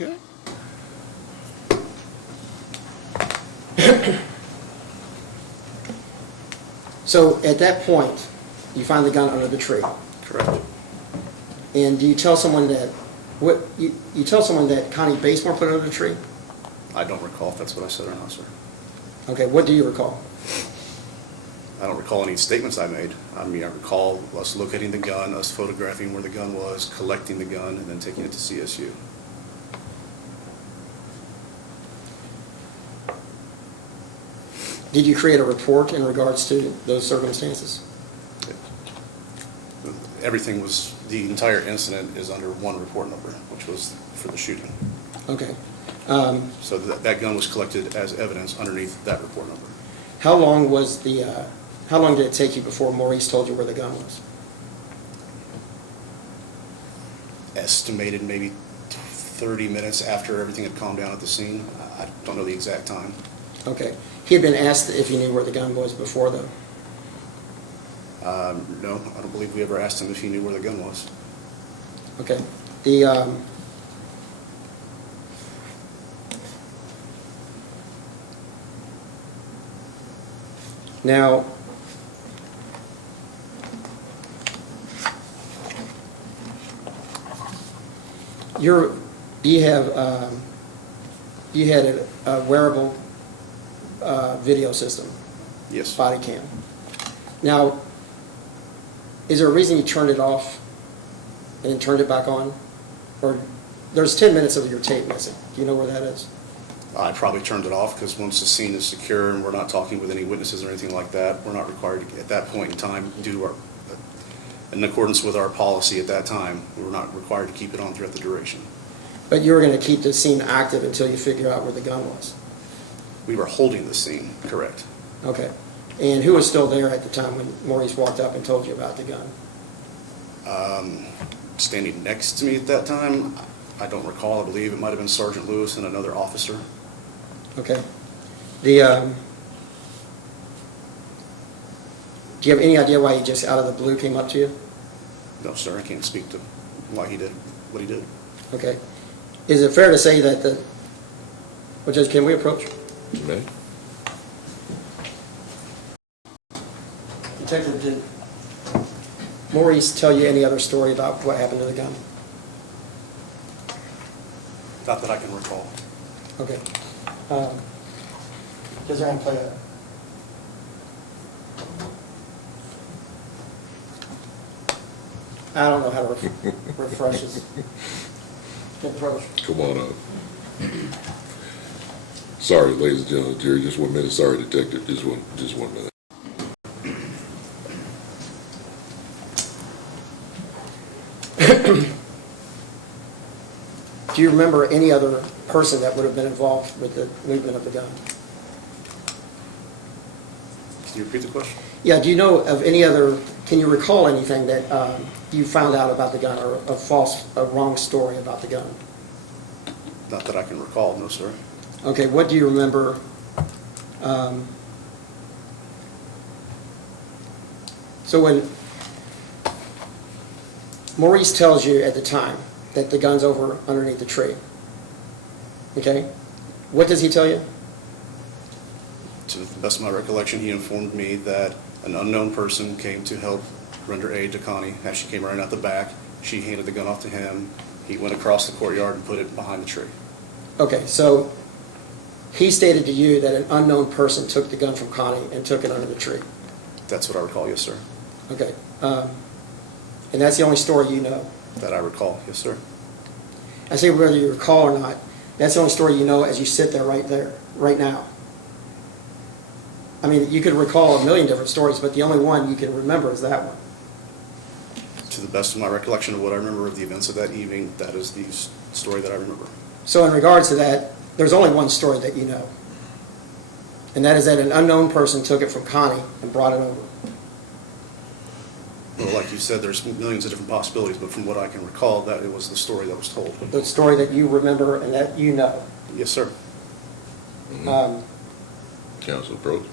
Okay. So at that point, you find the gun under the tree. Correct. And do you tell someone that you tell someone that Connie Basemore put it under the tree? I don't recall if that's what I said or not, sir. Okay, what do you recall? I don't recall any statements I made. I mean, I recall us locating the gun, us photographing where the gun was, collecting the gun, and then taking it to CSU. Did you create a report in regards to those circumstances? Everything was, the entire incident is under one report number, which was for the shooting. Okay. So that gun was collected as evidence underneath that report number. How long was the? How long did it take you before Maurice told you where the gun was? Estimated maybe 30 minutes after everything had calmed down at the scene. I don't know the exact time. Okay. He had been asked if he knew where the gun was before, though. No, I don't believe we ever asked him if he knew where the gun was. Okay. The now, you had a wearable video system. Yes. Body cam. Now, is there a reason you turned it off and then turned it back on? Or there's 10 minutes of your tape missing. Do you know where that is? I probably turned it off because once the scene is secure and we're not talking with any witnesses or anything like that, we're not required to, at that point in time, due to our, in accordance with our policy at that time, we were not required to keep it on throughout the duration. But you were going to keep the scene active until you figure out where the gun was? We were holding the scene, correct. Okay. And who was still there at the time when Maurice walked up and told you about the gun? Standing next to me at that time, I don't recall. I believe it might have been Sergeant Lewis and another officer. Okay. Do you have any idea why he just out of the blue came up to you? No, sir, I can't speak to why he did what he did. Okay. Is it fair to say that well, Judge, can we approach? You may. Detective, did Maurice tell you any other story about what happened to the gun? Not that I can recall. Okay. Does there play a... I don't know how to refresh this. Approach. Come on up. Sorry, ladies and gentlemen, Jerry, just 1 minute. Sorry, detective, just one minute. Do you remember any other person that would have been involved with the movement of the gun? Can you repeat the question? Yeah, do you know of any other, can you recall anything that you found out about the gun, or a wrong story about the gun? Not that I can recall, no, sir. Okay, what do you remember? So when Maurice tells you at the time that the gun's over underneath the tree, okay, what does he tell you? To the best of my recollection, he informed me that an unknown person came to help render aid to Connie. As she came running out the back, she handed the gun off to him. He went across the courtyard and put it behind the tree. Okay, so he stated to you that an unknown person took the gun from Connie and took it under the tree. That's what I recall, yes, sir. Okay, and that's the only story you know? That I recall, yes, sir. I say whether you recall or not, that's the only story you know as you sit there, right now. I mean, you could recall a million different stories, but the only one you can remember is that one. To the best of my recollection of what I remember of the events of that evening, that is the story that I remember. So in regards to that, there's only one story that you know. And that is that an unknown person took it from Connie and brought it over. Well, like you said, there's millions of different possibilities, but from what I can recall, that it was the story that was told. The story that you remember and that you know. Yes, sir. Mm-hmm. Counsel approach.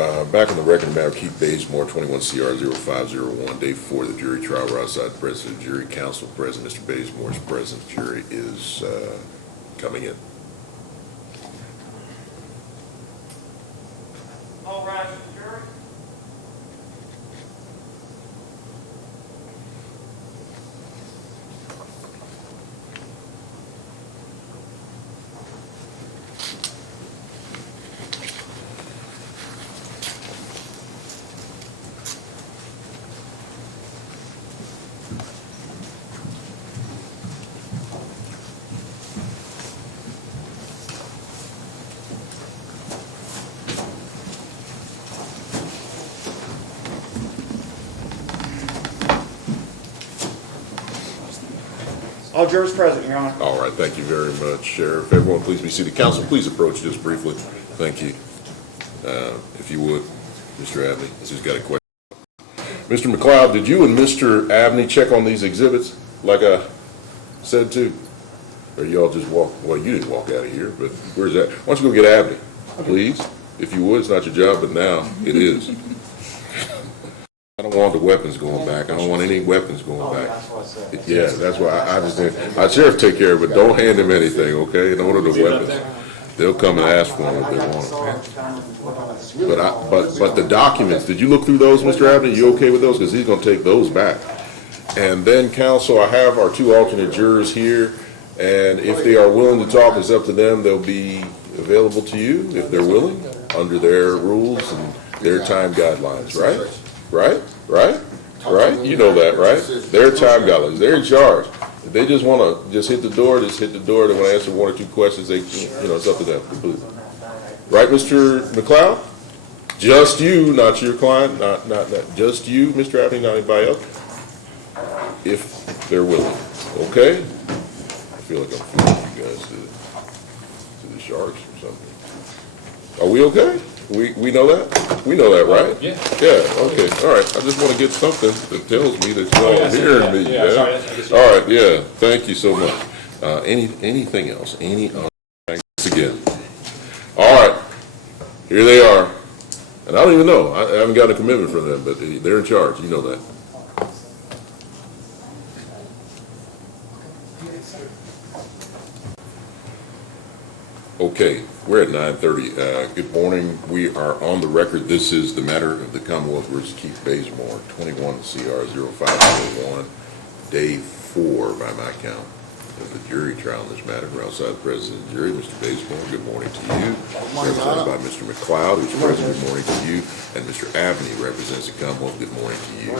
Back on the record, matter of Keith Basemore, 21 CR 0501, day 4 of the jury trial. We're outside the president, jury counsel present. Mr. Basemore's present. Jury is coming in. All rise, jury. All jurors present, Your Honor. All right, thank you very much, Sheriff. Everyone, please be seated. Counsel, please approach just briefly. Thank you. If you would, Mr. Abney, this has got a question. Mr. McLeod, did you and Mr. Abney check on these exhibits like I said to? Or y'all just walk, well, you didn't walk out of here, but where's that? Why don't you go get Abney, please? If you would, it's not your job, but now it is. I don't want the weapons going back. I don't want any weapons going back. Yeah, that's why I just didn't. Our sheriff take care of it. Don't hand them anything, okay? Don't order the weapons. They'll come and ask for them if they want them. But the documents, did you look through those, Mr. Abney? You okay with those? Because he's going to take those back. And then, counsel, I have our 2 alternate jurors here, and if they are willing to talk, it's up to them. They'll be available to you if they're willing, under their rules and their time guidelines, right? Right? You know that, right? Their time guidelines. They're in charge. If they just want to just hit the door, just hit the door. They want to answer 1 or 2 questions. They, it's up to them completely. Right, Mr. McLeod? Just you, not your client, not just you, Mr. Abney, not anybody else. If they're willing, okay? I feel like I'm feeding you guys to the sharks or something. Are we okay? We know that? We know that, right? Yeah. Yeah, okay, all right. I just want to get something that tells me that you're all hearing me, Yeah, yeah? sorry, All right, yeah, thank you so much. Anything else? Any other? Thanks again. All right, here they are. And I don't even know. I haven't gotten a commitment from them, but they're in charge. You know that. Okay, we're at 9:30. Good morning. We are on the record. This is the matter of the Commonwealth versus Keith Basemore, 21 CR 0501, day 4 by my count of the jury trial in this matter. We're outside the president of the jury, Mr. Basemore. Good morning to you. Represented by Mr. McLeod, who's present. Good morning to you. And Mr. Abney represents the Commonwealth. Good morning to you.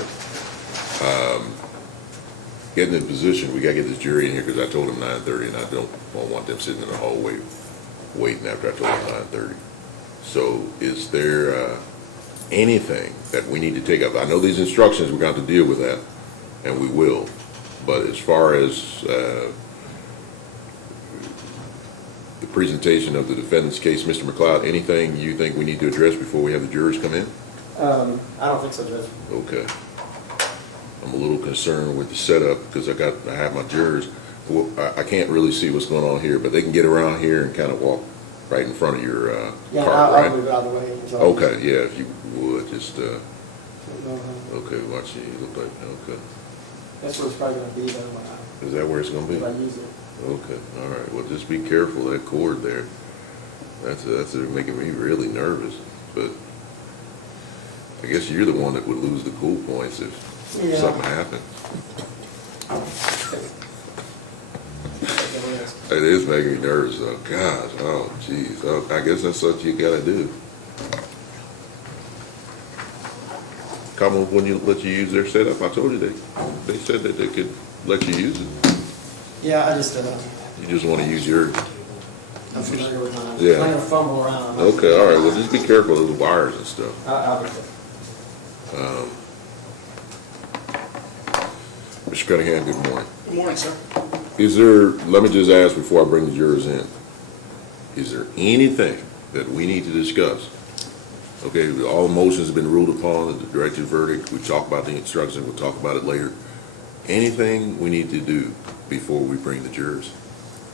Getting in position, we got to get this jury in here because I told them 9:30, and I don't want them sitting in the hallway waiting after I told them 9:30. So is there anything that we need to take up? I know these instructions, we're going to have to deal with that, and we will. But as far as the presentation of the defendant's case, Mr. McLeod, anything you think we need to address before we have the jurors come in? I don't think so, Judge. Okay. I'm a little concerned with the setup because I have my jurors. Well, I can't really see what's going on here, but they can get around here and kind of walk right in front of your Yeah, car, I'll right? move out of the way. until- Okay, yeah, if you would, just, okay, watch it, you look like, okay. That's where it's probably gonna be though, when Is that where it's gonna be? if I use it. Okay, all right, well, just be careful, that cord there. That's making me really nervous, but I guess you're the one that would lose the cool points if Yeah. something happened. It is making me nervous, though. Gosh, oh, geez. Oh, I guess that's what you gotta do. Commonwealth wouldn't let you use their setup? I told you they said that they could let you use it. Yeah, I just, You just wanna use yours. I'm familiar with mine. Yeah. I'm gonna fumble around. Okay, all right, well, just be careful of the wires and stuff. I'll be careful. Mr. Cunningham, good morning. Good morning, sir. Let me just ask before I bring the jurors in, is there anything that we need to discuss? Okay, all motions have been ruled upon, the directed verdict, we talk about the instructions, we'll talk about it later. Anything we need to do before we bring the jurors?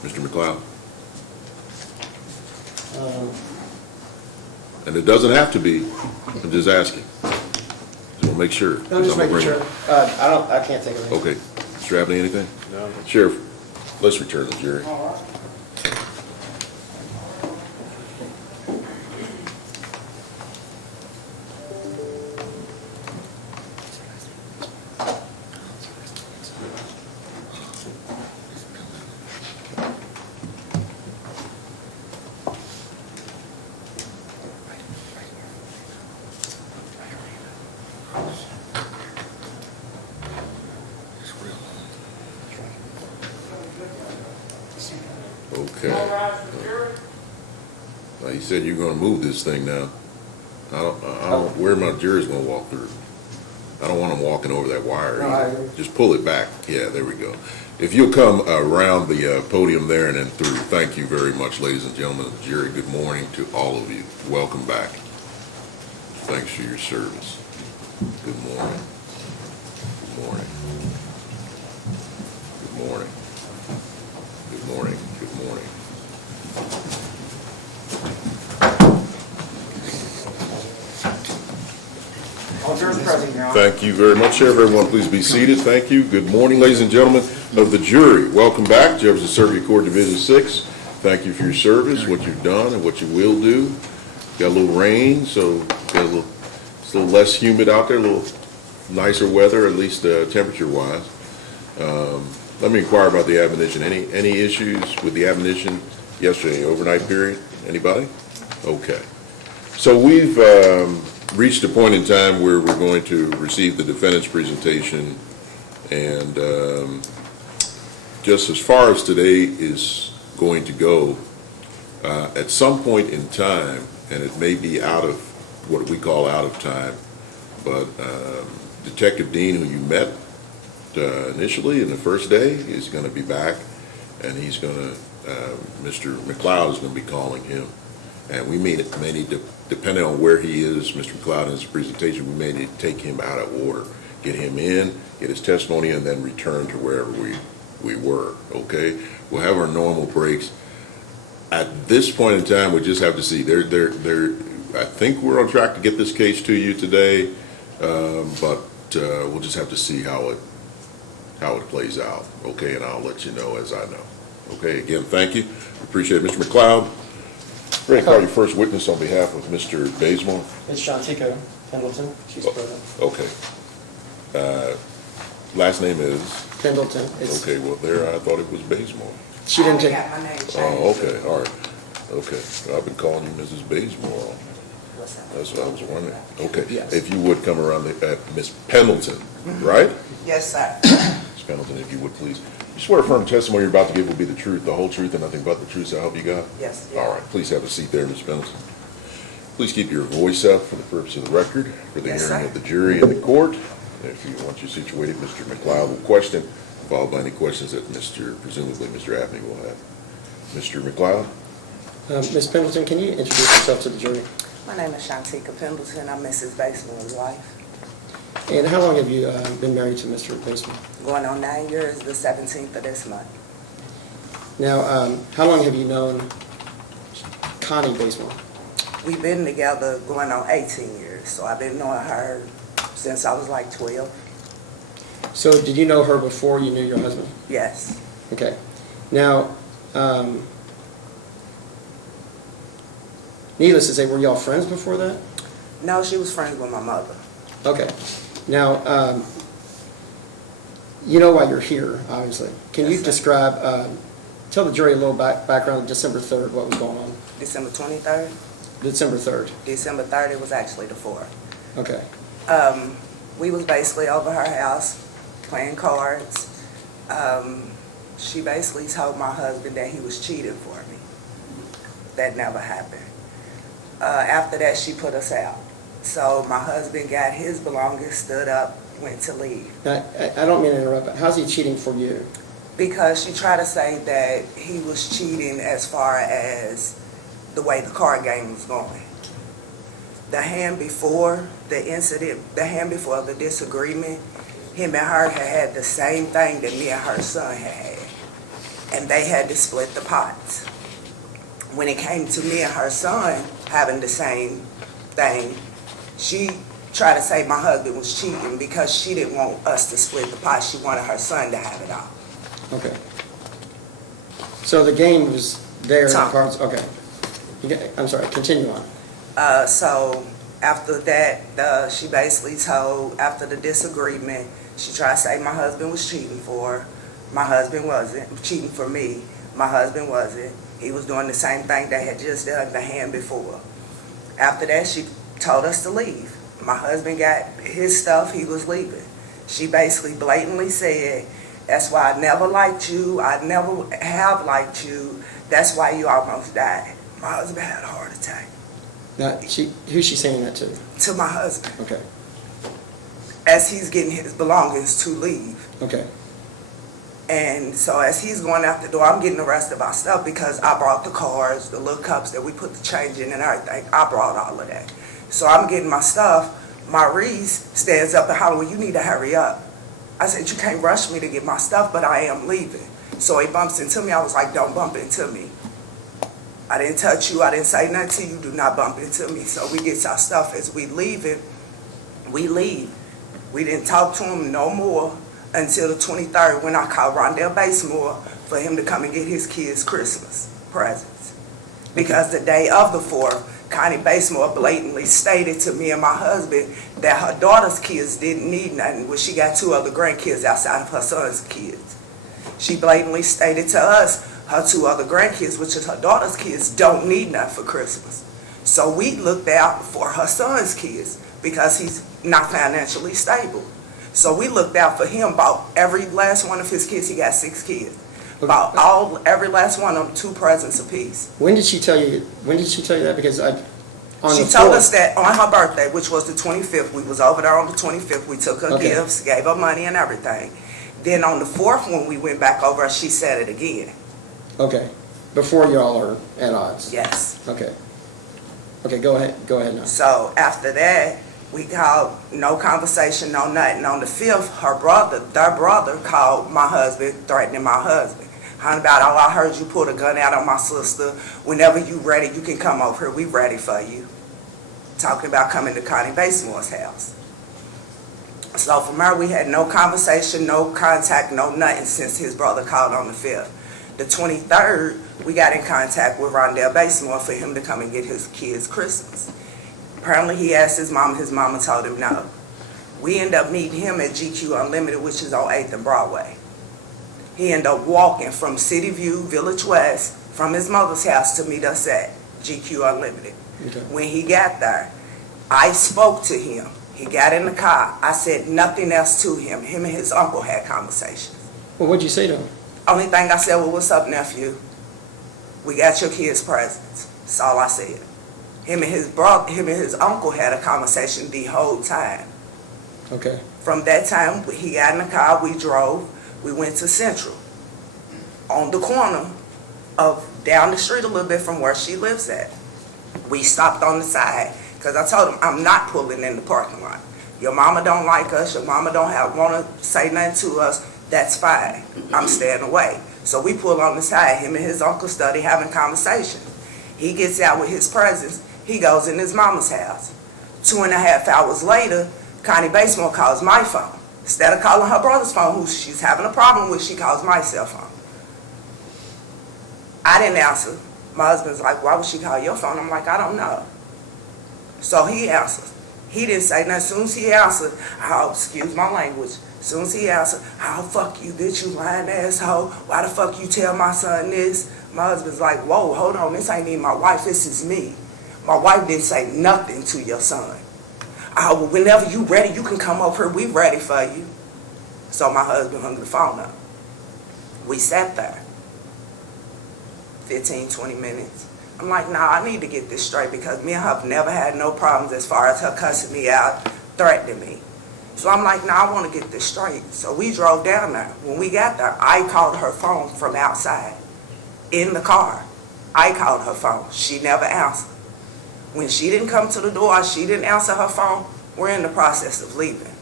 Mr. McLeod? And it doesn't have to be, I'm just asking. Just want to make sure. I'm just making bring- sure. I can't think of anything. Okay. Mr. Abney, anything? No. Sheriff, let's return the jury. All right. Okay. All rise, jury. Now, you said you're gonna move this thing now. I don't, where my jury's gonna walk through. I don't want them walking over that wire No, I either. agree. Just pull it back. Yeah, there we go. If you'll come around the podium there and then through. Thank you very much, ladies and gentlemen of the jury. Good morning to all of you. Welcome back. Thanks for your service. Good morning. Good morning. Good morning. Good morning. Good morning. All jurors present, Your Honor. Thank you very much, Sheriff. Everyone, please be seated. Thank you. Good morning, ladies and gentlemen of the jury. Welcome back, Jefferson Circuit Court Division 6. Thank you for your service, what you've done and what you will do. Got a little rain, so it's a little less humid out there, a little nicer weather, at least temperature-wise. Let me inquire about the admonition. Any issues with the admonition yesterday, overnight period? Anybody? Okay. So we've reached a point in time where we're going to receive the defendant's presentation, and just as far as today is going to go, at some point in time, and it may be out of what we call out of time, but Detective Dean, who you met initially in the first day, is going to be back, and he's going to, Mr. McLeod is going to be calling him. And we may need to, depending on where he is, Mr. McLeod, in his presentation, we may need to take him out of order, get him in, get his testimony, and then return to wherever we were, okay? We'll have our normal breaks. At this point in time, we just have to see. I think we're on track to get this case to you today, but we'll just have to see how it plays out, okay? And I'll let you know as I know. Okay, again, thank you. Appreciate it. Mr. McLeod, ready to call your first witness on behalf of Mr. Basemore? It's Shantika Pendleton. She's present. Okay. Last name is? Pendleton. It's, Okay, well, there, I thought it was Basemore. she didn't take. got my name changed. Oh, okay, all right. Okay, I've been calling you Mrs. Basemore. That's what I was wondering. Okay, Yes. if you would come around Miss Pendleton, right? Yes, sir. Miss Pendleton, if you would, please. You swear affirm the testimony you're about to give will be the truth, the whole truth, and nothing but the truth, so help you God? Yes, All right, please have a seat there, Ms. Pendleton. Please keep your voice up for the purpose of the record, for the Yes, hearing sir. of the jury and the court. If you want you situated, Mr. McLeod will question, followed by any questions that presumably Mr. Abney will have. Mr. McLeod? Ms. Pendleton, can you introduce yourself to the jury? My name is Shantika Pendleton. I'm Mrs. Basemore's wife. And how long have you been married to Mr. Basemore? Going on 9 years, the 17th of this month. Now, how long have you known Connie Basemore? We've been together going on 18 years, so I've been knowing her since I was like 12. So did you know her before you knew your husband? Yes. Okay. Now, needless to say, were y'all friends before that? No, she was friends with my mother. Okay. Now, you know why you're here, obviously. Can you Yes, sir. describe, tell the jury a little background of December 3rd, what was going on? December 23rd. December 3rd. December 3rd, it was actually the 4th. Okay. We was basically over her house playing cards. She basically told my husband that he was cheating for me. That never happened. After that, she put us out. So my husband got his belongings, stood up, went to leave. Now, I don't mean to interrupt, but how's he cheating for you? Because she tried to say that he was cheating as far as the way the card game was going. The hand before the incident, the hand before the disagreement, him and her had the same thing that me and her son had. And they had to split the pots. When it came to me and her son, having the same thing. She tried to say my husband was cheating because she didn't want us to split the pot. She wanted her son to have it all. Okay. So the game was there, the Tom. cards, okay. I'm sorry, continue on. So after that, she basically told, after the disagreement, she tried to say my husband was cheating for her. My husband wasn't. Cheating for me. My husband wasn't. He was doing the same thing they had just done the hand before. After that, she told us to leave. My husband got his stuff, he was leaving. She basically blatantly said, that's why I never liked you, I never have liked you, that's why you almost died. My husband had a heart attack. Now, who's she saying that to? To my husband, Okay, as he's getting his belongings to leave. okay, And so as he's going out the door, I'm getting the rest of our stuff because I brought the cars, the little cups that we put the change in and everything. I brought all of that. So I'm getting my stuff. Maurice stands up and hollers, well, you need to hurry up. I said, you can't rush me to get my stuff, but I am leaving. So he bumps into me. I was like, don't bump into me. I didn't touch you. I didn't say nothing to you. Do not bump into me. So we get our stuff. As we leave it, we leave. We didn't talk to him no more until the 23rd when I called Rondell Basemore for him to come and get his kids Christmas presents. Because the day of the 4th, Connie Basemore blatantly stated to me and my husband that her daughter's kids didn't need nothing. Well, she got 2 other grandkids outside of her son's kids. She blatantly stated to us her 2 other grandkids, which is her daughter's kids, don't need nothing for Christmas. So we looked out for her son's kids because he's not financially stable. So we looked out for him, bought every last one of his kids. He got 6 kids. Bought every last one of them 2 presents apiece. when did she tell you that? Because She told us that on her birthday, which was the 25th. We was over there on the 25th. We took her Okay. gifts, gave her money and everything. Then on the 4th, when we went back over, she said it again. Okay, before y'all are at odds? Yes. Okay. Okay, go ahead now. So after that, we called, no conversation, no nothing. On the 5th, their brother called my husband, threatening my husband. Honey, about, oh, I heard you pulled a gun out on my sister. Whenever you ready, you can come over here. We ready for you. Talking about coming to Connie Basemore's house. So from her, we had no conversation, no contact, no nothing since his brother called on the 5th. The 23rd, we got in contact with Rondell Basemore for him to come and get his kids Christmas. Apparently, he asked his mama told him no. We ended up meeting him at GQ Unlimited, which is on 8th and Broadway. He ended up walking from City View, Villae West, from his mother's house to meet us at GQ Unlimited. Okay. When he got there, I spoke to him. He got in the car. I said nothing else to him. Him and his uncle had conversations. Well, what'd you say to him? Only thing I said, well, what's up, nephew? We got your kids' presents. That's all I said. Him and his uncle had a conversation the whole time. Okay. From that time, he got in the car, we drove, we went to Central. On the corner of down the street a little bit from where she lives at. We stopped on the side, because I told him, I'm not pulling in the parking lot. Your mama don't like us, your mama don't want to say nothing to us, that's fine. I'm staying away. So we pull on the side, him and his uncle study having conversations. He gets out with his presents, he goes in his mama's house. 2.5 hours later, Connie Basemore calls my phone. Instead of calling her brother's phone, who she's having a problem with, she calls my cell phone. I didn't answer. My husband's like, why would she call your phone? I'm like, I don't know. So he answers. He didn't say nothing. As soon as he answered, oh, excuse my language. As soon as he answered, oh, fuck you, bitch, you lying asshole. Why the fuck you tell my son this? My husband's like, whoa, hold on, this ain't even my wife, this is me. My wife didn't say nothing to your son. Oh, well, whenever you ready, you can come over here, we ready for you. So my husband hung the phone up. We sat there 15, 20 minutes. I'm like, nah, I need to get this straight because me and her have never had no problems as far as her cussing me out, threatening me. So I'm like, nah, I want to get this straight. So we drove down there. When we got there, I called her phone from outside in the car. I called her phone. She never answered. When she didn't come to the door, she didn't answer her phone, we're in the process of leaving.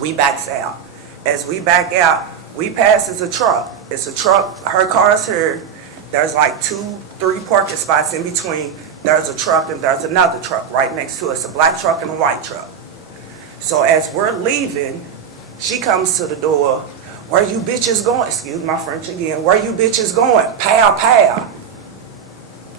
We backs out. As we back out, we passes a truck. It's a truck, her car is here. There's like 2, 3 parking spots in between. there's a truck and there's another truck right next to us, a black truck and a white truck. So as we're leaving, she comes to the door, "Where you bitches going?" Excuse my French again. "Where you bitches going?" "Pow, pow."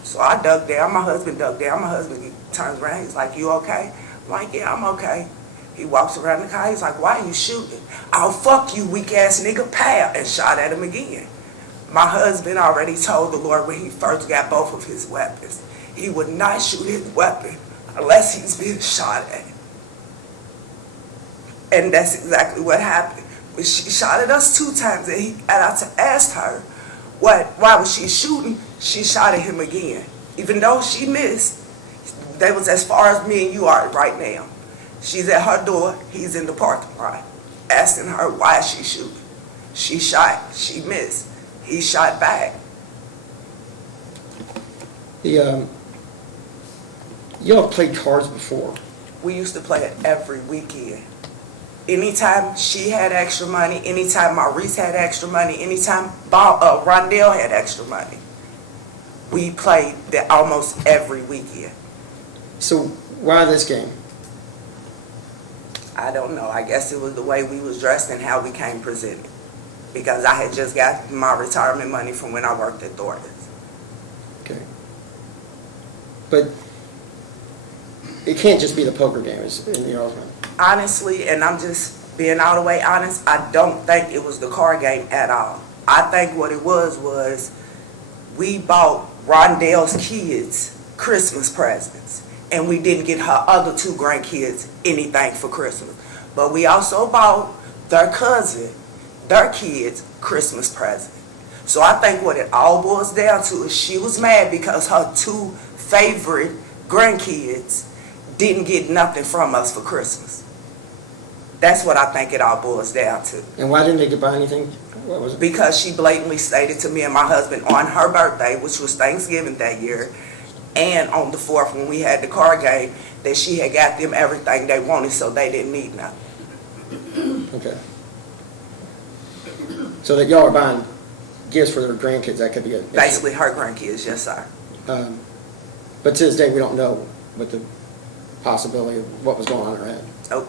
So I ducked down, my husband ducked down, my husband turns around, he's like, "You okay?" I'm like, "Yeah, I'm okay." He walks around the car, he's like, "Why are you shooting?" "I'll fuck you, weak ass nigga," pow, and shot at him again. My husband already told the Lord when he first got both of his weapons, he would not shoot his weapon unless he's been shot at. And that's exactly what happened. When she shot at us 2 times, and I asked her, why was she shooting? She shot at him again. Even though she missed, that was as far as me and you are right now. She's at her door, he's in the parking lot, asking her why she shooting. She shot, she missed, he shot back. Y'all played cards before. We used to play it every weekend. Anytime she had extra money, anytime Maurice had extra money, anytime Rondell had extra money, we played that almost every weekend. So why this game? I don't know. I guess it was the way we was dressed and how we came presented. Because I had just got my retirement money from when I worked at Thornton's. Okay. But it can't just be the poker game, in the argument. Honestly, and I'm just being all the way honest, I don't think it was the card game at all. I think what it was we bought Rondell's kids Christmas presents, and we didn't get her other 2 grandkids anything for Christmas. But we also bought their cousin, their kids, Christmas presents. So I think what it all boils down to is she was mad because her 2 favorite grandkids didn't get nothing from us for Christmas. That's what I think it all boils down to. And why didn't they buy anything? What was it? Because she blatantly stated to me and my husband on her birthday, which was Thanksgiving that year, and on the 4th when we had the card game, that she had got them everything they wanted, so they didn't need nothing. Okay. So that y'all are buying gifts for their grandkids, that could be a... Basically her grandkids, yes sir. But to this day, we don't know what the possibility of what was going on in her head. Nope.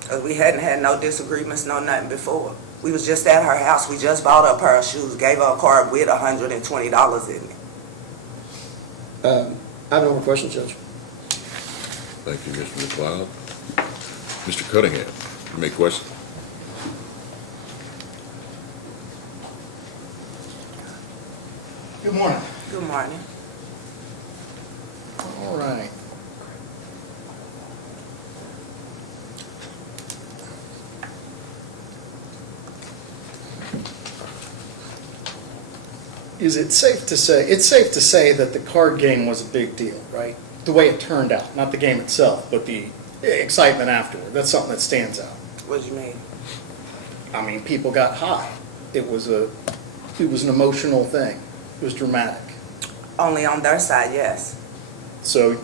Because we hadn't had no disagreements, no nothing before. We was just at her house. We just bought her a pair of shoes, gave her a card with $120 in it. I have no more questions, Judge. Thank you, Mr. McLeod. Mr. Cunningham, you may question. Good morning. Good morning. All right. Is it safe to say, it's safe to say that the card game was a big deal, right? The way it turned out, not the game itself, but the excitement afterward. That's something that stands out. What do you mean? I mean, people got high. It was an emotional thing. It was dramatic. Only on their side, yes. So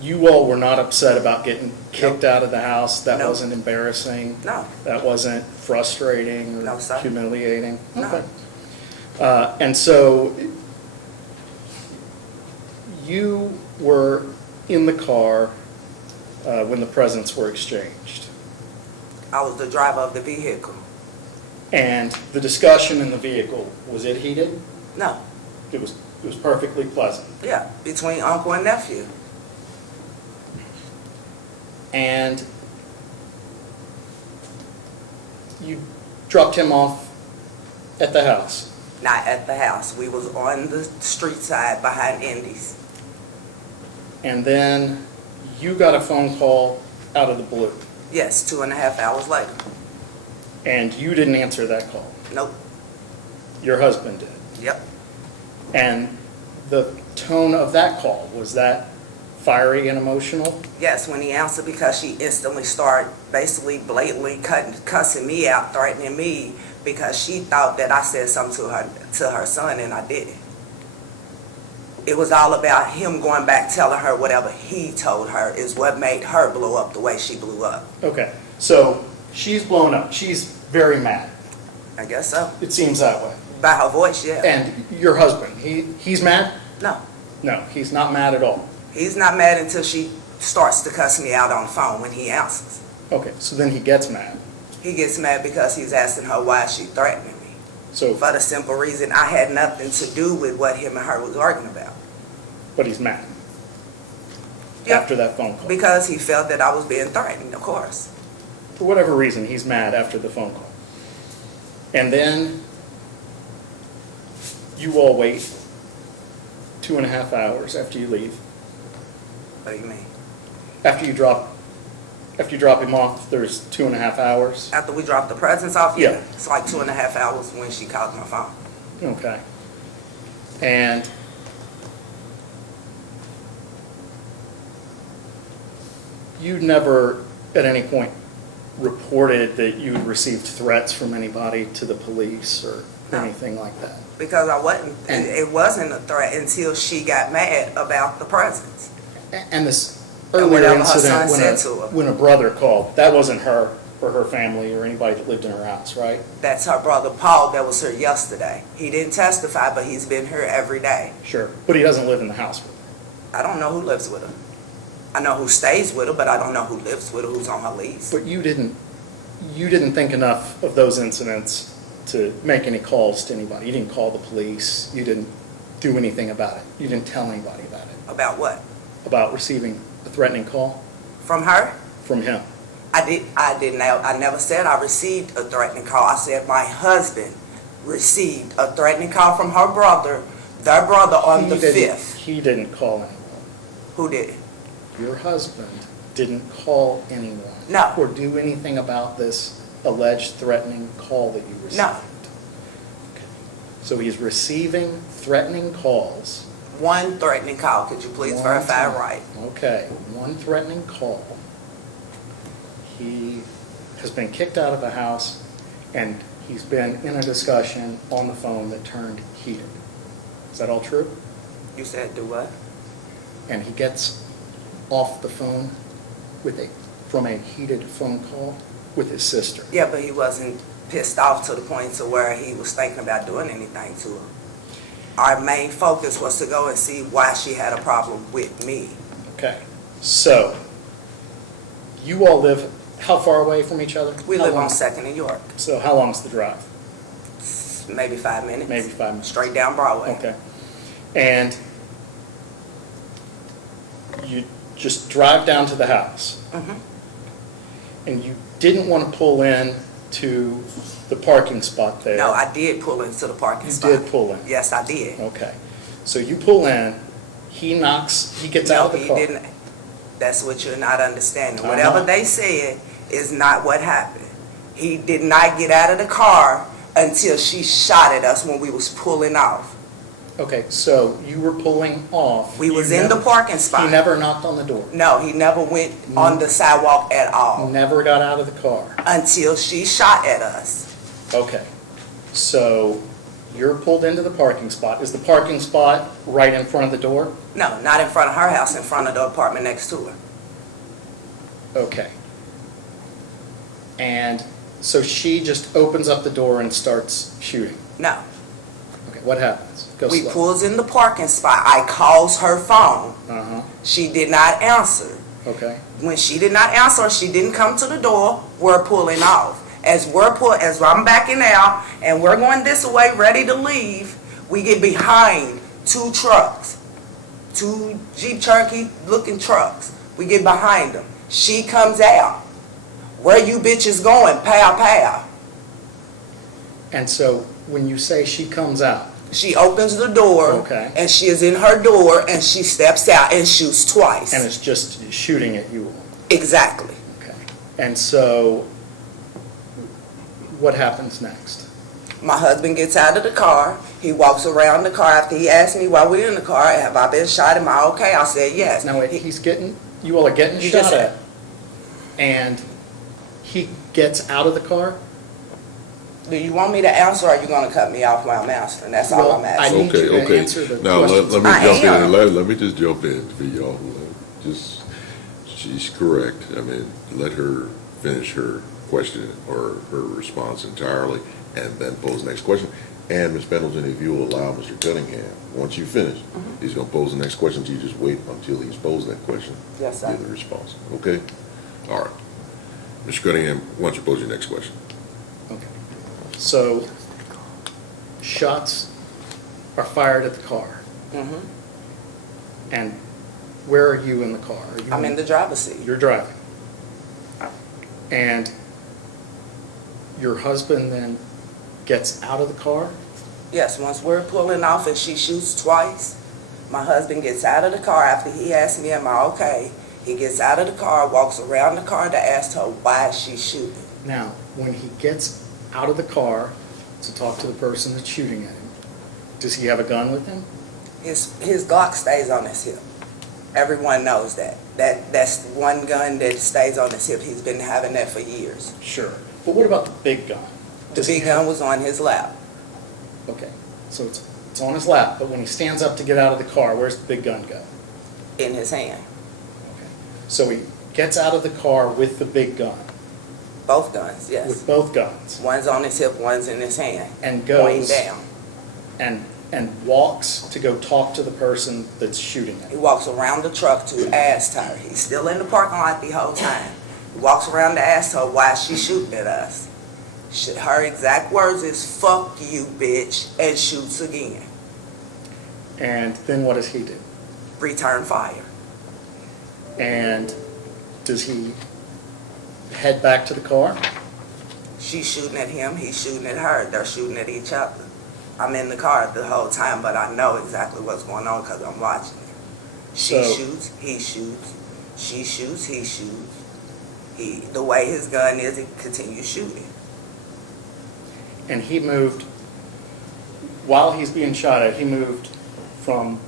you all were not upset about getting kicked out of the house? That Nope. wasn't embarrassing? No. That wasn't frustrating or No, sir. humiliating? No. Okay. And so you were in the car when the presents were exchanged. I was the driver of the vehicle. And the discussion in the vehicle, was it heated? No. It was perfectly pleasant. Yeah, between uncle and nephew. And you dropped him off at the house. Not at the house. We was on the street side behind Indy's. And then you got a phone call out of the blue. Yes, 2.5 hours later. And you didn't answer that call. Nope. Your husband did. Yep. And the tone of that call, was that fiery and emotional? Yes, when he answered, because she instantly started basically blatantly cussing me out, threatening me, because she thought that I said something to her son, and I didn't. It was all about him going back telling her whatever he told her is what made her blow up the way she blew up. Okay, so she's blown up. She's very mad. I guess so. It seems that way. By her voice, yeah. And your husband, he's mad? No. No, he's not mad at all. He's not mad until she starts to cuss me out on the phone when he answers. Okay, so then he gets mad. He gets mad because he's asking her why she threatening me. So, For the simple reason I had nothing to do with what him and her was arguing about. but he's mad Yep. after that phone call. Because he felt that I was being threatened, of course. For whatever reason, he's mad after the phone call. And then you all wait 2.5 hours after you leave. What do you mean? After you drop him off, there's 2.5 hours. After we dropped the presents off, Yeah. it's like 2.5 hours when she called my phone. Okay. And you never at any point reported that you'd received threats from anybody to the police or No. anything like that? Because I wasn't, And- it wasn't a threat until she got mad about the presents. And this And earlier whatever her incident son said to her. when a brother called, that wasn't her or her family or anybody that lived in her house, right? That's her brother Paul that was here yesterday. He didn't testify, but he's been here every day. Sure. But he doesn't live in the house with her. I don't know who lives with her. I know who stays with her, but I don't know who lives with her, who's on her lease. But you didn't think enough of those incidents to make any calls to anybody. You didn't call the police. You didn't do anything about it. You didn't tell anybody about it, About what? about receiving a threatening call From her? from him. I never said I received a threatening call. I said my husband received a threatening call from her brother, their brother on the 5th. He didn't call anyone. Who did it? Your husband didn't call anyone. No. Or do anything about this alleged threatening call that you received. No. So he's receiving threatening calls. One threatening call. Could you please One verify time. right? Okay, one threatening call. He has been kicked out of the house, and he's been in a discussion on the phone that turned heated. Is that all true? You said do what? And he gets off the phone from a heated phone call with his sister. Yeah, but he wasn't pissed off to the point to where he was thinking about doing anything to her. Our main focus was to go and see why she had a problem with me. Okay, so you all live how far away from each other? We How live long? on 2nd and York. So how long's the drive? Maybe 5 minutes. Maybe 5 minutes. Straight down Broadway. Okay. And you just drive down to the house. Mhm. And you didn't want to pull in to the parking spot there. No, I did pull into the parking You spot. did pull in. Yes, I did. Okay. So you pull in, he gets out of the No, car. he didn't. That's what you're not understanding. I'm Whatever not. they said is not what happened. He did not get out of the car until she shot at us when we was pulling off. Okay, so you were pulling off. We You was in the never- parking spot. He never knocked on the door. No, he never went on the sidewalk at all Never got out of the car. until she shot at us. Okay, so you're pulled into the parking spot. Is the parking spot right in front of the door? No, not in front of her house, in front of the apartment next to her. Okay. And so she just opens up the door and starts shooting. No. Okay, what happens? Go We slow. pulls in the parking spot. I calls her phone. Uh-huh, She did not answer. okay. When she did not answer, she didn't come to the door. We're pulling off. As I'm backing out and we're going this way, ready to leave, we get behind 2 trucks, 2 Jeep Cherokee looking trucks. We get behind them. She comes out. Where you bitches going? Pow, pow. And so when you say she comes out, She opens the door. Okay. And she is in her door and she steps out and shoots twice. and it's just shooting at you all. Exactly. Okay. And so what happens next? My husband gets out of the car. He walks around the car after he asked me while we're in the car, have I been shot? Am I okay? I said yes. Now, wait, you all are getting You shot just at, said- and he gets out of the car? Do you want me to answer or are you going to cut me off while I'm answering? That's all Well, I'm I asking. need you to Okay. answer the Now, questions. let me I jump in, am. and let me just jump in for y'all. Just, she's correct. I mean, let her finish her question or her response entirely, and then pose the next question. And Ms. Pendleton, if you will allow Mr. Cunningham, once you finish, he's gonna pose the next question to you. Just wait until he's posed that question. Yes, sir. Give the response, okay? All right. Mr. Cunningham, why don't you pose your next question? Okay. So, shots are fired at the car, Mhm. and where are you in the car? Are you I'm in the driver's seat. You're driving. And your husband then gets out of the car? Yes, once we're pulling off and she shoots twice, my husband gets out of the car after he asks me, am I okay? He gets out of the car, walks around the car to ask her why she's shooting. Now, when he gets out of the car to talk to the person that's shooting at him, does he have a gun with him? His Glock stays on his hip. Everyone knows that. That's one gun that stays on his hip. He's been having that for years. Sure. But what about the big gun? The Does he big have- gun was on his lap, Okay, so it's on his lap, but when he stands up to get out of the car, where's the big gun go? in his hand. Okay. So he gets out of the car with the big gun, Both guns, yes. with both guns, One's on his hip, one's in his hand, and pointing goes down. and walks to go talk to the person that's shooting at He him. walks around the truck to ask her. He's still in the parking lot the whole time. He walks around to ask her why she's shooting at us. Her exact words is, fuck you, bitch, and shoots again. And then what does he do? Return fire. And does he head back to the car? She's shooting at him, he's shooting at her. They're shooting at each other. I'm in the car the whole time, but I know exactly what's going on because I'm watching it. She So- shoots, he shoots. She shoots, he shoots. The way his gun is, he continues shooting. And he moved, while he's being shot at, he moved from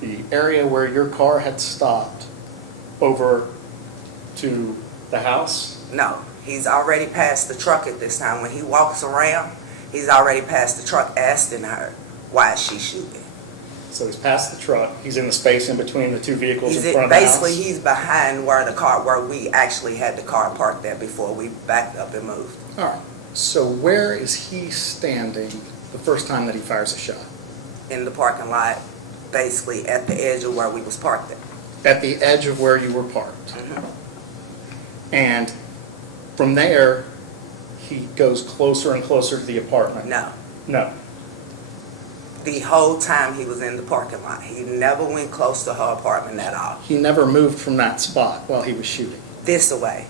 the area where your car had stopped over to the house? No, he's already past the truck at this time. When he walks around, he's already past the truck asking her, why is she shooting? So he's past the truck, he's in the space in between the two vehicles He's in front of the house? basically, he's behind where we actually had the car parked there before we backed up and moved. All right, so where is he standing the first time that he fires a shot? In the parking lot, basically at the edge of where we was parked at. At the edge of where you were parked. And from there, he goes closer and closer to the apartment? No, No. the whole time he was in the parking lot. He never went close to her apartment at all. He never moved from that spot while he was shooting? This away.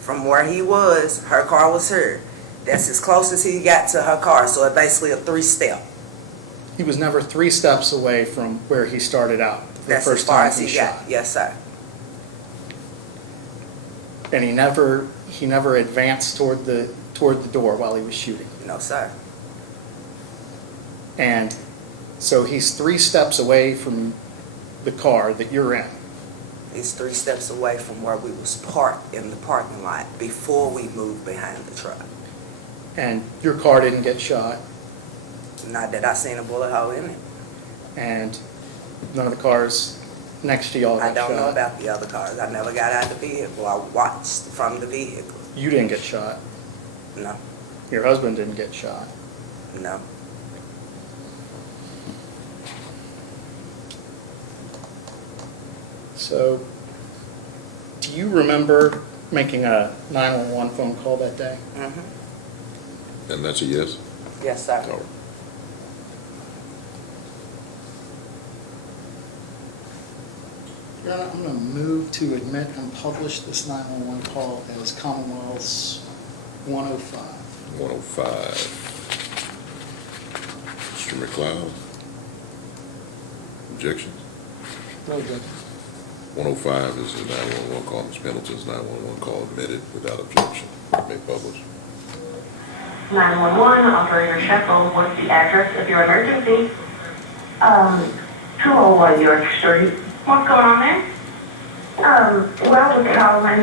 From where he was, her car was here. That's as close as he got to her car, so it's basically a 3-step. He was never 3 steps away from where he started out the That's as first far time as he he shot? got. Yes, sir. And he never advanced toward the door while he was shooting? No, sir. And so he's 3 steps away from the car that you're in? He's 3 steps away from where we was parked in the parking lot before we moved behind the truck. And your car didn't get shot? Not that I seen a bullet hole in it. And none of the cars next to y'all I got shot? don't know about the other cars. I never got out of the vehicle. I watched from the vehicle. You didn't get shot? No, Your husband didn't get shot? no. So, do you remember making a 911 phone call that day? And that's a yes? Yes, sir. No. Your Honor, I'm going to move to admit and publish this 911 call as Commonwealth's 105. 105. Mr. McLeod? Objections? No objection. 105 is a 911 call. Ms. Pendleton's 911 call admitted without objection. May publish. 911, operator Shekel, what's the address of your emergency? 201 York Street. What's going on there? Well, I was calling,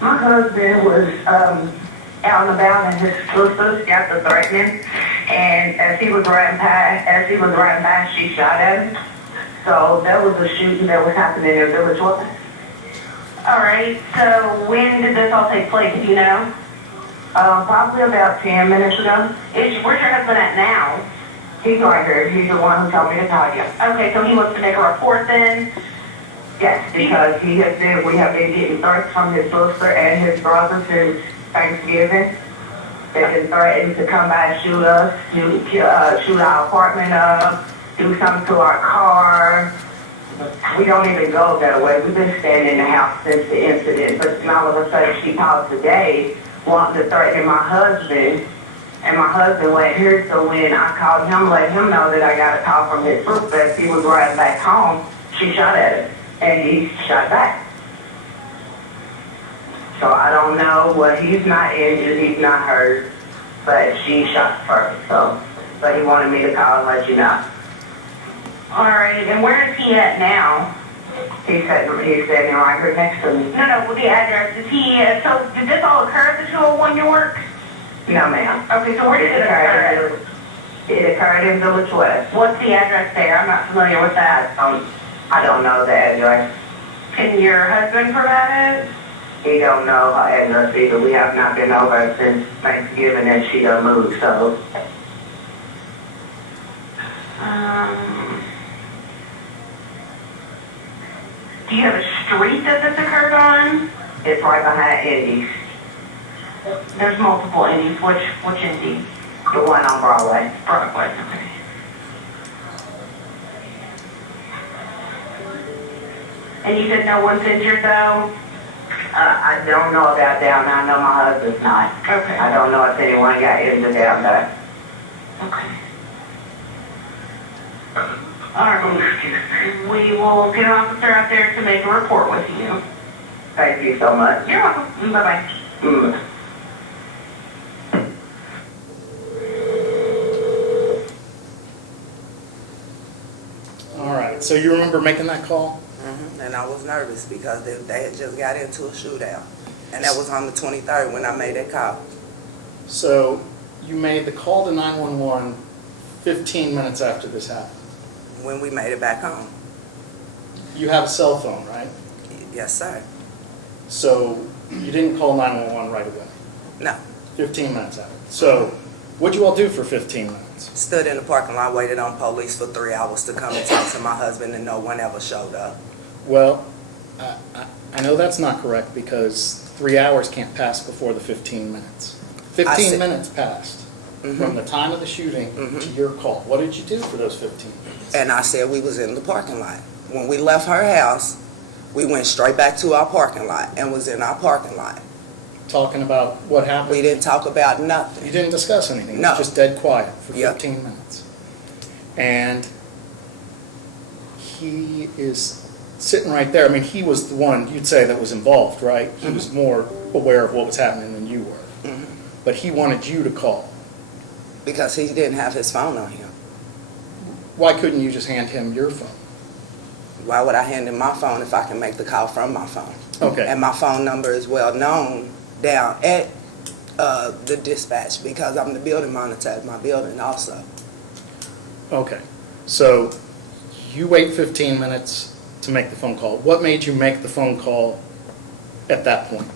my husband was, out and about and his sisters got to threatening, and as he was riding by, she shot at him. So that was a shooting that was happening in Village West. All right, so when did this all take place, do you know? Probably about 10 minutes ago. Where's your husband at now? He's right here. He's the one who told me to call you. Okay, so he wants to make a report then? Yes, because he has been, we have been getting threats from his sister and his brother since Thanksgiving. They've been threatening to come by and shoot us, shoot our apartment up, do something to our car. We don't even go that way. We've been staying in the house since the incident. But all of a sudden she called today wanting to threaten my husband. And my husband went here, so when I called him, let him know that I got a call from his sister as he was riding back home, she shot at him. And he shot back. So I don't know what, he's not injured, he's not hurt, but she shot first, so. But he wanted me to call and let you know. All right, and where is he at now? He's standing right here next to me. No, with the address. So did this all occur at the 201 York? No, ma'am. Okay, so where did it occur? It occurred in Villae West. What's the address there? I'm not familiar with that. I don't know the address. Can your husband provide it? He don't know her address either. We have not been over since Thanksgiving and she done moved, so. Do you have a street that this occurred on? It's right behind Indy's, There's multiple Indies. Which Indy? the one on Broadway. Broadway, okay. And you said no one's injured though? I don't know about down there. I know my husband's not. Okay. I don't know if anyone got injured down there. Okay. All right. We will get an officer out there to make a report with you. Thank you so much. You're welcome. Bye-bye. Mm. All right, so you remember making that call? And I was nervous because they had just got into a shootout. And that was on the 23rd when I made that call. So you made the call to 911 15 minutes after this happened. When we made it back home. You have a cell phone, right? Yes, sir. So you didn't call 911 right away, No. 15 minutes after. So what'd you all do for 15 minutes? Stood in the parking lot, waited on police for 3 hours to come and talk to my husband, and no one ever showed up. Well, I know that's not correct because 3 hours can't pass before the 15 minutes. 15 minutes passed from the time of the shooting to your call. What did you do for those 15 minutes? And I said we was in the parking lot. When we left her house, we went straight back to our parking lot and was in our parking lot. Talking about what happened? We didn't talk about nothing. You didn't discuss anything? It No. was just dead quiet for Yep. 15 minutes. And he is sitting right there. I mean, he was the one, you'd say, that was involved, right? He was more aware of what was happening than you were. But he wanted you to call. Because he didn't have his phone on him. Why couldn't you just hand him your phone? Why would I hand him my phone if I can make the call from my phone? Okay. And my phone number is well known down at the dispatch because I'm the building monitor at my building also. Okay. So you wait 15 minutes to make the phone call. What made you make the phone call at that point?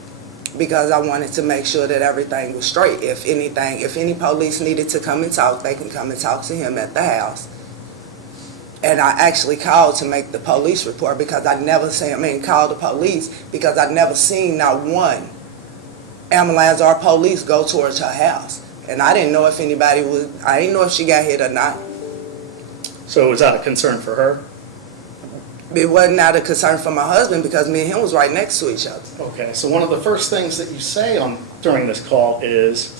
Because I wanted to make sure that everything was straight. If anything, if any police needed to come and talk, they can come and talk to him at the house. And I actually called to make the police report because I never called the police because I'd never seen not one ambulance or police go towards her house. And I didn't know if I didn't know if she got hit or not. So was that a concern for her? It wasn't out of concern for my husband because me and him was right next to each other. Okay, so one of the first things that you say during this call is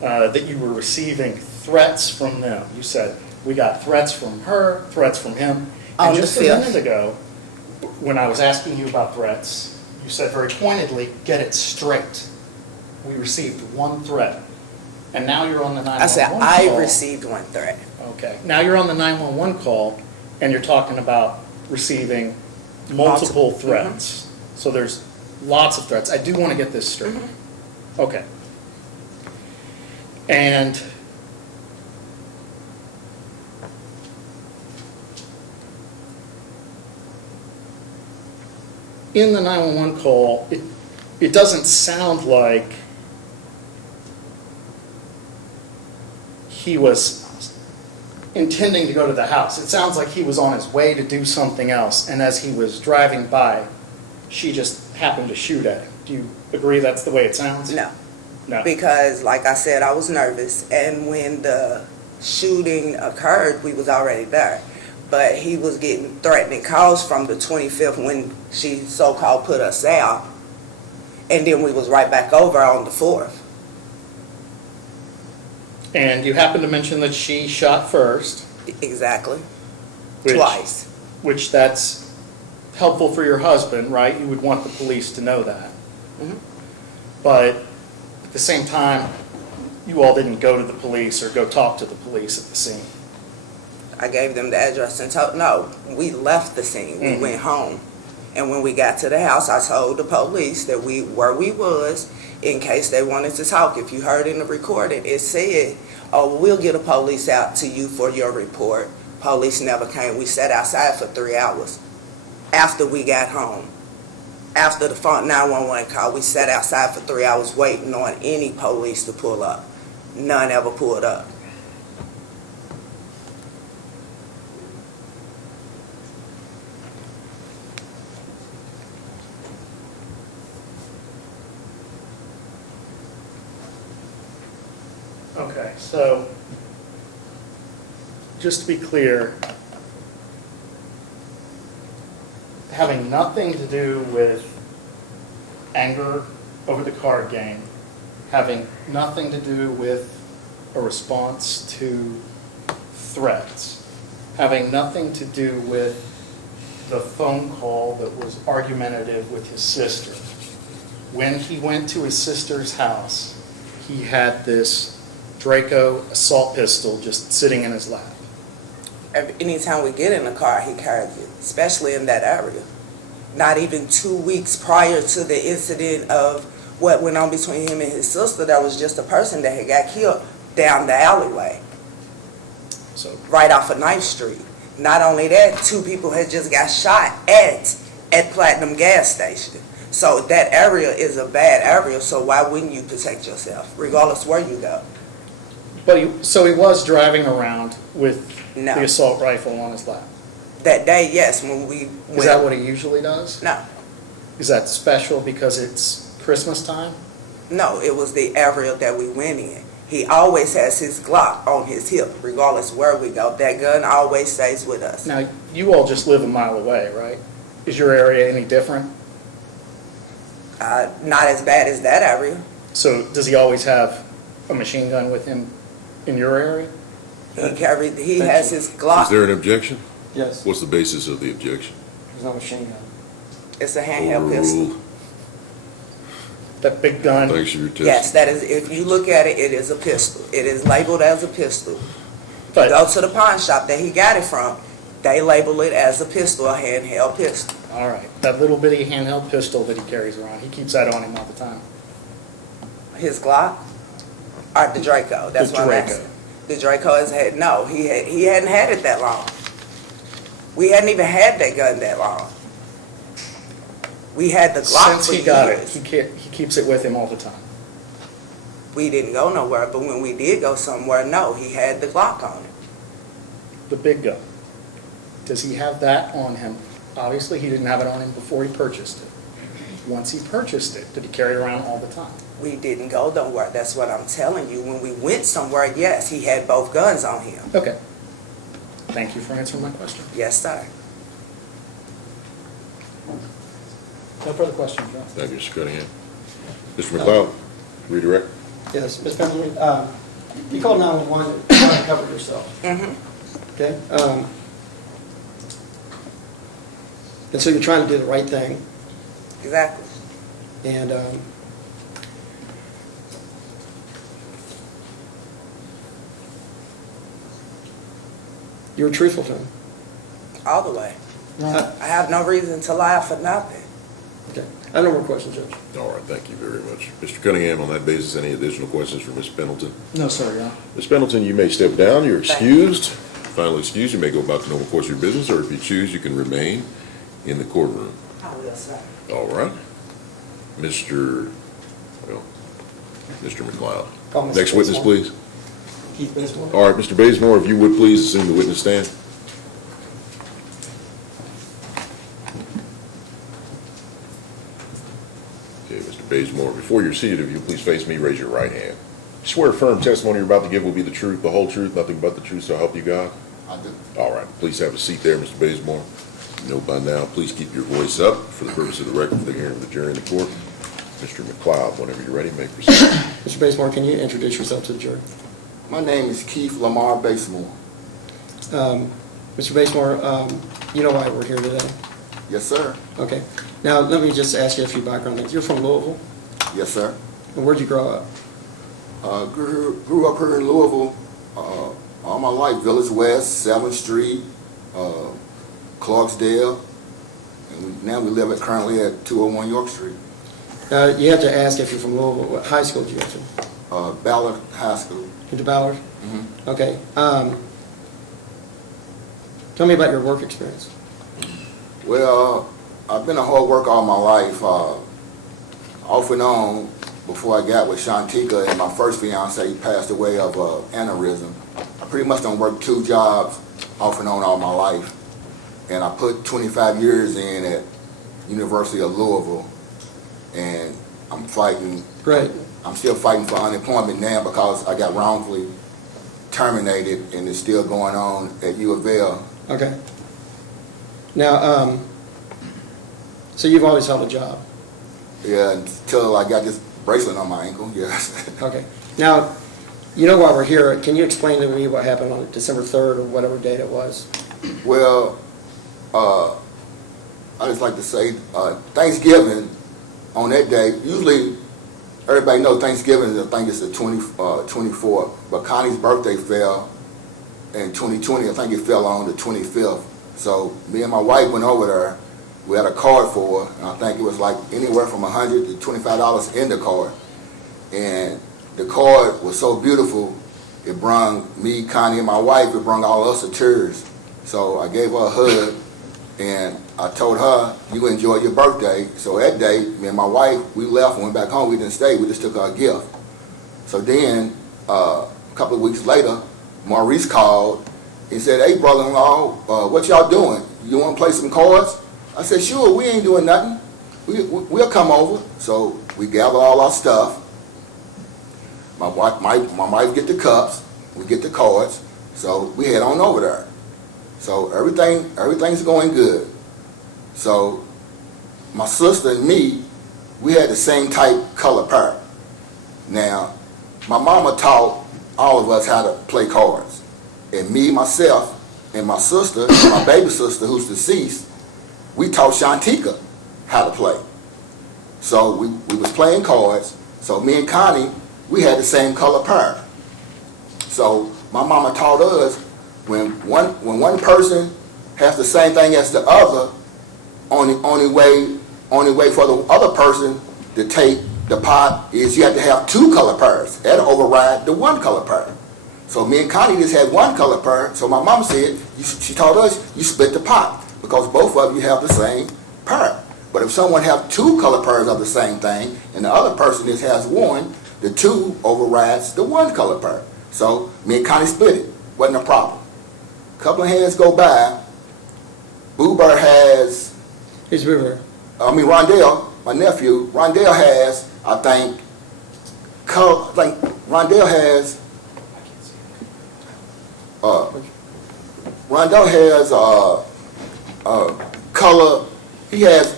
that you were receiving threats from them. You said, we got threats from her, threats from him. And just a minute ago, when I was asking you about threats, you said very pointedly, get it straight. We received one threat. And now you're on the 911 I said, call. I received one threat. Okay, now you're on the 911 call and you're talking about receiving multiple threats. So there's lots of threats. I do want to get this straight. Okay. And in the 911 call, it doesn't sound like he was intending to go to the house. It sounds like he was on his way to do something else, and as he was driving by, she just happened to shoot at him. Do you agree that's the way it sounds? No. No. Because, like I said, I was nervous, and when the shooting occurred, we was already there. But he was getting threatening calls from the 25th when she so-called put us out, and then we was right back over on the 4th. And you happened to mention that she shot first. Exactly. Which- Twice. Which that's helpful for your husband, right? You would want the police to know that. Mhm. But at the same time, you all didn't go to the police or go talk to the police at the scene. I gave them the address and told, no, we left the scene. We went home. And when we got to the house, I told the police that where we was in case they wanted to talk. If you heard in the recording, it said, oh, we'll get a police out to you for your report. Police never came. We sat outside for 3 hours after we got home. After the phone 911 call, we sat outside for 3 hours waiting on any police to pull up. None ever pulled up. Okay, so just to be clear, having nothing to do with anger over the card game, having nothing to do with a response to threats, having nothing to do with the phone call that was argumentative with his sister. When he went to his sister's house, he had this Draco assault pistol just sitting in his lap. Anytime we get in the car, he carries it, especially in that area. Not even 2 weeks prior to the incident of what went on between him and his sister, there was just a person that had got killed down the alleyway, So, right off of 9th Street. Not only that, 2 people had just got shot at Platinum gas station. So that area is a bad area, so why wouldn't you protect yourself, regardless where you go? but he was driving around with No. the assault rifle on his lap. That day, yes, when we went. Is that what he usually does? No, Is that special because it's Christmas time? no, it was the area that we went in. He always has his Glock on his hip, regardless where we go. That gun always stays with us. Now, you all just live a mile away, right? Is your area any different? Not as bad as that area. So does he always have a machine gun with him in your area? He has his Glock. Is there an objection? Yes, What's the basis of the objection? there's no machine gun. It's a handheld pistol. Overruled. That big gun? Thanks for your testimony. Yes, that is, if you look at it, it is a pistol. It is labeled as a pistol. But, Go to the pawn shop that he got it from, they label it as a pistol, a handheld pistol. all right, that little bitty handheld pistol that he carries around, he keeps that on him all the time. His Glock, or the Draco, that's The what I'm Draco. asking. The Draco has had, no, he hadn't had it that long. We hadn't even had that gun that long. We had the Glock Since for he got it, years. he keeps it with him all the time. We didn't go nowhere, but when we did go somewhere, no, he had the Glock on him. The big gun, does he have that on him? Obviously, he didn't have it on him before he purchased it. Once he purchased it, did he carry it around all the time? We didn't go nowhere, that's what I'm telling you. When we went somewhere, yes, he had both guns on him. Okay. Thank you for answering my question. Yes, sir. No further questions, John? Thank you, Mr. Cunningham. Mr. McLeod, redirect. Yes, Ms. Basemore, you called 911 to try to cover yourself, Mm-hmm. okay? And so you're trying to do the right thing, Exactly. and you were truthful to him. All the way. Uh, I have no reason to lie for nothing. Okay, I have no more questions, Judge. All right, thank you very much. Mr. Cunningham, on that basis, any additional questions for Ms. Pendleton? No, sir, Your Honor. Ms. Pendleton, you may step down. You're Thank you. excused. Finally excused. You may go about the normal course of your business, or if you choose, you can remain in the courtroom. I will, sir. All right. Mr. McLeod. Call Mr. Next witness, Basemore. please. Keith Basemore. All right, Mr. Basemore, if you would please assume the witness stand. Okay, Mr. Basemore, before you're seated, if you'll please face me, raise your right hand. You swear firm testimony you're about to give will be the truth, the whole truth, nothing but the truth, so help you God? I do. All right, please have a seat there, Mr. Basemore. You know by now, please keep your voice up for the purpose of the record for the hearing of the jury in the court. Mr. McLeod, whenever you're ready, may proceed. Mr. Basemore, can you introduce yourself to the jury? My name is Keith Lamar Basemore. Mr. Basemore, you know why we're here today? Yes, sir. Okay. Now, let me just ask you a few background things. You're from Louisville, Yes, sir. and where'd you grow up? Grew up here in Louisville all my life. Villae West, 7th Street, Clarksdale, and now we live currently at 201 York Street. You have to ask if you're from Louisville. What high school did you go to? Ballard High School. Into Ballard? Mm-hmm. Okay. Tell me about your work experience. Well, I've been a hard worker all my life, off and on. Before I got with Shantika, and my first fiance passed away of aneurysm. I pretty much done worked 2 jobs off and on all my life, and I put 25 years in at University of Louisville, and I'm fighting. Great. I'm still fighting for unemployment now because I got wrongfully terminated, and it's still going on at U of L. Okay. Now, so you've always held a job? Yeah, until I got this bracelet on my ankle, yes. Okay. Now, you know why we're here. Can you explain to me what happened on December 3rd or whatever date it was? Well, I just like to say Thanksgiving on that day, usually everybody knows Thanksgiving, I think it's the 24th, but Connie's birthday fell in 2020, I think it fell on the 25th. So me and my wife went over there. We had a card for her, and I think it was like anywhere from $100 to $25 in the card. And the card was so beautiful, it brung me, Connie, and my wife, it brung all of us to tears. So I gave her a hug, and I told her, you enjoy your birthday. So that day, me and my wife, we left and went back home. We didn't stay, we just took her a gift. So then, a couple of weeks later, Maurice called and said, hey, brother-in-law, what y'all doing? You want to play some cards? I said, sure, we ain't doing nothing. We'll come over. So we gather all our stuff. My wife get the cups, we get the cards, so we head on over there. So everything's going good. So my sister and me, we had the same type color pair. Now, my mama taught all of us how to play cards. And me, myself, and my sister, my baby sister who's deceased, we taught Shantika how to play. So we was playing cards. So me and Connie, we had the same color pair. So my mama taught us when one person has the same thing as the other, only way for the other person to take the pot is you have to have 2 color pairs. That'll override the 1 color pair. So me and Connie just had 1 color pair. So my mama said, she taught us, you split the pot, because both of you have the same pair. But if someone have 2 color pairs of the same thing, and the other person just has 1, the 2 overrides the 1 color pair. So me and Connie split it. Wasn't a problem. A couple of hands go by. Boober has, Who's Boober? Rondell, my nephew, Rondell has, Rondell has color. He has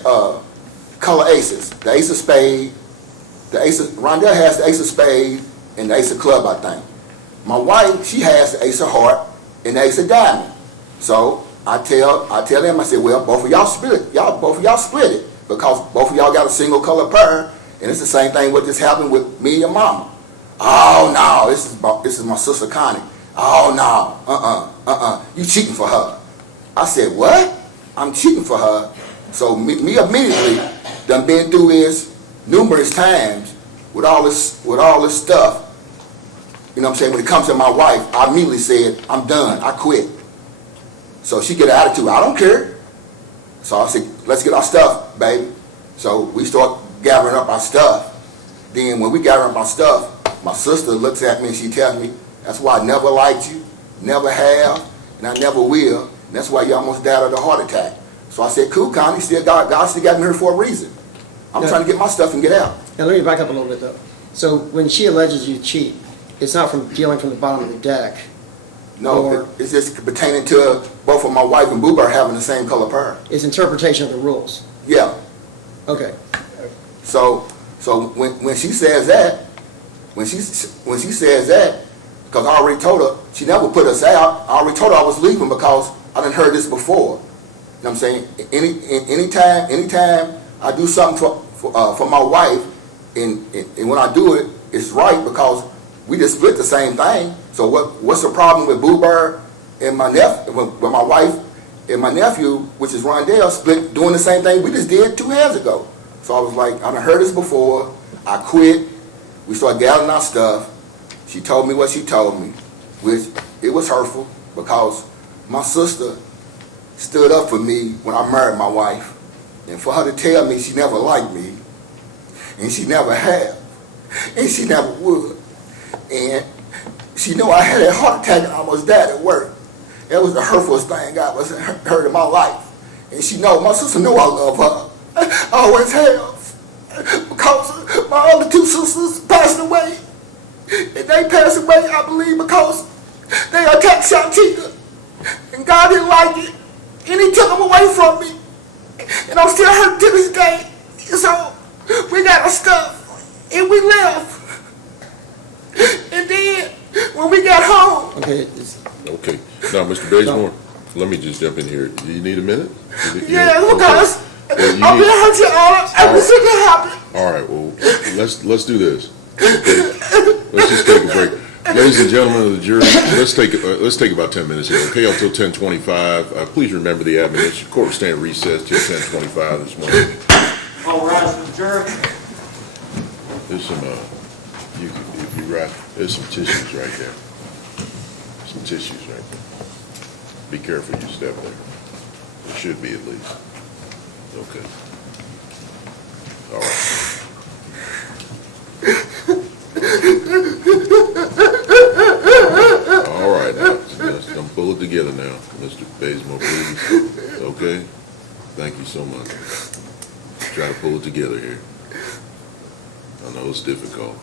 color aces. The ace of spade. Rondell has the ace of spade and the ace of club, I think. My wife, she has the ace of heart and the ace of diamond. So I tell them, I said, well, both of y'all split it because both of y'all got a single color pair, and it's the same thing what just happened with me and your mama. Oh no, this is my sister Connie. Oh no, you cheating for her. I said, what? I'm cheating for her. So me immediately done been through this numerous times with all this stuff. You know what I'm saying? When it comes to my wife, I immediately said, I'm done, I quit. So she get an attitude, I don't care. So I said, let's get our stuff, baby. So we start gathering up our stuff. Then when we gather up our stuff, my sister looks at me and she tells me, That's why I never liked you, never have, and I never will. And that's why you almost died of a heart attack. So I said, cool, Connie, God still got me here for a reason. I'm trying to get my stuff and get out. Now, let me back up a little bit, though. So when she alleges you cheat, it's not from dealing from the bottom of the deck. No, Or- it's just pertaining to both of my wife and Boo Bear having the same color pair. It's interpretation of the rules. Yeah. Okay. So when she says that, when she says that, because I already told her, she never put us out. I already told her I was leaving because I done heard this before. You know what I'm saying? Anytime I do something for my wife, and when I do it, it's right because we just split the same thing. So what's the problem with Boo Bear and my nephew, with my wife and my nephew, which is Rondell, split doing the same thing we just did 2 years ago? So I was like, I done heard this before. I quit. We started gathering our stuff. She told me what she told me, which it was hurtful because my sister stood up for me when I married my wife. And for her to tell me she never liked me, and she never have, and she never would, and she knew I had a heart attack and I almost died at work. That was the hurtfulest thing I was heard in my life. And she know, my sister knew I love her. I always have. Because my other 2 sisters passed away. And they passed away, I believe, because they attacked Shantika. And God didn't like it. And he took them away from me. And I'm still hurt to this day. So we got our stuff. And we left. And then when we got home. Okay. Okay. Now, Mr. Basemore, let me just jump in here. Do you need a minute? Yeah, because Well, I've been hurt to all every single happened. All right, well, let's do this. Okay. Let's just take a break. Ladies and gentlemen of the jury, let's take about 10 minutes here, okay, until 10:25. Please remember the admonition. Court will stand recessed till 10:25 this morning. All rise for the jury. There's some, if you right, there's some tissues right there. Some tissues right there. Be careful you step there. There should be at least. Okay. All right. All right, now, let's pull it together now, Mr. Basemore, please. Okay? Thank you so much. Try to pull it together here. I know it's difficult.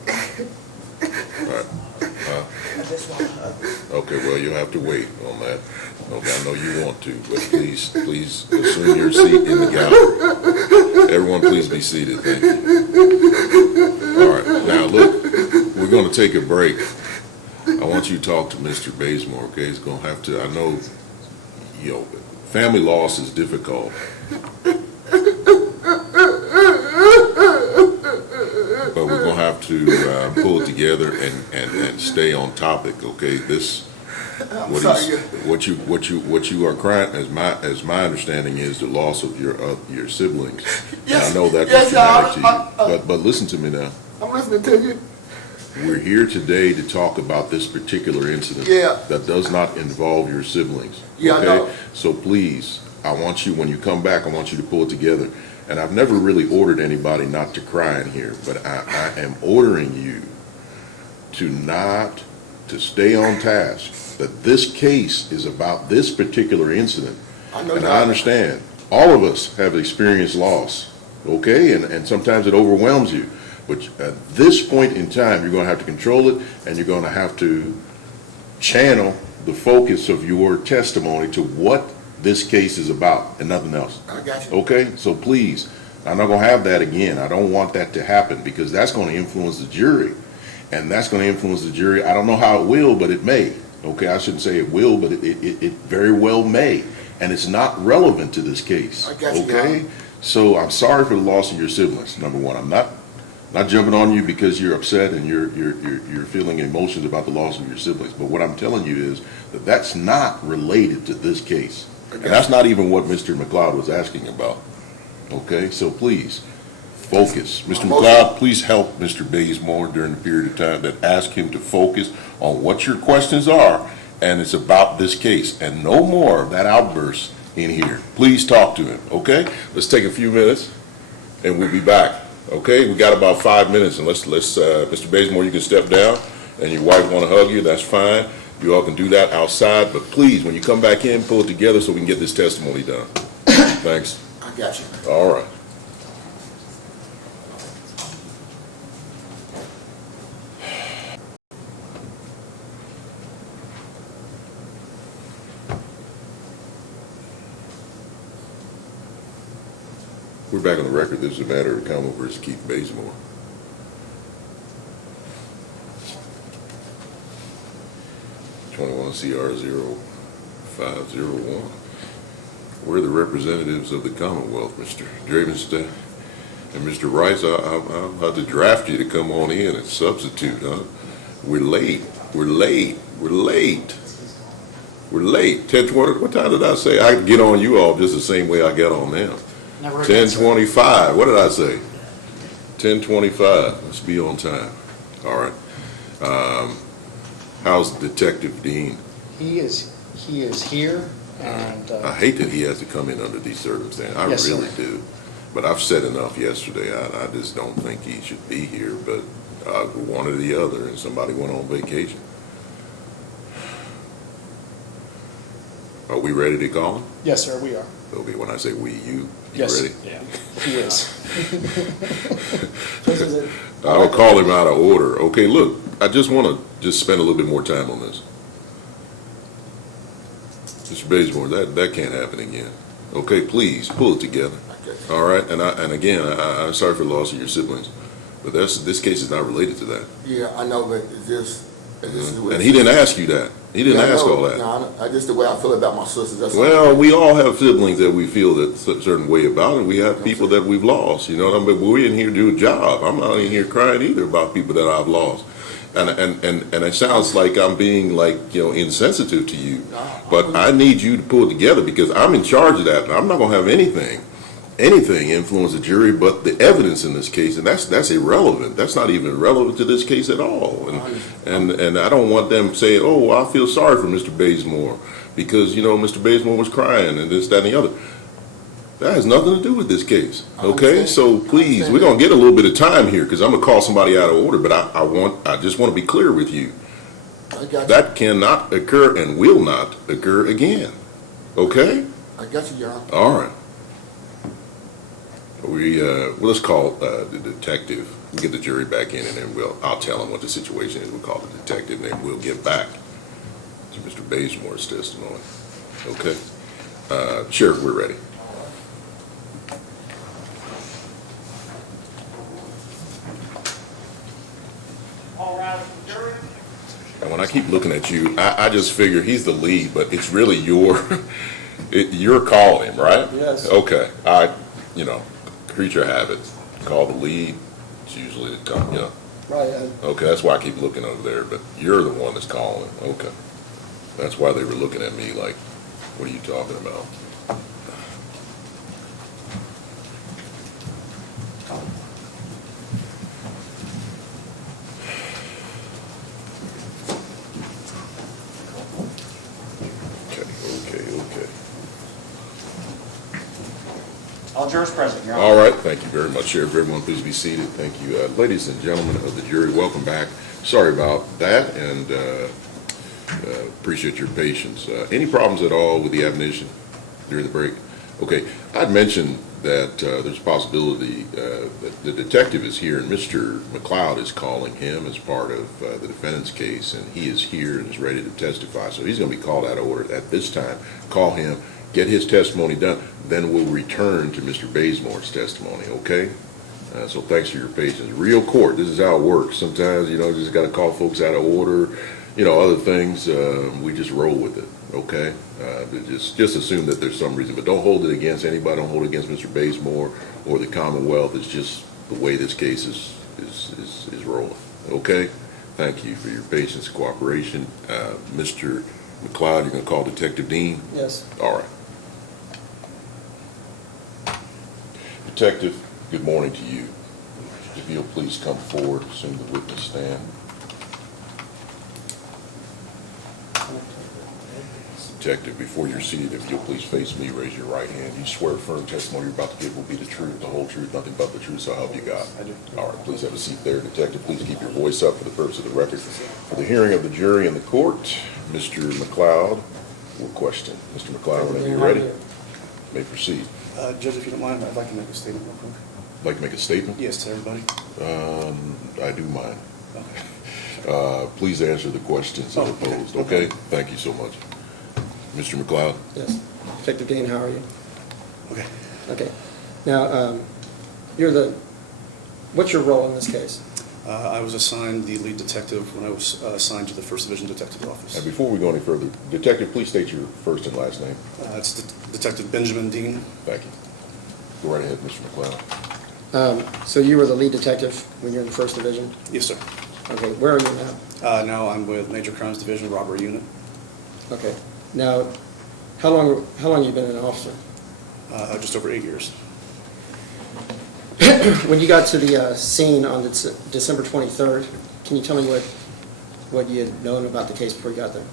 All right. Okay, well, you'll have to wait on that. Okay, I know you want to, but please assume your seat in the gallery. Everyone, please be seated. Thank you. All right, now look, we're going to take a break. I want you to talk to Mr. Basemore, okay? He's going to have to, I know, family loss is difficult. But we're going to have to pull it together and stay on topic, okay? What you are crying, as my understanding is the loss of your siblings. Yes, and I know that yes, was traumatic to you. But listen to me now. I'm listening to you. We're here today to talk about this particular incident that does not involve your siblings. Yeah, I know. So please, I want you, when you come back, I want you to pull it together. And I've never really ordered anybody not to cry in here, but I am ordering you to stay on task, that this case is about this particular incident. And I understand, all of us have experienced loss, okay? And sometimes it overwhelms you. But at this point in time, you're going to have to control it, and you're going to have to channel the focus of your testimony to what this case is about and nothing else. I got you. Okay? So please, I'm not going to have that again. I don't want that to happen because that's going to influence the jury. And that's going to influence the jury. I don't know how it will, but it may. Okay? I shouldn't say it will, but it very well may. And it's not relevant to this case. I got you, okay? So I'm sorry for the loss of your siblings, number one. I'm not jumping on you because you're upset and you're feeling emotions about the loss of your siblings. But what I'm telling you is that that's not related to this case. And that's not even what Mr. McLeod was asking about. Okay, so please, focus. Mr. McLeod, please help Mr. Basemore during the period of time that ask him to focus on what your questions are, and it's about this case, and no more of that outburst in here. Please talk to him, okay? Let's take a few minutes, and we'll be back, okay? We got about 5 minutes, and let's Mr. Basemore, you can step down, and your wife want to hug you, that's fine. You all can do that outside, but please, when you come back in, pull it together so we can get this testimony done. Thanks. I got you. All right. We're back on the record. This is a matter of Conwell versus Keith Basemore. CR 0501. We're the representatives of the Commonwealth, Mr. Dravenstein and Mr. Rice. I'm about to draft you to come on in and substitute, huh? We're late. 10:20. What time did I say? I get on you all just the same way I get on them. 10:25. What did I say? 10:25. Let's be on time. All right. How's Detective Dean? He is here, and I hate that he has to come in under these circumstances. I Yes, really sir. do. But I've said enough yesterday. I just don't think he should be here. But one or the other, and somebody went on vacation. Are we ready to call him? yes, sir, we are. Okay, when I say we, you Yes, ready? yeah, he is. I'll call him out of order. Okay, look, I just want to spend a little bit more time on this. Mr. Basemore, that can't happen again. Okay, please, pull it together. All right, and again, I'm sorry for the loss of your siblings, but this case is not related to that. Yeah, I know, but it's just the way. And he didn't ask you that. He didn't ask all that. No, I just the way I feel about my sisters. That's Well, we all have siblings that we feel that a certain way about, and we have people that we've lost. You know what I mean? But we're in here to do a job. I'm not in here crying either about people that I've lost. And it sounds like I'm being insensitive to you. But I need you to pull it together because I'm in charge of that. And I'm not going to have anything influence the jury but the evidence in this case, and that's irrelevant. That's not even relevant to this case at all. And I don't want them saying, "Oh, I feel sorry for Mr. Basemore because Mr. Basemore was crying and this, that, and the other." That has nothing to do with this case. Okay, so please, we're gonna get a little bit of time here because I'm gonna call somebody out of order. But I just want to be clear with you. I got you. That cannot occur and will not occur again. Okay? I got you, Your Honor. All right. Let's call the detective. We'll get the jury back in, and then I'll tell them what the situation is. We'll call the detective, and then we'll get back to Mr. Basemore's testimony. Okay? Sheriff, we're ready. All rise, jury. And when I keep looking at you, I just figure he's the lead, but it's really you're calling him, right? Yes. Okay. Creature habits. Call the lead. It's usually the Right, Okay, that's why I keep looking over there, but you're the one that's calling. Okay. That's why they were looking at me like, what are you talking about? Okay. All jurors present, Your Honor. All right, thank you very much, Sheriff. Everyone, please be seated. Thank you. Ladies and gentlemen of the jury, welcome back. Sorry about that, and appreciate your patience. Any problems at all with the admonition during the break? Okay, I'd mentioned that there's a possibility that the detective is here, and Mr. McLeod is calling him as part of the defendant's case, and he is here and is ready to testify. So he's going to be called out of order at this time. Call him, get his testimony done, then we'll return to Mr. Basemore's testimony, okay? So thanks for your patience. Real court, this is how it works. Sometimes, just got to call folks out of order, other things, we just roll with it, okay? Just assume that there's some reason, but don't hold it against anybody. Don't hold it against Mr. Basemore or the Commonwealth. It's just the way this case is rolling, okay? Thank you for your patience and cooperation. Mr. McLeod, you're going to call Detective Dean? yes. All right. Detective, good morning to you. If you'll please come forward, assume the witness stand. Detective, before you're seated, if you'll please face me, raise your right hand. You swear firm testimony you're about to give will be the truth, the whole truth, nothing but the truth, so help you God. I do. All right, please have a seat there. Detective, please keep your voice up for the purpose of the record. For the hearing of the jury and the court, Mr. McLeod will question. Mr. McLeod, whenever you're ready, may proceed. Judge, if you don't mind, I'd like to make a statement real quick. Like to make a statement? Yes, to everybody. I do mind. Okay. Please answer the questions that are posed, okay? Thank you so much. Mr. McLeod? Yes. Detective Dean, how are you? Okay. Okay. Now, what's your role in this case? I was assigned the lead detective when I was assigned to the First Division Detective Office. And before we go any further, Detective, please state your first and last name. It's Detective Benjamin Dean. Thank you. Go right ahead, Mr. McLeod. So you were the lead detective when you're in the First Division? Yes, sir. Okay, where are you now? Now I'm with Major Crimes Division, Robbery Unit. Okay. Now, how long have you been an officer? Just over 8 years. When you got to the scene on December 23rd, can you tell me what you had known about the case before you got there?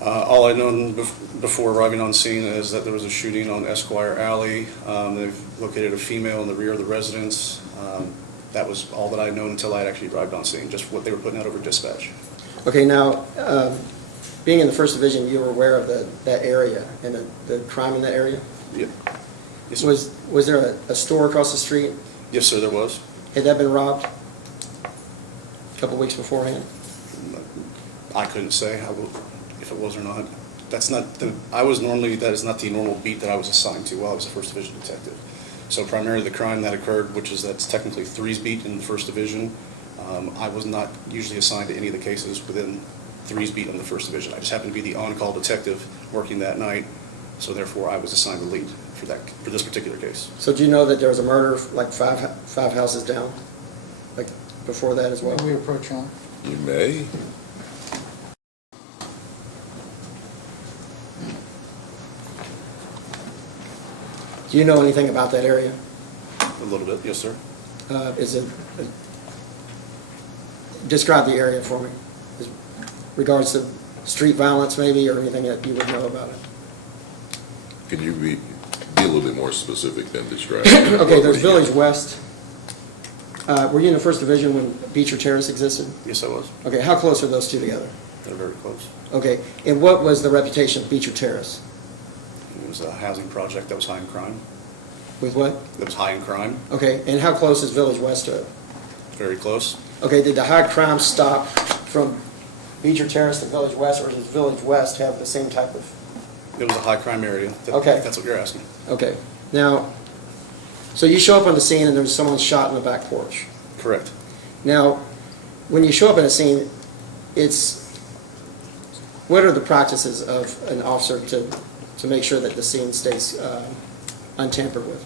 All I'd known before arriving on scene is that there was a shooting on Esquire Alley. They've located a female in the rear of the residence. That was all that I'd known until I had actually arrived on scene, just what they were putting out over dispatch. Okay, now, being in the First Division, you were aware of that area and the crime in that area? Yep. Yes, sir. Was there a store across the street? Yes, sir, there was. Had that been robbed a couple weeks beforehand? I couldn't say if it was or not. That is not the normal beat that I was assigned to while I was a First Division detective. So primarily the crime that occurred, that's technically 3's beat in the First Division, I was not usually assigned to any of the cases within 3's beat in the First Division. I just happened to be the on-call detective working that night, so therefore I was assigned the lead for this particular case. So do you know that there was a murder like five houses down, like before that as well? May we approach Your Honor? You may. Do you know anything about that area? A little bit, yes, sir. Describe the area for me, as regards to street violence maybe, or anything that you would know about it. Can you be a little bit more specific than describe? Okay, there's Villae West. Were you in the First Division when Beecher Terrace existed? Yes, I was. Okay, how close are those two together? They're very close. Okay, and what was the reputation of Beecher Terrace? It was a housing project that was high in crime. With what? That was high in crime, Okay, and how close is Villae West to it? very close. Okay, did the high crime stop from Beecher Terrace to Villae West, or does Villae West have the same type of? It was a high crime area. Okay. That's what you're asking. Okay, now, so you show up on the scene and there's someone shot in the back porch. Correct. Now, when you show up in a scene, what are the practices of an officer to make sure that the scene stays untampered with?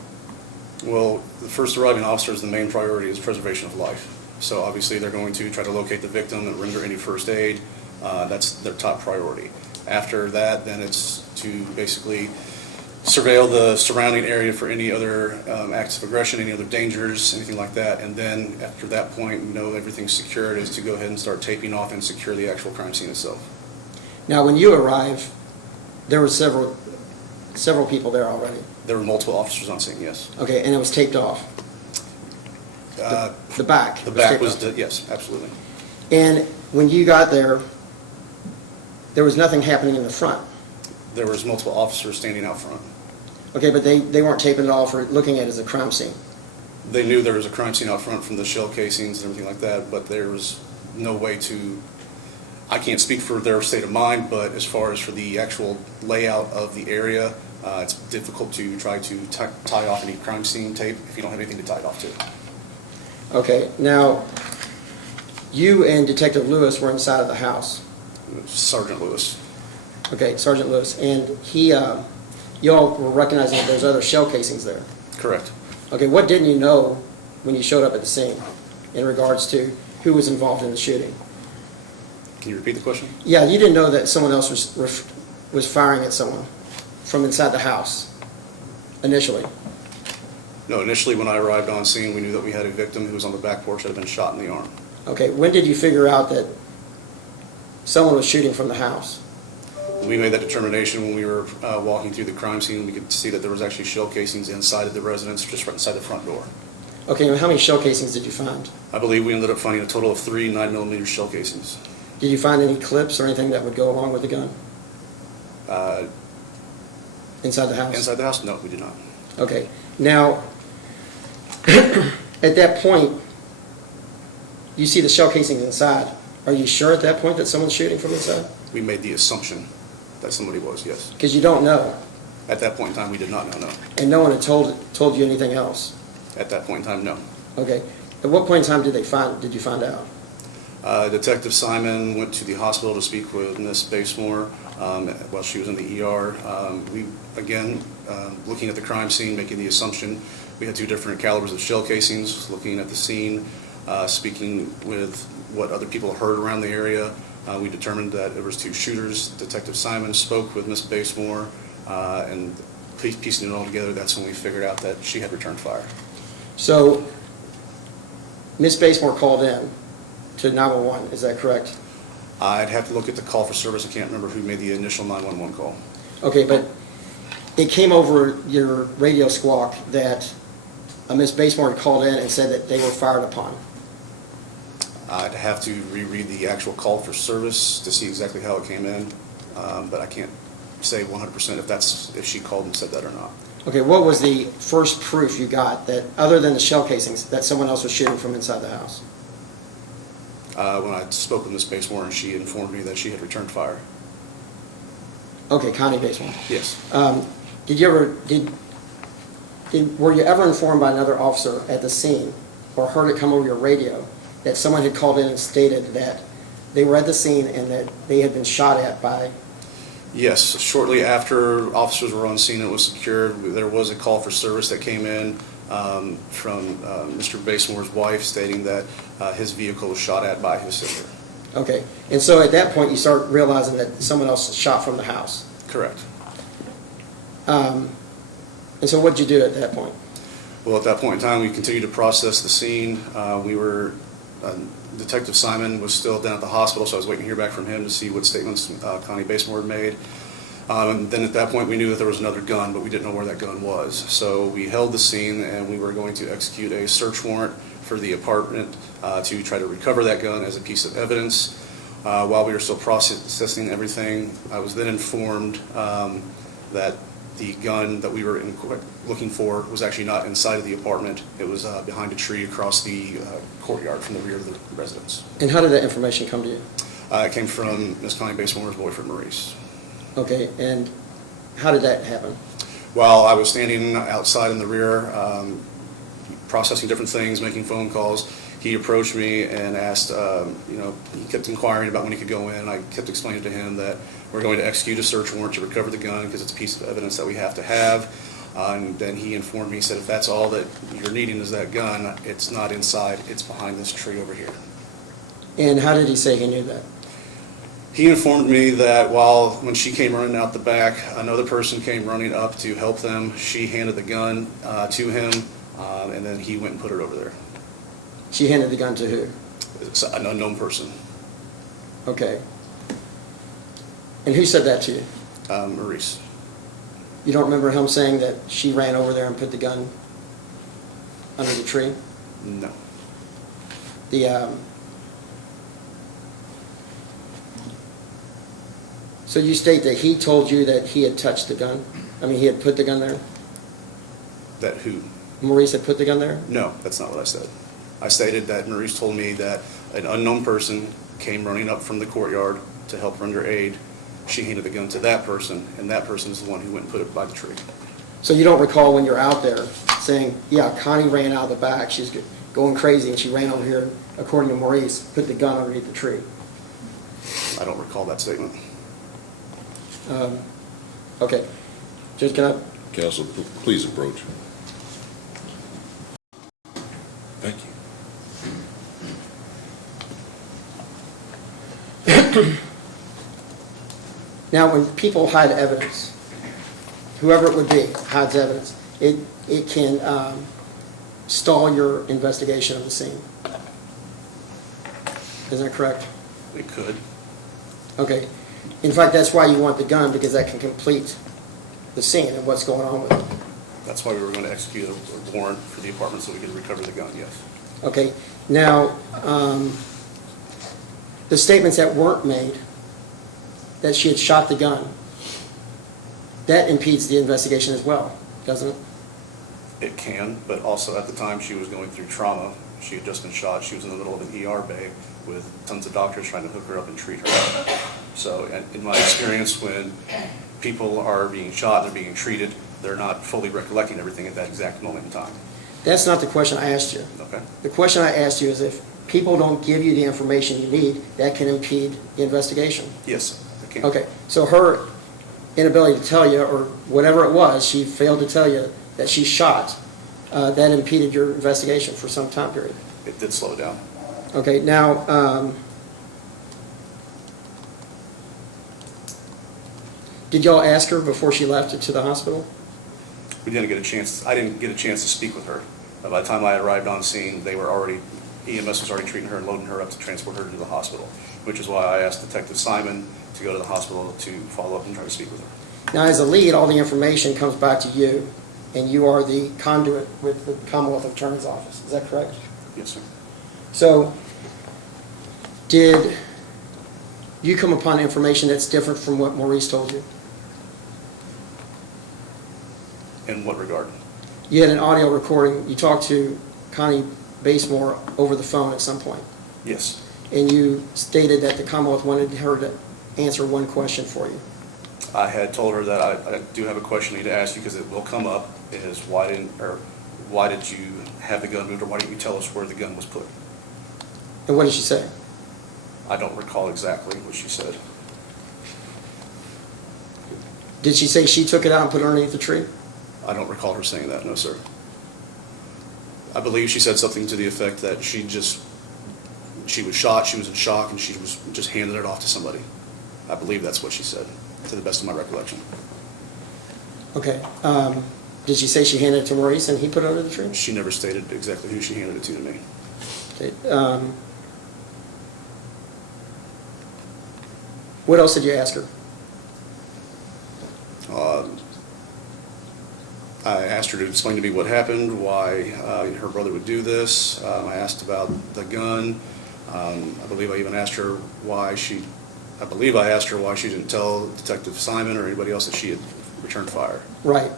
Well, the first arriving officer's the main priority is preservation of life. So obviously they're going to try to locate the victim and render any first aid. That's their top priority. After that, then it's to basically surveil the surrounding area for any other acts of aggression, any other dangers, anything like that. And then after that point, everything's secured, is to go ahead and start taping off and secure the actual crime scene itself. Now, when you arrive, there were several people there already. There were multiple officers on scene, yes. Okay, and it was taped off. The back. The back taped was, off. yes, absolutely. And when you got there was nothing happening in the front. There was multiple officers standing out front. Okay, but they weren't taping it off or looking at it as a crime scene. They knew there was a crime scene out front from the shell casings and everything like that, but there was no way to, I can't speak for their state of mind, but as far as for the actual layout of the area, it's difficult to try to tie off any crime scene tape if you don't have anything to tie it off to. Okay, now, you and Detective Lewis were inside of the house. Sergeant Lewis. Okay, Sergeant Lewis, and you all were recognizing that there's other shell casings there. Correct. Okay, what didn't you know when you showed up at the scene in regards to who was involved in the shooting? Can you repeat the question? Yeah, you didn't know that someone else was firing at someone from inside the house initially. No, initially when I arrived on scene, we knew that we had a victim who was on the back porch that had been shot in the arm. Okay, when did you figure out that someone was shooting from the house? We made that determination when we were walking through the crime scene. We could see that there was actually shell casings inside of the residence, just right inside the front door. Okay, and how many shell casings did you find? I believe we ended up finding a total of 3 9mm shell casings. Did you find any clips or anything that would go along with the gun inside the house? Inside the house? No, we did not. Okay, now, at that point, you see the shell casings inside. Are you sure at that point that someone's shooting from inside? We made the assumption that somebody was, yes. Because you don't know, At that point in time, we did not know, no. and no one had told you anything else. At that point in time, no. Okay, at what point in time did you find out? Detective Simon went to the hospital to speak with Miss Basemore while she was in the ER. We, again, looking at the crime scene, making the assumption, we had 2 different calibers of shell casings, looking at the scene, speaking with what other people heard around the area. We determined that it was 2 shooters. Detective Simon spoke with Miss Basemore, and piecing it all together, that's when we figured out that she had returned fire. So, Ms. Basemore called in to 911, is that correct? I'd have to look at the call for service. I can't remember who made the initial 911 call. Okay, but it came over your radio squawk that Ms. Basemore had called in and said that they were fired upon. I'd have to reread the actual call for service to see exactly how it came in, but I can't say 100% if she called and said that or not. Okay, what was the first proof you got that, other than the shell casings, that someone else was shooting from inside the house? When I spoke with Ms. Basemore, and she informed me that she had returned fire. Okay, Connie Basemore. Yes. Were you ever informed by another officer at the scene, or heard it come over your radio, that someone had called in and stated that they were at the scene and that they had been shot at by? Yes. Shortly after officers were on scene and it was secured, there was a call for service that came in from Mr. Basemore's wife stating that his vehicle was shot at by his sister. Okay, and so at that point you start realizing that someone else shot from the house. Correct. And so what did you do at that point? Well, at that point in time, we continued to process the scene. Detective Simon was still down at the hospital, so I was waiting to hear back from him to see what statements Connie Basemore had made. And then at that point, we knew that there was another gun, but we didn't know where that gun was. So we held the scene, and we were going to execute a search warrant for the apartment to try to recover that gun as a piece of evidence. While we were still processing everything, I was then informed that the gun that we were looking for was actually not inside of the apartment. It was behind a tree across the courtyard from the rear of the residence. And how did that information come to you? It came from Ms. Connie Basemore's boyfriend, Maurice. Okay, and how did that happen? While I was standing outside in the rear, processing different things, making phone calls, he approached me and asked, he kept inquiring about when he could go in. I kept explaining to him that we're going to execute a search warrant to recover the gun because it's a piece of evidence that we have to have. And then he informed me, he said, if that's all that you're needing is that gun, it's not inside, it's behind this tree over here. And how did he say he knew that? He informed me that when she came running out the back, another person came running up to help them. She handed the gun to him, and then he went and put it over there. She handed the gun to who? It's an unknown person. Okay. And who said that to you? Maurice. You don't remember him saying that she ran over there and put the gun under the tree? No. So you state that he told you that he had touched the gun? I mean, he had put the gun there? That who? Maurice had put the gun there? No, that's not what I said. I stated that Maurice told me that an unknown person came running up from the courtyard to help render aid. She handed the gun to that person, and that person is the one who went and put it by the tree. So you don't recall when you're out there saying, yeah, Connie ran out of the back, she's going crazy, and she ran over here, according to Maurice, put the gun underneath the tree? I don't recall that statement. Okay. Judge, can I? Counsel, please approach. Thank you. Now, when people hide evidence, whoever it would be hides evidence, it can stall your investigation of the scene. Is that correct? It could. Okay. In fact, that's why you want the gun, because that can complete the scene and what's going on with it. That's why we were going to execute a warrant for the apartment so we could recover the gun, yes. Okay, now, the statements that weren't made, that she had shot the gun, that impedes the investigation as well, doesn't it? It can, but also at the time she was going through trauma. She had just been shot. She was in the middle of an ER bay with tons of doctors trying to hook her up and treat her. So in my experience, when people are being shot and they're being treated, they're not fully recollecting everything at that exact moment in time. That's not the question I asked you. Okay? The question I asked you is if people don't give you the information you need, that can impede the investigation. Yes, I can. Okay, so her inability to tell you, or whatever it was, she failed to tell you that she shot, that impeded your investigation for some time period. It did slow down. Okay, now, did y'all ask her before she left to the hospital? We didn't get a chance. I didn't get a chance to speak with her. By the time I arrived on scene, they were already, EMS was already treating her and loading her up to transport her to the hospital, which is why I asked Detective Simon to go to the hospital to follow up and try to speak with her. Now, as a lead, all the information comes back to you, and you are the conduit with the Commonwealth Attorney's Office. Is that correct? Yes, sir. So, did you come upon information that's different from what Maurice told you? In what regard? You had an audio recording. You talked to Connie Basemore over the phone at some point, Yes. and you stated that the Commonwealth wanted her to answer one question for you. I had told her that I do have a question I need to ask you because it will come up, is why did you have the gun moved, or why didn't you tell us where the gun was put? And what did she say? I don't recall exactly what she said. Did she say she took it out and put it underneath the tree? I don't recall her saying that, no, sir. I believe she said something to the effect that she was shot, she was in shock, and she was just handing it off to somebody. I believe that's what she said, to the best of my recollection. Okay. Did she say she handed it to Maurice and he put it under the tree? She never stated exactly who she handed it to me. Okay. What else did you ask her? I asked her to explain to me what happened, why her brother would do this. I asked about the gun. I believe I even asked her why she didn't tell Detective Simon or anybody else that she had returned fire. Right.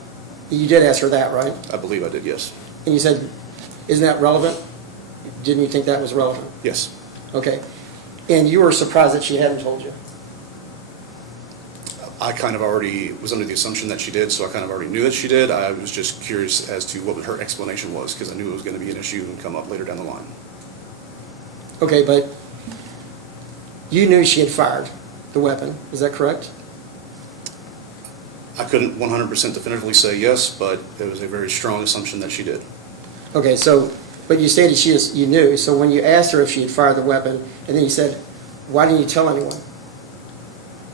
You did ask her that, right? I believe I did, yes. And you said, isn't that relevant? Didn't you think that was relevant? Yes. Okay. And you were surprised that she hadn't told you? I kind of already was under the assumption that she did, so I kind of already knew that she did. I was just curious as to what her explanation was, because I knew it was going to be an issue and come up later down the line. Okay, but you knew she had fired the weapon, is that correct? I couldn't 100% definitively say yes, but it was a very strong assumption that she did. Okay, so, but you stated you knew, so when you asked her if she had fired the weapon, and then you said, why didn't you tell anyone?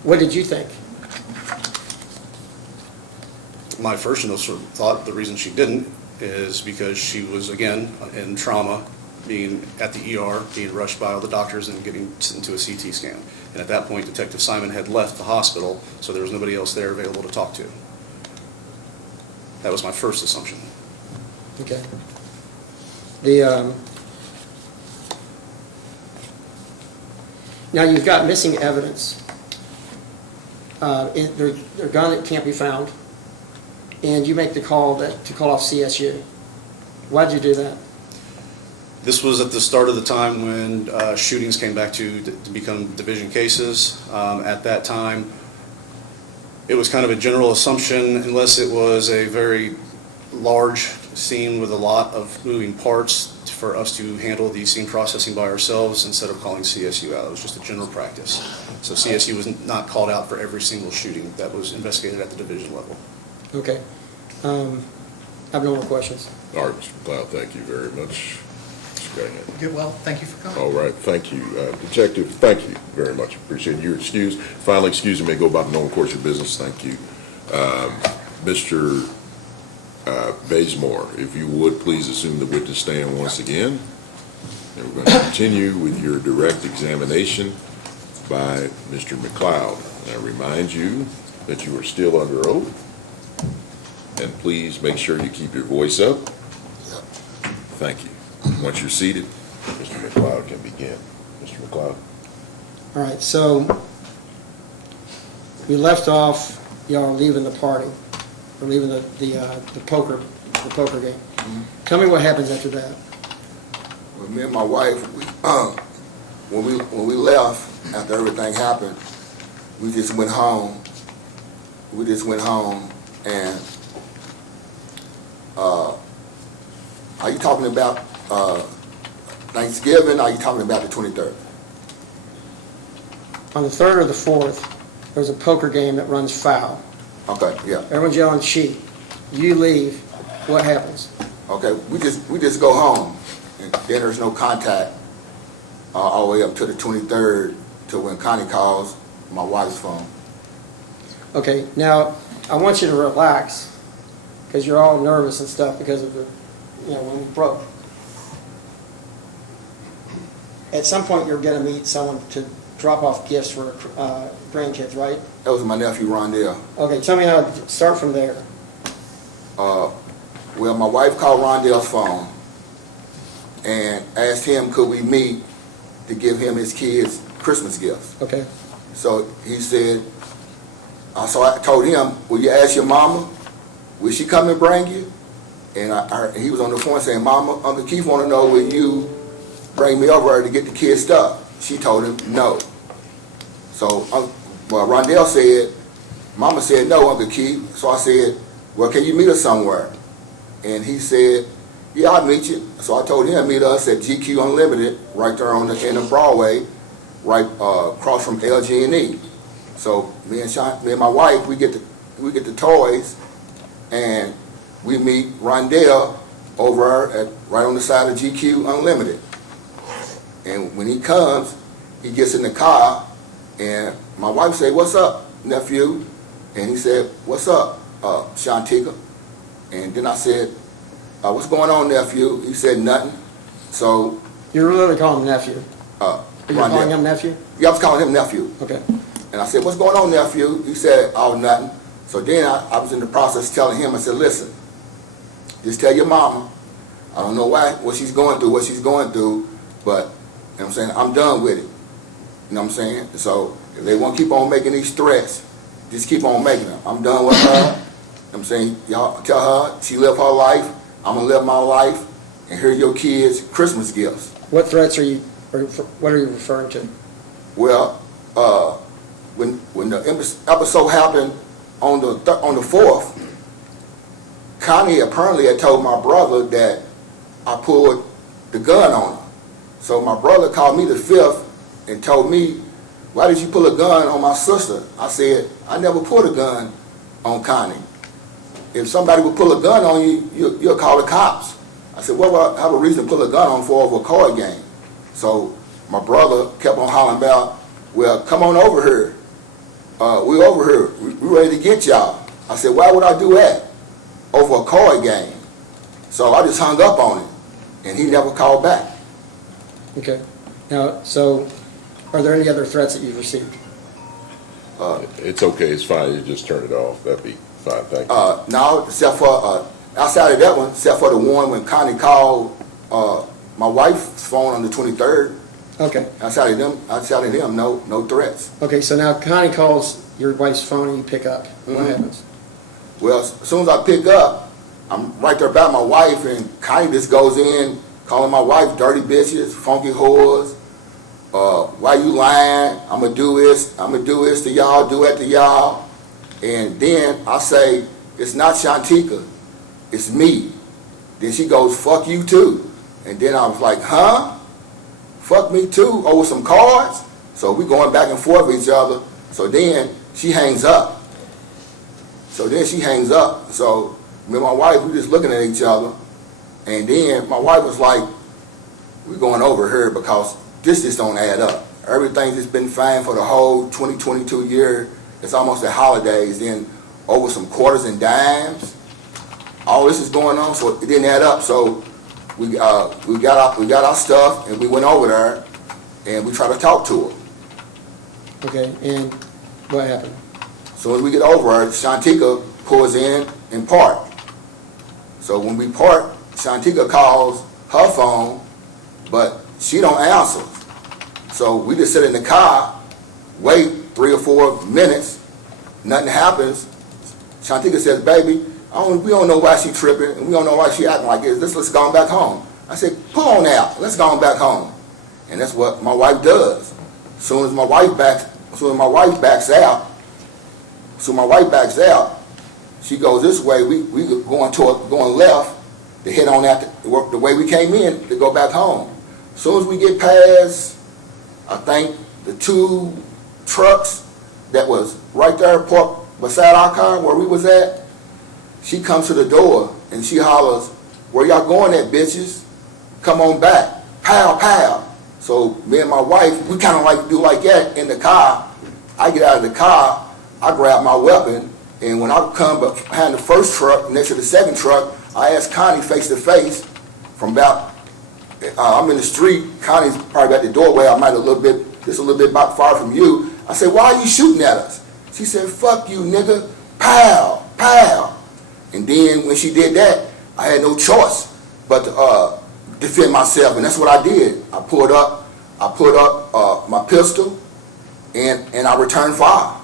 What did you think? My first initial thought, the reason she didn't, is because she was, again, in trauma, being at the ER, being rushed by all the doctors and getting sent to a CT scan. And at that point, Detective Simon had left the hospital, so there was nobody else there available to talk to. That was my first assumption. Okay. Now you've got missing evidence. Their gun can't be found, and you make the call to call off CSU. Why did you do that? This was at the start of the time when shootings came back to become division cases. At that time, it was kind of a general assumption, unless it was a very large scene with a lot of moving parts, for us to handle the scene processing by ourselves instead of calling CSU out. It was just a general practice. So CSU was not called out for every single shooting that was investigated at the division level. Okay. I have no more questions. All right, Mr. McLeod, thank you very much. Mr. Gahan. Good, well, thank you for coming. All right, thank you. Detective, thank you very much. Appreciate it. You're excused. Finally, excuse me, go about the normal course of business. Thank you. Mr. Basemore, if you would, please assume the witness stand once again. And we're going to continue with your direct examination by Mr. McLeod. I remind you that you are still under oath, and please make sure you keep your voice up. Thank you. Once you're seated, Mr. McLeod can begin. Mr. McLeod. All right, so we left off, y'all leaving the party, or leaving the poker game. Tell me what happens after that. Well, me and my wife, when we left, after everything happened, we just went home. And are you talking about Thanksgiving, or are you talking about the 23rd? On the 3rd or the 4th, there's a poker game that runs foul. Okay, yeah. Everyone's yelling cheat. You leave, what happens? Okay, we just go home, and then there's no contact all the way up to the 23rd, to when Connie calls my wife's phone. Okay, now, I want you to relax, because you're all nervous and stuff because of the, when we broke. At some point, you're going to meet someone to drop off gifts for grandkids, right? That was my nephew, Rondell. Okay, tell me how to start from there. Well, my wife called Rondell's phone and asked him, could we meet to give him his kids Christmas gifts? Okay. So he said, so I told him, will you ask your mama, will she come and bring you? And he was on the phone saying, Mama, Uncle Keith want to know, will you bring me over to get the kids stuff? She told him no. So Rondell said, Mama said no, Uncle Keith. So I said, well, can you meet us somewhere? And he said, yeah, I'll meet you. So I told him, meet us at GQ Unlimited, right there on the end of Broadway, right across from LG&E. So me and my wife, we get the toys, and we meet Rondell over right on the side of GQ Unlimited. And when he comes, he gets in the car, and my wife said, what's up, nephew? And he said, what's up, Shantika? And then I said, what's going on, nephew? He said, nothing. So... You're really calling him nephew? You're calling him nephew? Yeah, I was calling him nephew. Okay. And I said, what's going on, nephew? He said, oh, nothing. So then I was in the process of telling him, I said, listen, just tell your mama, I don't know what she's going through, but, you know what I'm saying, I'm done with it. You know what I'm saying? So if they want to keep on making these threats, just keep on making them. I'm done with her. You know what I'm saying? Y'all tell her she live her life, I'm going to live my life, and here's your kids' Christmas gifts. What threats are you, what are you referring to? Well, when the episode happened on the 4th, Connie apparently had told my brother that I pulled the gun on her. So my brother called me the 5th and told me, why did you pull a gun on my sister? I said, I never pulled a gun on Connie. If somebody would pull a gun on you, you'll call the cops. I said, what would I have a reason to pull a gun on for over a card game? So my brother kept on hollering about, well, come on over here. We over here. We ready to get y'all. I said, why would I do that? Over a card game. So I just hung up on him, and he never called back. Okay. Now, so are there any other threats that you've received? It's okay, it's fine, you just turn it off, that'd be fine, thank you. No, except for, outside of that one, except for the one when Connie called my wife's phone on the 23rd. Okay. Outside of them, no threats. Okay, so now Connie calls your wife's phone and you pick up. What happens? Well, as soon as I pick up, I'm right there by my wife, and Connie just goes in, calling my wife dirty bitches, funky whores. Why you lying? I'm gonna do this to y'all, do it to y'all. And then I say, it's not Shantika, it's me. Then she goes, fuck you too. And then I was like, huh? Fuck me too, over some cards? So we going back and forth with each other. So then she hangs up. So me and my wife, we just looking at each other. And then my wife was like, we're going over here because this just don't add up. Everything's just been fine for the whole 2022 year. It's almost the holidays. Then over some quarters and dimes, all this is going on, so it didn't add up. So we got our stuff, and we went over there, and we tried to talk to her. Okay, and what happened? So as we get over, Shantika pulls in and park. So when we park, Shantika calls her phone, but she don't answer. So we just sit in the car, wait 3 or 4 minutes, nothing happens. Shantika says, baby, we don't know why she tripping, and we don't know why she acting like this. Let's go on back home. I said, pull on out, let's go on back home. And that's what my wife does. As soon as my wife backs out, she goes this way, we going left to head on out the way we came in to go back home. As soon as we get past, I think, the 2 trucks that was right there parked beside our car where we was at, she comes to the door and she hollers, where y'all going at, bitches? Come on back. Pow, pow. So me and my wife, we kind of like do like that in the car. I get out of the car, I grab my weapon, and when I come behind the first truck, next to the second truck, I ask Connie face to face from about, I'm in the street, Connie's probably at the doorway, I might just a little bit about far from you. I said, why are you shooting at us? She said, fuck you, nigga. Pow, pow. And then when she did that, I had no choice but to defend myself, and that's what I did. I pulled up my pistol, and I returned fire.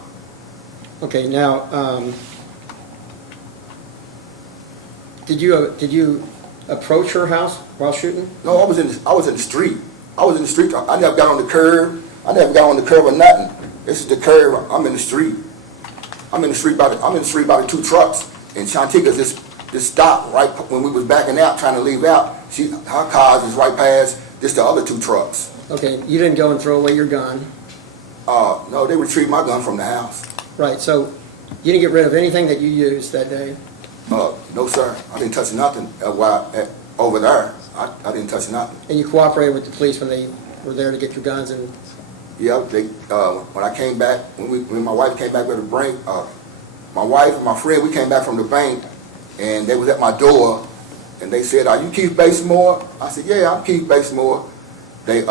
Okay, now, did you approach her house while shooting? No, I was in the street. I never got on the curb. Or nothing. This is the curb. I'm in the street. I'm in the street by the 2 trucks, and Shantika just stopped right when we was backing out, trying to leave out. Her car is right past just the other 2 trucks. Okay, you didn't go and throw away your gun. No, they retrieved my gun from the house. Right, so you didn't get rid of anything that you used that day? No, sir. I didn't touch nothing over there. I didn't touch nothing. And you cooperated with the police when they were there to get your guns and... Yeah, when I came back, when my wife came back with the bank, my wife and my friend, we came back from the bank, and they was at my door, and they said, are you Keith Basemore? I said, yeah, I'm Keith Basemore. They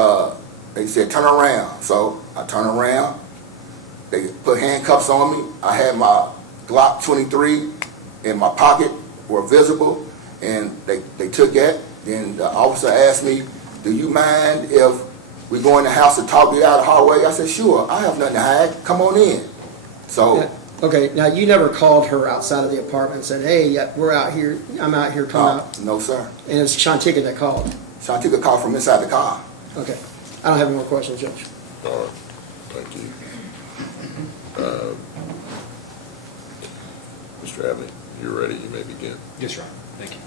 said, turn around. So I turned around. They put handcuffs on me. I had my Glock 23 in my pocket, were visible, and they took that. Then the officer asked me, do you mind if we go in the house to talk to you out of the hallway? I said, sure, I have nothing to hide. Come on in. So. Yeah. Okay, now you never called her outside of the apartment and said, hey, we're out here, I'm out here, come out? No, sir. And it's Shantika that called? Shantika called from inside the car. Okay. I don't have any more questions, Judge. All right, thank you. Mr. Abney, you're ready, you may begin. Yes, Your Honor. Thank you.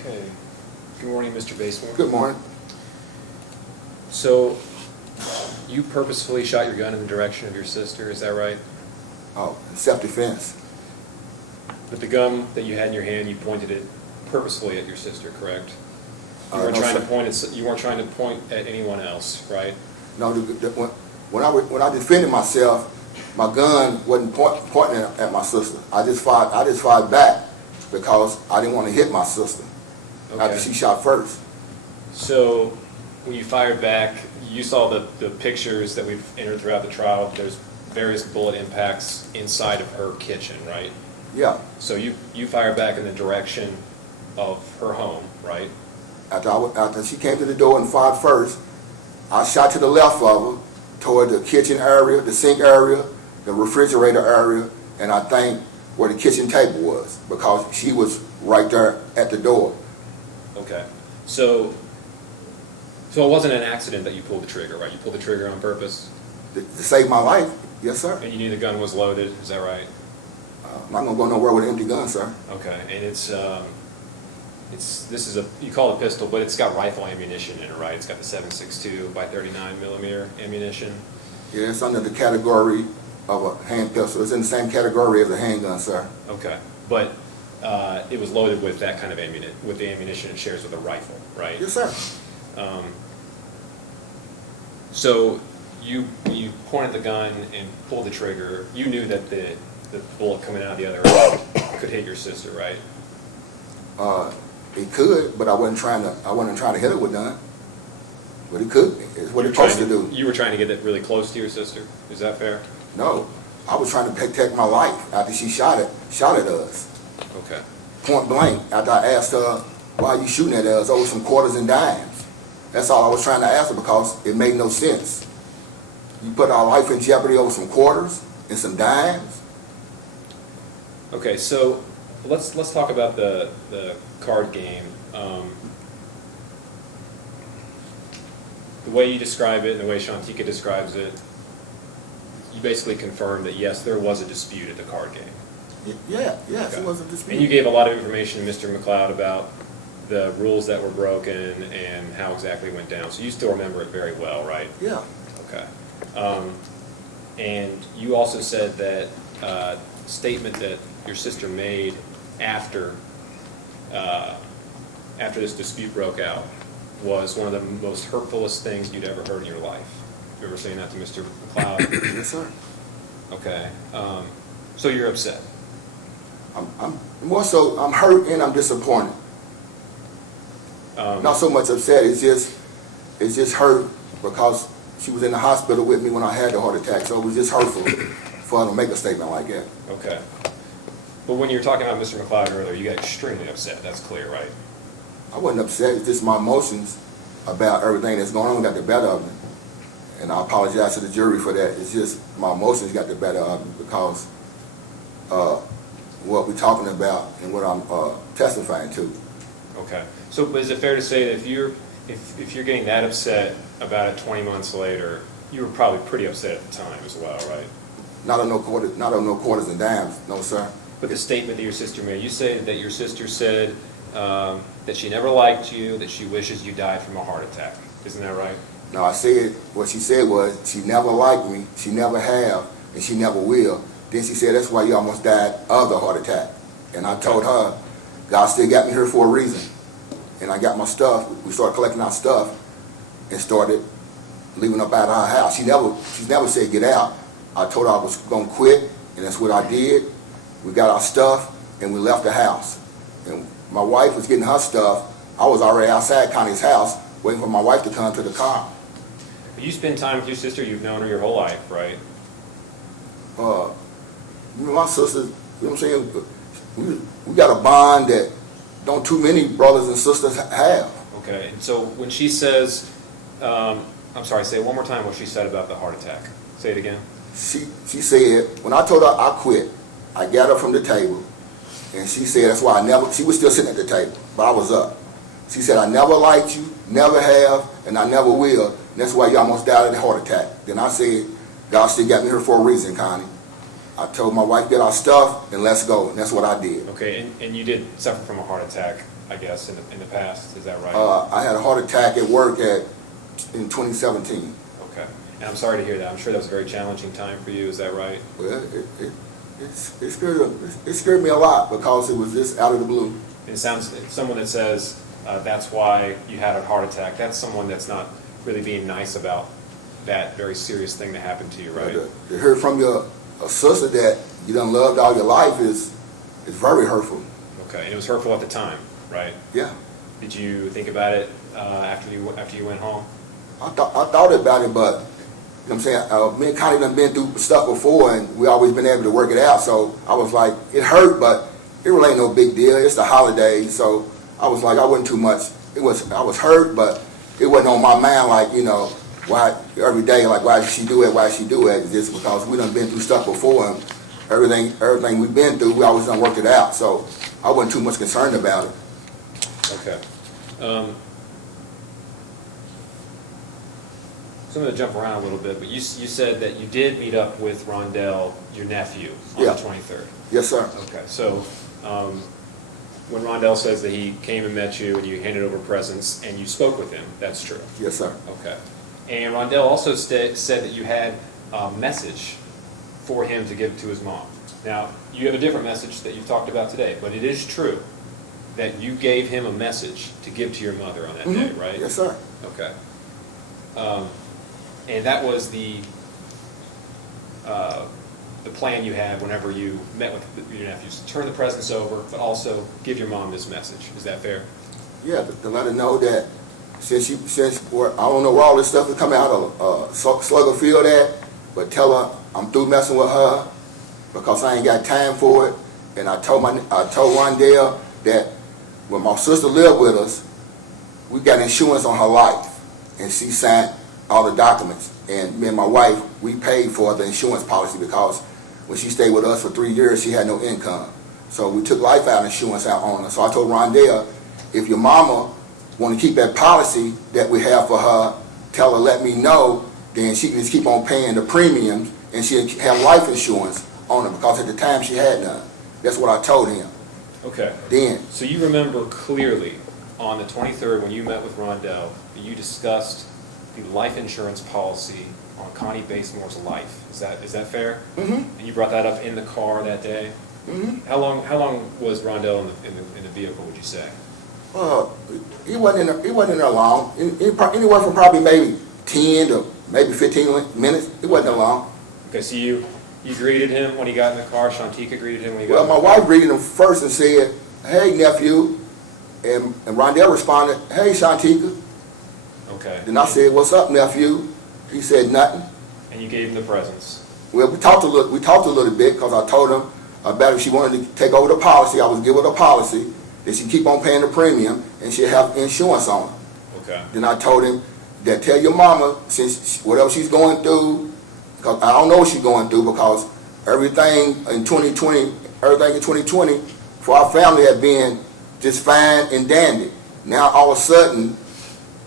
Okay. Good morning, Mr. Basemore. Good morning. So, you purposefully shot your gun in the direction of your sister, is that right? Self-defense. With the gun that you had in your hand, you pointed it purposefully at your sister, correct? You weren't No, trying sir. to point at, you weren't trying to point at anyone else, right? No, when I defended myself, my gun wasn't pointing at my sister. I just fired back because I didn't want to hit my sister after Okay. she shot first. So, when you fired back, you saw the pictures that we've entered throughout the trial. There's various bullet impacts inside of her kitchen, right? Yeah. So you fired back in the direction of her home, right? After she came to the door and fired first, I shot to the left of her toward the kitchen area, the sink area, the refrigerator area, and I think where the kitchen table was, because she was right there at the door. Okay. So it wasn't an accident that you pulled the trigger, right? You pulled the trigger on purpose? To save my life, yes, sir. And you knew the gun was loaded, is that right? I'm not gonna go nowhere with an empty gun, sir. Okay, and this is you call it a pistol, but it's got rifle ammunition in it, right? It's got the 7.62 by 39 millimeter ammunition. Yeah, it's under the category of a hand pistol. It's in the same category as a handgun, sir. Okay, but it was loaded with that kind of ammunition, with the ammunition it shares with a rifle, right? Yes, sir. So you pointed the gun and pulled the trigger. You knew that the bullet coming out of the other end could hit your sister, right? It could, but I wasn't trying to hit her with none. But it could be. It's what it's supposed to do. You were trying to get it really close to your sister, is that fair? No, I was trying to protect my life after she shot at us. Okay. Point blank, after I asked her, why are you shooting at us over some quarters and dimes? That's all I was trying to ask her because it made no sense. You put our life in jeopardy over some quarters and some dimes? Okay, so let's talk about the card game. The way you describe it and the way Shantika describes it, you basically confirmed that yes, there was a dispute at the card game. Yes, Okay. it was a dispute. And you gave a lot of information to Mr. McLeod about the rules that were broken and how exactly it went down. So you still remember it very well, right? Yeah. Okay. And you also said that statement that your sister made after this dispute broke out was one of the most hurtfulest things you'd ever heard in your life. You remember saying that to Mr. McLeod? Yes, sir. Okay. So you're upset? I'm more so, I'm hurt and I'm disappointed. Not so much upset, it's just hurt because she was in the hospital with me when I had the heart attack, so it was just hurtful for her to make a statement like that. Okay. But when you were talking about Mr. McLeod earlier, you got extremely upset. That's clear, right? I wasn't upset, it's just my emotions about everything that's going on got the better of me. And I apologize to the jury for that. It's just my emotions got the better of me because what we're talking about and what I'm testifying to. Okay. So is it fair to say that if you're getting that upset about it 20 months later, you were probably pretty upset at the time as well, right? Not on no quarters and dimes, no sir. But the statement that your sister made, you said that your sister said that she never liked you, that she wishes you died from a heart attack. Isn't that right? No, I said, what she said was, she never liked me, she never have, and she never will. Then she said, that's why you almost died of the heart attack. And I told her, God still got me here for a reason. And I got my stuff, we started collecting our stuff, and started leaving up out of our house. She never said get out. I told her I was gonna quit, and that's what I did. We got our stuff, and we left the house. And my wife was getting her stuff. I was already outside Connie's house, waiting for my wife to come to the car. You spend time with your sister, you've known her your whole life, right? My sister, you know what I'm saying? We got a bond that don't too many brothers and sisters have. Okay, and so when she says, I'm sorry, say it one more time what she said about the heart attack. Say it again. She said, when I told her I quit, I got her from the table, and she said, that's why she was still sitting at the table, but I was up. She said, I never liked you, never have, and I never will, and that's why you almost died of the heart attack. Then I said, God still got me here for a reason, Connie. I told my wife, get our stuff, and let's go, and that's what I did. Okay, and you did suffer from a heart attack, I guess, in the past, is that right? I had a heart attack at work in 2017. Okay, and I'm sorry to hear that. I'm sure that was a very challenging time for you, is that right? Well, it scared me a lot because it was just out of the blue. And it sounds, someone that says that's why you had a heart attack, that's someone that's not really being nice about that very serious thing that happened to you, right? To hear from your sister that you done loved all your life is very hurtful. Okay, and it was hurtful at the time, right? Yeah. Did you think about it after you went home? I thought about it, but you know what I'm saying, me and Connie done been through stuff before, and we always been able to work it out. So I was like, it hurt, but it really ain't no big deal. It's the holidays, so I was like, I wasn't too much. I was hurt, but it wasn't on my mind like, you know, why every day, like, why did she do it? Why did she do it? It's just because we done been through stuff before, and everything we've been through, we always done worked it out. So I wasn't too much concerned about it. Okay. So I'm going to jump around a little bit, but you said that you did meet up with Rondell, your nephew, on the 23rd. Yes, sir. Okay, so when Rondell says that he came and met you and you handed over presents and you spoke with him, that's true? Yes, sir. Okay. And Rondell also said that you had a message for him to give to his mom. Now, you have a different message that you've talked about today, but it is true that you gave him a message to give to your mother on that day, right? Yes, sir. Okay. And that was the plan you had whenever you met with your nephews. Turn the presents over, but also give your mom this message. Is that fair? Yeah, to let her know that I don't know where all this stuff is coming out of Slugger Field at, but tell her I'm through messing with her because I ain't got time for it. And I told Rondell that when my sister lived with us, we got insurance on her life, and she signed all the documents. And me and my wife, we paid for the insurance policy because when she stayed with us for 3 years, she had no income. So we took life out insurance out on her. So I told Rondell, if your mama want to keep that policy that we have for her, tell her let me know, then she can just keep on paying the premiums and she'll have life insurance on her because at the time she had none. That's what I told him. Okay. Then, So you remember clearly on the 23rd when you met with Rondell, that you discussed the life insurance policy on Connie Basemore's life. Is that fair? Mm-hmm. And you brought that up in the car that day? Mm-hmm. How long was Rondell in the vehicle, would you say? He wasn't in there long. Anywhere from probably maybe 10 to maybe 15 minutes. It wasn't that long. Okay, so you greeted him when he got in the car. Shantika greeted him when he got Well, in the my car. wife greeted him first and said, "Hey, nephew," and Rondell responded, "Hey, Shantika." Okay. Then I said, "What's up, nephew?" He said nothing. And you gave him the presents. Well, we talked a little bit because I told him about if she wanted to take over the policy, I would give her the policy, that she keep on paying the premium and she'll have insurance on her. Okay. Then I told him that tell your mama, since whatever she's going through, because I don't know what she's going through, because everything in 2020 for our family had been just fine and dandy. Now all of a sudden,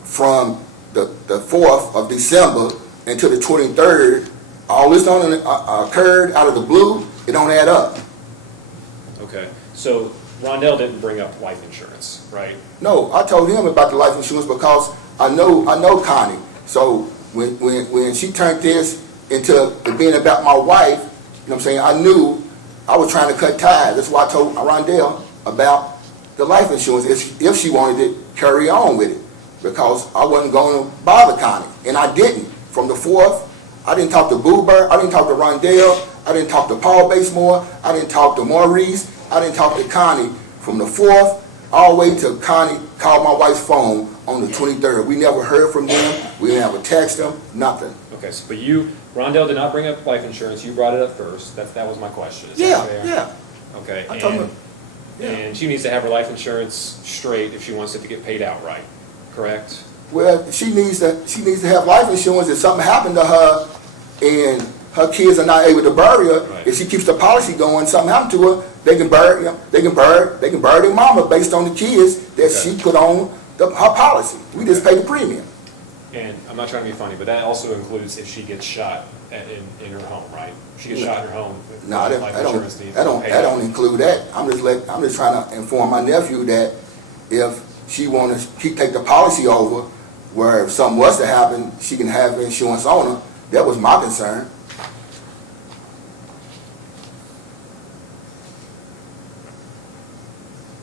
from the 4th of December until the 23rd, all this occurred out of the blue. It don't add up. Okay. So Rondell didn't bring up life insurance, right? No, I told him about the life insurance because I know Connie. So when she turned this into being about my wife, you know what I'm saying, I knew I was trying to cut ties. That's why I told Rondell about the life insurance if she wanted to carry on with it, because I wasn't going to bother Connie, and I didn't. From the 4th, I didn't talk to Boo Bird, I didn't talk to Rondell, I didn't talk to Paul Basemore, I didn't talk to Maurice, I didn't talk to Connie from the 4th all the way to Connie called my wife's phone on the 23rd. We never heard from them. We didn't have a text them, nothing. Okay, so but Rondell did not bring up life insurance. You brought it up first. That was my question. Is that Yeah, fair? yeah. Okay, I told him, yeah. and she needs to have her life insurance straight if she wants it to get paid out right, correct? Well, she needs to have life insurance if something happened to her and her kids are not able to bury her. Right. If she keeps the policy going, something happened to her, they can bury their mama based on the kids that she put on her policy. We just pay the premium. And I'm not trying to be funny, but that also includes if she gets shot in her home, right? If she gets shot in her home. No, life insurance needs to be paid that out. don't include that. I'm just trying to inform my nephew that if she want to take the policy over, where if something was to happen, she can have insurance on her. That was my concern.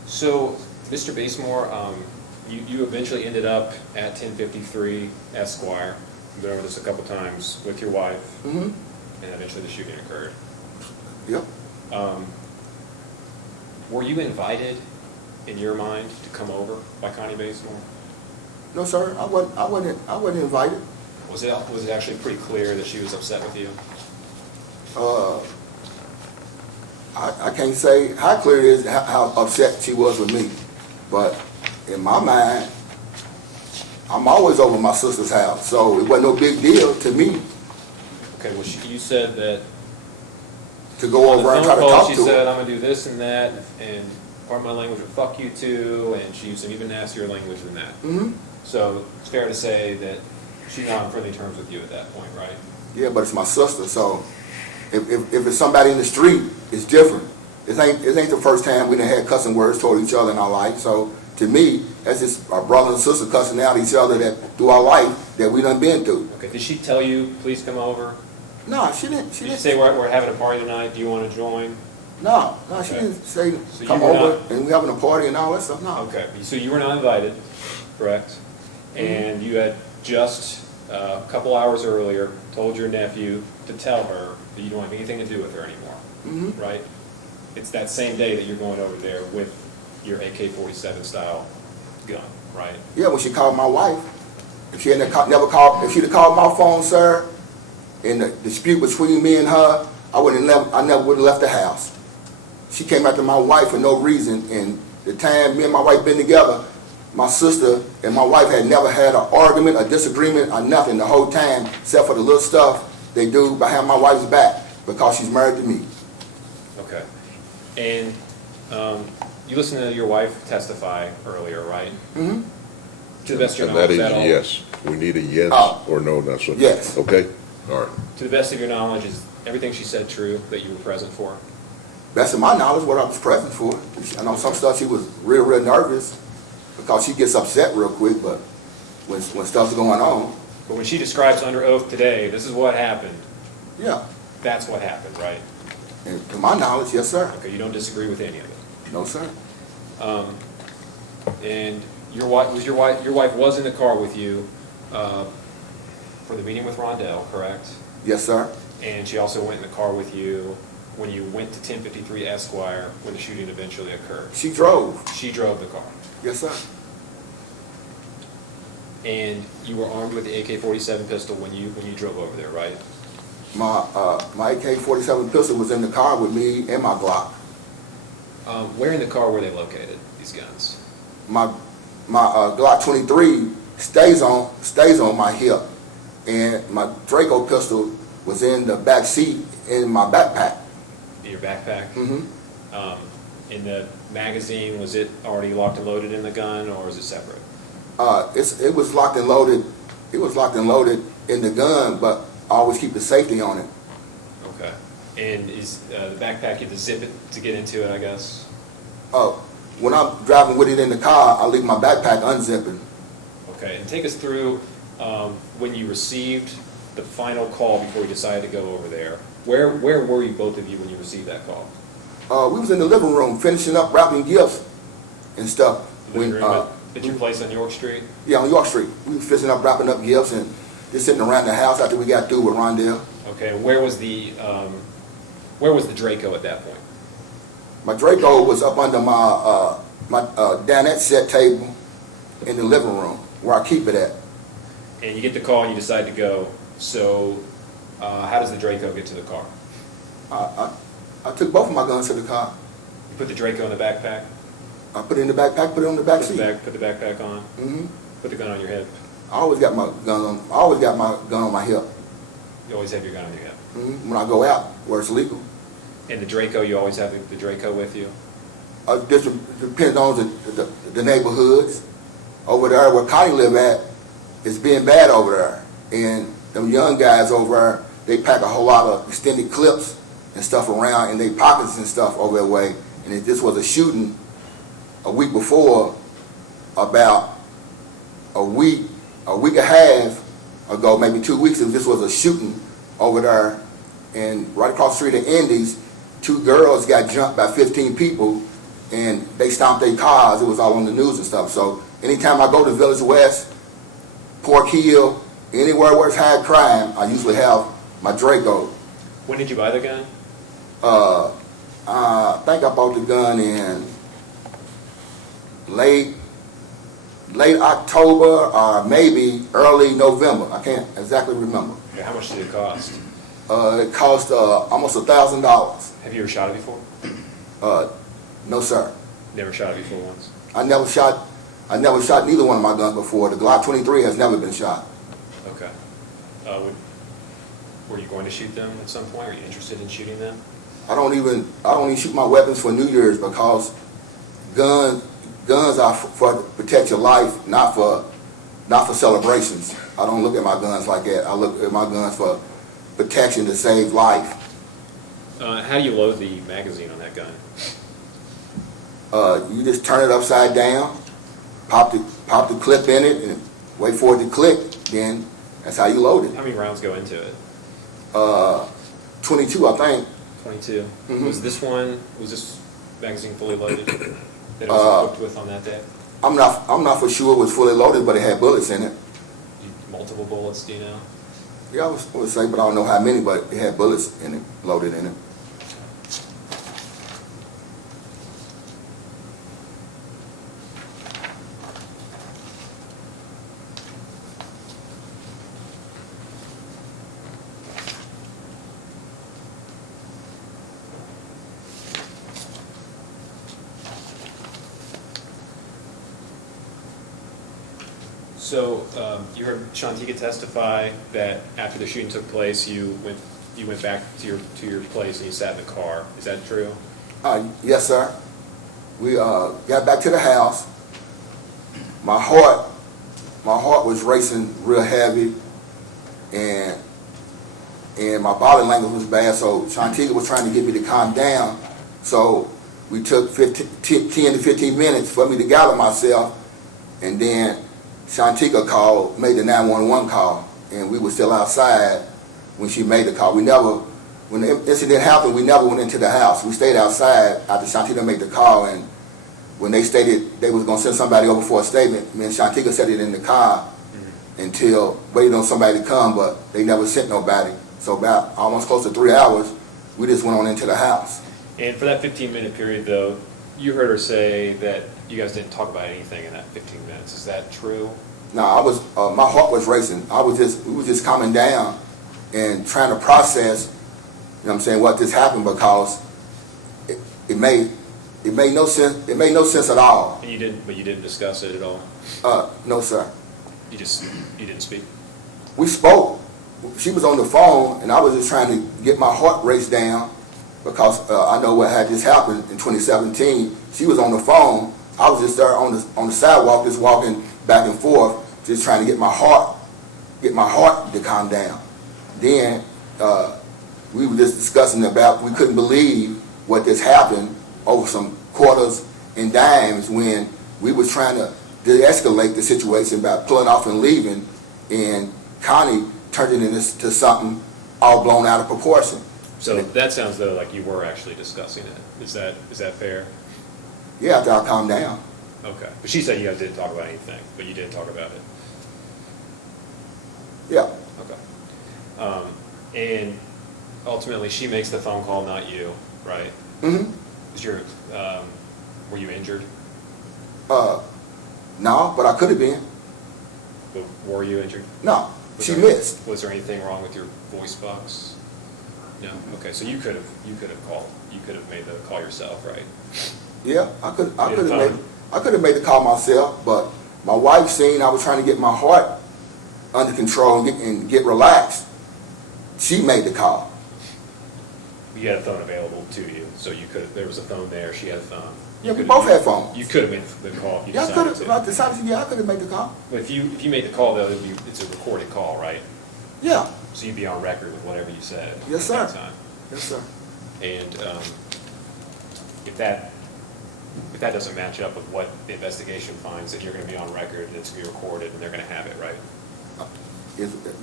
So, Mr. Basemore, you eventually ended up at 1053 Esquire. You've been over this a couple times with your wife, Mm-hmm. and eventually the shooting occurred. Yep. Were you invited, in your mind, to come over by Connie Basemore? No, sir. I wasn't invited. Was it actually pretty clear that she was upset with you? I can't say how clear it is how upset she was with me, but in my mind, I'm always over my sister's house, so it wasn't no big deal to me Okay, well, you said that to go on the over and phone try to call, talk she to said, her. I'm gonna do this and that, and part of my language would fuck you too, and she used an even nastier language than that. Mm-hmm. So it's fair to say that she's not on friendly terms with you at that point, right? Yeah, but it's my sister, so if it's somebody in the street, it's different. It ain't the first time we done had cussing words toward each other in our life. So to me, that's just our brother and sister cussing out each other that through our life that we done been through. Okay, did she tell you, please come over? No, she didn't. Did she say, we're having a party tonight, do you want to join? No, she Okay. didn't say So come you were over not- and we having a party and all that stuff. No. Okay, so you were not invited, correct? And you had just a couple hours earlier told your nephew to tell her that you don't have anything to do with her anymore, Mm-hmm. right? It's that same day that you're going over there with your AK-47 style gun, right? Yeah, when she called my wife. If she hadn't never called, if she'd have called my phone, sir, in the dispute between me and her, I never would have left the house. She came after my wife for no reason, and the time me and my wife been together, my sister and my wife had never had an argument, a disagreement, or nothing the whole time, except for the little stuff they do behind my wife's back because she's married to me. Okay. And you listened to your wife testify earlier, right? Mm-hmm. To the best of your And that knowledge, is is that all? yes. We need a yes or no, not so. Yes. Okay, all right. To the best of your knowledge, is everything she said true that you were present for? Best of my knowledge, what I was present for. I know some stuff she was real nervous because she gets upset real quick, but when stuff's going on, But when she describes under oath today, this is what happened, yeah. that's what happened, right? And to my knowledge, yes, sir. Okay, you don't disagree with any of it. No, sir. And your wife was in the car with you for the meeting with Rondell, correct? Yes, sir. And she also went in the car with you when you went to 1053 Esquire when the shooting eventually occurred. She drove. She drove the car. Yes, sir. And you were armed with the AK-47 pistol when you drove over there, right? My AK-47 pistol was in the car with me and my Glock. Where in the car were they located, these guns? My Glock 23 stays on my hip, and my Draco pistol was in the back seat in my backpack. In your backpack? Mm-hmm. In the magazine, was it already locked and loaded in the gun, or is it separate? It was locked and loaded. It was locked and loaded in the gun, but I always keep the safety on it. Okay. And is the backpack, you have to zip it to get into it, I guess? When I'm driving with it in the car, I leave my backpack unzipping. Okay, and take us through when you received the final call before you decided to go over there. Where were you, both of you, when you received that call? We was in the living room finishing up wrapping gifts and stuff. Living room at your place on York Street? Yeah, on York Street. We was finishing up wrapping up gifts and just sitting around the house after we got through with Rondell. Okay, and where was the Draco at that point? My Draco was up under my dinette set table in the living room where I keep it at. And you get the call and you decide to go. So how does the Draco get to the car? I took both of my guns to the car. You put the Draco in the backpack? I put it in the backpack, put it on the back seat. Put the backpack on? Mm-hmm. Put the gun on your hip? I always got my gun on. I always got my gun on my hip. You always have your gun on your hip? Mm-hmm. When I go out where it's legal. And the Draco, you always have the Draco with you? This depends on the neighborhoods. Over there where Connie live at, it's being bad over there. And them young guys over there, they pack a whole lot of extended clips and stuff around in their pockets and stuff over that way. And if this was a shooting a week before, about a week and a half ago, maybe 2 weeks, if this was a shooting over there, and right across the street of Indy's, 2 girls got jumped by 15 people, and they stomped their cars. It was all on the news and stuff. So anytime I go to Villae West, Pork Hill, anywhere where it's high crime, I usually have my Draco. When did you buy the gun? I think I bought the gun in late October or maybe early November. I can't exactly remember. Okay, how much did it cost? It cost almost $1,000. Have you ever shot it before? No, sir. Never shot it before once? I never shot neither one of my guns before. The Glock 23 has never been shot. Okay. Were you going to shoot them at some point? Are you interested in shooting them? I don't even shoot my weapons for New Year's because guns are for to protect your life, not for celebrations. I don't look at my guns like that. I look at my guns for protection to save life. How do you load the magazine on that gun? You just turn it upside down, pop the clip in it, and wait for it to click. Then that's how you load it. How many rounds go into it? 22, I think. 22. Mm-hmm. Was this magazine fully loaded that it was equipped with on that day? I'm not for sure it was fully loaded, but it had bullets in it. Multiple bullets, do you know? Yeah, I would say, but I don't know how many, but it had bullets in it, loaded in it. So you heard Shantika testify that after the shooting took place, you went back to your place and you sat in the car. Is that true? Yes, sir. We got back to the house. My heart was racing real heavy, and my body language was bad. So Shantika was trying to get me to calm down. So we took 10 to 15 minutes for me to gather myself, and then Shantika made the 911 call, and we were still outside when she made the call. When the incident happened, we never went into the house. We stayed outside after Shantika made the call, and when they stated they was going to send somebody over for a statement, me and Shantika sat it in the car until waited on somebody to come, but they never sent nobody. So about almost close to 3 hours, we just went on into the house. And for that 15-minute period, though, you heard her say that you guys didn't talk about anything in that 15 minutes. Is that true? No, my heart was racing. We was just calming down and trying to process, you know what I'm saying, what just happened, because it made no sense. It made no sense at all. And you didn't discuss it at all? No, sir. You didn't speak? We spoke. She was on the phone, and I was just trying to get my heart raced down, because I know what had just happened in 2017. She was on the phone. I was just there on the sidewalk, just walking back and forth, just trying to get my heart to calm down. Then we were just discussing about, we couldn't believe what just happened over some quarters and dimes, when we were trying to de-escalate the situation by pulling off and leaving, and Connie turned it into something all blown out of proportion. So that sounds, though, like you were actually discussing it. Is that fair? Yeah, after I calmed down. Okay. But she said you guys didn't talk about anything, but you did talk about it. Yeah. Okay. And ultimately, she makes the phone call, not you, right? Mm-hmm. Were you injured? No, but I could have been. But were you injured? No, she missed. Was there anything wrong with your voice box? No. Okay. So you could have called. You could have made the call yourself, right? Yeah, I could have made the call myself, but my wife seen I was trying to get my heart under control and get relaxed. She made the call. You had a phone available to you, so you could. There was a phone there. She had a phone. Yeah, we both had phones. You could have made the call. If you Yeah, I could have. I decided decided, yeah, I could have made the call. But if you made the call, though, it's a recorded call, right? Yeah. So you'd be on record with whatever you said. Yes, at that sir. time. Yes, sir. And if that doesn't match up with what the investigation finds, then you're going to be on record, and it's going to be recorded, and they're going to have it, right?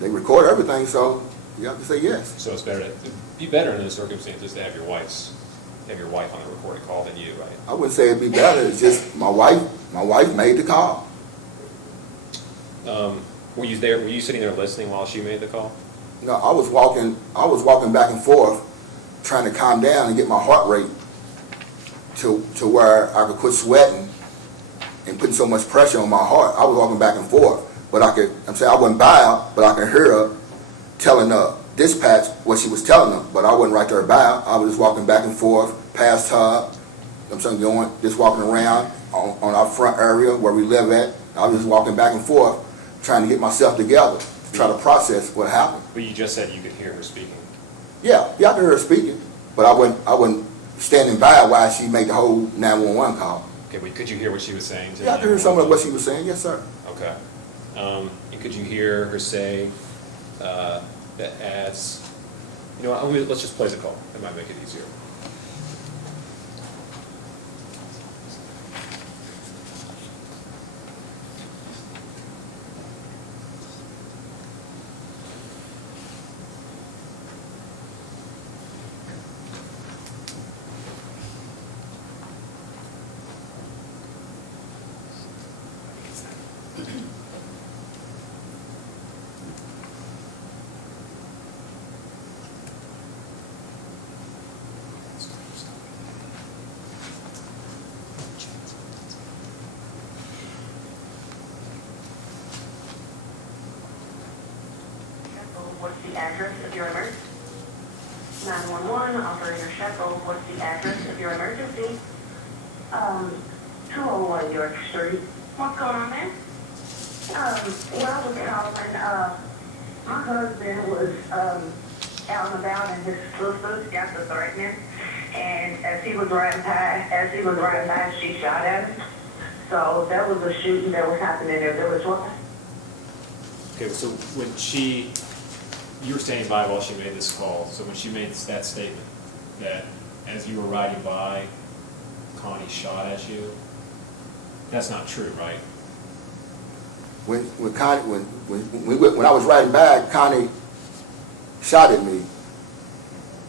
They record everything, so you have to say yes. So it'd be better in those circumstances to have your wife on the recorded call than you, right? I wouldn't say it'd be better. It's just my wife made the call. Were you there? Were you sitting there listening while she made the call? No, I was walking back and forth, trying to calm down and get my heart rate to where I could quit sweating and putting so much pressure on my heart. I was walking back and forth, but I wasn't by her, but I could hear her telling the dispatch what she was telling them, but I wasn't right there by her. I was just walking back and forth past her. Just walking around on our front area where we live at. I was just walking back and forth, trying to get myself together, try to process what happened. But you just said you could hear her speaking. Yeah, I could hear her speaking, but I wasn't standing by while she made the whole 911 call. Okay, but could you hear what she was saying? Yeah, I could hear some of what she was saying. Yes, sir. Okay. And could you hear her say that as, let's just play the call. That might make it easier. What's the address of your emergency? 911, operator Sheffield, what's the address of your emergency? 201 York Street. What's going on there? Well, I was calling, my husband was, out and about and his sisters got to threatening. And as he was riding by, she shot at him. So that was a shooting that was happening there. There was one. Okay, so when you were standing by while she made this call, so when she made that statement, that as you were riding by, Connie shot at you, that's not true, right? When I was riding back, Connie shot at me.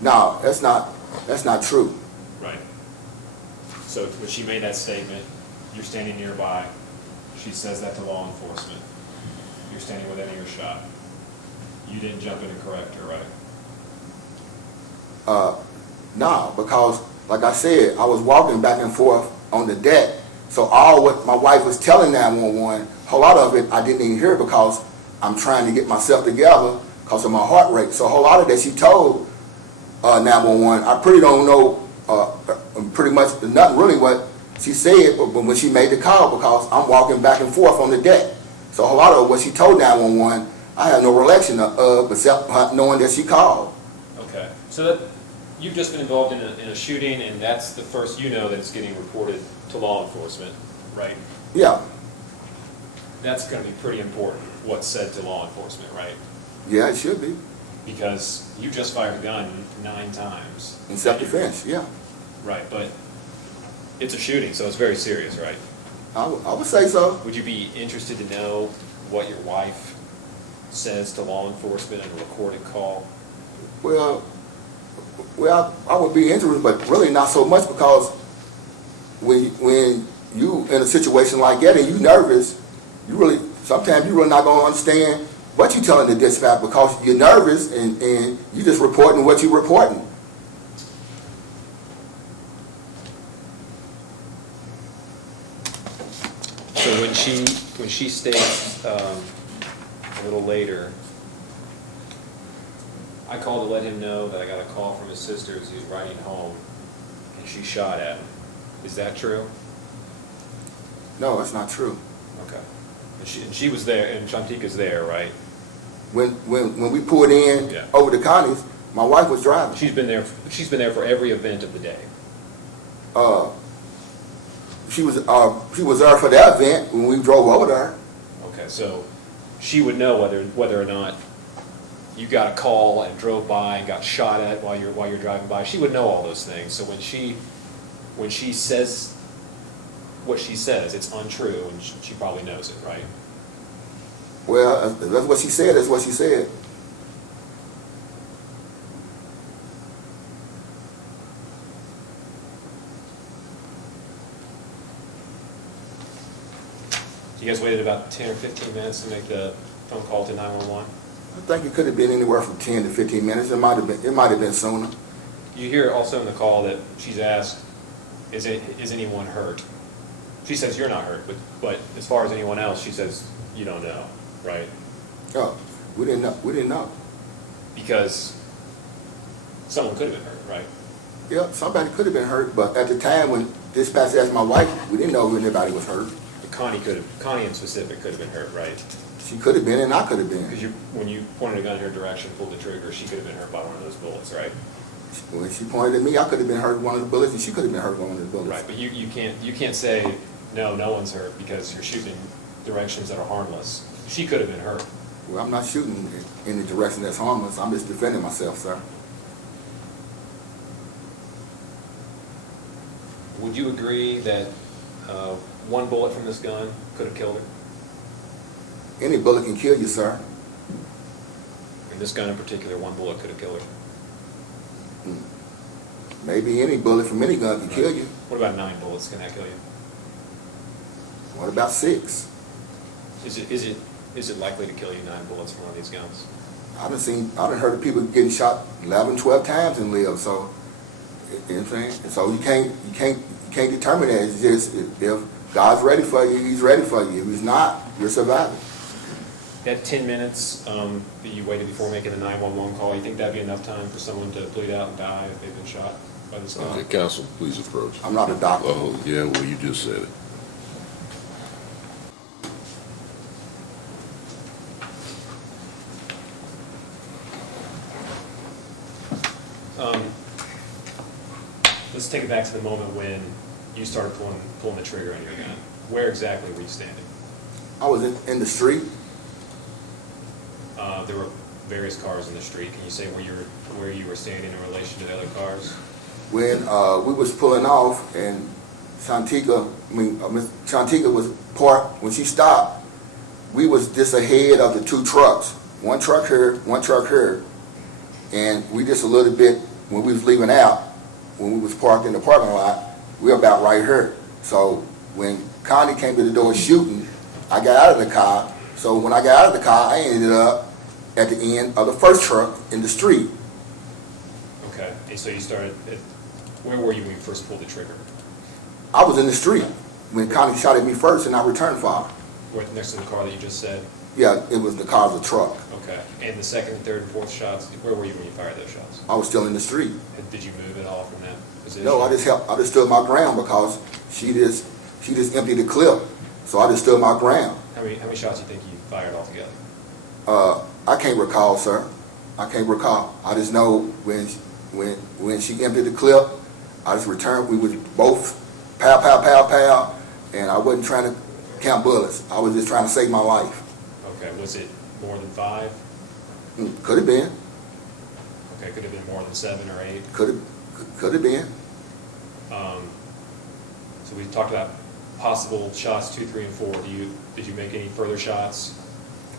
No, that's not true. Right. So when she made that statement, you're standing nearby, she says that to law enforcement, you're standing within earshot. You didn't jump in and correct her, right? No, because like I said, I was walking back and forth on the deck. So all what my wife was telling 911, a whole lot of it I didn't even hear because I'm trying to get myself together because of my heart rate. So a whole lot of that she told 911, I pretty don't know pretty much nothing really what she said, but when she made the call, because I'm walking back and forth on the deck. So a whole lot of what she told 911, I have no recollection of except knowing that she called. Okay, so that, you've just been involved in a shooting, and that's the first you know that's getting reported to law enforcement, right? Yeah. That's gonna be pretty important, what's said to law enforcement, right? Yeah, it should be. Because you just fired a gun 9 times. In self-defense, yeah. Right, but it's a shooting, so it's very serious, right? I would say so. Would you be interested to know what your wife says to law enforcement in a recorded call? Well, I would be interested, but really not so much because when you in a situation like that and you nervous, sometimes you really not gonna understand what you telling the dispatch because you're nervous and you just reporting what you're reporting. So when she states a little later, I called to let him know that I got a call from his sister as he was riding home, and she shot at him. Is that true? No, that's not true. Okay. And she was there, and Shantika's there, right? When we pulled in Yeah. over to Connie's, my wife was driving. She's been there for every event of the day. She was there for that event when we drove over there. Okay, so she would know whether or not you got a call and drove by and got shot at while you're driving by. She would know all those things. So when she says what she says, it's untrue, and she probably knows it, right? Well, that's what she said. That's what she said. You guys waited about 10 or 15 minutes to make the phone call to 911? I think it could have been anywhere from 10 to 15 minutes. It might have been sooner. You hear also in the call that she's asked, is anyone hurt? She says you're not hurt, but as far as anyone else, she says you don't know, right? Oh, we didn't know. Because someone could have been hurt, right? Yeah, somebody could have been hurt, but at the time when dispatch asked my wife, we didn't know if anybody was hurt. But Connie in specific could have been hurt, right? She could have been, and I could have been. Because when you pointed a gun in her direction, pulled the trigger, she could have been hurt by one of those bullets, right? When she pointed at me, I could have been hurt with one of the bullets, and she could have been hurt with one of the bullets. Right, but you can't say no one's hurt because you're shooting in directions that are harmless. She could have been hurt. Well, I'm not shooting in the direction that's harmless. I'm just defending myself, sir. Would you agree that one bullet from this gun could have killed her? Any bullet can kill you, sir. In this gun in particular, one bullet could have killed her. Maybe any bullet from any gun can kill you. What about 9 bullets? Can that kill you? What about 6? Is it likely to kill you 9 bullets from one of these guns? I done heard of people getting shot 11, 12 times and live. So, you know what I'm saying? So you can't determine that. It's just if God's ready for you, He's ready for you. If He's not, you're surviving. That 10 minutes that you waited before making the 911 call, you think that'd be enough time for someone to bleed out and die if they've been shot by this gun? Okay, counsel, please approach. I'm not a doctor. Oh, yeah, well, you just said it. Let's take it back to the moment when you started pulling the trigger on your gun. Where exactly were you standing? I was in the street. There were various cars in the street. Can you say where you were standing in relation to the other cars? When we was pulling off and Shantika was parked. When she stopped, we was just ahead of the two trucks. One truck here, one truck here. And we just a little bit, when we was leaving out, when we was parked in the parking lot, we were about right here. So when Connie came to the door shooting, I got out of the car. So when I got out of the car, I ended up at the end of the first truck in the street. Okay. And so you started where were you when you first pulled the trigger? I was in the street when Connie shot at me first, and I returned fire. Right next to the car that you just said? Yeah, it was the car of the truck. Okay. And the second, and third, and fourth shots, where were you when you fired those shots? I was still in the street. Did you move at all from that position? No, I just stood my ground because she just emptied the clip. So I just stood my ground. How many shots do you think you fired altogether? I can't recall, sir. I can't recall. I just know when she emptied the clip, I just returned. We was both pow, pow, pow, pow, and I wasn't trying to count bullets. I was just trying to save my life. Okay. Was it more than 5? Could have been. Okay. Could have been more than 7 or 8? Could have been. So we talked about possible shots 2, 3, and 4. Did you make any further shots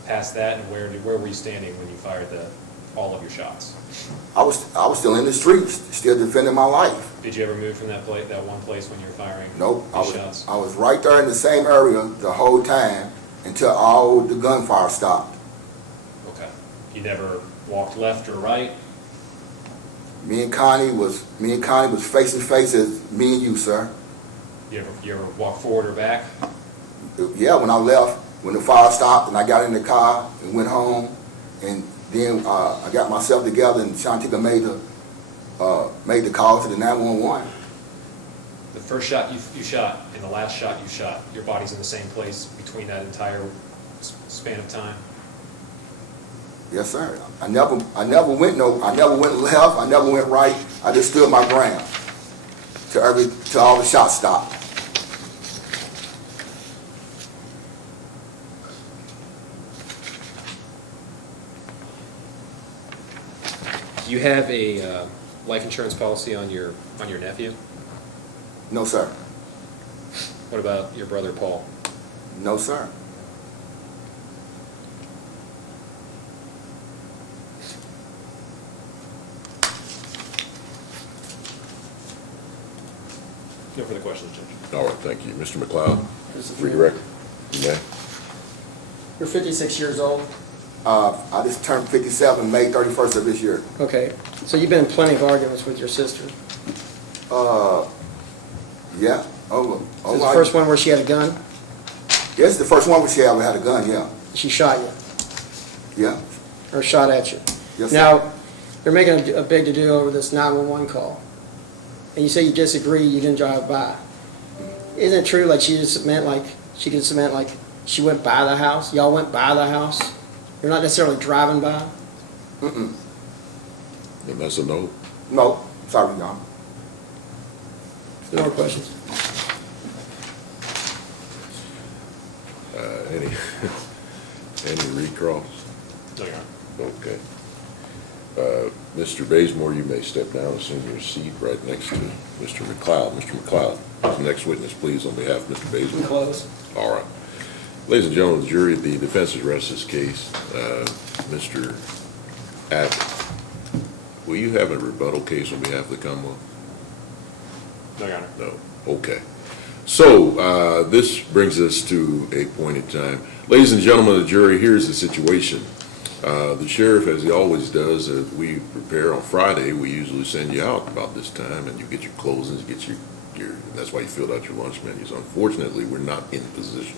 past that, and where were you standing when you fired all of your shots? I was still in the streets, still defending my life. Did you ever move from that one place when you were firing Nope. these shots? I was right there in the same area the whole time until all the gunfire stopped. Okay. You never walked left or right? Me and Connie was face to face as me and you, sir. You ever walk forward or back? Yeah, when I left, when the fire stopped and I got in the car and went home, and then I got myself together and Shantika made the call to the 911. The first shot you shot and the last shot you shot, your body's in the same place between that entire span of time? Yes, sir. I never went left, I never went right. I just stood my ground till all the shots stopped. Do you have a life insurance policy on your nephew? No, sir. What about your brother Paul? No, sir. No further questions, Judge. All right, thank you. Mr. McLeod, for your record. You may. You're 56 years old. I just turned 57 May 31st of this year. Okay. So you've been in plenty of arguments with your sister. Yeah. This is the first one where she had a gun? Yes, the first one where she ever had a gun, yeah. She shot you? Yeah. Or shot at you? Yes, sir. Now, they're making a big to-do over this 911 call. And you say you disagree, you didn't drive by. Isn't it true, like she just meant like she went by the house? Y'all went by the house? You're not necessarily driving by? Mm-mm. And that's a no? No. Sorry, Your Honor. No more questions? Any recross? No, Your Honor. Okay. Mr. Basemore, you may step down and assume your seat right next to Mr. McLeod. Mr. McLeod, the next witness, please, on behalf of Mr. Basemore. Close. All right. Ladies and gentlemen of the jury, the defense has rested this case. Mr. Abbott, will you have a rebuttal case on behalf of the Commonwealth? No, Your Honor. No. Okay. So this brings us to a point in time. Ladies and gentlemen of the jury, here's the situation. The sheriff, as he always does, as we prepare on Friday, we usually send you out about this time, and you get your closings, get your that's why you filled out your lunch menus. Unfortunately, we're not in position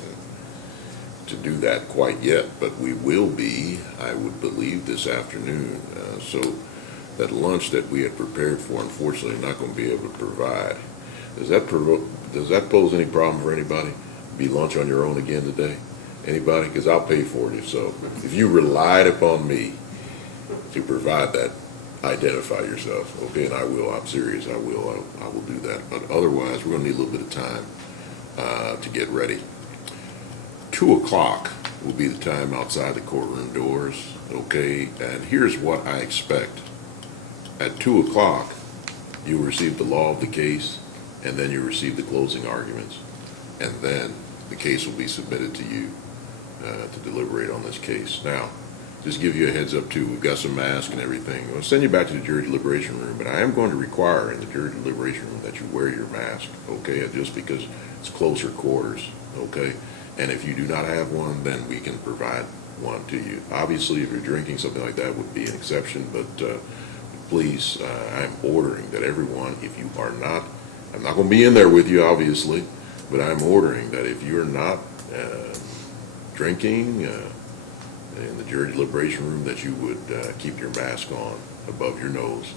to do that quite yet, but we will be, I would believe, this afternoon. So that lunch that we had prepared for, unfortunately, not going to be able to provide. Does that pose any problem for anybody? Be lunch on your own again today? Anybody? Because I'll pay for it. So if you relied upon me to provide that, identify yourself, okay? And I will, I'm serious, I will do that. But otherwise, we're gonna need a little bit of time to get ready. 2 o'clock will be the time outside the courtroom doors, okay? And here's what I expect. At 2 o'clock, you will receive the law of the case, and then you receive the closing arguments. And then the case will be submitted to you to deliberate on this case. Now, just give you a heads up too, we've got some masks and everything. I'll send you back to the jury deliberation room, but I am going to require in the jury deliberation room that you wear your mask, okay? Just because it's closer quarters, okay? And if you do not have one, then we can provide one to you. Obviously, if you're drinking, something like that would be an exception, but please, I'm ordering that everyone, if you are not, I'm not gonna be in there with you, obviously, but I'm ordering that if you're not drinking in the jury deliberation room, that you would keep your mask on above your nose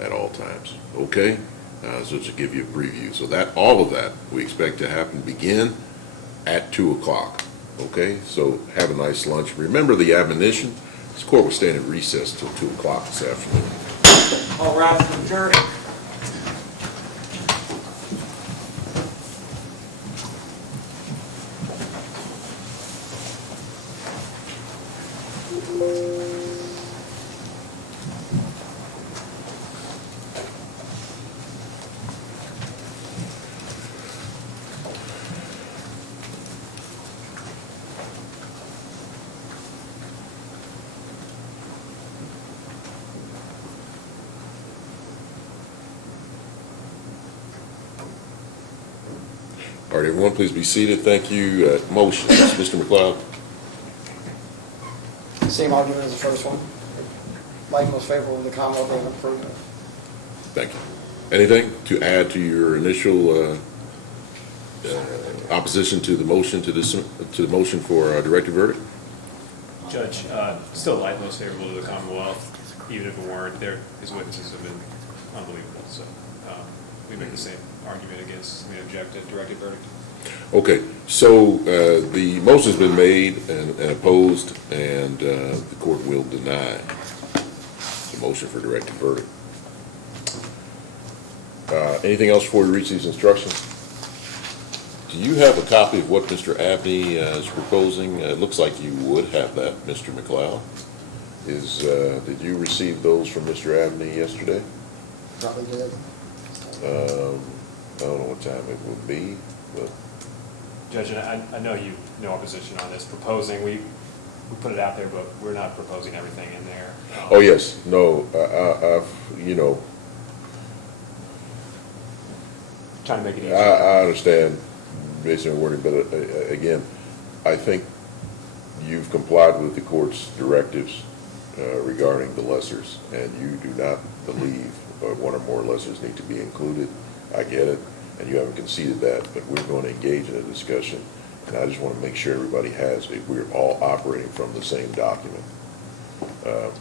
at all times, okay? So to give you a preview. So that, all of that, we expect to begin at 2 o'clock, okay? So have a nice lunch. Remember the admonition, this court will stand at recess till 2 o'clock this afternoon. All rise for the jury. All right, everyone, please be seated. Thank you. Motion, Mr. McLeod. Same argument as the first one. Like most favorable of the Commonwealth and approve it. Thank you. Anything to add to your initial opposition to the motion to the motion for a directed verdict? Judge, still light most favorable to the Commonwealth, even if it weren't there. His witnesses have been unbelievable, so we make the same argument against, we object to directed verdict. Okay, so the motion's been made and opposed, and the court will deny the motion for directed verdict. Anything else before we reach these instructions? Do you have a copy of what Mr. Abney is proposing? It looks like you would have that, Mr. McLeod. Did you receive those from Mr. Abney yesterday? Probably did. I don't know what time it will be, but. Judge, I know you know our position on this. Proposing, we put it out there, but we're not proposing everything in there. Oh, yes, no, I've, you know. Trying to make it easier. I understand based on wording, but again, I think you've complied with the court's directives regarding the lessors, and you do not believe one or more lessors need to be included. I get it, and you haven't conceded that, but we're going to engage in a discussion, and I just want to make sure everybody has it. We're all operating from the same document.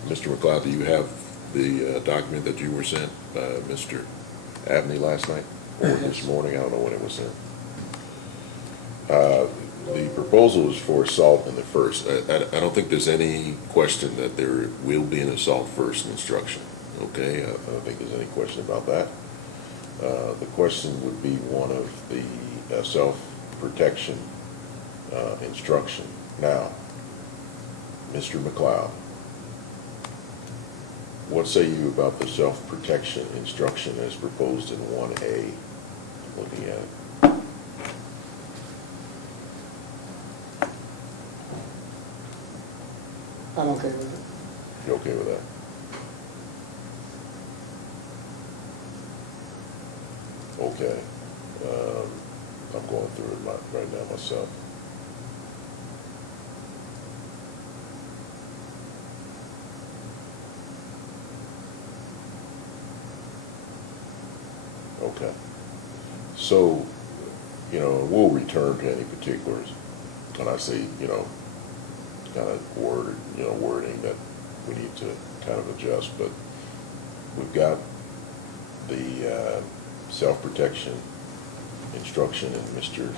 Mr. McLeod, do you have the document that you were sent by Mr. Abney last night or this morning? I don't know when it was sent. The proposal is for assault in the first. I don't think there's any question that there will be an assault first instruction. Okay, I don't think there's any question about that. The question would be one of the self-protection instruction. Now, Mr. McLeod, what say you about the self-protection instruction as proposed in 1A? Looking at it. I'm okay with it. You okay with that? Okay. I'm going through it right now myself. Okay. So, you know, we'll return to any particulars. And I say, you know, kind of wording that we need to kind of adjust, but we've got the self-protection instruction, and Mr.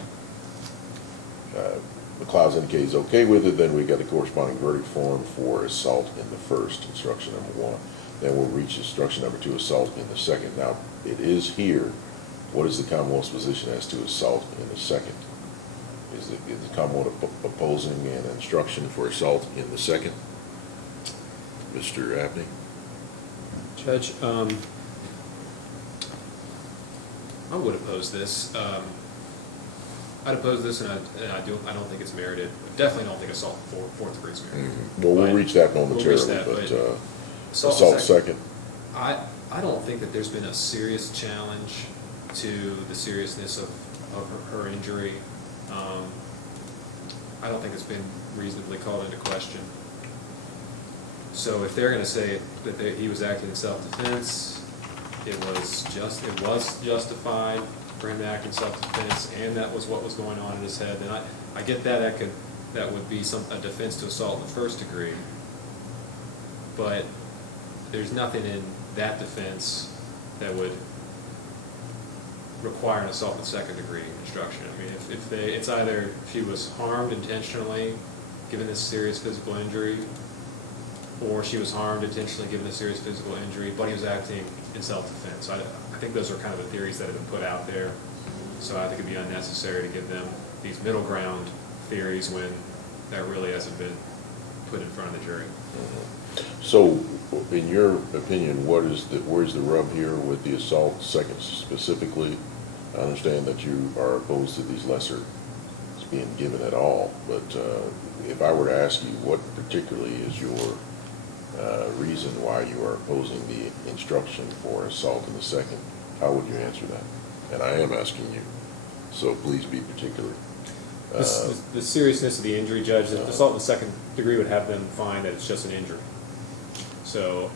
McLeod's indicated he's okay with it. Then we got the corresponding verdict form for assault in the first, instruction number 1. Then we'll reach instruction number 2, assault in the second. Now, it is here. What is the Commonwealth's position as to assault in the second? Is the Commonwealth opposing an instruction for assault in the second? Mr. Abney? Judge, I would oppose this. I'd oppose this, and I don't think it's merited. Definitely don't think assault fourth degree is merited. Well, we'll But- reach that we'll reach momentarily, that, but but assault second. I don't think that there's been a serious challenge to the seriousness of her injury. I don't think it's been reasonably called into question. So if they're going to say that he was acting in self-defense, it was justified for him to act in self-defense, and that was what was going on in his head, then I get that that would be a defense to assault in the first degree. But there's nothing in that defense that would require an assault in second degree instruction. I mean, it's either if he was harmed intentionally, given this serious physical injury, or she was harmed intentionally, given this serious physical injury, but he was acting in self-defense. I think those are kind of the theories that have been put out there. So I think it'd be unnecessary to give them these middle ground theories when that really hasn't been put in front of the jury. So, in your opinion, where's the rub here with the assault second specifically? I understand that you are opposed to these lesser being given at all, but if I were to ask you what particularly is your reason why you are opposing the instruction for assault in the second, how would you answer that? And I am asking you, so please be particular. The seriousness of the injury, Judge, the assault in the second degree would have them find that it's just an injury. So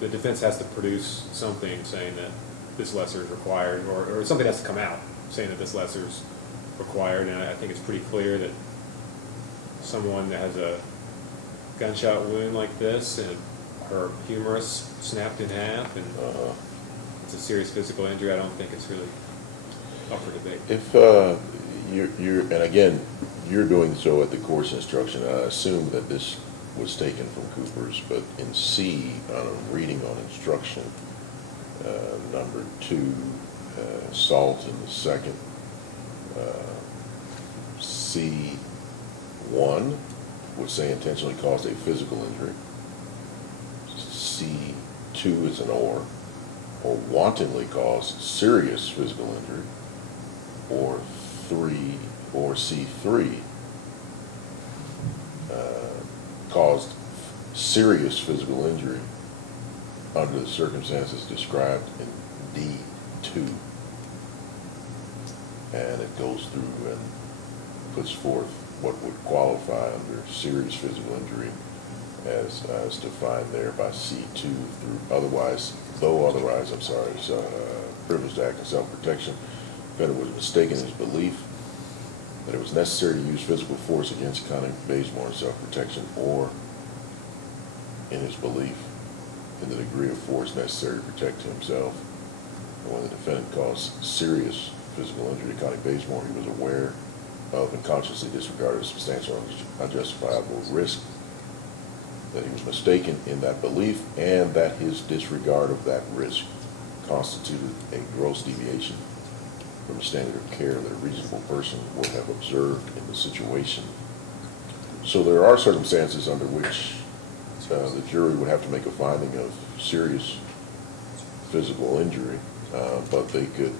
the defense has to produce something saying that this lesser is required, or something has to come out saying that this lesser is required. And I think it's pretty clear that someone that has a gunshot wound like this and her humerus snapped in half and it's a serious physical injury, I don't think it's really up for debate. If and again, you're doing so at the course instruction, I assume that this was taken from Cooper's, but in C, on a reading on instruction, number 2, assault in the second, C1 would say intentionally caused a physical injury. C2 is an or wantonly caused serious physical injury, or C3 caused serious physical injury under the circumstances described in D2. And it goes through and puts forth what would qualify under serious physical injury as defined there by C2 through otherwise, privileged act of self-protection. Defendant was mistaken in his belief that it was necessary to use physical force against Connie Basemore in self-protection, or in his belief in the degree of force necessary to protect himself. And when the defendant caused serious physical injury to Connie Basemore, he was aware of and consciously disregarded a substantial unjustifiable risk, that he was mistaken in that belief, and that his disregard of that risk constituted a gross deviation from the standard of care that a reasonable person would have observed in the situation. So there are circumstances under which the jury would have to make a finding of serious physical injury, but they could,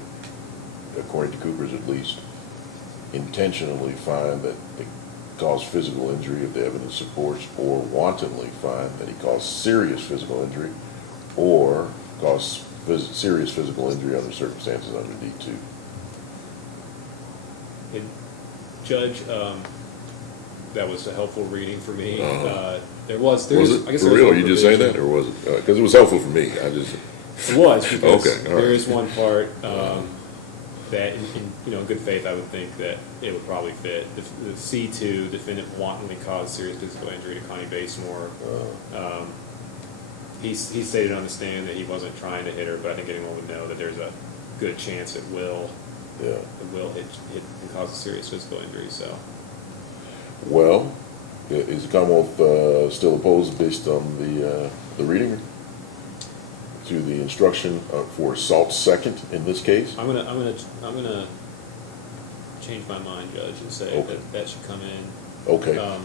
according to Cooper's at least, intentionally find that it caused physical injury if the evidence supports, or wantonly find that he caused serious physical injury, or caused serious physical injury under circumstances under D2. And Judge, that was a helpful reading for me. There was it I guess for there was real? one You just saying provision. that, or was it? Because it was helpful for me. It was, because Okay, all there right. is one part that, in good faith, I would think that it would probably fit. The C2, defendant wantonly caused serious physical injury to Connie Basemore. He stated on the stand that he wasn't trying to hit her, but I think anyone would know that there's a good chance it will. Yeah. It will hit and cause a serious physical injury. So, Well, is the Commonwealth still opposed based on the the reading to the instruction for assault second in this case? I'm gonna change my mind, Judge, and say Okay. that should come in. Okay.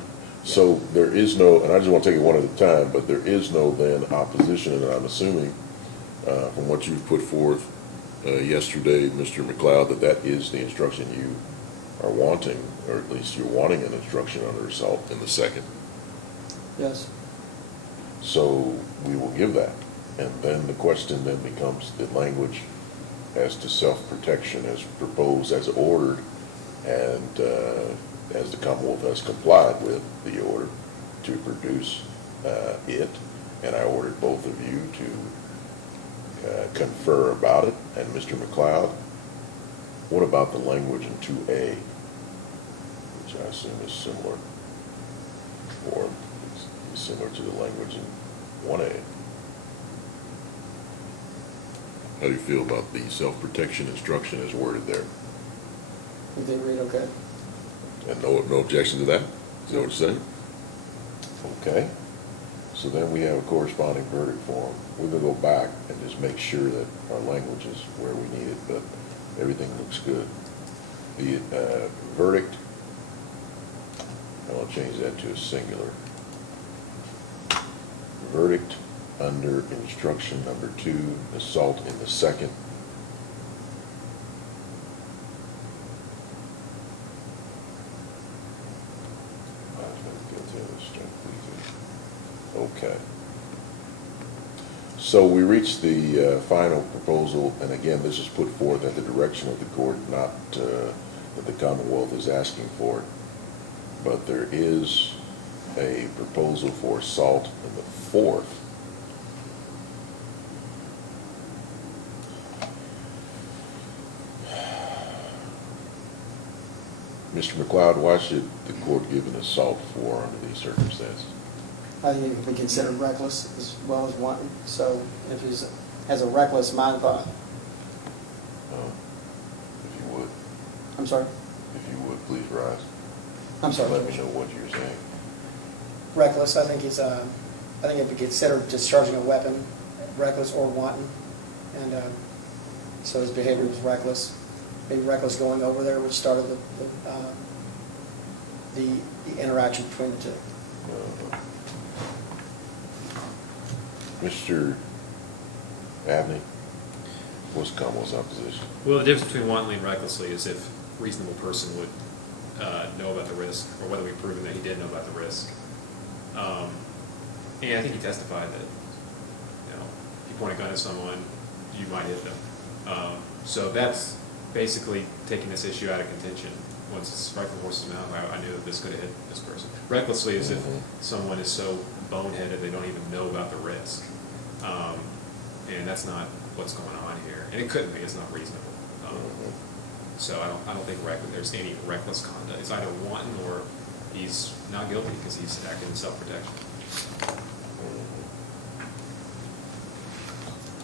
So there is no, and I just want to take it one at a time, but there is no then opposition, and I'm assuming from what you've put forth yesterday, Mr. McLeod, that is the instruction you are wanting, or at least you're wanting an instruction under assault in the second. Yes. So we will give that. And then the question then becomes the language as to self-protection as proposed, as ordered, and as the Commonwealth has complied with the order to produce it. And I ordered both of you to confer about it. And Mr. McLeod, what about the language in 2A, which I assume is similar, or is similar to the language in 1A? How do you feel about the self-protection instruction as worded there? You think read okay? And no objection to that? Is that what you're saying? Okay. So then we have a corresponding verdict form. We will go back and just make sure that our language is where we need it, but everything looks good. The verdict, I'll change that to a singular. Verdict under instruction number 2, assault in the second. Okay. So we reached the final proposal, and again, this is put forth at the direction of the court, not that the Commonwealth is asking for it. But there is a proposal for assault in the fourth. Mr. McLeod, why should the court give an assault 4 under these circumstances? I think it could be considered reckless as well as wanton. So if he has a reckless mind thought, If you would, I'm sorry, please rise. I'm sorry. Let me know what you're saying. Reckless, I think it's, I think it would be considered discharging a weapon, reckless or wanton. And so his behavior was reckless. Maybe reckless going over there, which started the interaction between the two. Mr. Abney, what's Commonwealth's opposition? Well, the difference between wantonly and recklessly is if a reasonable person would know about the risk, or whether we've proven that he did know about the risk. And I think he testified that, if you point a gun at someone, you might hit them. So that's basically taking this issue out of contention. Once it's right from the horse's mouth, I knew that this could have hit this person. Recklessly is if someone is so boneheaded they don't even know about the risk. And that's not what's going on here. And it couldn't be, it's not reasonable. So I don't think there's any reckless conduct. It's either wanton or he's not guilty because he's acting in self-protection.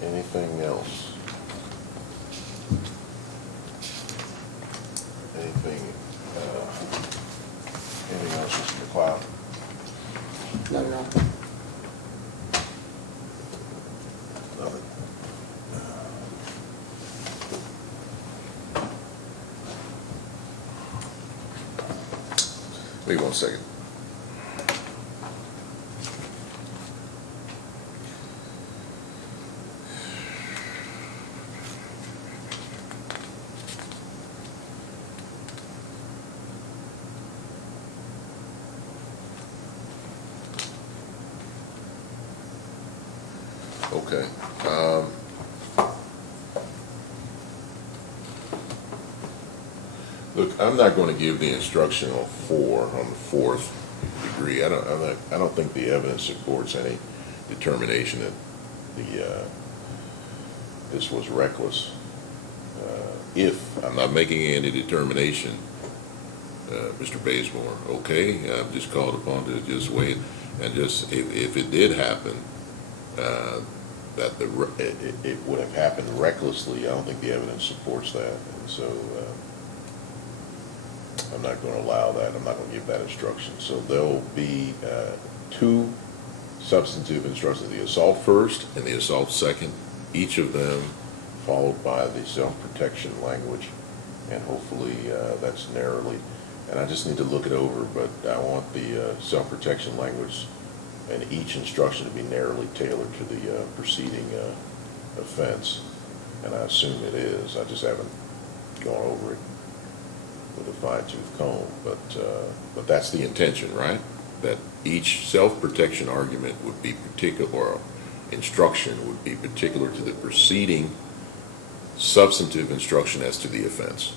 Anything else? Anything else, Mr. McLeod? No, you're not. Nothing. Wait 1 second. Okay. Look, I'm not going to give the instruction on 4 on the 4th degree. I don't think the evidence supports any determination that this was reckless. If I'm not making any determination, Mr. Basemore, okay, I'm just called upon to just wait and just if it did happen. That it would have happened recklessly. I don't think the evidence supports that, and so I'm not going to allow that. I'm not going to give that instruction. So there'll be 2 substantive instructions, the assault first and the assault second, each of them followed by the self-protection language, and hopefully that's narrowly, and I just need to look it over, but I want the self-protection language and each instruction to be narrowly tailored to the preceding offense, and I assume it is. I just haven't gone over it with a fine-tooth comb, but that's the intention, right? That each self-protection argument would be particular, or instruction would be particular to the preceding substantive instruction as to the offense.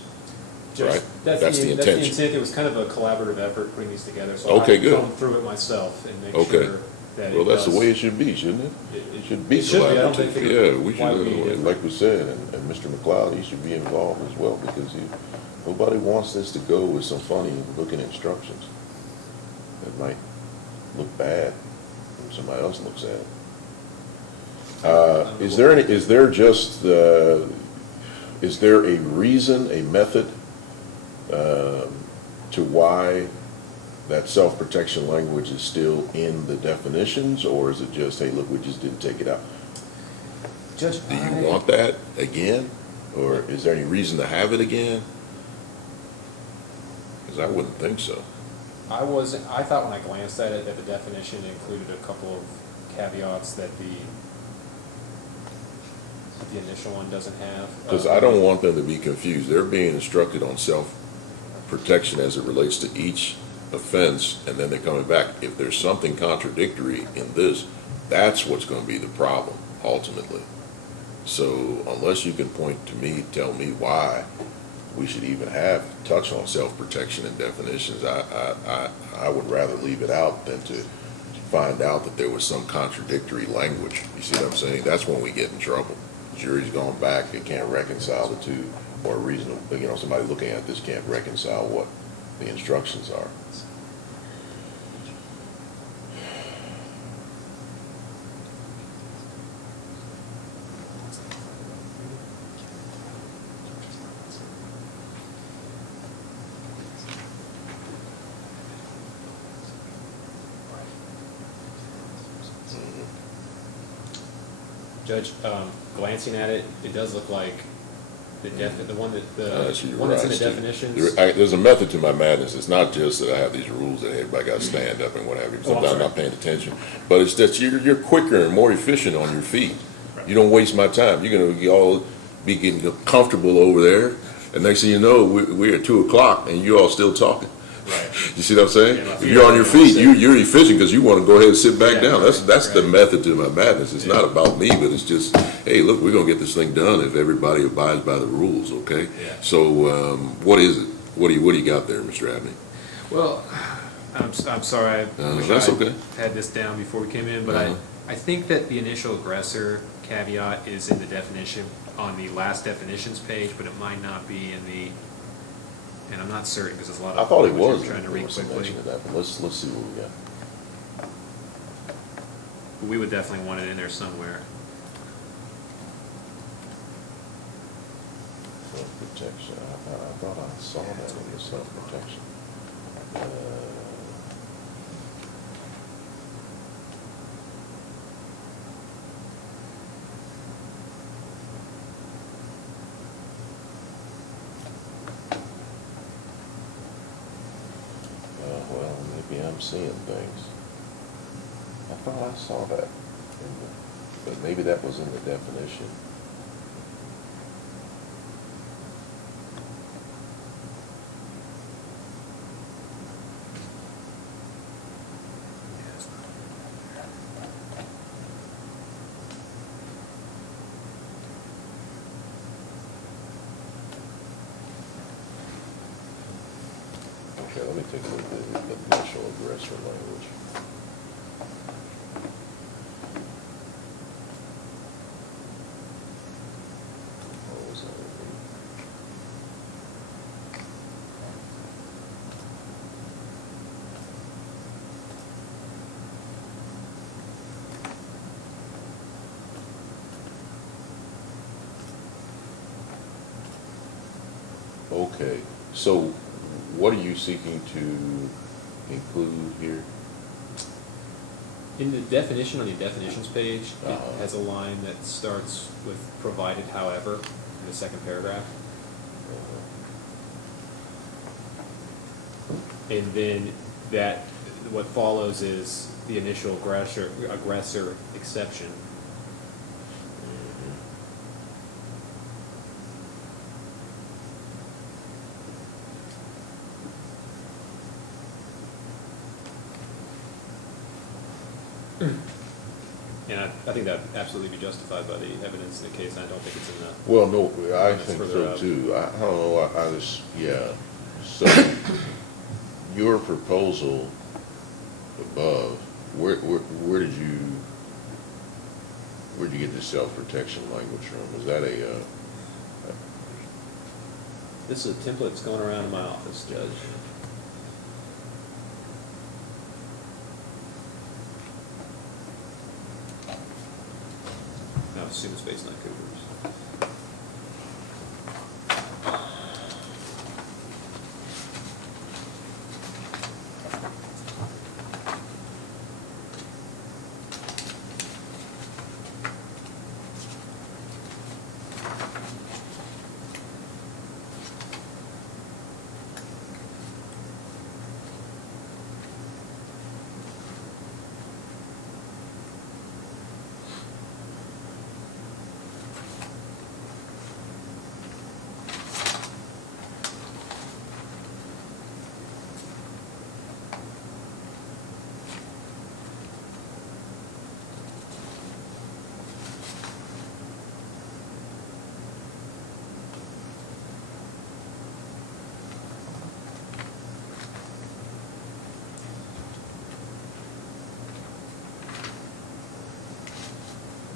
Judge, Right? That's That's the the intent. intention. It was kind of a collaborative effort putting these together, so Okay, I've good. gone through it myself and make Okay. sure that Well, it that's the does. way it should be, shouldn't it? It should be It should be. I don't collaborative. think Yeah, we why would it be should, different? like we said, and Mr. McLeod, he should be involved as well, because nobody wants this to go with some funny looking instructions. It might look bad when somebody else looks at it. Is there a reason, a method, to why that self-protection language is still in the definitions, or is it just, hey, look, we just didn't take it out? Judge, Do you want that again, or is there any reason to have it again? Because I wouldn't think so. I thought when I glanced at it that the definition included a couple of caveats that the initial one doesn't have. Because I don't want them to be confused. They're being instructed on self-protection as it relates to each offense, and then they're coming back. If there's something contradictory in this, that's what's going to be the problem, ultimately. So unless you can point to me, tell me why we should even have touch on self-protection and definitions, I would rather leave it out than to find out that there was some contradictory language. You see what I'm saying? That's when we get in trouble. Jury's gone back, they can't reconcile the two, or reasonable, somebody looking at this can't reconcile what the instructions are. Judge, glancing at it, it does look like the one that You're one that's in the right, Steve. definitions. There's a method to my madness. It's not just that I have these rules that everybody got to stand up and what have you. Oh, I'm Sometimes I'm not paying attention. But it's that you're quicker and more efficient on your feet. Right. You don't waste my time. You're going to all be getting comfortable over there. And next thing you know, we're at 2 o'clock and you all still talking. Right. You see what I'm saying? Yeah, my If feet you're on are your on feet, set. you're efficient because you want to go ahead and sit back Yeah, down. That's right. the method to my madness. It's not about me, but it's just, hey, look, we're going to get this thing done if everybody abides by the rules, okay? Yeah. So what is it? What do you got there, Mr. Abney? Well, I'm sorry, I wish that's I okay. had this down before we came in, but Uh-huh. I think that the initial aggressor caveat is in the definition, on the last definitions page, but it might not be in the, and I'm not certain because there's a lot of. I thought it language was. I'm trying to There read was some quickly. mention of that, but let's see what we got. We would definitely want it in there somewhere. Self-protection. I thought I saw that in the self-protection. Well, maybe I'm seeing things. I thought I saw that, but maybe that was in the definition. Okay, let me take a look at the initial aggressor language. What was that? Okay, so what are you seeking to include here? In the definition, on the definitions page, it has a line that starts with provided however, in the second paragraph. And then that, what follows is the initial aggressor exception. And I think that absolutely be justified by the evidence in the case. I don't think it's in the. Well, no, I That's think further so up. too. I don't know, I just, yeah. So, your proposal above, where'd you get this self-protection language from? Is that a, This is a template that's going around in my office, Judge. I assume it's based on Cougars.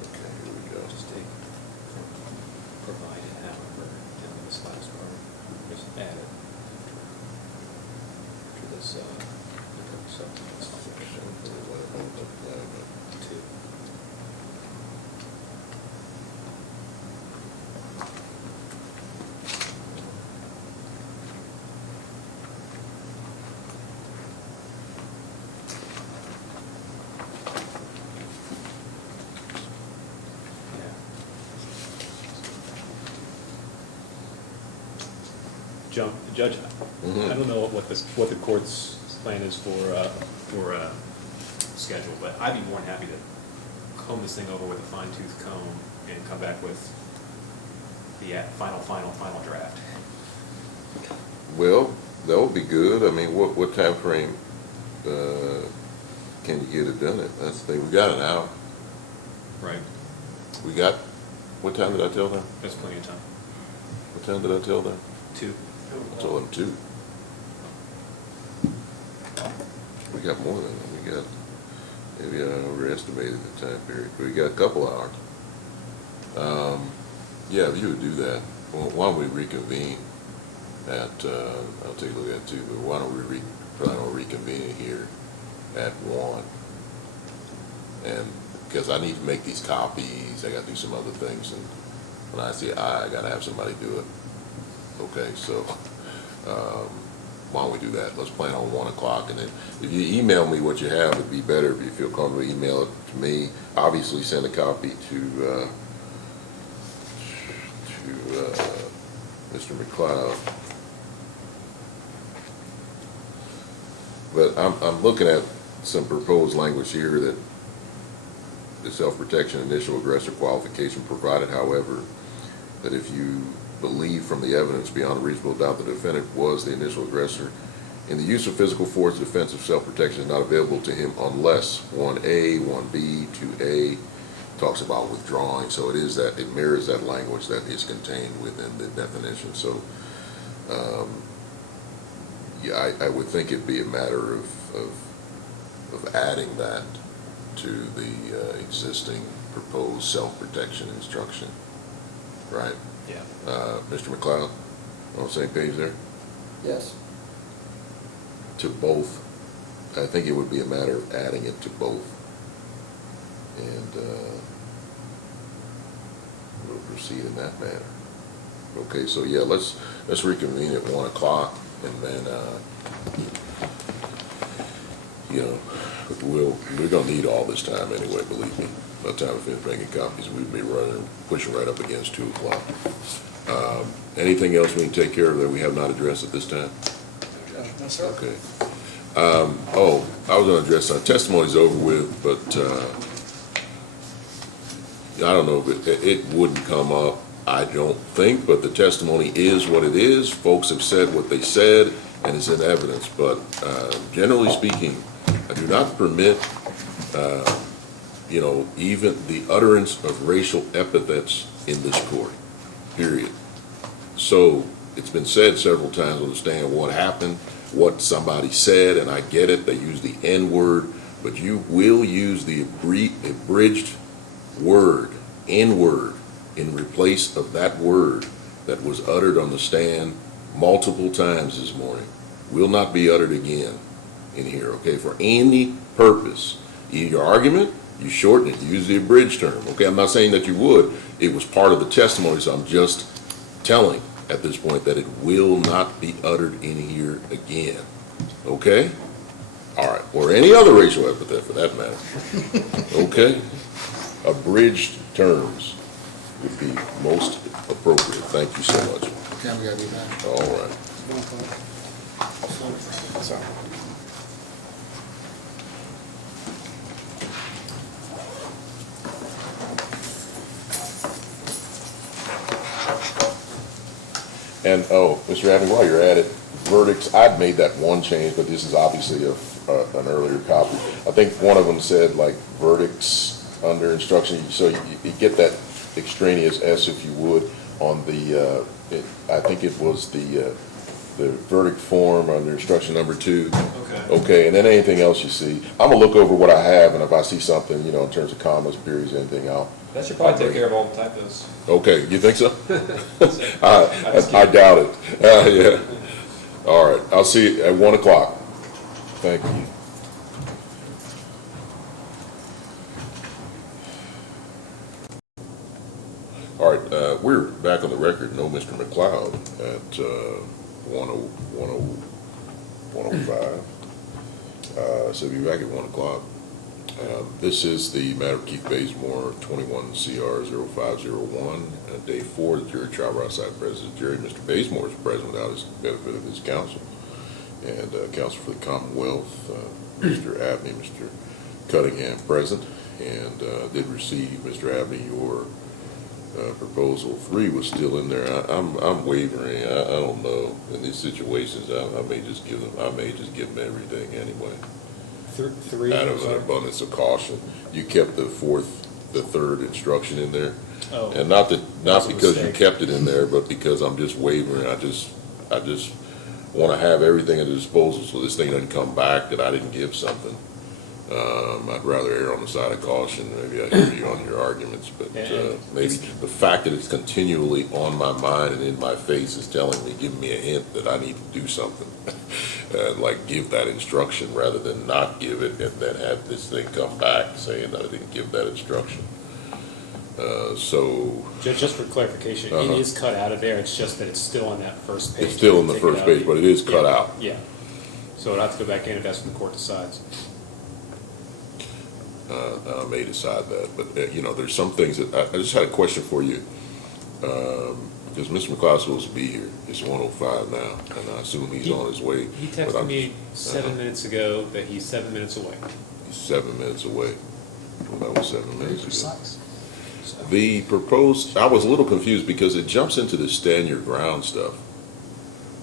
okay, here we go. Just take provided however down to this last part. Just add it to this substance two. Judge, I don't know what the court's plan is for schedule, but I'd be more than happy to comb this thing over with a fine-tooth comb and come back with the final draft. Well, that would be good. I mean, what time frame can you get it done at? That's the thing. We got an hour. Right. We got, what time did I tell them? That's plenty of time. What time did I tell them? 2. I told them 2. We got more than that. We got, maybe I overestimated the time period, but we got a couple hours. Yeah, if you would do that, well, why don't we reconvene at, I'll take a look at it too, but why don't we probably don't reconvene it here at 1. And, because I need to make these copies, I gotta do some other things, and when I say I gotta have somebody do it. Okay, so, why don't we do that? Let's plan on 1 o'clock, and then if you email me what you have, it'd be better if you feel comfortable, email it to me. Obviously, send a copy to Mr. McLeod. But I'm looking at some proposed language here that the self-protection initial aggressor qualification provided, however, that if you believe from the evidence beyond a reasonable doubt the defendant was the initial aggressor, in the use of physical force, defense of self-protection is not available to him unless 1A, 1B, 2A talks about withdrawing. So it is that, it mirrors that language that is contained within the definition. So, yeah, I would think it'd be a matter of adding that to the existing proposed self-protection instruction, right? Yeah. Mr. McLeod, on the same page there? Yes. To both. I think it would be a matter of adding it to both. And we'll proceed in that manner. Okay, so yeah, let's reconvene at 1 o'clock, and then, you know, we're gonna need all this time anyway, believe me. By the time we finish making copies, we'd be pushing right up against 2 o'clock. Anything else we can take care of that we have not addressed at this time? No, sir. Okay. I was gonna address, testimony's over with, but, I don't know if it wouldn't come up, I don't think, but the testimony is what it is. Folks have said what they said, and it's in evidence, but, generally speaking, I do not permit, even the utterance of racial epithets in this court, period. So, it's been said several times on the stand what happened, what somebody said, and I get it, they use the N-word, but you will use the abridged word, N-word, in replace of that word that was uttered on the stand multiple times this morning. Will not be uttered again in here, okay, for any purpose. In your argument, you shorten it, use the abridged term, okay? I'm not saying that you would. It was part of the testimony, so I'm just telling at this point that it will not be uttered in here again, okay? All right, or any other racial epithet for that matter, okay? Abridged terms would be most appropriate. Thank you so much. Can we gotta do that? All right. Sorry. And, Mr. Abney, while you're at it, verdicts, I'd made that one change, but this is obviously an earlier copy. I think one of them said, like, verdicts under instruction, so you get that extraneous S, if you would, on the, I think it was the verdict form under instruction number 2. Okay. Okay, and then anything else you see, I'm gonna look over what I have, and if I see something, in terms of commas, periods, anything, That should probably take care of all the typos. Okay, you think so? I doubt it. Yeah. All right, I'll see you at 1 o'clock. Thank you. All right, we're back on the record. No Mr. McLeod at 1:05. So we'll be back at 1 o'clock. This is the matter of Keith Basemore, 21 CR 0501, day 4, the jury trial right side president jury. Mr. Basemore is present without his benefit of his counsel. And counsel for the Commonwealth, Mr. Abney, Mr. Cunningham present, and did receive, Mr. Abney, your proposal 3 was still in there. I'm wavering. I don't know. In these situations, I may just give them everything anyway. 3. Out of an abundance of caution. You kept the third instruction in there. Oh. And not because you mistake. kept it in there, but because I'm just wavering. I just want to have everything at the disposal so this thing doesn't come back that I didn't give something. I'd rather err on the side of caution. Maybe I hear you on your arguments, but maybe the fact that it's continually on my mind and in my face is telling me, giving me a hint that I need to do something. Like give that instruction rather than not give it and then have this thing come back saying that I didn't give that instruction. So Just for clarification, it is cut out of there, it's just that it's still on that first page. it's still on the Take it first out. page, but it is cut Yeah. out. Yeah, so it'll have to go back in if that's what the court decides. I may decide that, but there's some things that I just had a question for you. Because Mr. McLeod's supposed to be here. It's 1:05 now, and I assume he's on his way. He but texted I'm- me 7 minutes ago that he's 7 minutes away. He's 7 minutes away. Well, that was 7 Very minutes ago. precise. The proposed, I was a little confused because it jumps into the stand your ground stuff.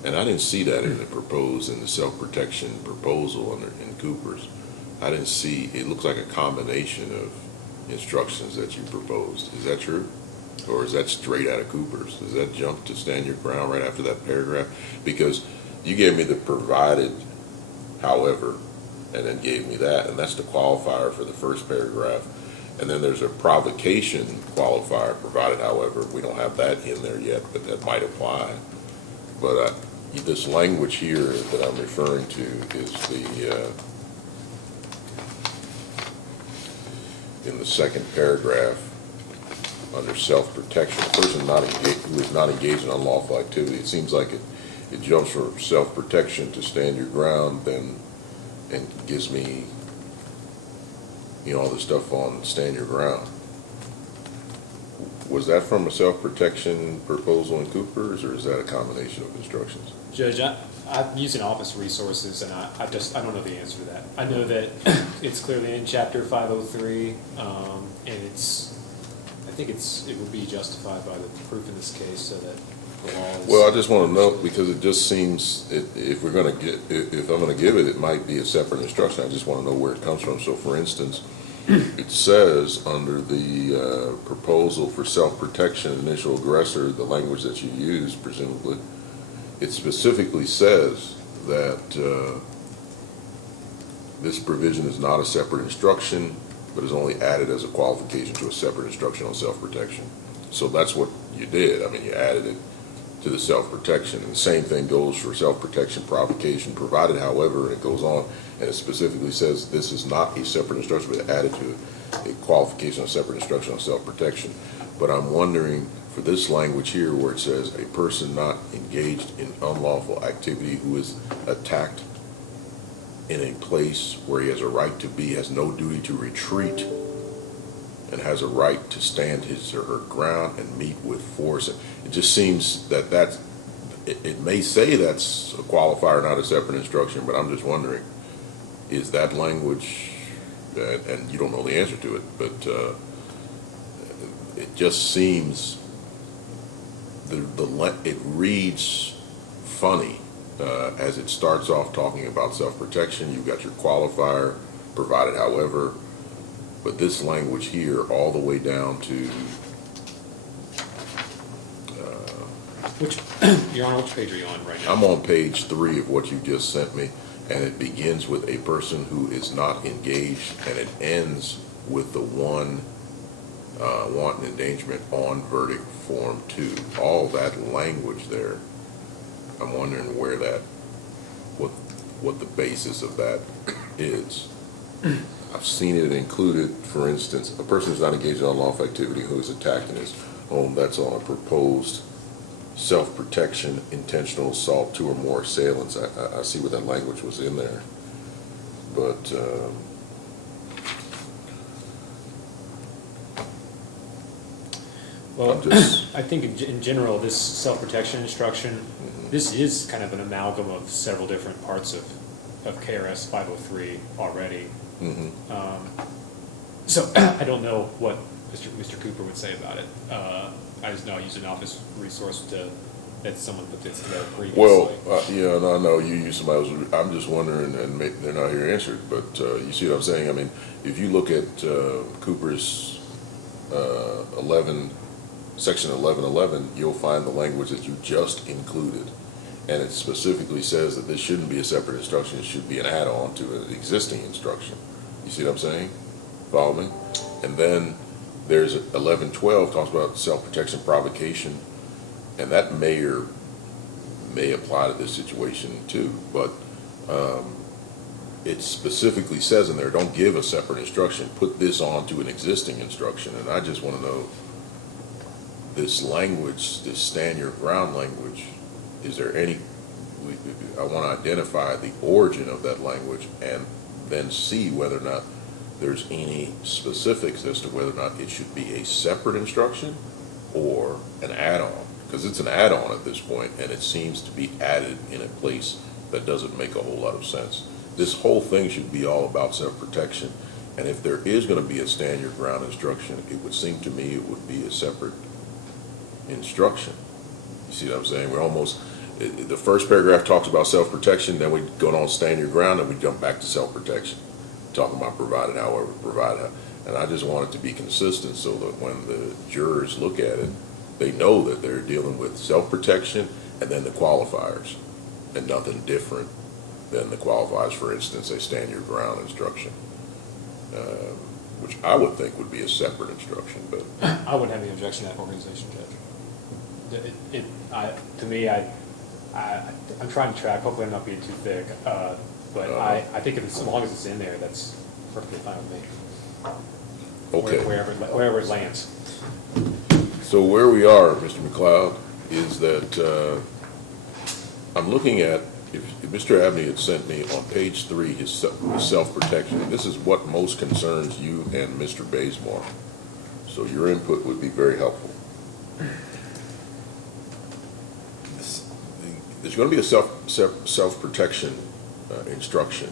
And I didn't see that in the proposed, in the self-protection proposal in Cooper's. I didn't see, it looks like a combination of instructions that you proposed. Is that true? Or is that straight out of Cooper's? Does that jump to stand your ground right after that paragraph? Because you gave me the provided, however, and then gave me that, and that's the qualifier for the first paragraph. And then there's a provocation qualifier, provided, however. We don't have that in there yet, but that might apply. But this language here that I'm referring to is in the second paragraph, under self-protection, a person who is not engaged in unlawful activity. It seems like it jumps from self-protection to stand your ground, then, and gives me all this stuff on stand your ground. Was that from a self-protection proposal in Cooper's, or is that a combination of instructions? Judge, I'm using office resources, and I don't know the answer to that. I know that it's clearly in chapter 503, and I think it would be justified by the proof in this case, so that the law is. Well, I just want to know, because it just seems, if I'm going to give it, it might be a separate instruction. I just want to know where it comes from. So for instance, it says under the proposal for self-protection, initial aggressor, the language that you use, presumably, it specifically says that this provision is not a separate instruction, but is only added as a qualification to a separate instruction on self-protection. So that's what you did. I mean, you added it to the self-protection. And the same thing goes for self-protection provocation, provided, however, and it goes on, and it specifically says this is not a separate instruction, but added to a qualification of separate instruction on self-protection. But I'm wondering, for this language here where it says a person not engaged in unlawful activity who is attacked in a place where he has a right to be, has no duty to retreat, and has a right to stand his or her ground and meet with force. It just seems that it may say that's a qualifier, not a separate instruction, but I'm just wondering, is that language, and you don't know the answer to it, but it just seems, it reads funny as it starts off talking about self-protection. You've got your qualifier, provided, however, but this language here all the way down to Your Honor, which page are you on right now? I'm on page 3 of what you just sent me, and it begins with a person who is not engaged, and it ends with the one wanton endangerment on verdict form 2. All that language there, I'm wondering where that, what the basis of that is. I've seen it included, for instance, a person who's not engaged in unlawful activity who is attacked in his home, that's on a proposed self-protection, intentional assault, 2 or more assailants. I see where that language was in there. But Well, just, I think in general, this self-protection instruction, this is kind of an amalgam of several different parts of KRS 503 already. So I don't know what Mr. Cooper would say about it. I just know I used an office resource that someone put this together previously. well, yeah, no, I know you use somebody else. I'm just wondering, and maybe they're not here answered, but you see what I'm saying? I mean, if you look at Cooper's 11, section 1111, you'll find the language that you just included. And it specifically says that this shouldn't be a separate instruction, it should be an add-on to an existing instruction. You see what I'm saying? Follow me? And then there's 1112, talks about self-protection provocation, and that may apply to this situation too, but it specifically says in there, don't give a separate instruction, put this on to an existing instruction. And I just want to know, this language, this stand your ground language, is there any, I want to identify the origin of that language and then see whether or not there's any specifics as to whether or not it should be a separate instruction or an add-on, because it's an add-on at this point, and it seems to be added in a place that doesn't make a whole lot of sense. This whole thing should be all about self-protection, and if there is going to be a stand your ground instruction, it would seem to me it would be a separate instruction. You see what I'm saying? We're almost, the first paragraph talks about self-protection, then we go on stand your ground, and we jump back to self-protection, talking about provided, however, provided. And I just want it to be consistent so that when the jurors look at it, they know that they're dealing with self-protection and then the qualifiers, and nothing different than the qualifiers. For instance, a stand your ground instruction, which I would think would be a separate instruction, but I wouldn't have any objection to that organization, Judge. To me, I'm trying to track, hopefully I'm not being too thick, but I think if it's, as long as it's in there, that's perfectly fine with me. okay. Wherever it lands. So where we are, Mr. McLeod, is that I'm looking at if Mr. Abney had sent me on page 3 his self-protection, this is what most concerns you and Mr. Basemore. So your input would be very helpful. There's going to be a self-protection instruction,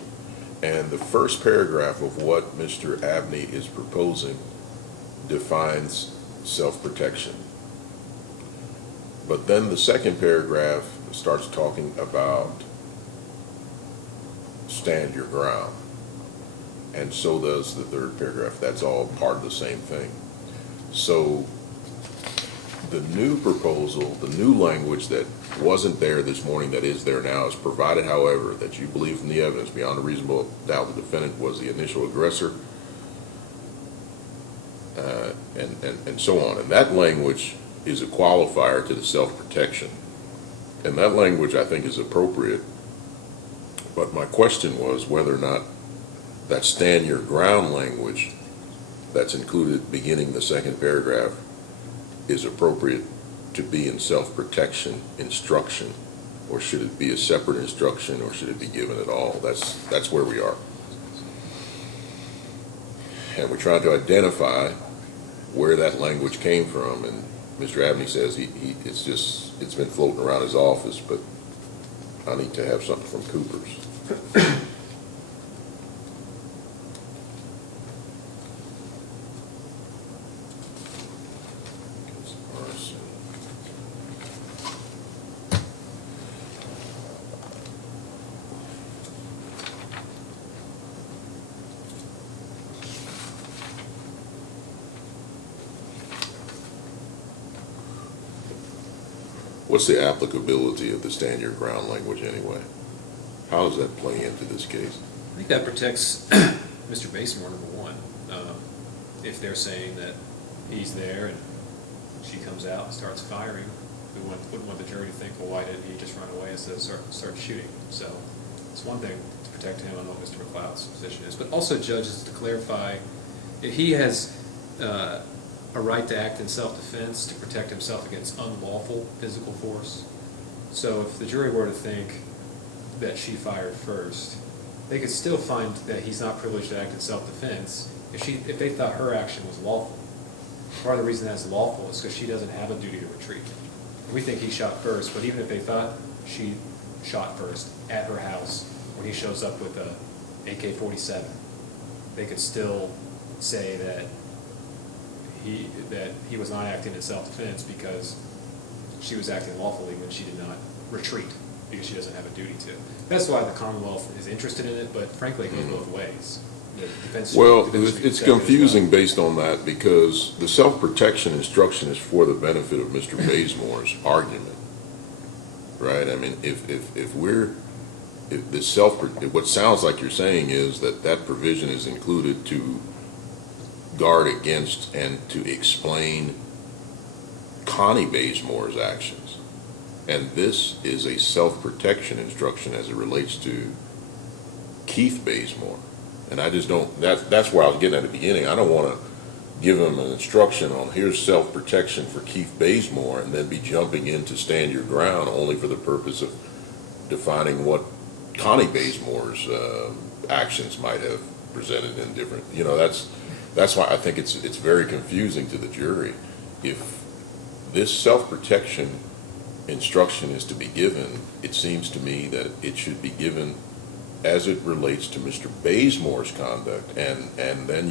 and the first paragraph of what Mr. Abney is proposing defines self-protection. But then the second paragraph starts talking about stand your ground, and so does the third paragraph. That's all part of the same thing. So the new proposal, the new language that wasn't there this morning that is there now is provided, however, that you believe from the evidence beyond a reasonable doubt the defendant was the initial aggressor, and so on. And that language is a qualifier to the self-protection. And that language, I think, is appropriate. But my question was whether or not that stand your ground language that's included beginning the second paragraph is appropriate to be in self-protection instruction, or should it be a separate instruction, or should it be given at all? That's where we are. And we're trying to identify where that language came from, and Mr. Abney says it's been floating around his office, but I need to have something from Cooper's. What's the applicability of the stand your ground language anyway? How does that play into this case? I think that protects Mr. Basemore, number one. If they're saying that he's there and she comes out and starts firing, we wouldn't want the jury to think, well, why didn't he just run away instead of start shooting? So it's one thing to protect him. I know what Mr. McLeod's position is. But also, judges, to clarify, if he has a right to act in self-defense to protect himself against unlawful physical force. So if the jury were to think that she fired first, they could still find that he's not privileged to act in self-defense if they thought her action was lawful. Part of the reason that's lawful is because she doesn't have a duty to retreat. We think he shot first, but even if they thought she shot first at her house when he shows up with a AK-47, they could still say that he was not acting in self-defense because she was acting lawfully when she did not retreat because she doesn't have a duty to. That's why the Commonwealth is interested in it, but frankly it goes both ways. It's confusing based on that because the self-protection instruction is for the benefit of Mr. Basemore's argument, right? I mean, what sounds like you're saying is that provision is included to guard against and to explain Connie Basemore's actions. And this is a self-protection instruction as it relates to Keith Basemore. And I just don't, that's where I was getting at the beginning. I don't want to give him an instruction on here's self-protection for Keith Basemore and then be jumping in to stand your ground only for the purpose of defining what Connie Basemore's actions might have presented in different, that's why I think it's very confusing to the jury. If this self-protection instruction is to be given, it seems to me that it should be given as it relates to Mr. Basemore's conduct, and then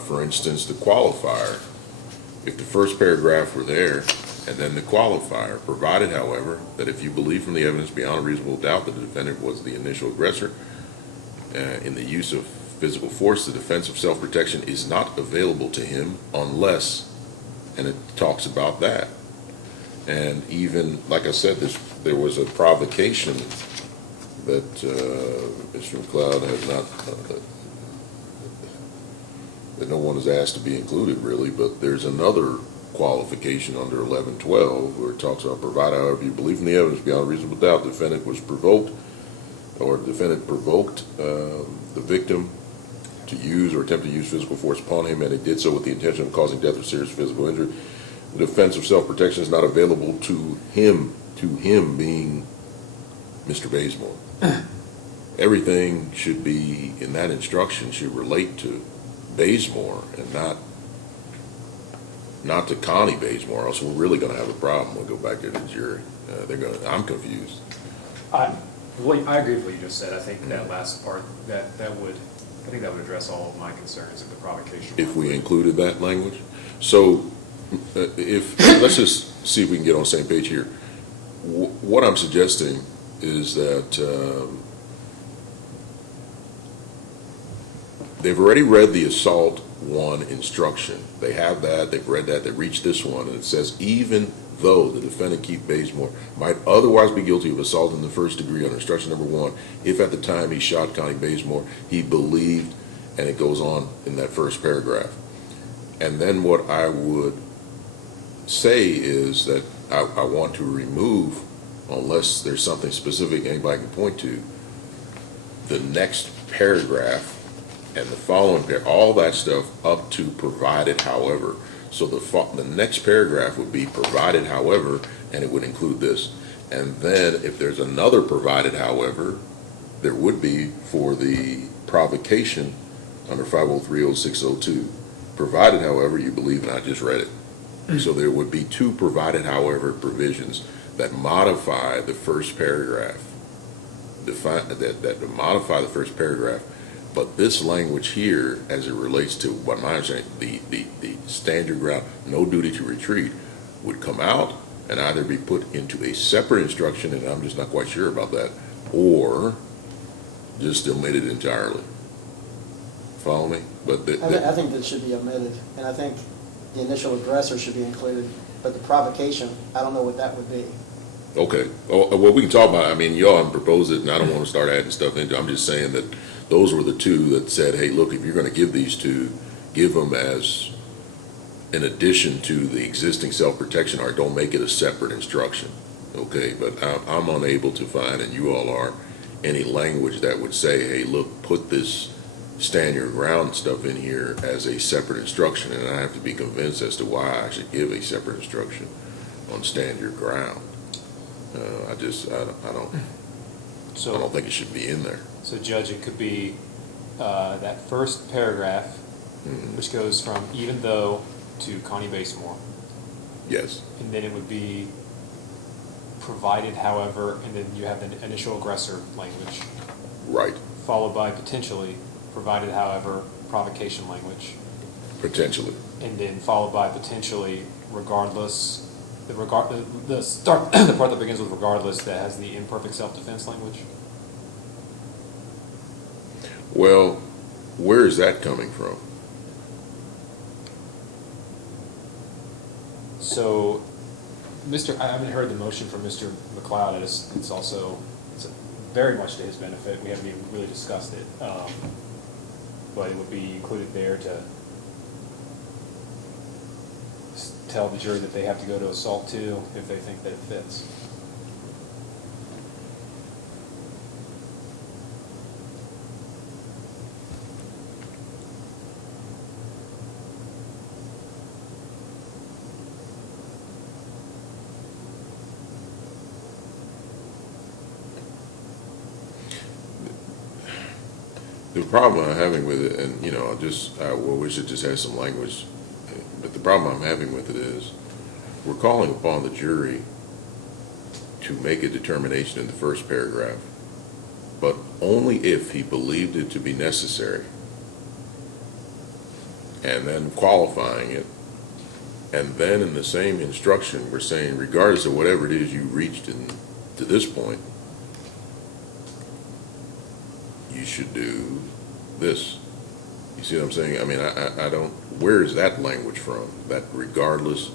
for instance, the qualifier. If the first paragraph were there, and then the qualifier, provided, however, that if you believe from the evidence beyond a reasonable doubt that the defendant was the initial aggressor in the use of physical force, the defense of self-protection is not available to him unless, and it talks about that. And even, like I said, there was a provocation that Mr. McLeod has not, that no one is asked to be included really, but there's another qualification under 1112 where it talks about provided, however, you believe in the evidence beyond a reasonable doubt the defendant was provoked, or the defendant provoked the victim to use or attempt to use physical force upon him, and he did so with the intention of causing death or serious physical injury. The defense of self-protection is not available to him being Mr. Basemore. Everything should be, in that instruction, should relate to Basemore and not to Connie Basemore, else we're really gonna have a problem. We'll go back to the jury. I'm confused. I agree with what you just said. I think that last part, I think that would address all of my concerns of the provocation. If we included that language. So let's just see if we can get on the same page here. What I'm suggesting is that they've already read the assault 1 instruction. They have that, they've read that, they reached this one, and it says, even though the defendant, Keith Basemore, might otherwise be guilty of assault in the first degree under instruction number 1, if at the time he shot Connie Basemore, he believed, and it goes on in that first paragraph. And then what I would say is that I want to remove, unless there's something specific anybody can point to, the next paragraph and the following all that stuff up to provided however. So the next paragraph would be provided however, and it would include this. And then if there's another provided however, there would be for the provocation under 5030602. Provided however you believe, and I just read it. So there would be 2 provided however provisions that modify the first paragraph. That modify the first paragraph. But this language here, as it relates to what my understanding, the standard ground, no duty to retreat, would come out and either be put into a separate instruction, and I'm just not quite sure about that, or just omitted entirely. Follow me? But I think that should be omitted, and I think the initial aggressor should be included, but the provocation, I don't know what that would be. Okay. Well, we can talk about it. I mean, y'all proposed it, and I don't want to start adding stuff into it. I'm just saying that those were the 2 that said, hey, look, if you're going to give these 2, give them as in addition to the existing self-protection, or don't make it a separate instruction. Okay, but I'm unable to find, and you all are, any language that would say, hey, look, put this stand your ground stuff in here as a separate instruction, and I have to be convinced as to why I should give a separate instruction on stand your ground. I don't think it should be in there. So, Judge, it could be that first paragraph, which goes from even though to Connie Basemore. Yes. And then it would be provided however, and then you have the initial aggressor language. Right. Followed by potentially provided however provocation language. Potentially. And then followed by potentially regardless. The part that begins with regardless that has the imperfect self-defense language. Well, where is that coming from? So, I haven't heard the motion from Mr. McLeod. It's very much to his benefit. We haven't even really discussed it, but it would be included there to tell the jury that they have to go to assault 2 if they think that it fits. The problem I'm having with it, and I wish it just had some language, but the problem I'm having with it is we're calling upon the jury to make a determination in the first paragraph, but only if he believed it to be necessary, and then qualifying it, and then in the same instruction we're saying regardless of whatever it is you reached to this point, you should do this. You see what I'm saying? I mean, I don't, where is that language from? That regardless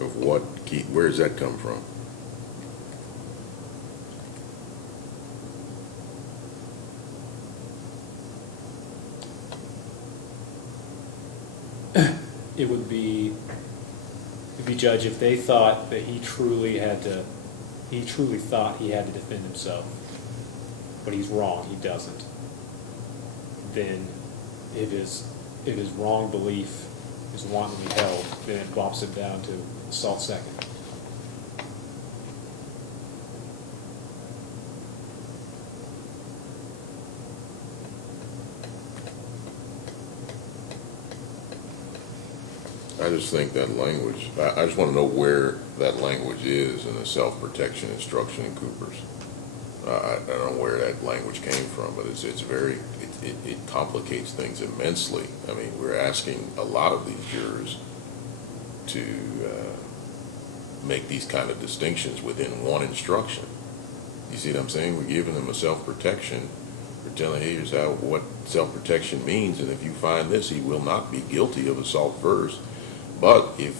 of what, where does that come from? It would be, Judge, if they thought that he truly thought he had to defend himself, but he's wrong, he doesn't, then if his wrong belief is wantonly held, then it bumps him down to assault second. just think that language, I just want to know where that language is in the self-protection instruction in Cooper's. I don't know where that language came from, but it's very, it complicates things immensely. I mean, we're asking a lot of these jurors to make these kind of distinctions within one instruction. You see what I'm saying? We're giving them a self-protection. We're telling, hey, here's what self-protection means, and if you find this, he will not be guilty of assault first. But if,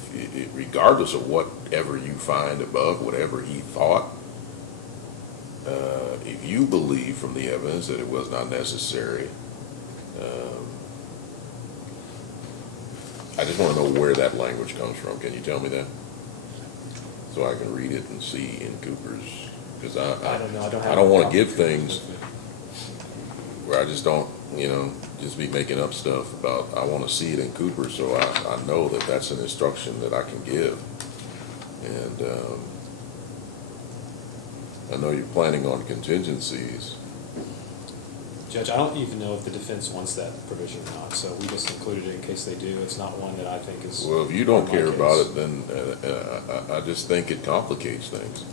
regardless of whatever you find above whatever he thought, if you believe from the evidence that it was not necessary, I just want to know where that language comes from. Can you tell me that? So I can read it and see in Cooper's, because I don't know, I don't want to give things where I just don't, just be making up stuff about, I want to see it in Cooper so I know that that's an instruction that I can give. And I know you're planning on contingencies. Judge, I don't even know if the defense wants that provision or not, so we just included it in case they do. It's not one that I think is. Well, if you don't my care case. about it, then I just think it complicates things.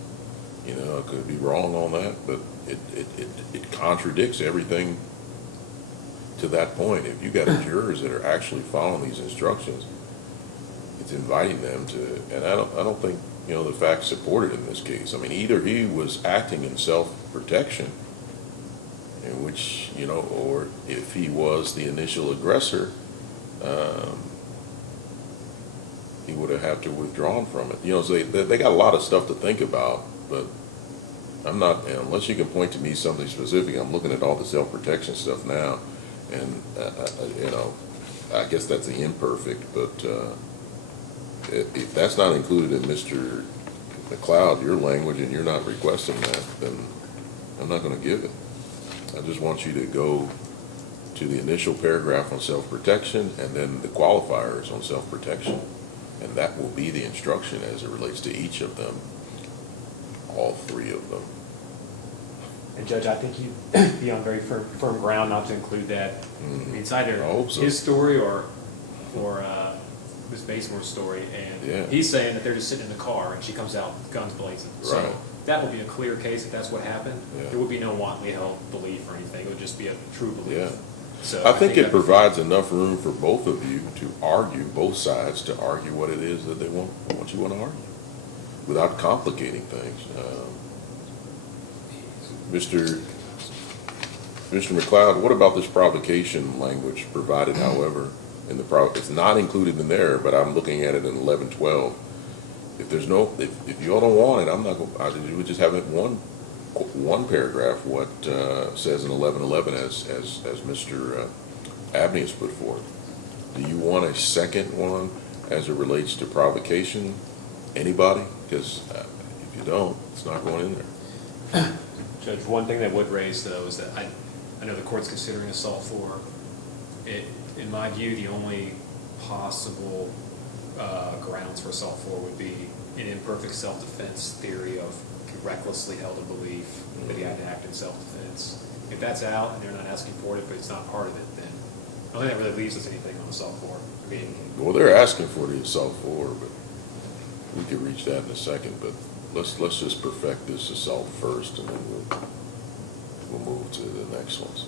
I could be wrong on that, but it contradicts everything to that point. If you got jurors that are actually following these instructions, it's inviting them to, and I don't think, the facts support it in this case. I mean, either he was acting in self-protection, in which, or if he was the initial aggressor, he would have had to withdrawn from it. So they got a lot of stuff to think about, but I'm not, unless you can point to me something specific, I'm looking at all the self-protection stuff now, and, I guess that's the imperfect, but if that's not included in Mr. McLeod, your language, and you're not requesting that, then I'm not going to give it. I just want you to go to the initial paragraph on self-protection and then the qualifiers on self-protection, and that will be the instruction as it relates to each of them, all three of them. And Judge, I think you'd be on very firm ground not to include that. I mean, it's either I hope so. his story or Ms. Basemore's story, and Yeah. he's saying that they're just sitting in the car and she comes out, guns blazing. Right. So that will be a clear case if that's what happened. Yeah. There would be no wantonly held belief or anything. It would just be a true belief. Yeah. So I think it that- provides enough room for both of you to argue, both sides to argue what it is that they want you want to argue, without complicating things. Mr. McLeod, what about this provocation language provided, however, in the it's not included in there, but I'm looking at it in 1112. If there's no, if you all don't want it, I'm not going. I would just have it one paragraph. What says in 1111 as Mr. Abney has put forth. Do you want a second one as it relates to provocation? Anybody? Because if you don't, it's not going in there. Judge, one thing that would raise, though, is that I know the court's considering assault for it. In my view, the only possible grounds for assault for would be an imperfect self-defense theory of he recklessly held a belief that he had to act in self-defense. If that's out and they're not asking for it, but it's not part of it, then I don't think that really leaves us anything on assault for. I mean, Well, they're asking for the assault for, but we could reach that in a second. But let's just perfect this assault first, and then we'll move to the next ones.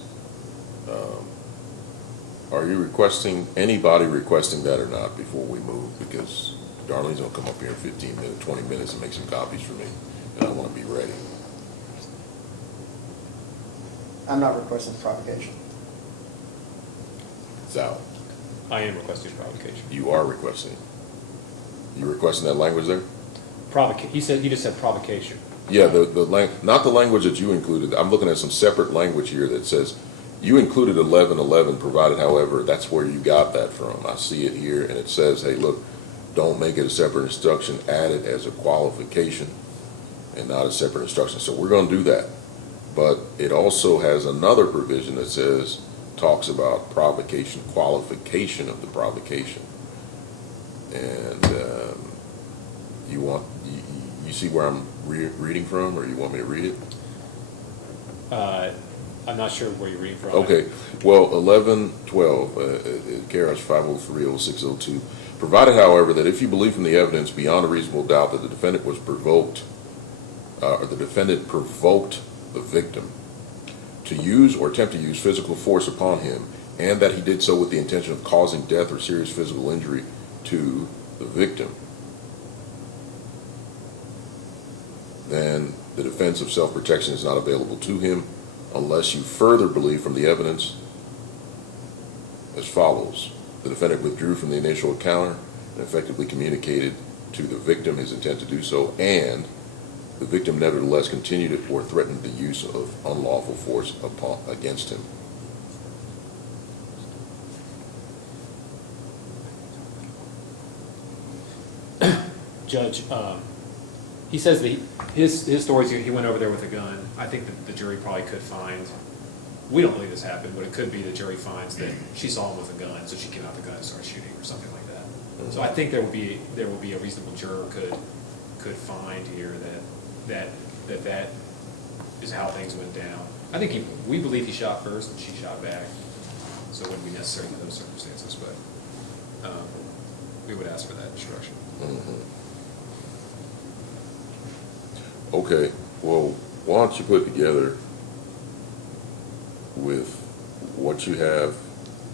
Are you requesting, anybody requesting that or not before we move? Because Darlene's gonna come up here in 15 minutes, 20 minutes and make some copies for me, and I wanna be ready. I'm not requesting provocation. It's out. I am requesting provocation. You are requesting. You requesting that language there? You just said provocation. Yeah, not the language that you included. I'm looking at some separate language here that says, you included 1111, provided, however, that's where you got that from. I see it here, and it says, hey, look, don't make it a separate instruction, add it as a qualification and not a separate instruction. So we're going to do that. But it also has another provision that says, talks about provocation, qualification of the provocation. And you see where I'm reading from, or you want me to read it? I'm not sure where you're reading from. Okay, well, 1112, KRS 5030602 Provided, however, that if you believe from the evidence beyond a reasonable doubt that the defendant was provoked, or the defendant provoked the victim to use or attempt to use physical force upon him, and that he did so with the intention of causing death or serious physical injury to the victim, then the defense of self-protection is not available to him unless you further believe from the evidence as follows. The defendant withdrew from the initial encounter and effectively communicated to the victim his intent to do so, and the victim nevertheless continued or threatened the use of unlawful force against him. Judge, he says that his stories, he went over there with a gun. I think that the jury probably could find, we don't believe this happened, but it could be the jury finds that she saw him with a gun, so she came out the gun and started shooting or something like that. So I think there will be a reasonable juror could find here that is how things went down. I think we believe he shot first and she shot back, so it wouldn't be necessary in those circumstances, but we would ask for that instruction. Okay, well, why don't you put together with what you have,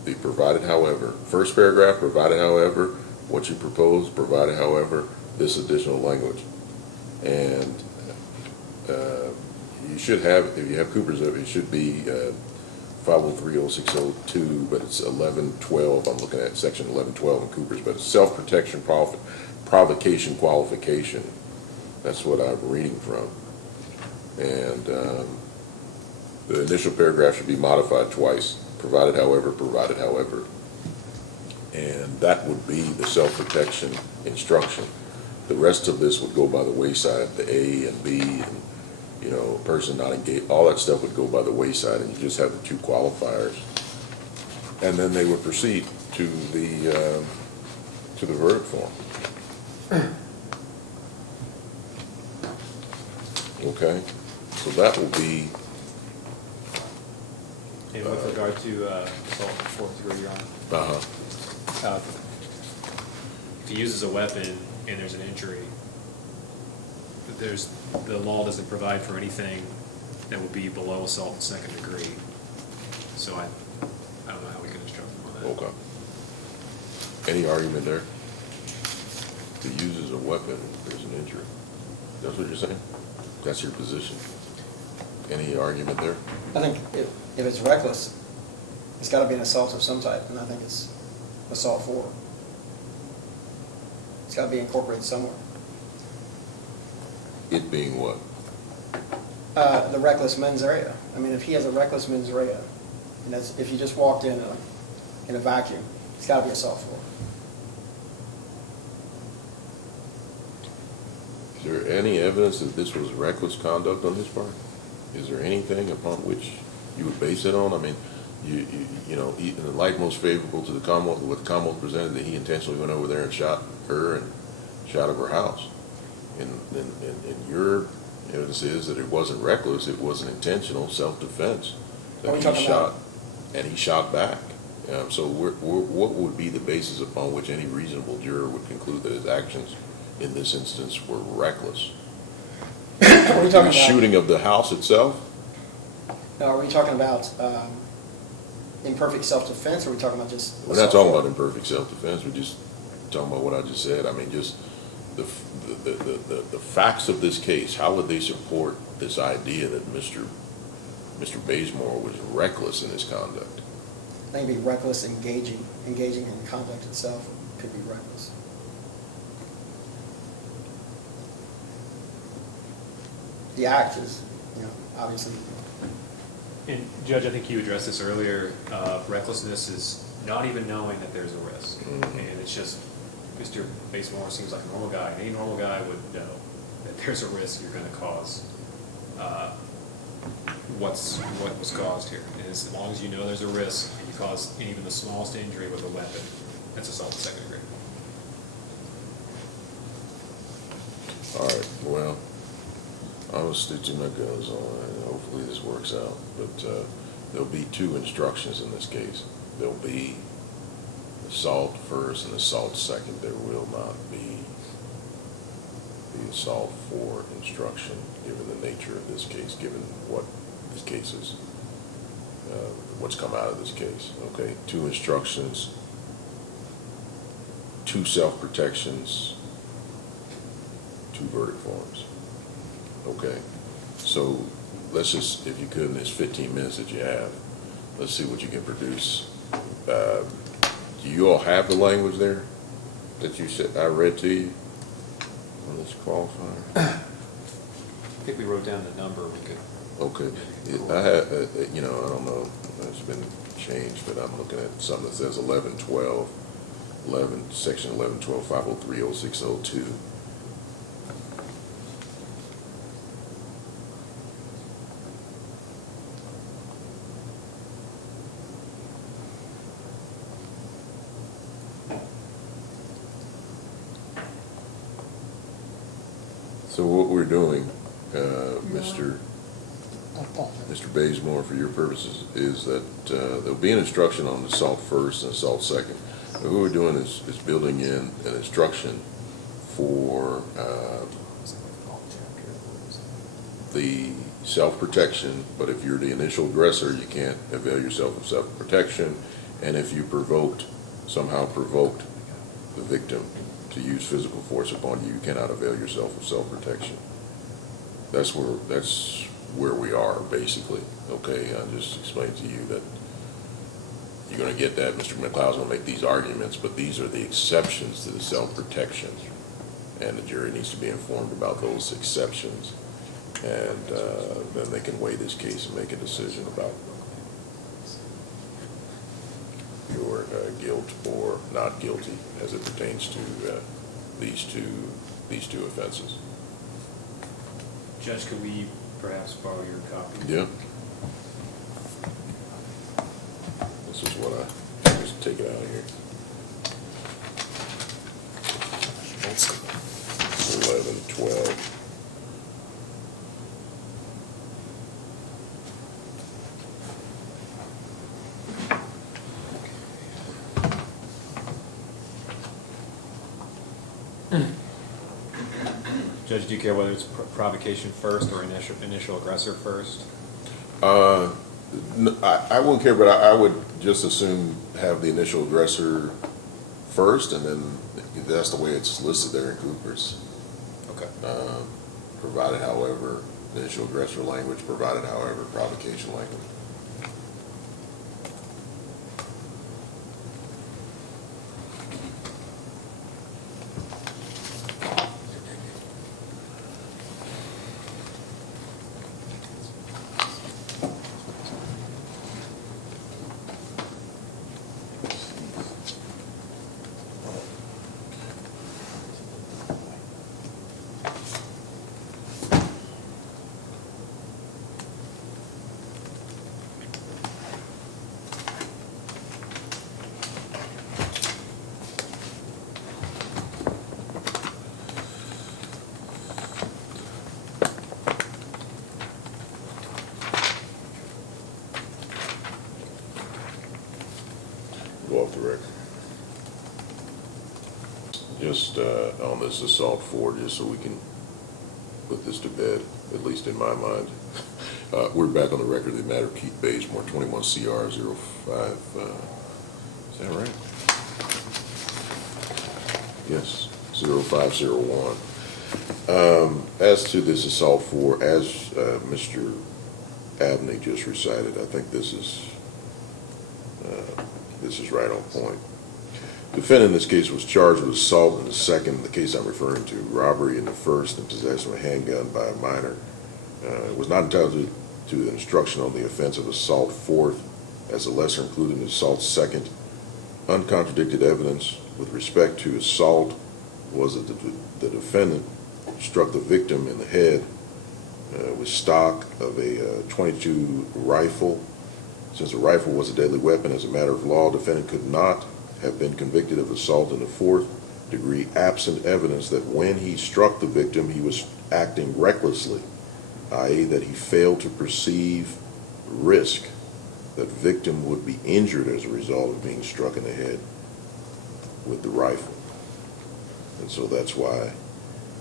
the provided however, first paragraph, provided however, what you propose, provided however, this additional language. And you should have, if you have Cooper's, it should be 5030602, but it's 1112. I'm looking at section 1112 in Cooper's, but it's self-protection, provocation, qualification. That's what I'm reading from. And the initial paragraph should be modified twice, provided however, and that would be the self-protection instruction. The rest of this would go by the wayside, the A and B, and, you know, person not engaged, all that stuff would go by the wayside, and you just have the two qualifiers. And then they would proceed to the verdict form. Okay, so that will be. And with regard to assault in the fourth degree, Your Honor, if he uses a weapon and there's an injury, the law doesn't provide for anything that would be below assault in second degree. So I don't know how we can instruct him on that. Okay. Any argument there? If he uses a weapon and there's an injury. That's what you're saying? That's your position? Any argument there? I think if it's reckless, it's got to be an assault of some type, and I think it's assault 4. It's got to be incorporated somewhere. It being what? The reckless mens rea. I mean, if he has a reckless mens rea, and that's if you just walked in a vacuum, it's got to be assault 4. Is there any evidence that this was reckless conduct on his part? Is there anything upon which you would base it on? I mean, you know, in the light most favorable to the Commonwealth, what the Commonwealth presented, that he intentionally went over there and shot her and shot up her house. And your evidence is that it wasn't reckless, it wasn't intentional self-defense. That he shot, and he shot back. So what would be the basis upon which any reasonable juror would conclude that his actions in this instance were reckless? What are you talking about? Shooting of the house itself? No, are we talking about imperfect self-defense, or are we talking about just We're not talking about imperfect self-defense, we're just talking about what I just said. I mean, just the facts of this case, how would they support this idea that Mr. Basemore was reckless in his conduct? I think it'd be reckless engaging in conduct itself could be reckless. The act is, you know, obviously. And Judge, I think you addressed this earlier. Recklessness is not even knowing that there's a risk, and it's just Mr. Basemore seems like a normal guy. Any normal guy would know that there's a risk you're going to cause. What was caused here, and as long as you know there's a risk and you cause even the smallest injury with a weapon, that's assault in second degree. All right, well, I was stitching my guns on, and hopefully this works out. But there'll be two instructions in this case. There'll be assault first and assault second, there will not be the assault for instruction, given the nature of this case, given what this case is, what's come out of this case. Okay, 2 instructions, 2 self-protections, 2 verdict forms. Okay, so let's just, if you could, in this 15 minutes that you have, let's see what you can produce. Do you all have the language there that you said I read to you on this qualifier? I think we wrote down the number we could. Okay, I have, I don't know, it's been changed, but I'm looking at something that says 1112, section 1112, 503, 0602. So what we're doing, Mr. Basemore, for your purposes, is that there'll be an instruction on assault first and assault second. But what we're doing is building in an instruction for the self-protection, but if you're the initial aggressor, you can't avail yourself of self-protection, and if you somehow provoked the victim to use physical force upon you, you cannot avail yourself of self-protection. That's where we are, basically. Okay, I just explained to you that you're going to get that. Mr. McLeod's going to make these arguments, but these are the exceptions to the self-protection, and the jury needs to be informed about those exceptions, and then they can weigh this case and make a decision about your guilt or not guilty as it pertains to these two offenses. Judge, could we perhaps borrow your copy? Yeah. This is what just take it out of here. 11, 12. Judge, do you care whether it's provocation first or initial aggressor first? I wouldn't care, but I would just assume have the initial aggressor first, and then that's the way it's listed there in Cooper's. Okay. Provided, however, the initial aggressor language, provided, however, provocation language. Go off the record. Just on this assault 4, just so we can put this to bed, at least in my mind. We're back on the record of the matter of Keith Basemore, 21 CR 05. Is that right? Yes, 0501. As to this assault 4, as Mr. Abney just recited, I think this is right on point. Defendant in this case was charged with assault in the second, the case I'm referring to, robbery in the first, and possession of a handgun by a minor. Was not entitled to instruction on the offense of assault fourth, as a lesser included in assault second. Uncontradicted evidence with respect to assault was that the defendant struck the victim in the head with stock of a .22 rifle. Since the rifle was a deadly weapon, as a matter of law, defendant could not have been convicted of assault in the fourth degree absent evidence that when he struck the victim, he was acting recklessly, i.e. that he failed to perceive risk that victim would be injured as a result of being struck in the head. with the rifle. And so that's why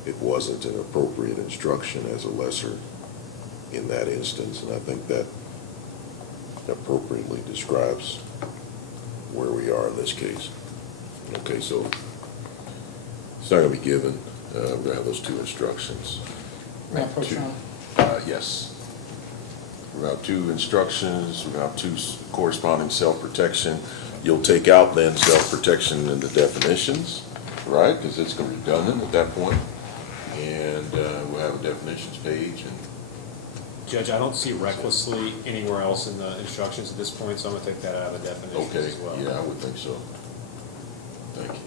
it wasn't an appropriate instruction as a lesser in that instance, and I think that appropriately describes where we are in this case. Okay, so it's not going to be given. We're going to have those two instructions. May I approach Two. your Honor? Yes. We're going to have two instructions. We're going to have two corresponding self-protection. You'll take out then self-protection in the definitions, right? Because it's going to be redundant at that point. And we'll have a definitions page. And Judge, I don't see recklessly anywhere else in the instructions at this point, so I'm gonna take that out of the definitions okay, as well. yeah, I would think so. Thank you.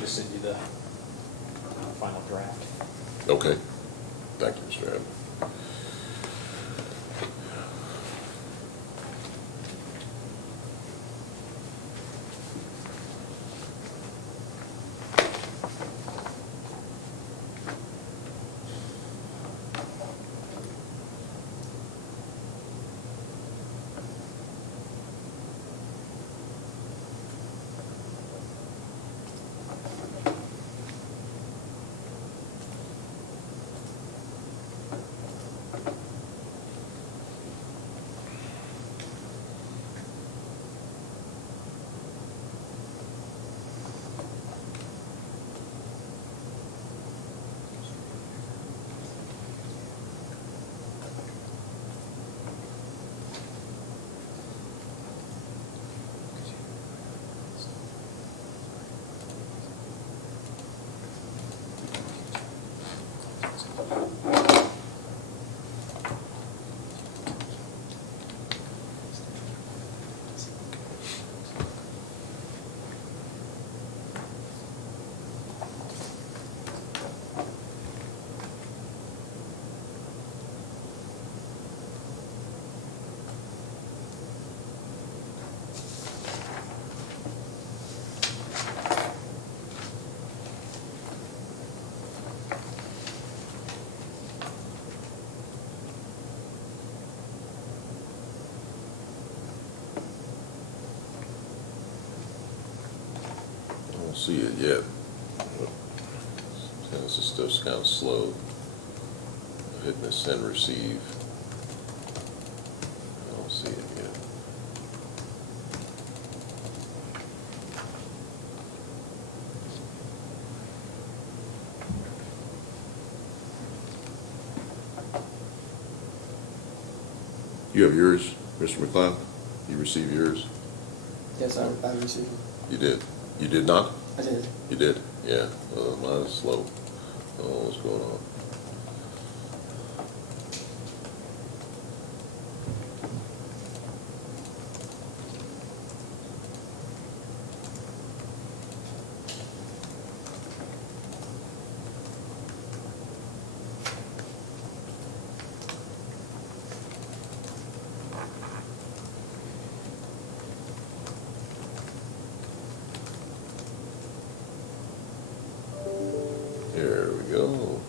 Just send you the final draft. Okay. Thank you, Mr. Adams. I don't see it yet. This stuff's kind of slow. Hitting the send receive. I don't see it yet. You have yours, Mr. McLeod? You received yours? Yes, I received it. You did. You did not? I did. You did? Yeah. Mine is slow. Oh, what's going on? There we go.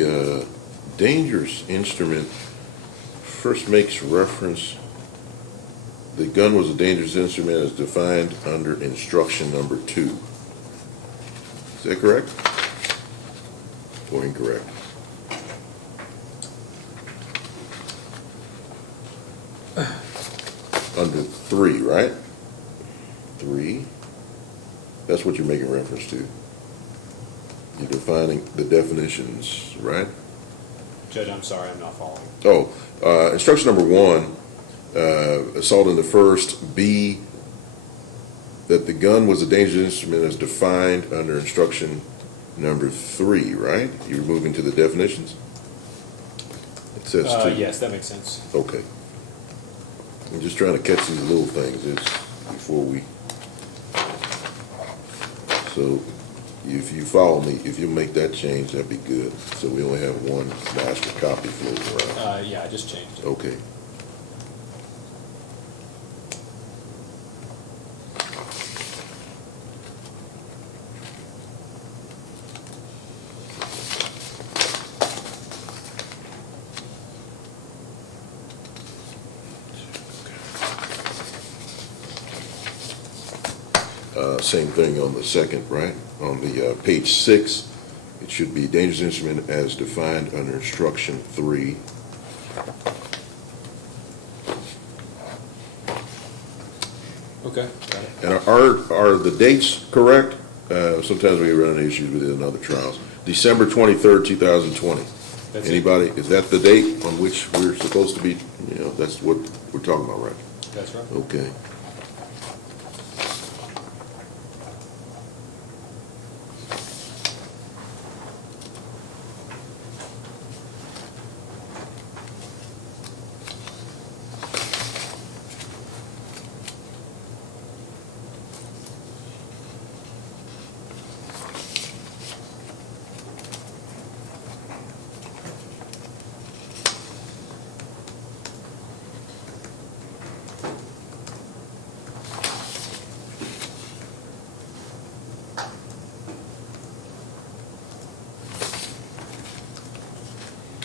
the dangerous instrument first makes reference, the gun was a dangerous instrument as defined under instruction number 2. Is that correct? Or incorrect? Under 3, right? 3. That's what you're making reference to. You're defining the definitions, right? Judge, I'm sorry, I'm not following. Oh, instruction number 1, assault in the first, B, that the gun was a dangerous instrument as defined under instruction number 3, right? You're moving to the definitions? It says 2. Yes, that makes sense. Okay. I'm just trying to catch these little things before we. So if you follow me, if you make that change, that'd be good. So we only have one master copy floating around. Yeah, I just changed it. Okay. Same thing on the second, right? On the page 6, it should be dangerous instrument as defined under instruction 3. Okay, got it. And are the dates correct? Sometimes we run into issues with it in other trials. December 23rd, 2020. That's it. Anybody, is that the date on which we're supposed to be, that's what we're talking about, right? That's right. Okay.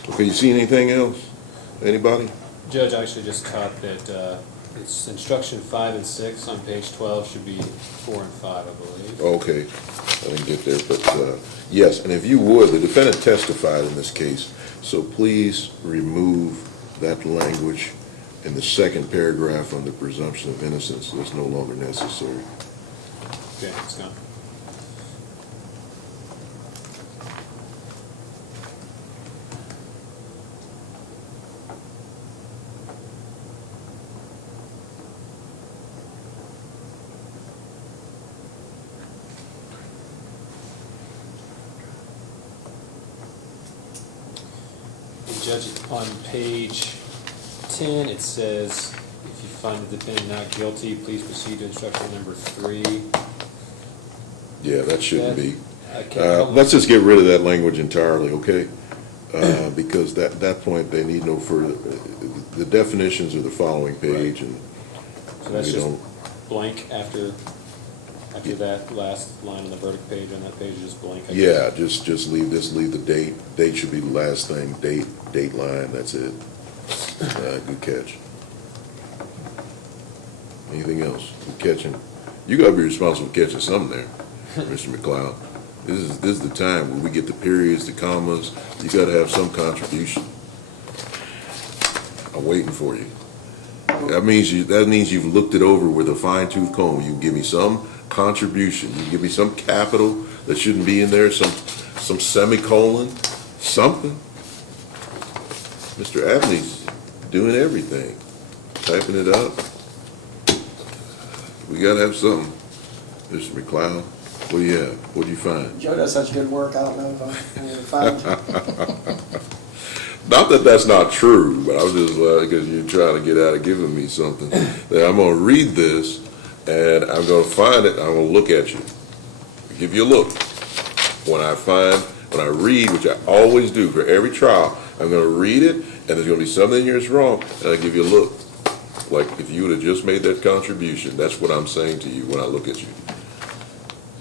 Okay, you see anything else? Anybody? Judge, I actually just caught that it's instruction 5 and 6 on page 12 should be 4 and 5, I believe. Okay, I didn't get there, but yes, and if you would, the defendant testified in this case, so please remove that language in the second paragraph on the presumption of innocence. It's no longer necessary. Okay, it's gone. Judge, on page 10, it says, if you find the defendant not guilty, please proceed to instruction number 3. Yeah, that shouldn't be. Okay. Let's just get rid of that language entirely, okay? Because that point, they need no further, the definitions are the following page, and So that's we just don't, blank after that last line on the verdict page, on that page is just blank. I guess. yeah, just leave the date. Date should be the last thing, date line, that's it. Good catch. Anything else? Good catching. You gotta be responsible for catching something there, Mr. McLeod. This is the time where we get the periods, the commas. You gotta have some contribution. I'm waiting for you. That means you've looked it over with a fine-tooth comb. You give me some contribution. You give me some capital that shouldn't be in there, some semicolon, something. Mr. Abney's doing everything, typing it up. We gotta have something. Mr. McLeod, what do you have? What do you find? Joe does such good work, I don't know if I'm gonna find. Not that that's not true, but I was just because you're trying to get out of giving me something. That I'm gonna read this, and I'm gonna find it. I'm gonna look at you, give you a look. When I read, which I always do for every trial, I'm gonna read it, and there's gonna be something here that's wrong, and I'll give you a look. Like if you would have just made that contribution, that's what I'm saying to you when I look at you.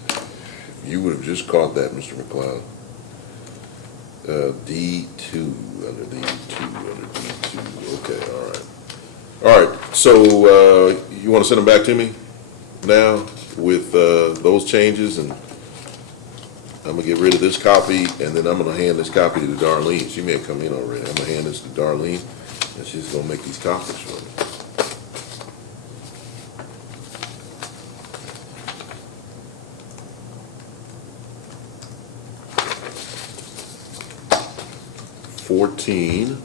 If you would have just caught that, Mr. McLeod. D2, under D2, okay, all right. All right, so you want to send them back to me now with those changes, and I'm gonna get rid of this copy, and then I'm gonna hand this copy to Darlene. She may have come in already. I'm gonna hand this to Darlene, and she's gonna make these copies for me. $14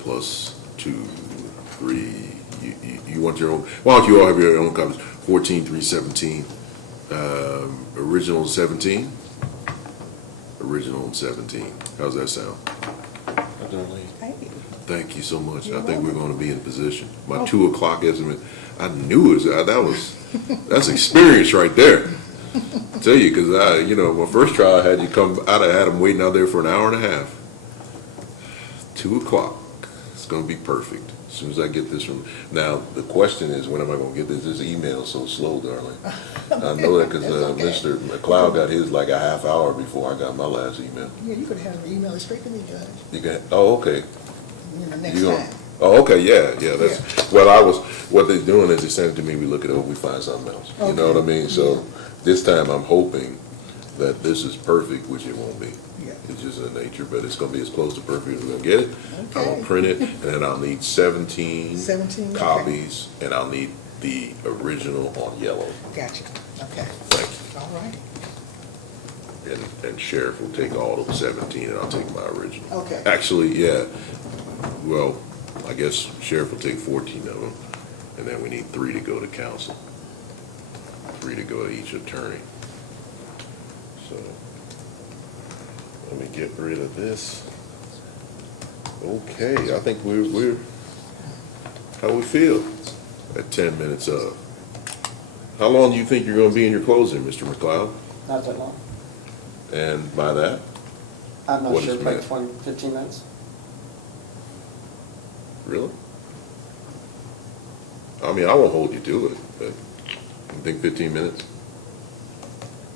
plus 2, 3. You want your own? Why don't you all have your own copies? 14, 3, 17. Original 17. Original 17. How's that sound? Thank you so much. I think we're going to be in position. My 2 o'clock estimate. I knew it. That's experience right there. I tell you, because my first trial I had you come. I'd have had them waiting out there for an hour and a half. 2 o'clock. It's going to be perfect. As soon as I get this from now, the question is, when am I going to get this? This email so slow, darling. I know that because Mr. McLeod got his like a half hour before I got my last email. Yeah, you could have the email straight to me, Judge. You can. Oh, okay. Next time. Oh, okay. Yeah. That's what they're doing is they send it to me. We look it over. We find something else. You know what I mean? So this time I'm hoping that this is perfect, which it won't be. Yeah. It's just in nature, but it's going to be as close to perfect as we're going to get it. Okay. I'm going to print it, and then I'll need 17 copies, and I'll need the original on yellow. Gotcha. Okay. Thank you. All right. And Sheriff will take all of 17, and I'll take my original. Okay. Actually, yeah. Well, I guess Sheriff will take 14 of them, and then we need 3 to go to counsel. 3 to go to each attorney. So let me get rid of this. Okay, I think we're how we feel at 10 minutes of. How long do you think you're going to be in your closing, Mr. McLeod? Not that long. And by that? I'm not What sure, is like meant? 20, 15 minutes. Really? I mean, I won't hold you to it, but you think 15 minutes?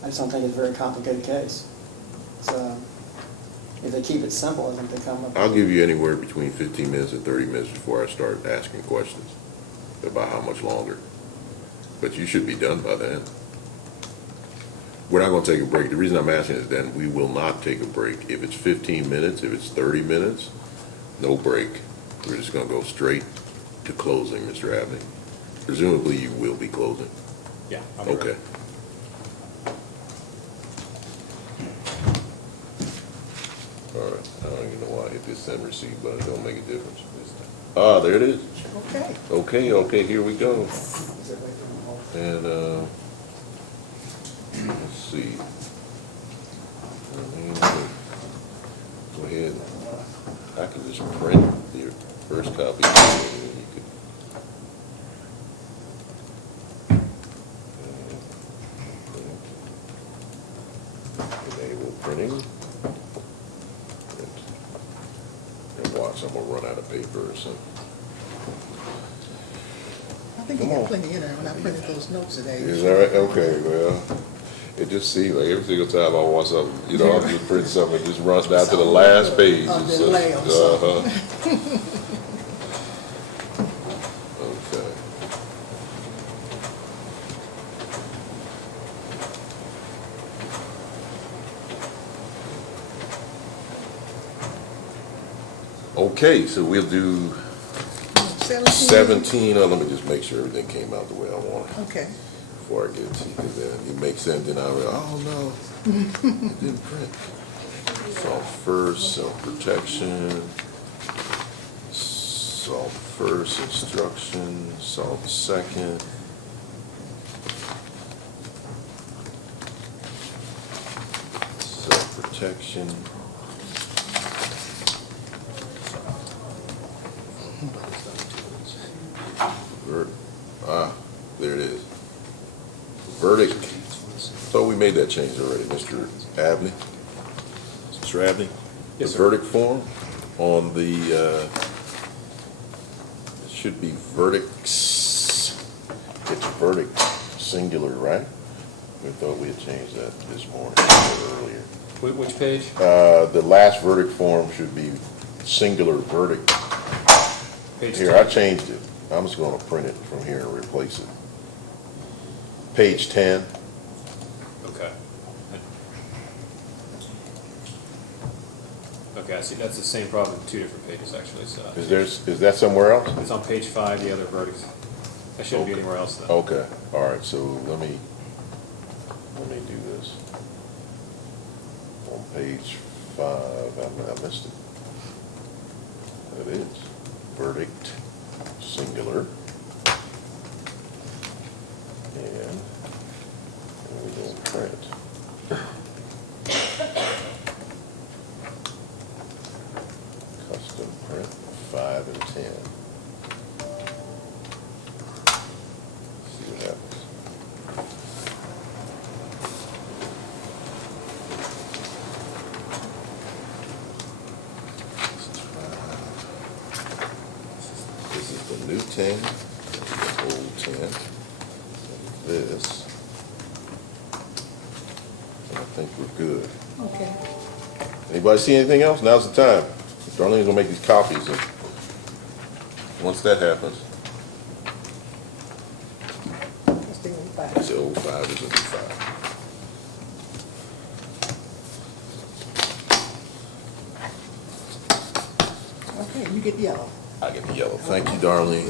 I just don't think it's a very complicated case. So if they keep it simple, I think they come up. I'll give you anywhere between 15 minutes and 30 minutes before I start asking questions about how much longer. But you should be done by then. We're not going to take a break. The reason I'm asking is then we will not take a break. If it's 15 minutes, if it's 30 minutes, no break. We're just going to go straight to closing, Mr. Abney. Presumably you will be closing. Yeah. I'll be ready. Okay. All right. I don't even know why I hit this send receipt, but it don't make a difference. Ah, there it is. Okay. Okay, here we go. And, let's see. Go ahead. I can just print your first copy. And you could, enable printing. And watch, I'm gonna run out of paper or something. I think you got plenty in there when I printed those notes today. Is that right? Okay, well, it just seems like every single time I want something, I'll just print something, it just runs down to the last page. A delay or something. Okay. Okay, so we'll do 17. Let me just make sure everything came out the way I want it. Okay. Before I get to you, because then it makes sense, and I'll be, oh no, it didn't print. Salt first, self-protection. Salt first, instruction. Salt second. Self-protection. There it is. Verdict. So we made that change already, Mr. Abney. Mr. Abney? Yes, The sir. verdict form on the, it should be verdicts. It's verdict singular, right? We thought we had changed that this morning or earlier. Which page? The last verdict form should be singular verdict. Page Here, 10. I changed it. I'm just gonna print it from here and replace it. Page 10. Okay. Okay, I see, that's the same problem, two different pages, actually, so. Is that somewhere else? It's on page 5, the other verdicts. That shouldn't be anywhere else, though. Okay, all right, so let me do this. On page 5, I missed it. It is verdict, singular. And we go print. Custom print 5 and 10. See what happens. This is the new 10, the old 10, and this. And I think we're good. Okay. Anybody see anything else? Now's the time. Darlene's gonna make these copies, and once that happens, Let's do it back. it's the old 5 is the new 5. Okay, you get yellow. I get the yellow. Thank you, Darlene.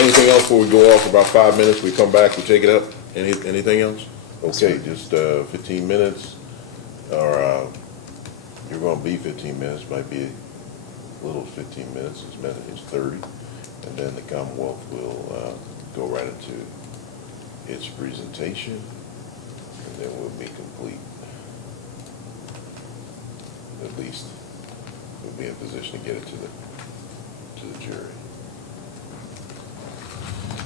Anything else before we go off for about 5 minutes? We come back, we take it up? Anything else? Okay, just 15 minutes, or you're gonna be 15 minutes, might be a little 15 minutes, it's 30. And then the Commonwealth will go right into its presentation, and then we'll be complete. At least we'll be in position to get it to the jury.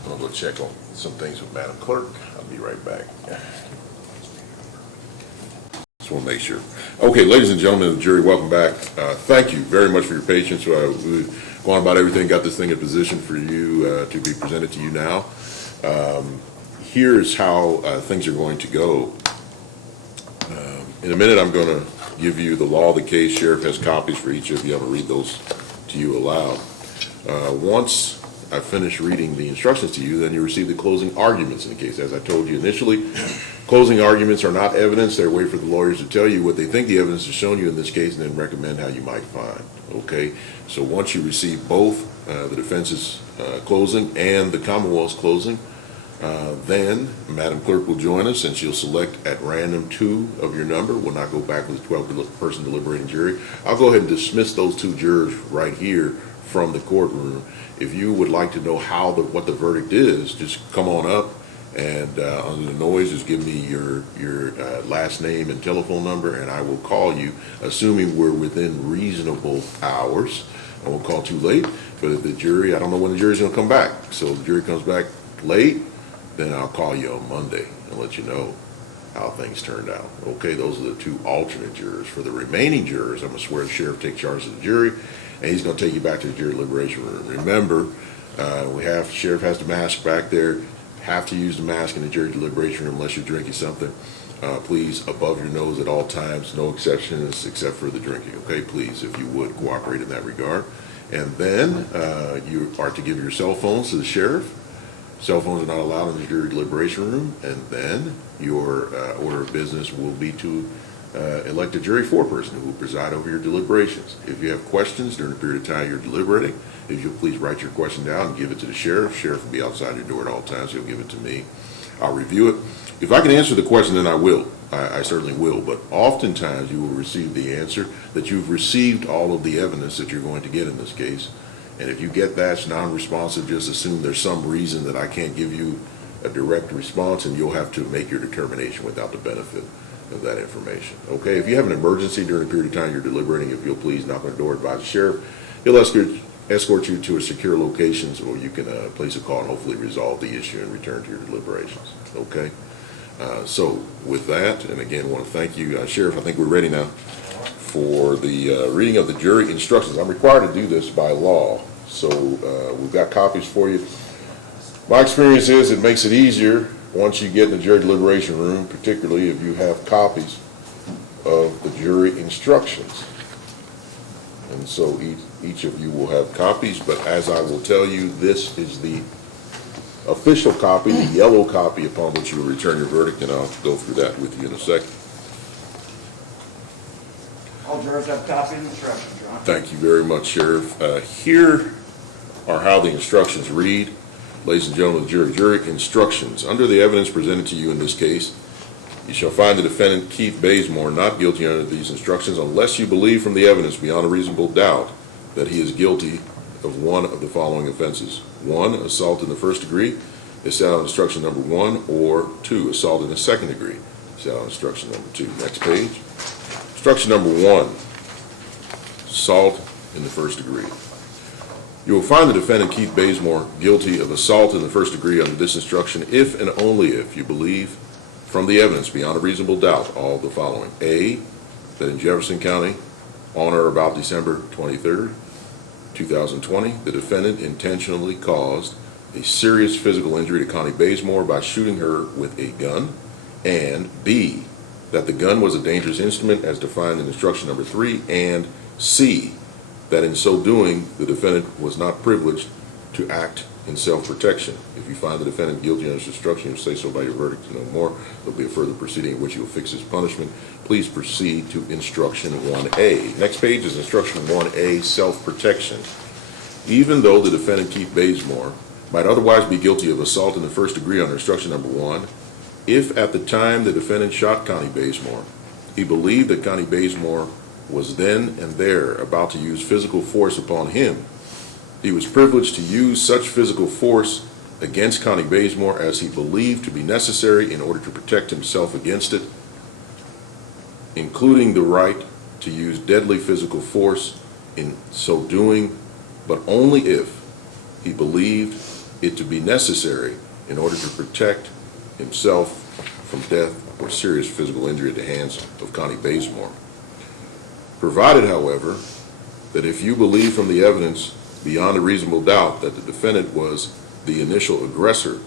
I'm gonna go check on some things with Madam Clerk. I'll be right back. Just want to make sure. Okay, ladies and gentlemen of the jury, welcome back. Thank you very much for your patience. We've gone about everything, got this thing in position for you to be presented to you now. Here's how things are going to go. In a minute, I'm going to give you the law of the case. Sheriff has copies for each of you. I'm going to read those to you aloud. Once I finish reading the instructions to you, then you receive the closing arguments in the case. As I told you initially, closing arguments are not evidence. They're a way for the lawyers to tell you what they think the evidence has shown you in this case and then recommend how you might find. Okay? So once you receive both the defense's closing and the Commonwealth's closing, then Madam Clerk will join us and she'll select at random 2 of your number. We'll not go back with a 12-person deliberating jury. I'll go ahead and dismiss those 2 jurors right here from the courtroom. If you would like to know what the verdict is, just come on up and under the noise, just give me your last name and telephone number, and I will call you, assuming we're within reasonable hours. I won't call too late, but if the jury, I don't know when the jury's going to come back. So if the jury comes back late, then I'll call you on Monday and let you know how things turned out. Okay, those are the 2 alternate jurors. For the remaining jurors, I'm going to swear the sheriff take charge of the jury, and he's going to take you back to the jury deliberation room. Remember, sheriff has the mask back there. Have to use the mask in the jury deliberation room unless you're drinking something. Please, above your nose at all times, no exceptions except for the drinking. Okay, please, if you would cooperate in that regard. And then you are to give your cell phones to the sheriff. Cell phones are not allowed in the jury deliberation room. And then your order of business will be to elect a jury foreperson who will preside over your deliberations. If you have questions during the period of time you're deliberating, if you'll please write your question down and give it to the sheriff. Sheriff will be outside your door at all times. He'll give it to me. I'll review it. If I can answer the question, then I will. I certainly will. But oftentimes you will receive the answer that you've received all of the evidence that you're going to get in this case. And if you get that's non-responsive, just assume there's some reason that I can't give you a direct response, and you'll have to make your determination without the benefit of that information. Okay, if you have an emergency during the period of time you're deliberating, if you'll please knock on the door, advise the sheriff. He'll escort you to a secure location so you can place a call and hopefully resolve the issue and return to your deliberations. Okay, so with that, and again, I want to thank you, Sheriff. I think we're ready now for the reading of the jury instructions. I'm required to do this by law, so we've got copies for you. My experience is it makes it easier once you get in the jury deliberation room, particularly if you have copies of the jury instructions. And so each of you will have copies, but as I will tell you, this is the official copy, the yellow copy upon which you will return your verdict, and I'll go through that with you in a second. All jurors have a copy of the instructions, Your Honor. Thank you very much, Sheriff. Here are how the instructions read. Ladies and gentlemen of the jury instructions. Under the evidence presented to you in this case, you shall find the defendant Keith Basemore not guilty under these instructions unless you believe from the evidence beyond a reasonable doubt that he is guilty of one of the following offenses. 1, assault in the first degree, is set out in instruction number 1, or 2, assault in the second degree, set out in instruction number 2. Next page. Instruction number 1, assault in the first degree. You will find the defendant Keith Basemore guilty of assault in the first degree under this instruction if and only if you believe from the evidence beyond a reasonable doubt all of the following. A, that in Jefferson County, on or about December 23rd, 2020, the defendant intentionally caused a serious physical injury to Connie Basemore by shooting her with a gun, and B, that the gun was a dangerous instrument as defined in instruction number 3, and C, that in so doing, the defendant was not privileged to act in self-protection. If you find the defendant guilty under this instruction, you say so by your verdict and no more. There'll be a further proceeding in which you will fix his punishment. Please proceed to instruction 1A. Next page is instruction 1A, self-protection. Even though the defendant Keith Basemore might otherwise be guilty of assault in the first degree under instruction number 1, if at the time the defendant shot Connie Basemore, he believed that Connie Basemore was then and there about to use physical force upon him, he was privileged to use such physical force against Connie Basemore as he believed to be necessary in order to protect himself against it, including the right to use deadly physical force in so doing, but only if he believed it to be necessary in order to protect himself from death or serious physical injury at the hands of Connie Basemore. Provided, however, that if you believe from the evidence beyond a reasonable doubt that the defendant was the initial aggressor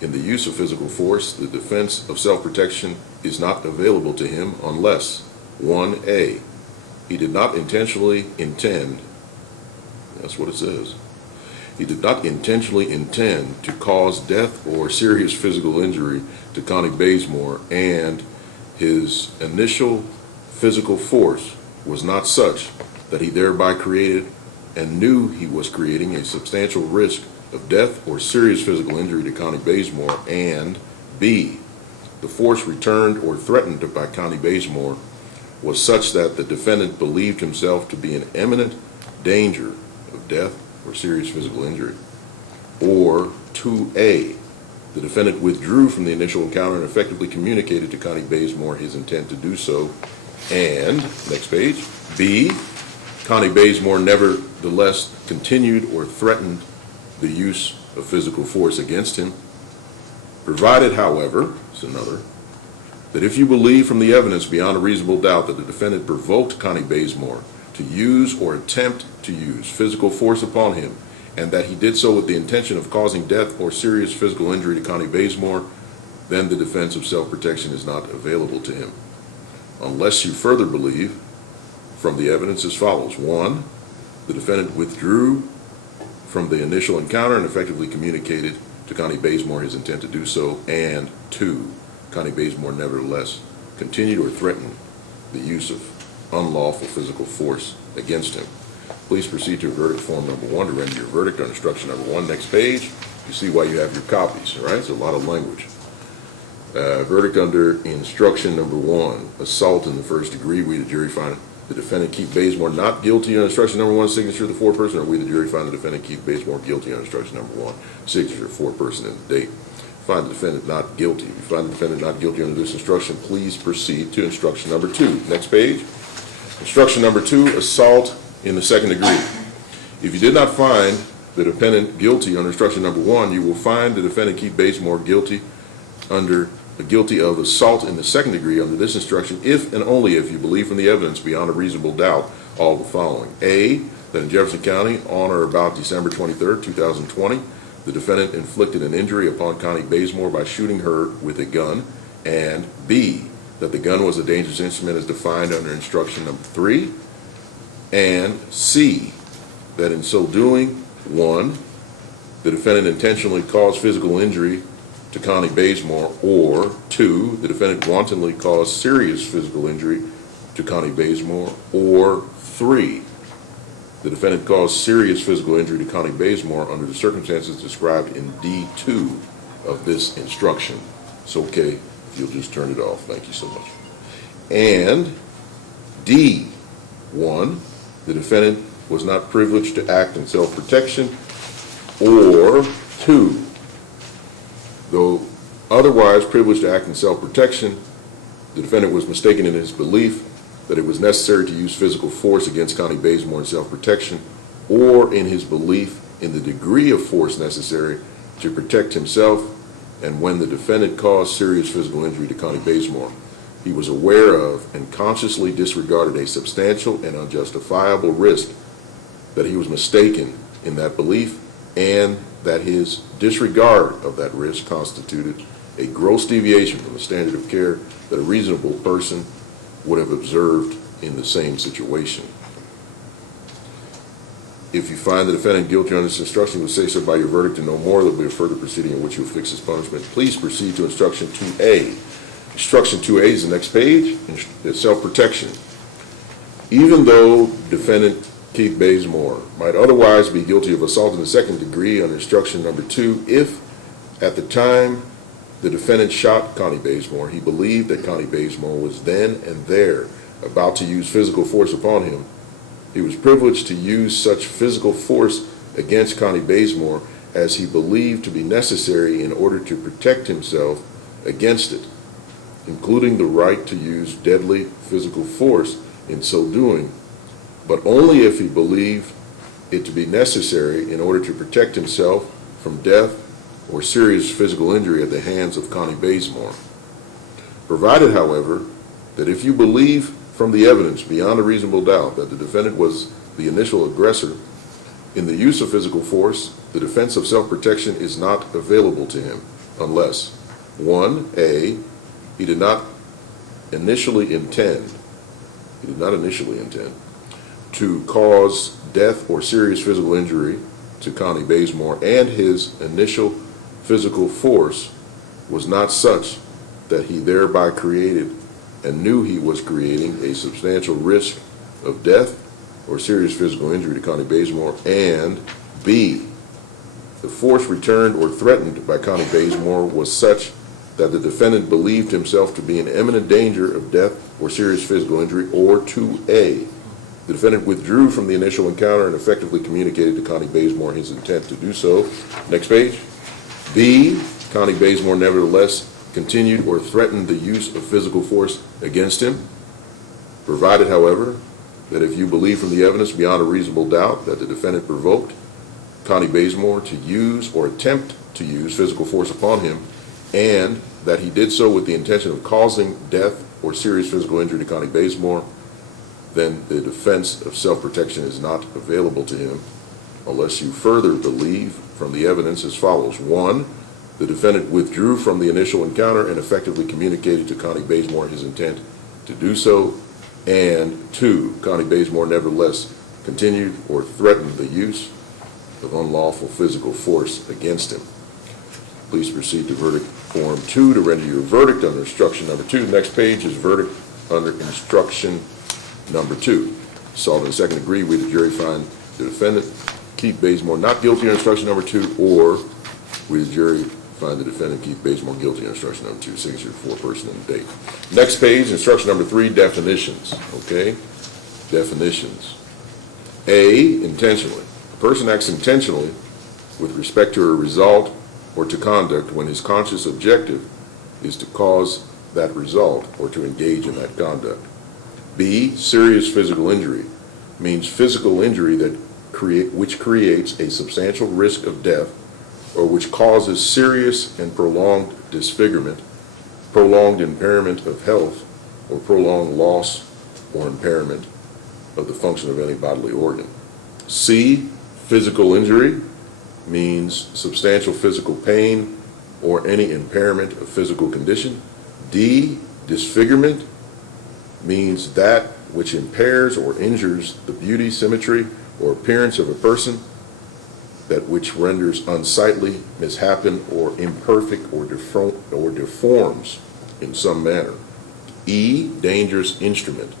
in the use of physical force, the defense of self-protection is not available to him unless 1A, he did not intentionally intend, that's what it says, he did not intentionally intend to cause death or serious physical injury to Connie Basemore, and his initial physical force was not such that he thereby created and knew he was creating a substantial risk of death or serious physical injury to Connie Basemore, and B, the force returned or threatened by Connie Basemore was such that the defendant believed himself to be in imminent danger of death or serious physical injury. Or 2A, the defendant withdrew from the initial encounter and effectively communicated to Connie Basemore his intent to do so. And, next page, B, Connie Basemore nevertheless continued or threatened the use of physical force against him. Provided, however, is another, that if you believe from the evidence beyond a reasonable doubt that the defendant provoked Connie Basemore to use or attempt to use physical force upon him, and that he did so with the intention of causing death or serious physical injury to Connie Basemore, then the defense of self-protection is not available to him. Unless you further believe from the evidence as follows. 1, the defendant withdrew from the initial encounter and effectively communicated to Connie Basemore his intent to do so, and 2, Connie Basemore nevertheless continued or threatened the use of unlawful physical force against him. Please proceed to verdict form number 1 to render your verdict on instruction number 1. Next page, you see why you have your copies, all right? It's a lot of language. Verdict under instruction number 1, assault in the first degree. We, the jury, find the defendant Keith Basemore not guilty on instruction number 1, signature of the foreperson, or we, the jury, find the defendant Keith Basemore guilty on instruction number 1, signature of foreperson and the date. Find the defendant not guilty. If you find the defendant not guilty under this instruction, please proceed to instruction number 2. Next page. Instruction number 2, assault in the second degree. If you did not find the defendant guilty on instruction number 1, you will find the defendant Keith Basemore guilty of assault in the second degree under this instruction if and only if you believe from the evidence beyond a reasonable doubt all the following. A, that in Jefferson County on or about December 23rd, 2020, the defendant inflicted an injury upon Connie Basemore by shooting her with a gun, and B, that the gun was a dangerous instrument as defined under instruction number 3, and C, that in so doing, 1, the defendant intentionally caused physical injury to Connie Basemore, or 2, the defendant wantonly caused serious physical injury to Connie Basemore, or 3, the defendant caused serious physical injury to Connie Basemore under the circumstances described in D2 of this instruction. It's okay if you'll just turn it off. Thank you so much. And D1, the defendant was not privileged to act in self-protection, or 2, though otherwise privileged to act in self-protection, the defendant was mistaken in his belief that it was necessary to use physical force against Connie Basemore in self-protection, or in his belief in the degree of force necessary to protect himself, and when the defendant caused serious physical injury to Connie Basemore, he was aware of and consciously disregarded a substantial and unjustifiable risk that he was mistaken in that belief, and that his disregard of that risk constituted a gross deviation from the standard of care that a reasonable person would have observed in the same situation. If you find the defendant guilty on this instruction, you will say so by your verdict and no more. There will be a further proceeding in which you will fix his punishment. Please proceed to instruction 2A. Instruction 2A is the next page. It's self-protection. Even though defendant Keith Basemore might otherwise be guilty of assault in the second degree under instruction number 2, if at the time the defendant shot Connie Basemore, he believed that Connie Basemore was then and there about to use physical force upon him, he was privileged to use such physical force against Connie Basemore as he believed to be necessary in order to protect himself against it, including the right to use deadly physical force in so doing, but only if he believed it to be necessary in order to protect himself from death or serious physical injury at the hands of Connie Basemore. Provided, however, that if you believe from the evidence beyond a reasonable doubt that the defendant was the initial aggressor in the use of physical force, the defense of self-protection is not available to him unless 1A, he did not initially intend to cause death or serious physical injury to Connie Basemore, and his initial physical force was not such that he thereby created and knew he was creating a substantial risk of death or serious physical injury to Connie Basemore, and B, the force returned or threatened by Connie Basemore was such that the defendant believed himself to be in imminent danger of death or serious physical injury, or 2A, the defendant withdrew from the initial encounter and effectively communicated to Connie Basemore his intent to do so. Next page. B, Connie Basemore nevertheless continued or threatened the use of physical force against him, provided, however, that if you believe from the evidence beyond a reasonable doubt that the defendant provoked Connie Basemore to use or attempt to use physical force upon him, and that he did so with the intention of causing death or serious physical injury to Connie Basemore, then the defense of self-protection is not available to him unless you further believe from the evidence as follows. 1, the defendant withdrew from the initial encounter and effectively communicated to Connie Basemore his intent to do so, and 2, Connie Basemore nevertheless continued or threatened the use of unlawful physical force against him. Please proceed to verdict form 2 to render your verdict under instruction number 2. Next page is verdict under instruction number 2. Assault in the second degree, we the jury find the defendant, Keith Basemore, not guilty on instruction number 2, or we the jury find the defendant, Keith Basemore, guilty on instruction number 2, signature foreperson and date. Next page, instruction number 3, definitions. Okay? Definitions. A, intentionally. A person acts intentionally with respect to a result or to conduct when his conscious objective is to cause that result or to engage in that conduct. B, serious physical injury means physical injury which creates a substantial risk of death or which causes serious and prolonged disfigurement, prolonged impairment of health, or prolonged loss or impairment of the function of any bodily organ. C, physical injury means substantial physical pain or any impairment of physical condition. D, disfigurement means that which impairs or injures the beauty, symmetry, or appearance of a person, that which renders unsightly, mishapen, or imperfect, or deforms in some manner. E, dangerous instrument,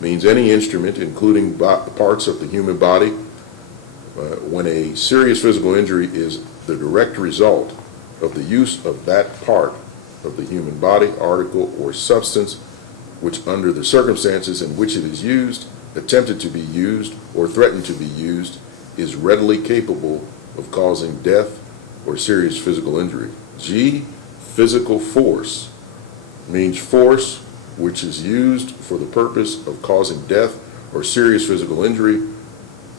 means any instrument, including parts of the human body, when a serious physical injury is the direct result of the use of that part of the human body, article, or substance, which under the circumstances in which it is used, attempted to be used, or threatened to be used, is readily capable of causing death or serious physical injury. G, physical force, means force which is used for the purpose of causing death or serious physical injury,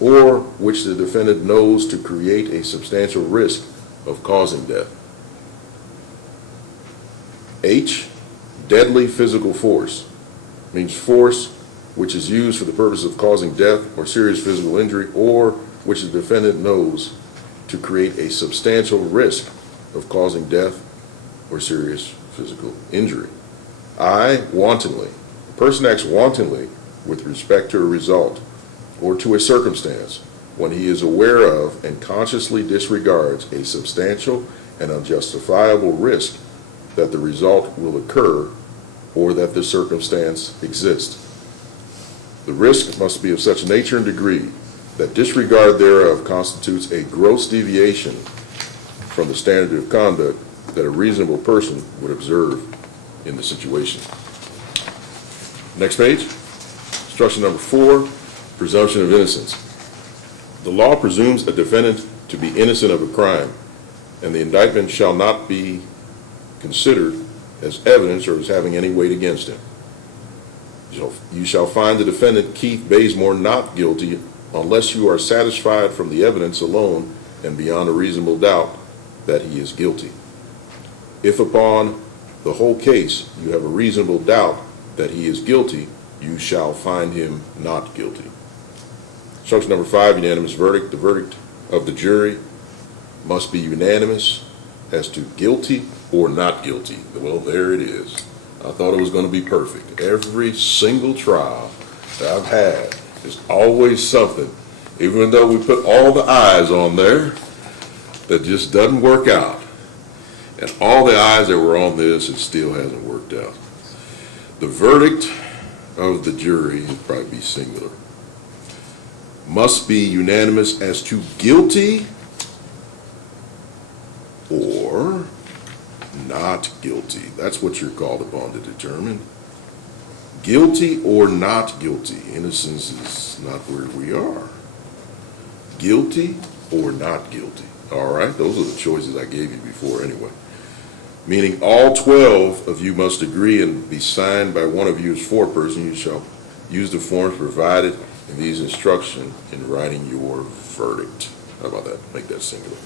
or which the defendant knows to create a substantial risk of causing death. H, deadly physical force, means force which is used for the purpose of causing death or serious physical injury, or which the defendant knows to create a substantial risk of causing death or serious physical injury. I, wantonly. A person acts wantonly with respect to a result or to a circumstance when he is aware of and consciously disregards a substantial and unjustifiable risk that the result will occur or that the circumstance exists. The risk must be of such nature and degree that disregard thereof constitutes a gross deviation from the standard of conduct that a reasonable person would observe in the situation. Next page. Instruction number 4, presumption of innocence. The law presumes a defendant to be innocent of a crime, and the indictment shall not be considered as evidence or as having any weight against him. You shall find the defendant Keith Basemore not guilty unless you are satisfied from the evidence alone and beyond a reasonable doubt that he is guilty. If upon the whole case you have a reasonable doubt that he is guilty, you shall find him not guilty. Instruction number 5, unanimous verdict. The verdict of the jury must be unanimous as to guilty or not guilty. Well, there it is. I thought it was going to be perfect. Every single trial that I've had is always something, even though we put all the I's on there, that just doesn't work out. And all the I's that were on this, it still hasn't worked out. The verdict of the jury, it'd probably be singular, must be unanimous as to guilty or not guilty. That's what you're called upon to determine. Guilty or not guilty. Innocence is not where we are. Guilty or not guilty. All right, those are the choices I gave you before anyway. Meaning all 12 of you must agree and be signed by one of you as foreperson. You shall use the forms provided in these instructions in writing your verdict. How about that? Make that singular.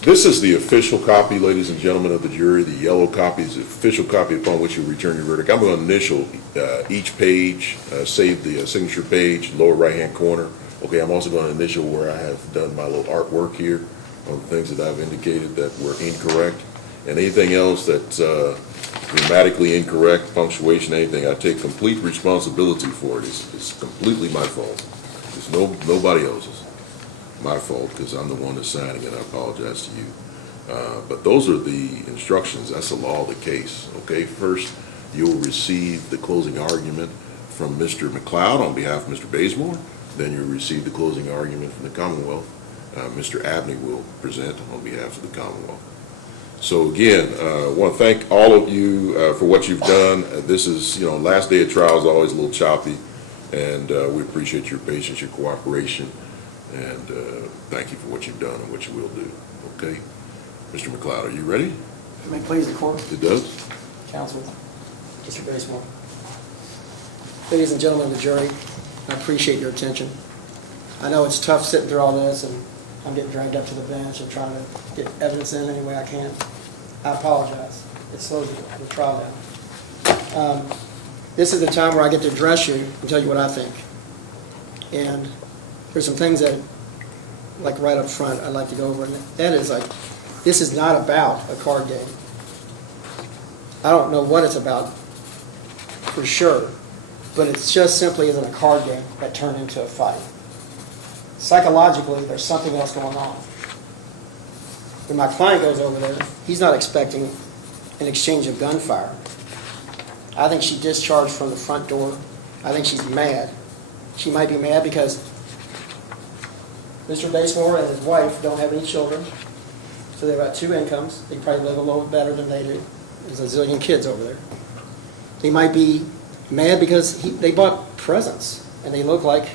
This is the official copy, ladies and gentlemen of the jury. The yellow copy is the official copy upon which you return your verdict. I'm going to initial each page, save the signature page, lower right-hand corner. Okay, I'm also going to initial where I have done my little artwork here on the things that I've indicated that were incorrect. And anything else that's grammatically incorrect, punctuation, anything, I take complete responsibility for it. It's completely my fault. It's nobody else's. My fault, because I'm the one that's signing it. I apologize to you. But those are the instructions. That's the law of the case. Okay, first you'll receive the closing argument from Mr. McLeod on behalf of Mr. Basemore. Then you'll receive the closing argument from the Commonwealth. Mr. Abney will present on behalf of the Commonwealth. So again, I want to thank all of you for what you've done. This is, last day of trial is always a little choppy, and we appreciate your patience, your cooperation. And thank you for what you've done and what you will do. Okay? Mr. McLeod, are you ready? May it please the court. It does. Counsel, Mr. Basemore. Ladies and gentlemen of the jury, I appreciate your attention. I know it's tough sitting through all this, and I'm getting dragged up to the bench and trying to get evidence in any way I can. I apologize. It slows the trial down. This is the time where I get to address you and tell you what I think. And there's some things that like right up front, I'd like to go over, and that is like, this is not about a card game. I don't know what it's about for sure, but it just simply isn't a card game that turned into a fight. Psychologically, there's something else going on. When my client goes over there, he's not expecting an exchange of gunfire. I think she discharged from the front door. I think she's mad. She might be mad because Mr. Basemore and his wife don't have any children, so they've got 2 incomes. They probably live a little better than they do. There's a zillion kids over there. They might be mad because they bought presents, and they look like,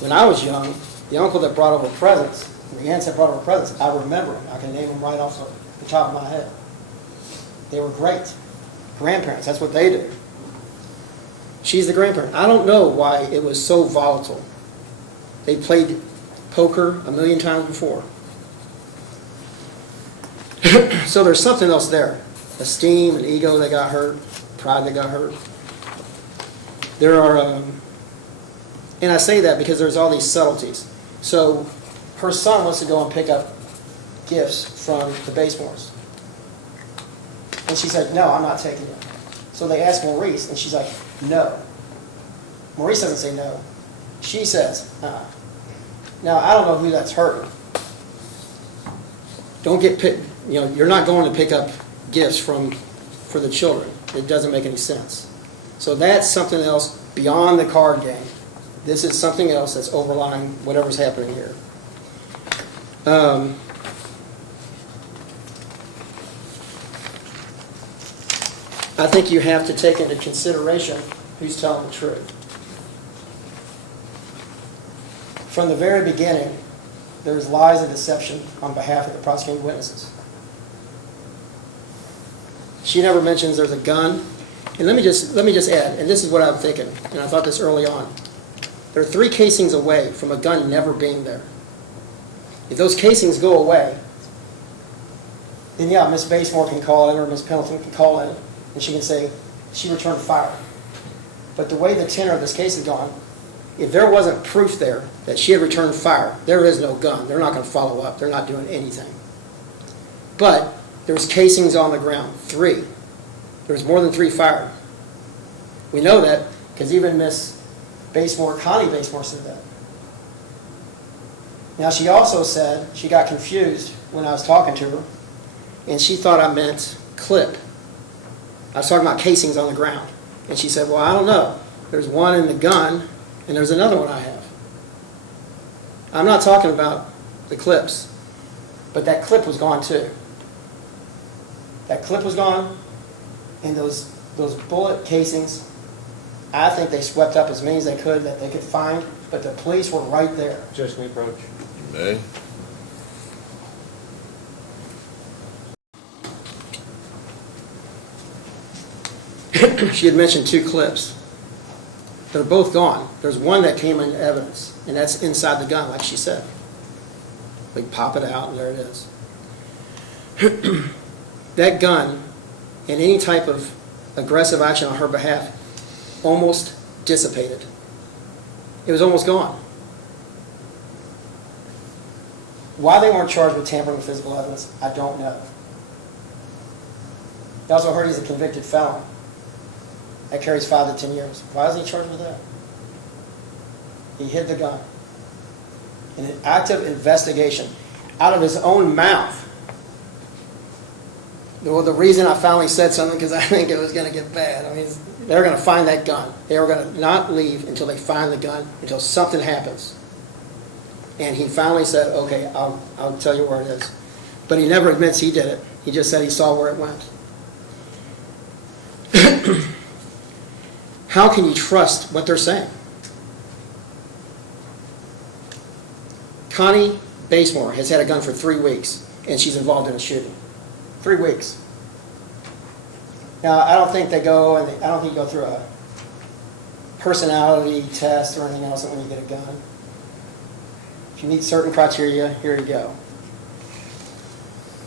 when I was young, the uncle that brought over presents, the aunts that brought over presents, I remember them. I can name them right off the top of my head. They were great. Grandparents, that's what they do. She's the grandparent. I don't know why it was so volatile. They played poker 1,000,000 times before. So there's something else there. Esteem and ego that got hurt, pride that got hurt. There are, and I say that because there's all these subtleties. So her son wants to go and pick up gifts from the Basemores. And she said, no, I'm not taking them. So they asked Maurice, and she's like, no. Maurice doesn't say no. She says, Now, I don't know who that's hurting. Don't get picked, you're not going to pick up gifts for the children. It doesn't make any sense. So that's something else beyond the card game. This is something else that's overlying whatever's happening here. I think you have to take into consideration who's telling the truth. From the very beginning, there's lies and deception on behalf of the prosecuting witnesses. She never mentions there's a gun. And let me just add, and this is what I'm thinking, and I thought this early on. There are 3 casings away from a gun never being there. If those casings go away, then yeah, Miss Basemore can call in, or Miss Pendleton can call in, and she can say she returned fire. But the way the tenor of this case is gone, if there wasn't proof there that she had returned fire, there is no gun. They're not going to follow up. They're not doing anything. But there's casings on the ground, 3. There's more than 3 fired. We know that because even Miss Basemore, Connie Basemore, said that. Now, she also said she got confused when I was talking to her, and she thought I meant clip. I was talking about casings on the ground. And she said, well, I don't know. There's one in the gun, and there's another one I have. I'm not talking about the clips, but that clip was gone too. That clip was gone, and those bullet casings, I think they swept up as many as they could that they could find, but the police were right there. Judge, can we approach? You may. She had mentioned 2 clips. They're both gone. There's one that came into evidence, and that's inside the gun, like she said. We pop it out, and there it is. That gun, and any type of aggressive action on her behalf, almost dissipated. It was almost gone. Why they weren't charged with tampering with physical evidence, I don't know. I also heard he's a convicted felon. That carries 5 to 10 years. Why is he charged with that? He hid the gun. In an active investigation, out of his own mouth. Well, the reason I finally said something, because I think it was going to get bad. I mean, they're going to find that gun. They were going to not leave until they find the gun, until something happens. And he finally said, okay, I'll tell you where it is. But he never admits he did it. He just said he saw where it went. How can you trust what they're saying? Connie Basemore has had a gun for 3 weeks, and she's involved in a shooting. 3 weeks. Now, I don't think you go through a personality test or anything else when you get a gun. If you meet certain criteria, here you go.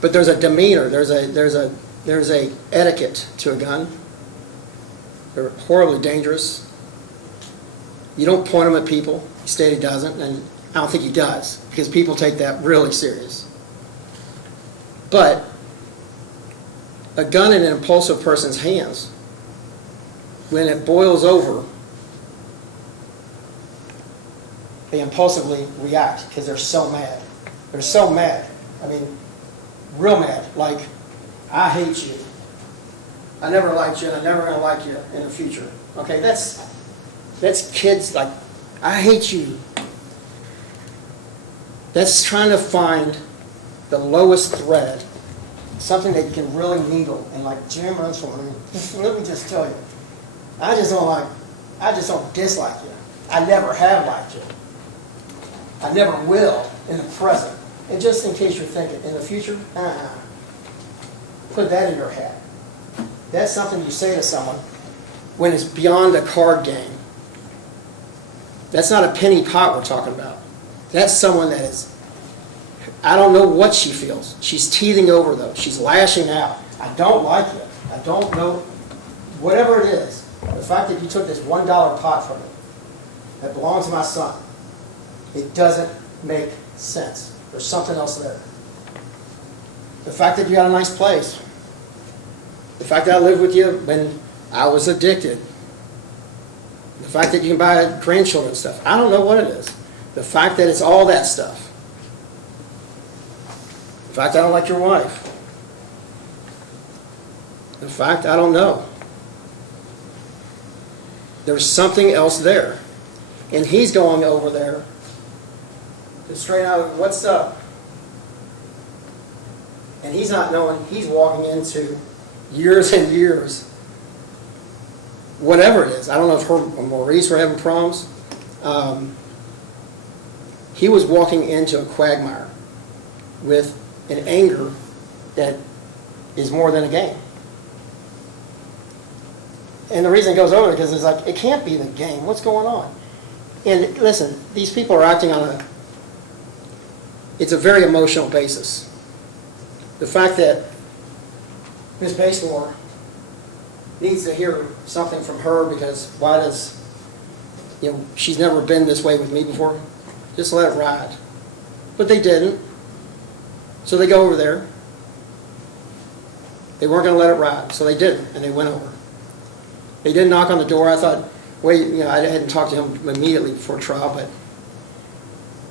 But there's a demeanor, there's a etiquette to a gun. They're horribly dangerous. You don't point them at people. He stated he doesn't, and I don't think he does, because people take that really serious. But a gun in an impulsive person's hands, when it boils over, they impulsively react because they're so mad. They're so mad. I mean, real mad. Like, I hate you. I never liked you, and I'm never going to like you in the future. Okay, that's kids, like, I hate you. That's trying to find the lowest thread, something that you can really needle and like jam on someone. Let me just tell you, I just don't dislike you. I never have liked you. I never will in the present. And just in case you're thinking, in the future, put that in your head. That's something you say to someone when it's beyond a card game. That's not a penny pot we're talking about. That's someone that is, I don't know what she feels. She's teething over though. She's lashing out. I don't like you. I don't know. Whatever it is, the fact that you took this $1 pot from me that belongs to my son, it doesn't make sense. There's something else there. The fact that you got a nice place. The fact that I lived with you when I was addicted. The fact that you can buy grandchildren stuff. I don't know what it is. The fact that it's all that stuff. The fact I don't like your wife. The fact I don't know. There's something else there. And he's going over there to straighten out what's up. And he's not knowing, he's walking into years and years, whatever it is. I don't know if her and Maurice were having problems. He was walking into a quagmire with an anger that is more than a game. And the reason it goes over because it's like, it can't be the game. What's going on? And listen, these people are acting on it's a very emotional basis. The fact that Ms. Basemore needs to hear something from her because why does, she's never been this way with me before. Just let it ride. But they didn't. So they go over there. They weren't going to let it ride, so they didn't, and they went over. They didn't knock on the door. I thought, wait, I hadn't talked to him immediately before trial, but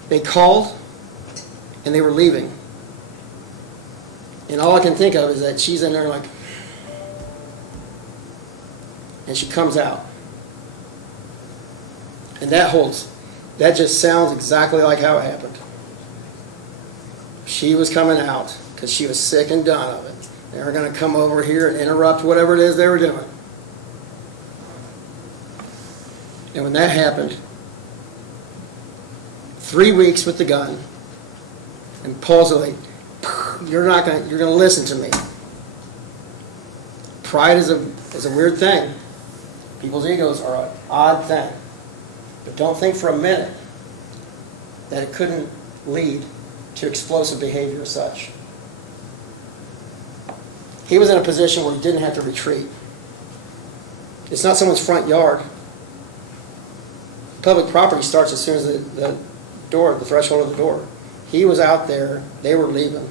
they called, and they were leaving. And all I can think of is that she's in there like, and she comes out. And that just sounds exactly like how it happened. She was coming out because she was sick and done of it. They were going to come over here and interrupt whatever it is they were doing. And when that happened, 3 weeks with the gun, impulsively, you're going to listen to me. Pride is a weird thing. People's egos are an odd thing. But don't think for a minute that it couldn't lead to explosive behavior as such. He was in a position where he didn't have to retreat. It's not someone's front yard. Public property starts as soon as the threshold of the door. He was out there, they were leaving.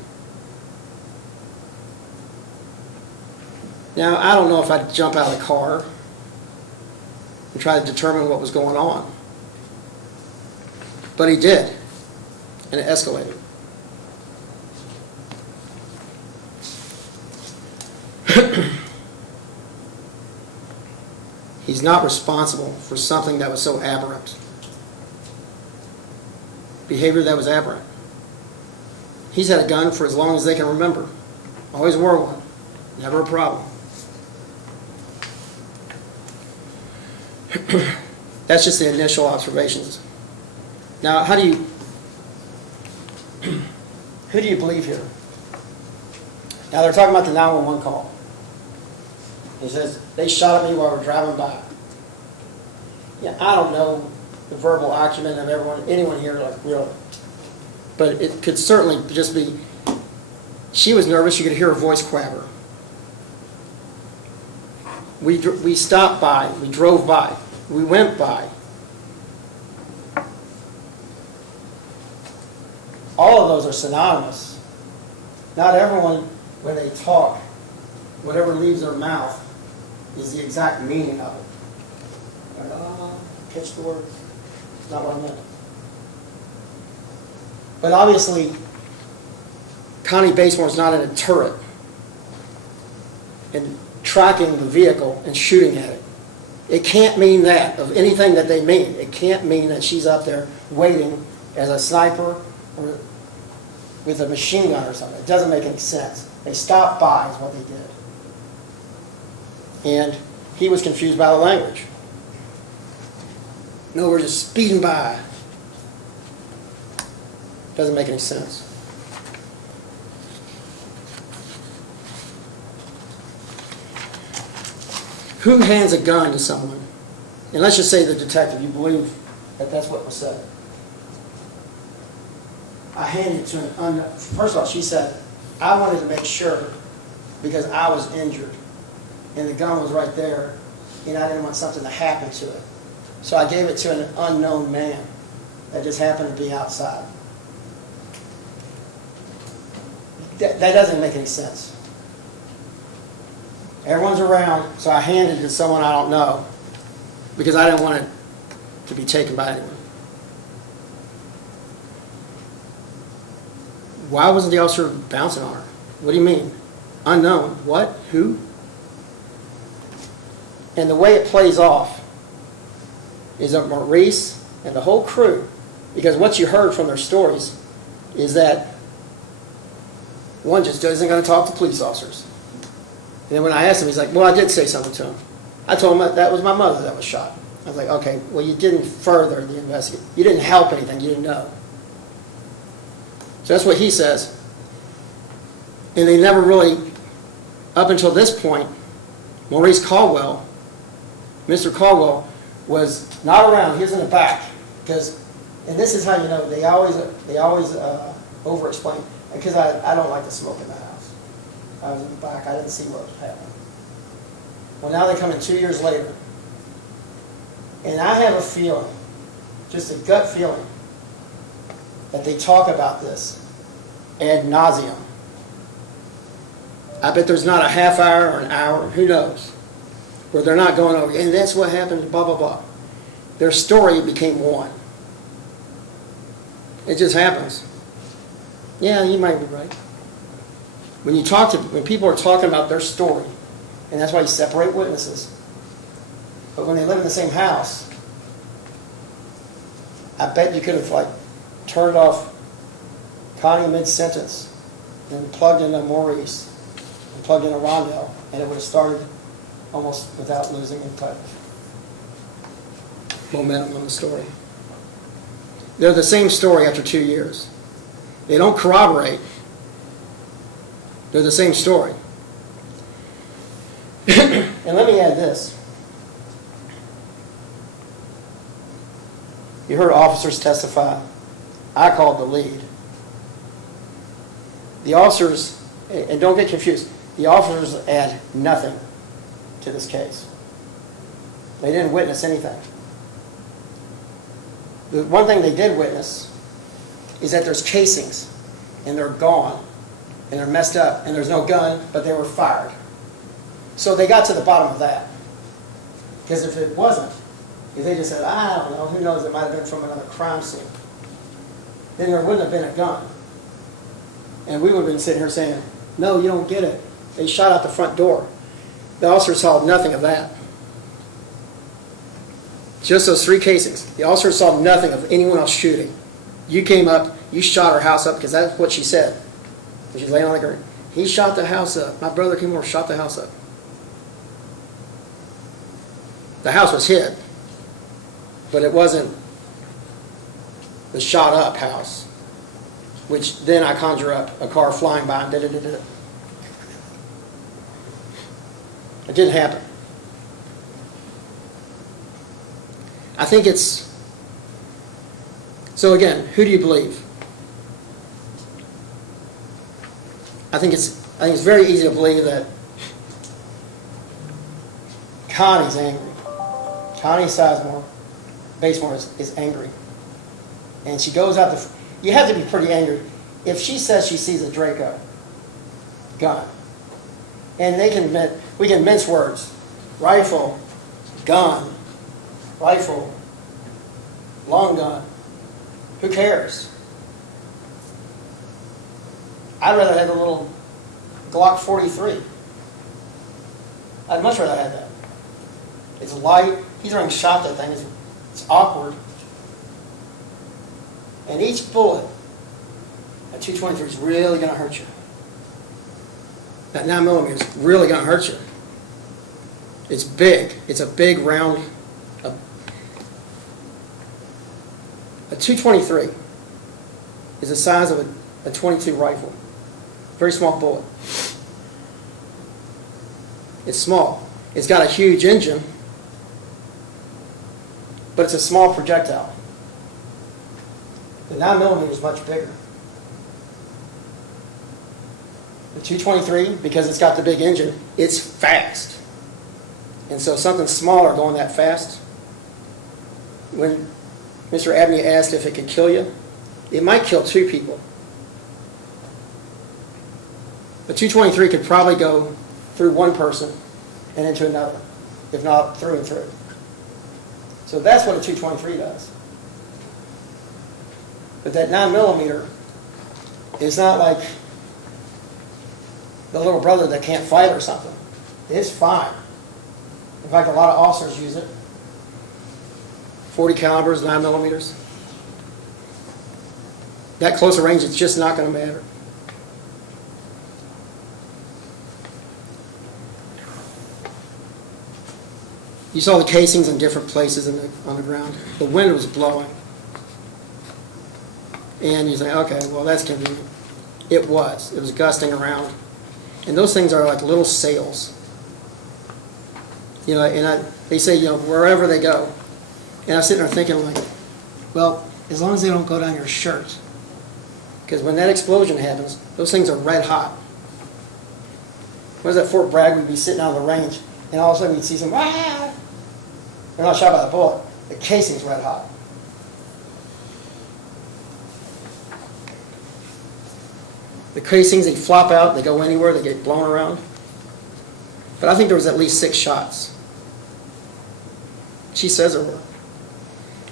Now, I don't know if I'd jump out of the car and try to determine what was going on. But he did, and it escalated. He's not responsible for something that was so aberrant. Behavior that was aberrant. He's had a gun for as long as they can remember. Always wore one. Never a problem. That's just the initial observations. Now, who do you believe here? Now, they're talking about the 911 call. He says, they shot at me while we were driving by. Yeah, I don't know the verbal acumen of anyone here, like, really. But it could certainly just be, she was nervous, you could hear her voice quaver. We stopped by, we drove by, we went by. all of those are synonymous. Not everyone, when they talk, whatever leaves their mouth is the exact meaning of it. Catch the word. It's not what I meant. But obviously, Connie Basemore is not in a turret and tracking the vehicle and shooting at it. It can't mean that of anything that they mean. It can't mean that she's up there waiting as a sniper or with a machine gun or something. It doesn't make any sense. They stopped by is what they did. And he was confused by the language. No, we're just speeding by. Doesn't make any sense. Who hands a gun to someone? And let's just say the detective, you believe that that's what was said. I handed it to an unknown. First of all, she said, I wanted to make sure because I was injured and the gun was right there and I didn't want something to happen to it. So I gave it to an unknown man that just happened to be outside. That doesn't make any sense. Everyone's around, so I handed it to someone I don't know because I didn't want it to be taken by anyone. Why wasn't the officer bouncing on her? What do you mean? Unknown. What? Who? And the way it plays off is that Maurice and the whole crew, because what you heard from their stories is that one just isn't going to talk to police officers. And then when I asked him, he's like, well, I did say something to him. I told him that was my mother that was shot. I was like, okay, well, you didn't further the investigation. You didn't help anything. You didn't know. So that's what he says. And they never really, up until this point, Maurice Caldwell, Mr. Caldwell, was not around. He was in the back. Because, and this is how you know, they always over-explain. Because I don't like to smoke in the house. I was in the back. I didn't see what was happening. Well, now they come in 2 years later. And I have a feeling, just a gut feeling, that they talk about this ad nauseum. I bet there's not a half hour or an hour, who knows, where they're not going over, and that's what happened, blah, blah, blah. Their story became one. It just happens. Yeah, you might be right. When people are talking about their story, and that's why you separate witnesses, but when they live in the same house, I bet you could have turned off Connie mid-sentence and plugged into Maurice and plugged into Rondell, and it would have started almost without losing any type of momentum on the story. They're the same story after 2 years. They don't corroborate. They're the same story. And let me add this. You heard officers testify. I called the lead. The officers, and don't get confused, the officers add nothing to this case. They didn't witness anything. The one thing they did witness is that there's casings, and they're gone, and they're messed up, and there's no gun, but they were fired. So they got to the bottom of that. Because if it wasn't, if they just said, I don't know, who knows, it might have been from another crime scene, then there wouldn't have been a gun. And we would have been sitting here saying, no, you don't get it. They shot out the front door. The officer saw nothing of that. Just those 3 casings. The officer saw nothing of anyone else shooting. You came up, you shot her house up, because that's what she said. She's laying on the ground. He shot the house up. My brother came over, shot the house up. The house was hit, but it wasn't the shot up house, which then I conjure up a car flying by and da-da-da-da. It didn't happen. I think it's, so again, who do you believe? I think it's very easy to believe that Connie's angry. Connie Basemore is angry. And she goes out you have to be pretty angry. If she says she sees a Draco gun, and we can mince words, rifle, gun, rifle, long gun, who cares? I'd rather have a little Glock 43. I'd much rather have that. It's light. He's already shot that thing. It's awkward. And each bullet, a 223 is really going to hurt you. That 9mm is really going to hurt you. It's big. It's a big round. A 223 is the size of a .22 rifle. Very small bullet. It's small. It's got a huge engine, but it's a small projectile. The 9mm is much bigger. The 223, because it's got the big engine, it's fast. And so something smaller going that fast, when Mr. Abney asked if it could kill you, it might kill 2 people. The 223 could probably go through one person and into another, if not through and through. So that's what a 223 does. But that 9mm is not like the little brother that can't fight or something. It's fine. In fact, a lot of officers use it. 40 calibers, 9mm. That close a range, it's just not going to matter. You saw the casings in different places on the ground. The wind was blowing. And you say, okay, well, that's convenient. It was. It was gusting around. And those things are like little sails. You know, and they say, you know, wherever they go. And I was sitting there thinking, like, well, as long as they don't go down your shirt. Because when that explosion happens, those things are red hot. When I was at Fort Bragg, we'd be sitting on the range, and all of a sudden you'd see some, ah! They're not shot by the bullet. The casing's red hot. The casings, they flop out, they go anywhere, they get blown around. But I think there was at least 6 shots. She says there were.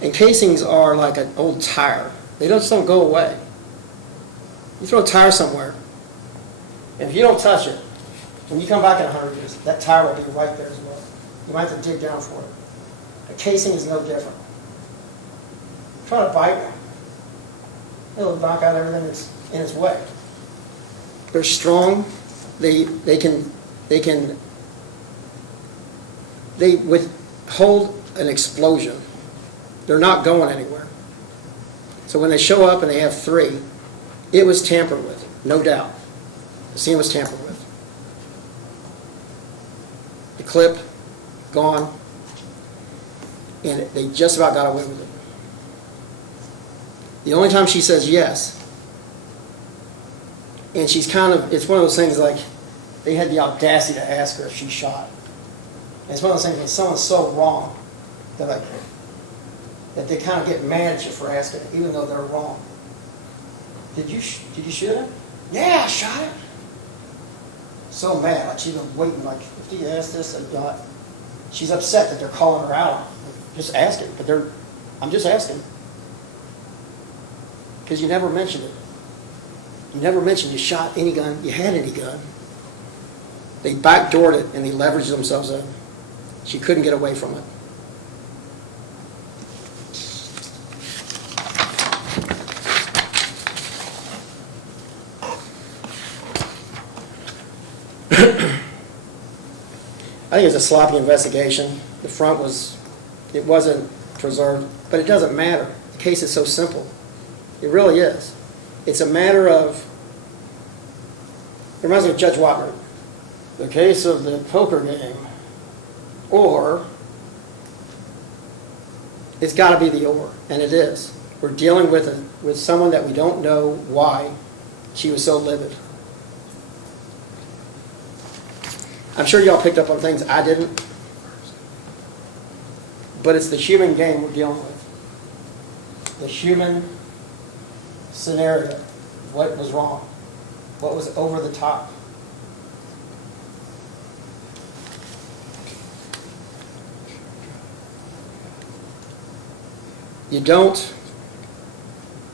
And casings are like an old tire. They just don't go away. You throw a tire somewhere, and if you don't touch it, when you come back in 100 years, that tire will be right there as well. You might have to dig down for it. A casing is no different. Try to bite one. It'll knock out everything that's in its way. They're strong. They withhold an explosion. They're not going anywhere. So when they show up and they have 3, it was tampered with, no doubt. The scene was tampered with. The clip, gone, and they just about got away with it. The only time she says yes, and she's kind of, it's one of those things like, they had the audacity to ask her if she shot. And it's one of those things when someone's so wrong that they kind of get mad at you for asking it, even though they're wrong. Did you shoot it? Yeah, I shot it. So mad, like she's been waiting, like, if you ask this, she's upset that they're calling her out. Just asking, but I'm just asking. Because you never mentioned it. You never mentioned you shot any gun, you had any gun. They backdoored it and they leveraged themselves in. She couldn't get away from it. I think it was a sloppy investigation. The front it wasn't preserved, but it doesn't matter. The case is so simple. It really is. It's a matter of, it reminds me of Judge Watman. The case of the poker game, or, it's got to be the or, and it is. We're dealing with someone that we don't know why she was so livid. I'm sure y'all picked up on things I didn't, but it's the human game we're dealing with. The human scenario. What was wrong? What was over the top? You don't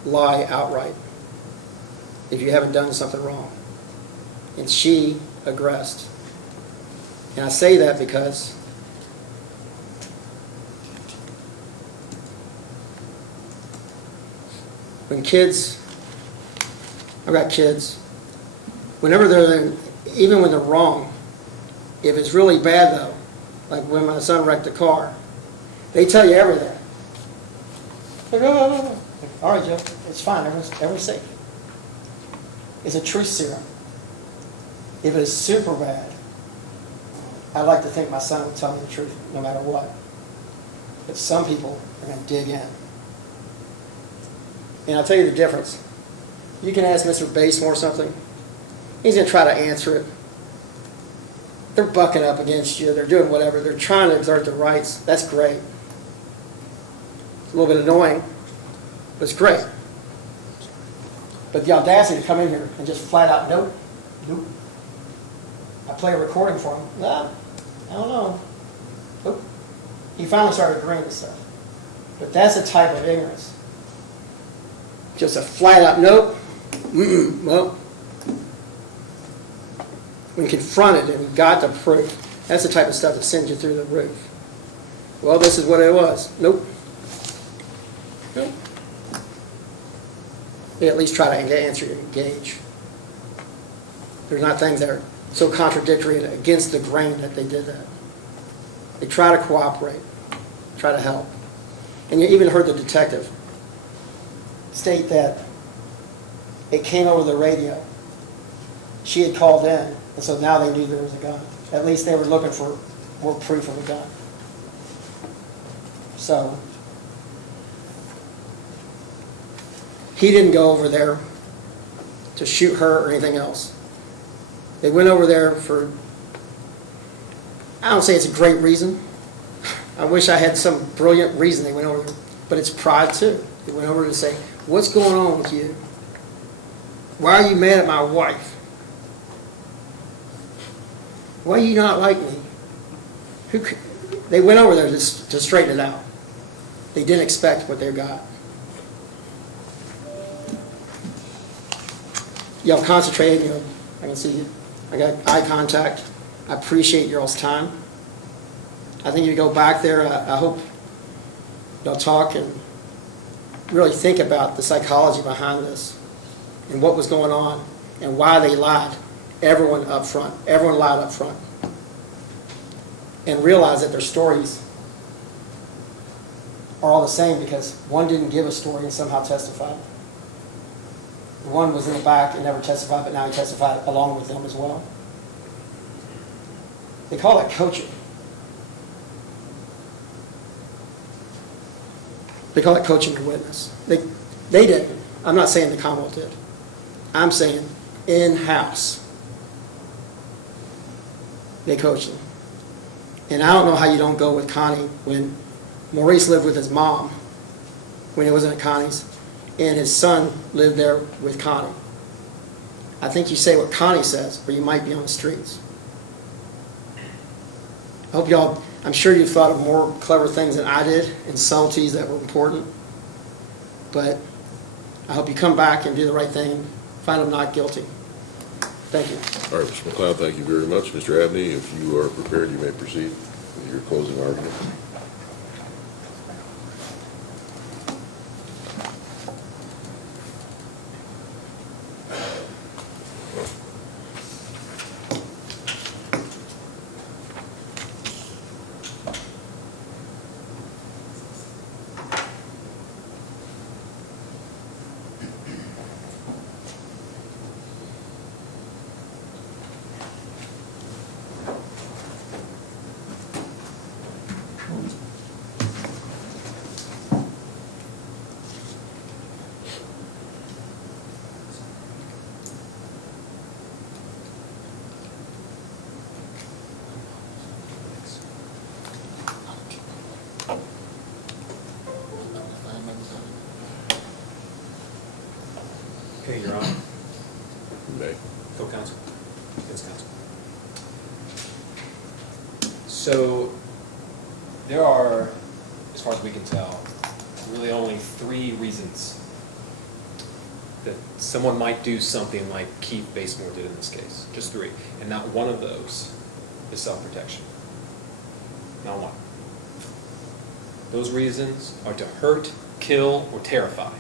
lie outright if you haven't done something wrong. And she aggressed. And I say that because when kids, I've got kids, whenever they're, even when they're wrong, if it's really bad though, like when my son wrecked the car, they tell you everything. Like, oh. All right, Joe, it's fine, everyone's safe. It's a truth serum. If it is super bad, I'd like to think my son would tell me the truth no matter what. But some people are going to dig in. And I'll tell you the difference. You can ask Mr. Basemore something. He's going to try to answer it. They're bucking up against you. They're doing whatever. They're trying to exert their rights. That's great. It's a little bit annoying, but it's great. But the audacity to come in here and just flat out, nope. I play a recording for him. Nah, I don't know. Nope. He finally started agreeing to stuff. But that's a type of ignorance. Just a flat out, nope. Well, when confronted and got the proof, that's the type of stuff that sends you through the roof. Well, this is what it was. Nope. Nope. They at least try to answer you, engage. There's not things that are so contradictory and against the grain that they did that. They try to cooperate, try to help. And you even heard the detective state that it came over the radio. She had called in, and so now they knew there was a gun. At least they were looking for more proof of a gun. So he didn't go over there to shoot her or anything else. They went over there for, I don't say it's a great reason. I wish I had some brilliant reason they went over there, but it's pride too. They went over to say, what's going on with you? Why are you mad at my wife? Why do you not like me? They went over there to straighten it out. They didn't expect what they got. Y'all concentrated, I can see you. I got eye contact. I appreciate y'all's time. I think if you go back there, I hope y'all talk and really think about the psychology behind this and what was going on and why they lied. Everyone up front. Everyone lied up front. And realize that their stories are all the same because one didn't give a story and somehow testified. One was in the back and never testified, but now he testified along with them as well. They call that coaching. They call it coaching the witness. They didn't. I'm not saying the Commonwealth did. I'm saying in-house. They coached them. And I don't know how you don't go with Connie when Maurice lived with his mom when he wasn't at Connie's, and his son lived there with Connie. I think you say what Connie says, or you might be on the streets. I hope y'all, I'm sure you've thought of more clever things than I did and subtleties that were important. But I hope you come back and do the right thing and find them not guilty. Thank you. All right, Mr. McLeod, thank you very much. Mr. Abney, if you are prepared, you may proceed with your closing argument. Okay, Your Honor. You may. Co-counsel, defense counsel. So there are, as far as we can tell, really only 3 reasons that someone might do something like Keith Basemore did in this case. Just 3. And not one of those is self-protection. Not one. Those reasons are to hurt, kill, or terrify.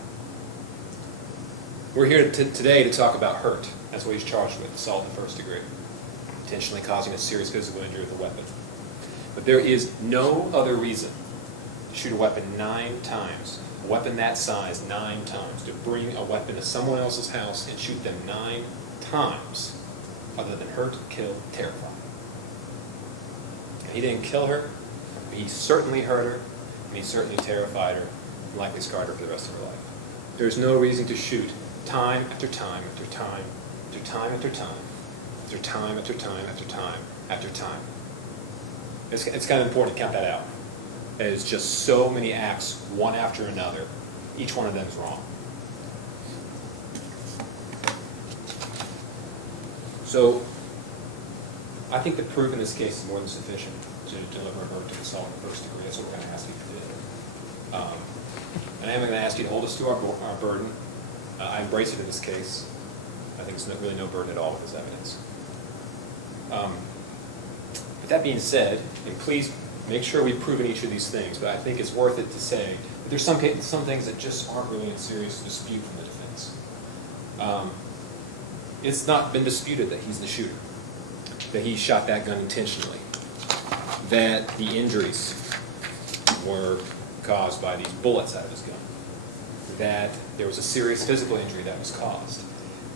We're here today to talk about hurt. That's what he's charged with, assault in the first degree, intentionally causing a serious physical injury with a weapon. But there is no other reason to shoot a weapon 9 times, a weapon that size 9 times, to bring a weapon to someone else's house and shoot them 9 times, other than hurt, kill, terrify. And he didn't kill her, but he certainly hurt her, and he certainly terrified her, and likely scarred her for the rest of her life. There's no reason to shoot time after time after time after time after time after time after time after time after time. It's kind of important to count that out. There's just so many acts, one after another. Each one of them is wrong. So I think the proof in this case is more than sufficient to deliver her to assault in the first degree. That's what we're going to ask you to do. And I'm going to ask you to hold us to our burden. I embrace it in this case. I think it's really no burden at all with this evidence. With that being said, and please make sure we've proven each of these things, but I think it's worth it to say that there's some things that just aren't really in serious dispute from the defense. It's not been disputed that he's the shooter, that he shot that gun intentionally, that the injuries were caused by these bullets out of his gun, that there was a serious physical injury that was caused,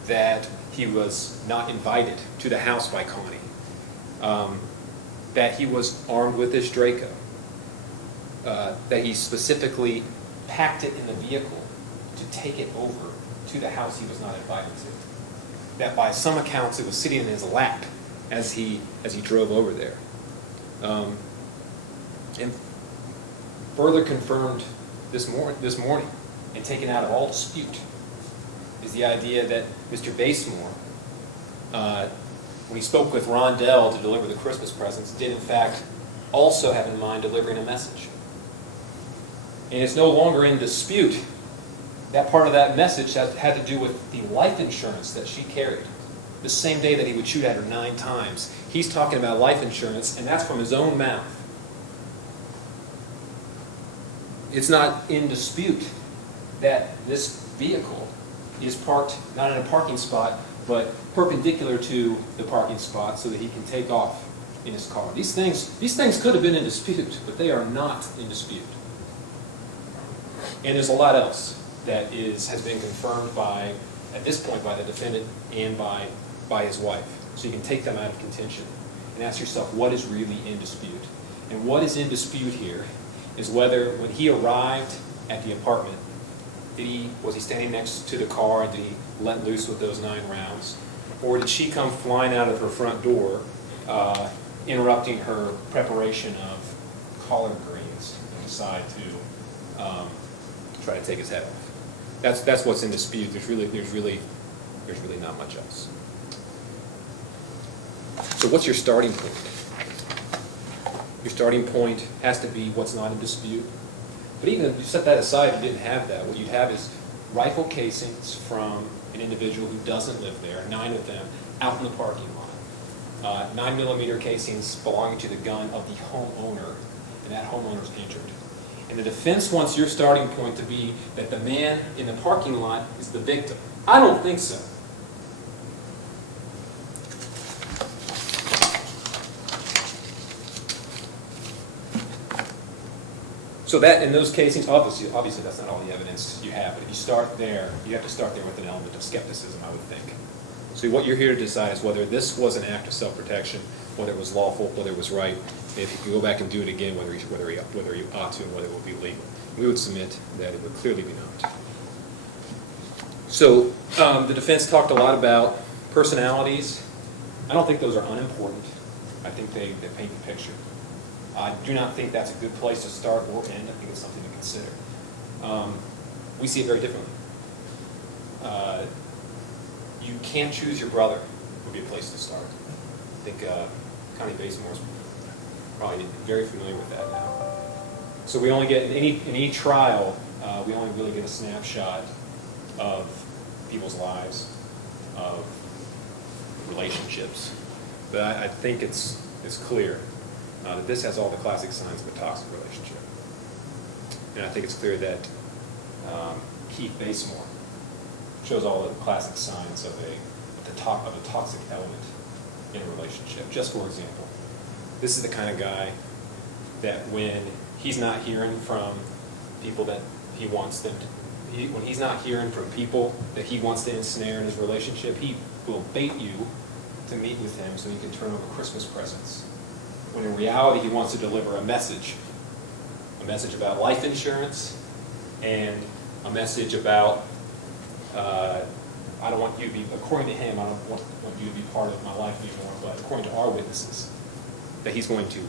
that he was not invited to the house by Connie, that he was armed with this Draco, that he specifically packed it in the vehicle to take it over to the house he was not invited to, that by some accounts it was sitting in his lap as he drove over there. And further confirmed this morning and taken out of all dispute is the idea that Mr. Basemore, when he spoke with Rondell to deliver the Christmas presents, did in fact also have in mind delivering a message. And it's no longer in dispute that part of that message had to do with the life insurance that she carried. The same day that he would shoot at her 9 times, he's talking about life insurance, and that's from his own mouth. It's not in dispute that this vehicle is parked not in a parking spot, but perpendicular to the parking spot so that he can take off in his car. These things could have been in dispute, but they are not in dispute. And there's a lot else that has been confirmed at this point by the defendant and by his wife. So you can take them out of contention and ask yourself, what is really in dispute? And what is in dispute here is whether when he arrived at the apartment, was he standing next to the car and did he let loose with those 9 rounds? Or did she come flying out of her front door, interrupting her preparation of collard greens and decide to try to take his head off? That's what's in dispute. There's really not much else. So what's your starting point? Your starting point has to be what's not in dispute. But even if you set that aside, you didn't have that. What you'd have is rifle casings from an individual who doesn't live there, 9 of them, out in the parking lot. 9mm casings belonging to the gun of the homeowner, and that homeowner's injured. And the defense wants your starting point to be that the man in the parking lot is the victim. I don't think so. So that, in those casings, obviously that's not all the evidence you have, but if you start there, you have to start there with an element of skepticism, I would think. So what you're here to decide is whether this was an act of self-protection, whether it was lawful, whether it was right, and if you can go back and do it again, whether you ought to, and whether it will be legal. We would submit that it would clearly be not. So the defense talked a lot about personalities. I don't think those are unimportant. I think they paint the picture. I do not think that's a good place to start or end. I think it's something to consider. We see it very differently. You can't choose your brother would be a place to start. I think Connie Basemore is probably very familiar with that now. So we only get, in any trial, we only really get a snapshot of people's lives, of relationships. But I think it's clear that this has all the classic signs of a toxic relationship. And I think it's clear that Keith Basemore shows all the classic signs of a toxic element in a relationship. Just for example, this is the kind of guy that when he's not hearing from people that he wants them to, when he's not hearing from people that he wants to ensnare in his relationship, he will bait you to meet with him so he can turn over Christmas presents. When in reality he wants to deliver a message about life insurance and a message about, I don't want you to be, according to him, I don't want you to be part of my life anymore, but according to our witnesses, that he's going to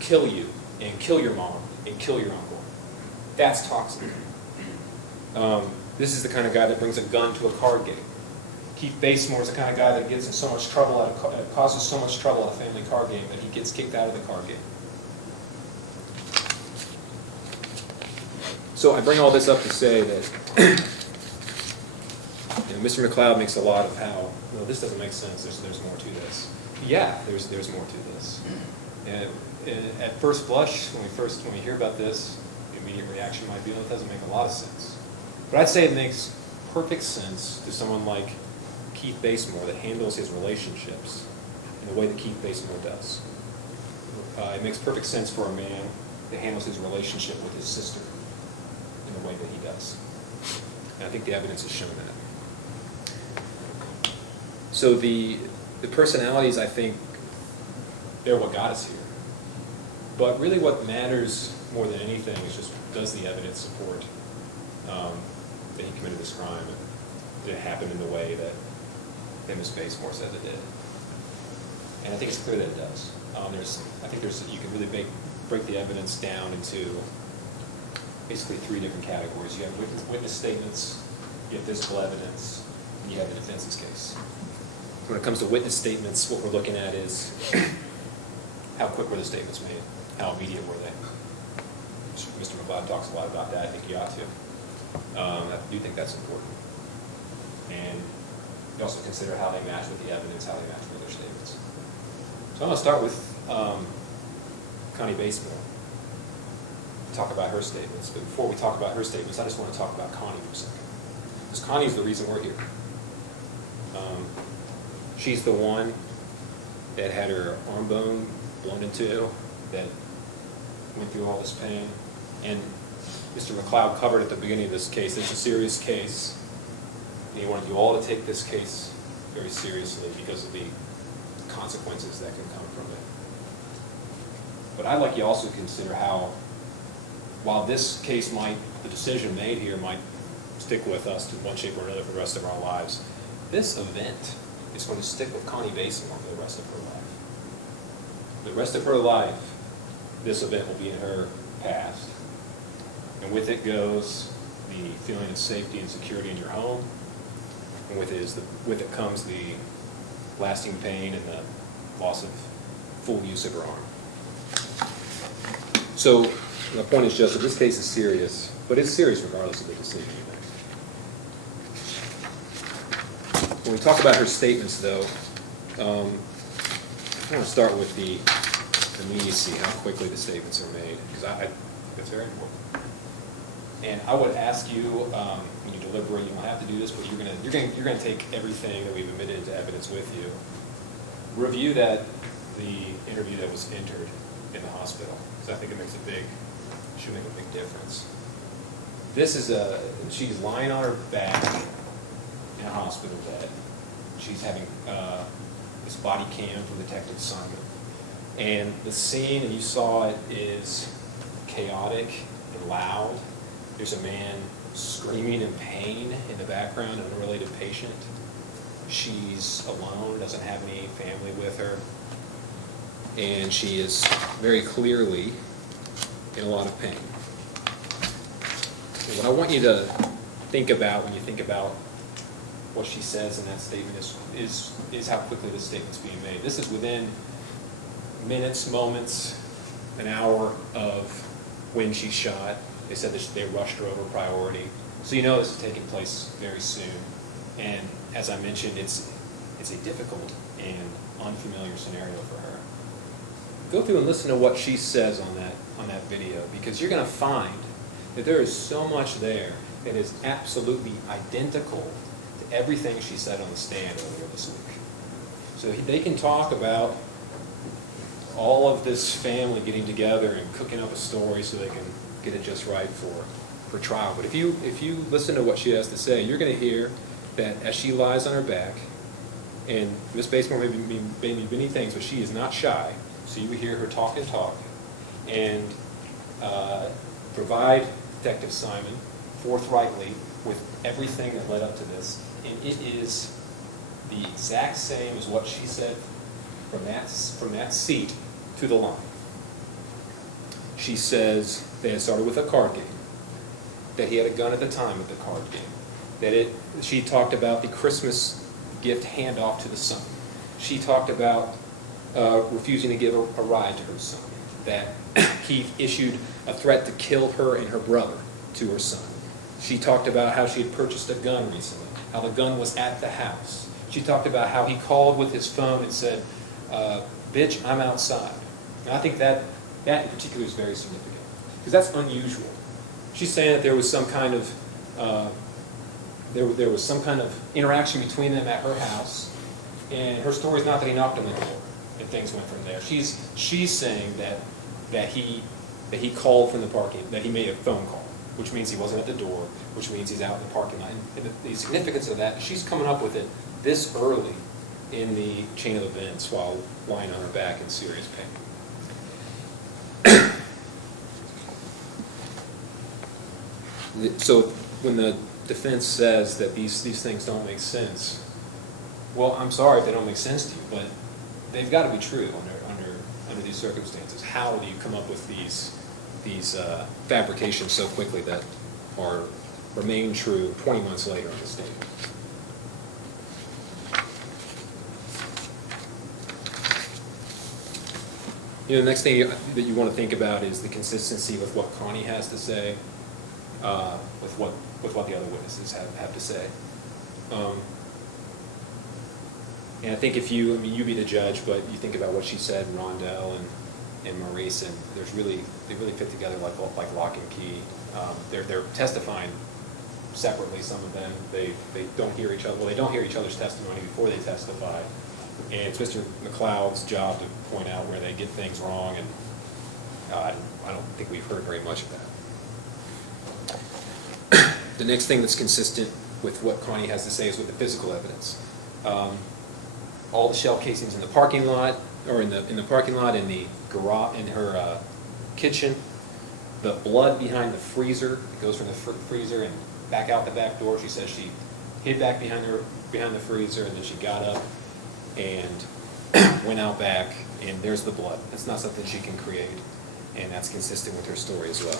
kill you and kill your mom and kill your uncle. That's toxic. This is the kind of guy that brings a gun to a card game. Keith Basemore is the kind of guy that gets in so much trouble causes so much trouble at a family card game that he gets kicked out of the card game. So I bring all this up to say that Mr. McLeod makes a lot of how, no, this doesn't make sense, there's more to this. Yeah, there's more to this. And at first blush, when we hear about this, the immediate reaction might be, oh, it doesn't make a lot of sense. But I'd say it makes perfect sense to someone like Keith Basemore that handles his relationships in the way that Keith Basemore does. It makes perfect sense for a man that handles his relationship with his sister in the way that he does. And I think the evidence has shown that. So the personalities, I think, they're what got us here. But really what matters more than anything is just, does the evidence support that he committed this crime and did it happen in the way that Ms. Basemore says it did? And I think it's clear that it does. You can really break the evidence down into basically three different categories. You have witness statements, you have physical evidence, and you have the defense's case. When it comes to witness statements, what we're looking at is how quick were the statements made? How immediate were they? Mr. McLeod talks a lot about that. I think he ought to. I do think that's important. And you also consider how they match with the evidence, how they match with other statements. So I'm going to start with Connie Basemore. Talk about her statements. But before we talk about her statements, I just want to talk about Connie for a second. Because Connie's the reason we're here. She's the one that had her arm bone blown into, that went through all this pain. And Mr. McLeod covered at the beginning of this case, it's a serious case. And he wanted you all to take this case very seriously because of the consequences that can come from it. But I'd like you also to consider how, while this case the decision made here might stick with us in one shape or another for the rest of our lives, this event is going to stick with Connie Basemore for the rest of her life. The rest of her life, this event will be in her past. And with it goes the feeling of safety and security in your home. And with it comes the lasting pain and the loss of full use of her arm. So the point is just that this case is serious, but it's serious regardless of the decision you make. When we talk about her statements, though, I want to start with the immediacy, how quickly the statements are made, because I think that's very important. And I would ask you, when you deliberate, you don't have to do this, but you're going to take everything that we've admitted into evidence with you. Review the interview that was entered in the hospital, because I think it should make a big difference. She's lying on her back in a hospital bed. She's having this body cam from Detective Simon. And the scene, and you saw it, is chaotic and loud. There's a man screaming in pain in the background, an unrelated patient. She's alone, doesn't have any family with her. And she is very clearly in a lot of pain. And what I want you to think about when you think about what she says in that statement is how quickly the statement's being made. This is within minutes, moments, an hour of when she's shot. They said that they rushed her over priority. So you know this is taking place very soon. And as I mentioned, it's a difficult and unfamiliar scenario for her. Go through and listen to what she says on that video, because you're going to find that there is so much there that is absolutely identical to everything she said on the stand earlier this week. So they can talk about all of this family getting together and cooking up a story so they can get it just right for trial. But if you listen to what she has to say, you're going to hear that as she lies on her back, and Ms. Basemore may be many things, but she is not shy. So you hear her talk and talk, and provide Detective Simon forthrightly with everything that led up to this. And it is the exact same as what she said from that seat to the line. She says they had started with a card game, that he had a gun at the time of the card game, she talked about the Christmas gift handoff to the son. She talked about refusing to give a ride to her son, that he issued a threat to kill her and her brother to her son. She talked about how she had purchased a gun recently, how the gun was at the house. She talked about how he called with his phone and said, bitch, I'm outside. And I think that in particular is very significant, because that's unusual. She's saying that there was some kind of there was some kind of interaction between them at her house, and her story is not that he knocked on the door and things went from there. She's saying that he called from the parking, that he made a phone call, which means he wasn't at the door, which means he's out in the parking lot. And the significance of that, she's coming up with it this early in the chain of events while lying on her back in serious pain. So when the defense says that these things don't make sense, well, I'm sorry if they don't make sense to you, but they've got to be true under these circumstances. How do you come up with these fabrications so quickly that remain true 20 months later on the statement? The next thing that you want to think about is the consistency with what Connie has to say, with what the other witnesses have to say. And I think you be the judge, but you think about what she said, Rondell and Maurice, and they really fit together like lock and key. They're testifying separately. Some of them they don't hear each other. Well, they don't hear each other's testimony before they testify, and it's Mr. McLeod's job to point out where they get things wrong. And I don't think we've heard very much of that. The next thing that's consistent with what Connie has to say is with the physical evidence. All the shell casings in the parking lot, or in the parking lot, in the garage, in her kitchen, the blood behind the freezer, it goes from the freezer and back out the back door. She says she hid back behind the freezer, and then she got up and went out back, and there's the blood. That's not something she can create, and that's consistent with her story as well.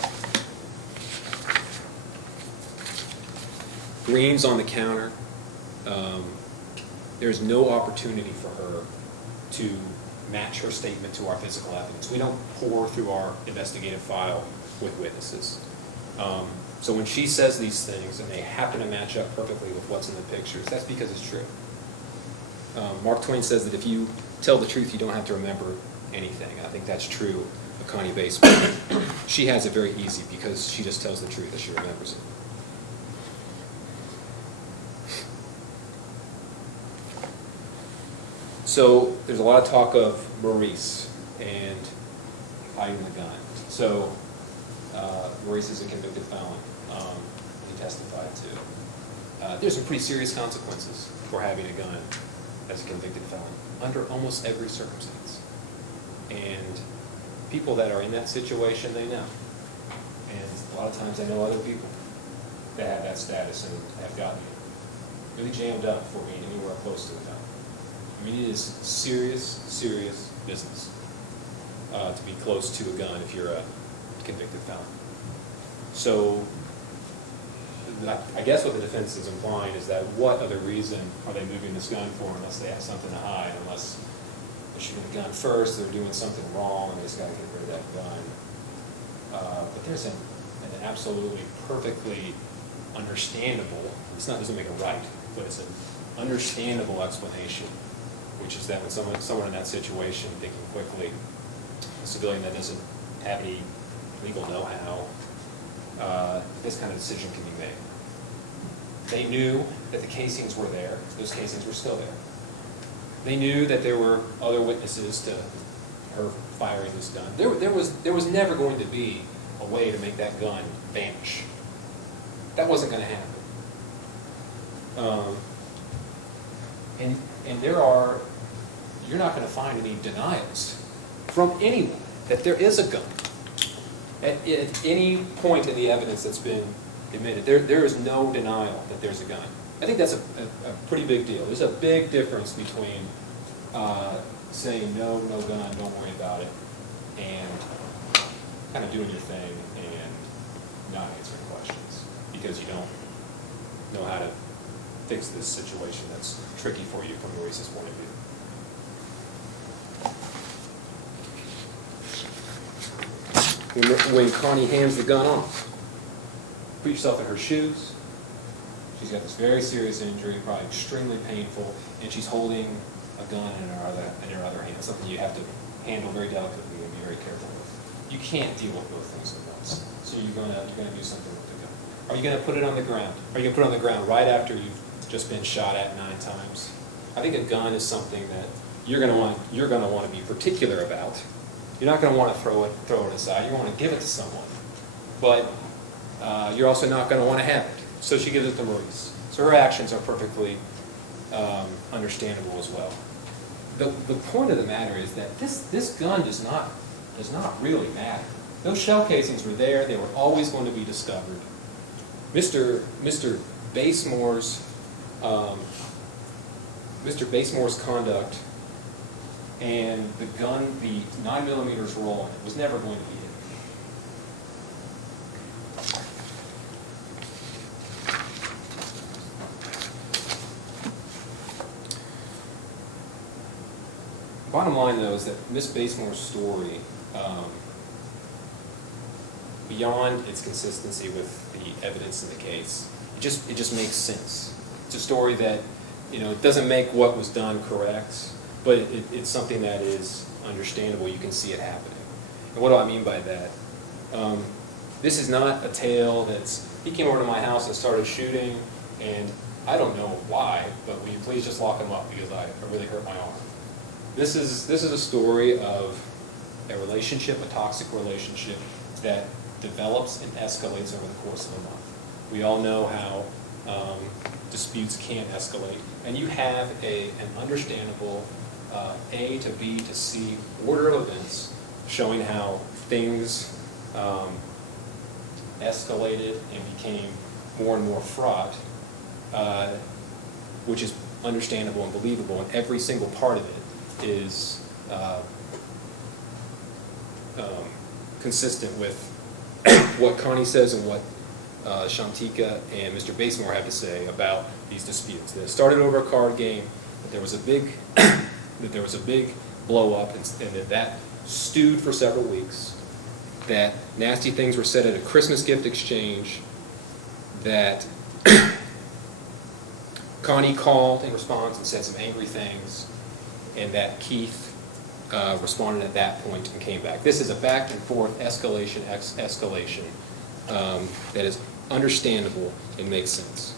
Greens on the counter. There's no opportunity for her to match her statement to our physical evidence. We don't pour through our investigative file with witnesses. So when she says these things and they happen to match up perfectly with what's in the pictures, that's because it's true. Mark Twain says that if you tell the truth, you don't have to remember anything. I think that's true of Connie Basemore. She has it very easy because she just tells the truth as she remembers it. So there's a lot of talk of Maurice and hiding the gun. So Maurice is a convicted felon. He testified to. There's some pretty serious consequences for having a gun as a convicted felon under almost every circumstance. And people that are in that situation, they know. And a lot of times they know other people that have that status and have gotten really jammed up for being anywhere close to the gun. I mean, it is serious, serious business to be close to a gun if you're a convicted felon. So I guess what the defense is implying is that what other reason are they moving this gun for unless they have something to hide, unless they're shooting the gun first, they're doing something wrong, and they just gotta get rid of that gun. But there's an absolutely perfectly understandable, doesn't make it right, but it's an understandable explanation, which is that when someone in that situation, thinking quickly, a civilian that doesn't have any legal know-how, this kind of decision can be made. They knew that the casings were there. Those casings were still there. They knew that there were other witnesses to her firing this gun. There was never going to be a way to make that gun vanish. That wasn't going to happen. And you're not going to find any denials from anyone that there is a gun. At any point in the evidence that's been admitted, there is no denial that there's a gun. I think that's a pretty big deal. There's a big difference between saying no gun, don't worry about it, and kind of doing your thing and not answering questions because you don't know how to fix this situation that's tricky for you from a racist point of view. When Connie hands the gun off, put yourself in her shoes. She's got this very serious injury, probably extremely painful, and she's holding a gun in her other hand, something you have to handle very delicately and be very careful with. You can't deal with both things at once, so you're gonna do something with the gun. Are you gonna put it on the ground? Are you gonna put it on the ground right after you've just been shot at 9 times? I think a gun is something that you're gonna want to be particular about. You're not going to want to throw it aside. You want to give it to someone, but you're also not going to want to have it. So she gives it to Maurice. So her actions are perfectly understandable as well. The point of the matter is that this gun does not really matter. Those shell casings were there. They were always going to be discovered. Mr. Basemore's conduct and the gun, the 9mm roll, was never going to be it. Bottom line, though, is that Miss Basemore's story, beyond its consistency with the evidence in the case, it just makes sense. It's a story that, it doesn't make what was done correct, but it's something that is understandable. You can see it happening. And what do I mean by that? This is not a tale he came over to my house and started shooting, and I don't know why, but will you please just lock him up because I really hurt my arm. This is a story of a relationship, a toxic relationship that develops and escalates over the course of a month. We all know how disputes can escalate, and you have an understandable A to B to C order of events showing how things escalated and became more and more fraught, which is understandable and believable, and every single part of it is consistent with what Connie says and what Shantika and Mr. Basemore have to say about these disputes. That it started over a card game, that there was a big blow up, and that stewed for several weeks. That nasty things were said at a Christmas gift exchange. That Connie called in response and said some angry things, and that Keith responded at that point and came back. This is a back and forth escalation that is understandable and makes sense.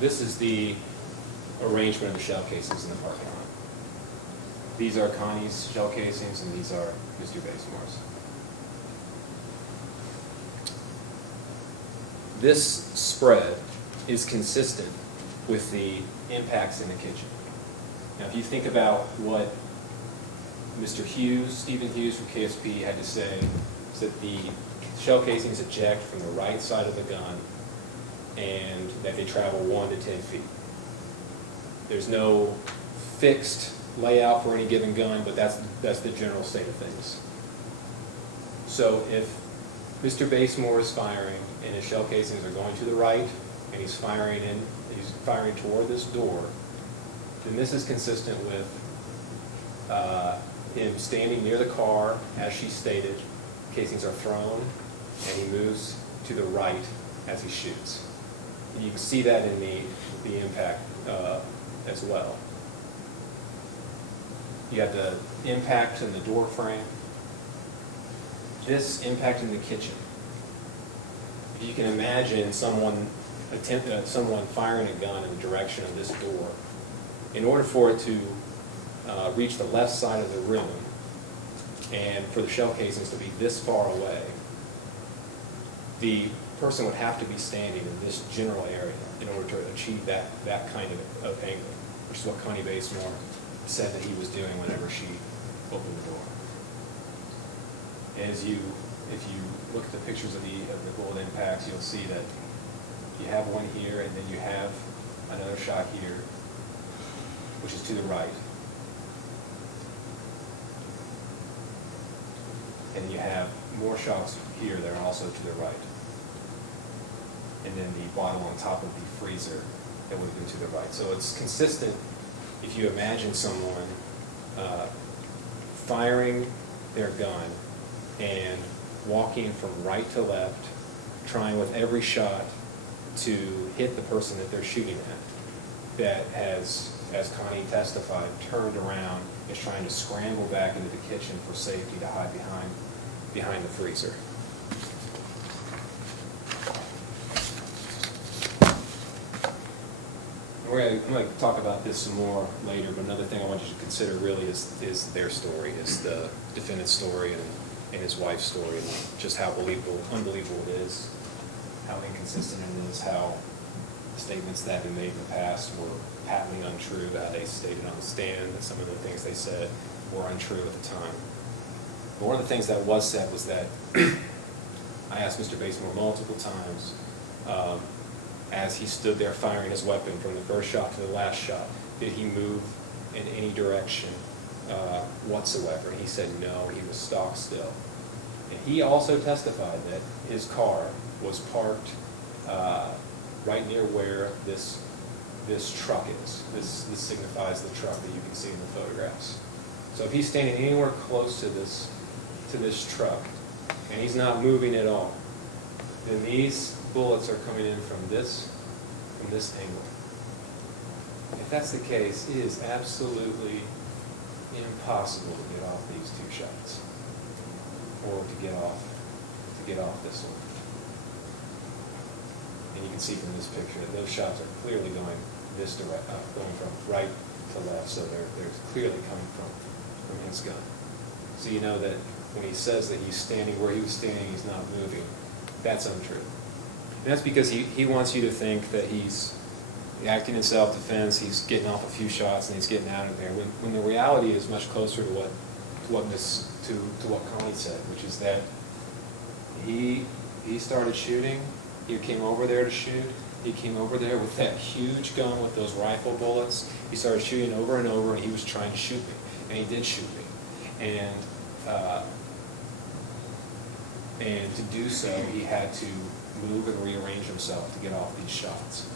This is the arrangement of the shell casings in the parking lot. These are Connie's shell casings, and these are Mr. Basemore's. This spread is consistent with the impacts in the kitchen. Now, if you think about what Mr. Hughes, Stephen Hughes from KSP had to say, is that the shell casings eject from the right side of the gun and that they travel 1 to 10 feet. There's no fixed layout for any given gun, but that's the general state of things. So if Mr. Basemore is firing and his shell casings are going to the right and he's firing toward this door, then this is consistent with him standing near the car as she stated, casings are thrown, and he moves to the right as he shoots. And you can see that in the impact as well. You have the impact in the door frame. This impact in the kitchen. If you can imagine someone firing a gun in the direction of this door, in order for it to reach the left side of the room and for the shell casings to be this far away, the person would have to be standing in this general area in order to achieve that kind of angle, which is what Connie Basemore said that he was doing whenever she opened the door. If you look at the pictures of the bullet impacts, you'll see that you have one here, and then you have another shot here, which is to the right. And you have more shots here that are also to the right. And then the bottle on top of the freezer that would have been to the right. So it's consistent if you imagine someone firing their gun and walking from right to left, trying with every shot to hit the person that they're shooting at, that has, as Connie testified, turned around, is trying to scramble back into the kitchen for safety to hide behind the freezer. I'm going to talk about this some more later, but another thing I want you to consider really is their story, is the defendant's story and his wife's story, and just how unbelievable it is, how inconsistent it is, how statements that have been made in the past were patently untrue, how they stated on the stand that some of the things they said were untrue at the time. But one of the things that was said was that I asked Mr. Basemore multiple times, as he stood there firing his weapon from the first shot to the last shot, did he move in any direction whatsoever? And he said no, he was stock still. And he also testified that his car was parked right near where this truck is. This signifies the truck that you can see in the photographs. So if he's standing anywhere close to this truck and he's not moving at all, then these bullets are coming in from this angle. If that's the case, it is absolutely impossible to get off these two shots, or to get off this one. And you can see from this picture that those shots are clearly going this direct, going from right to left, so they're clearly coming from his gun. So you know that when he says that he's standing where he was standing, he's not moving, that's untrue. And that's because he wants you to think that he's acting in self-defense, he's getting off a few shots and he's getting out of there, when the reality is much closer to what Connie said, which is that he started shooting, he came over there to shoot, he came over there with that huge gun with those rifle bullets, he started shooting over and over, and he was trying to shoot me, and he did shoot me. And to do so, he had to move and rearrange himself to get off these shots.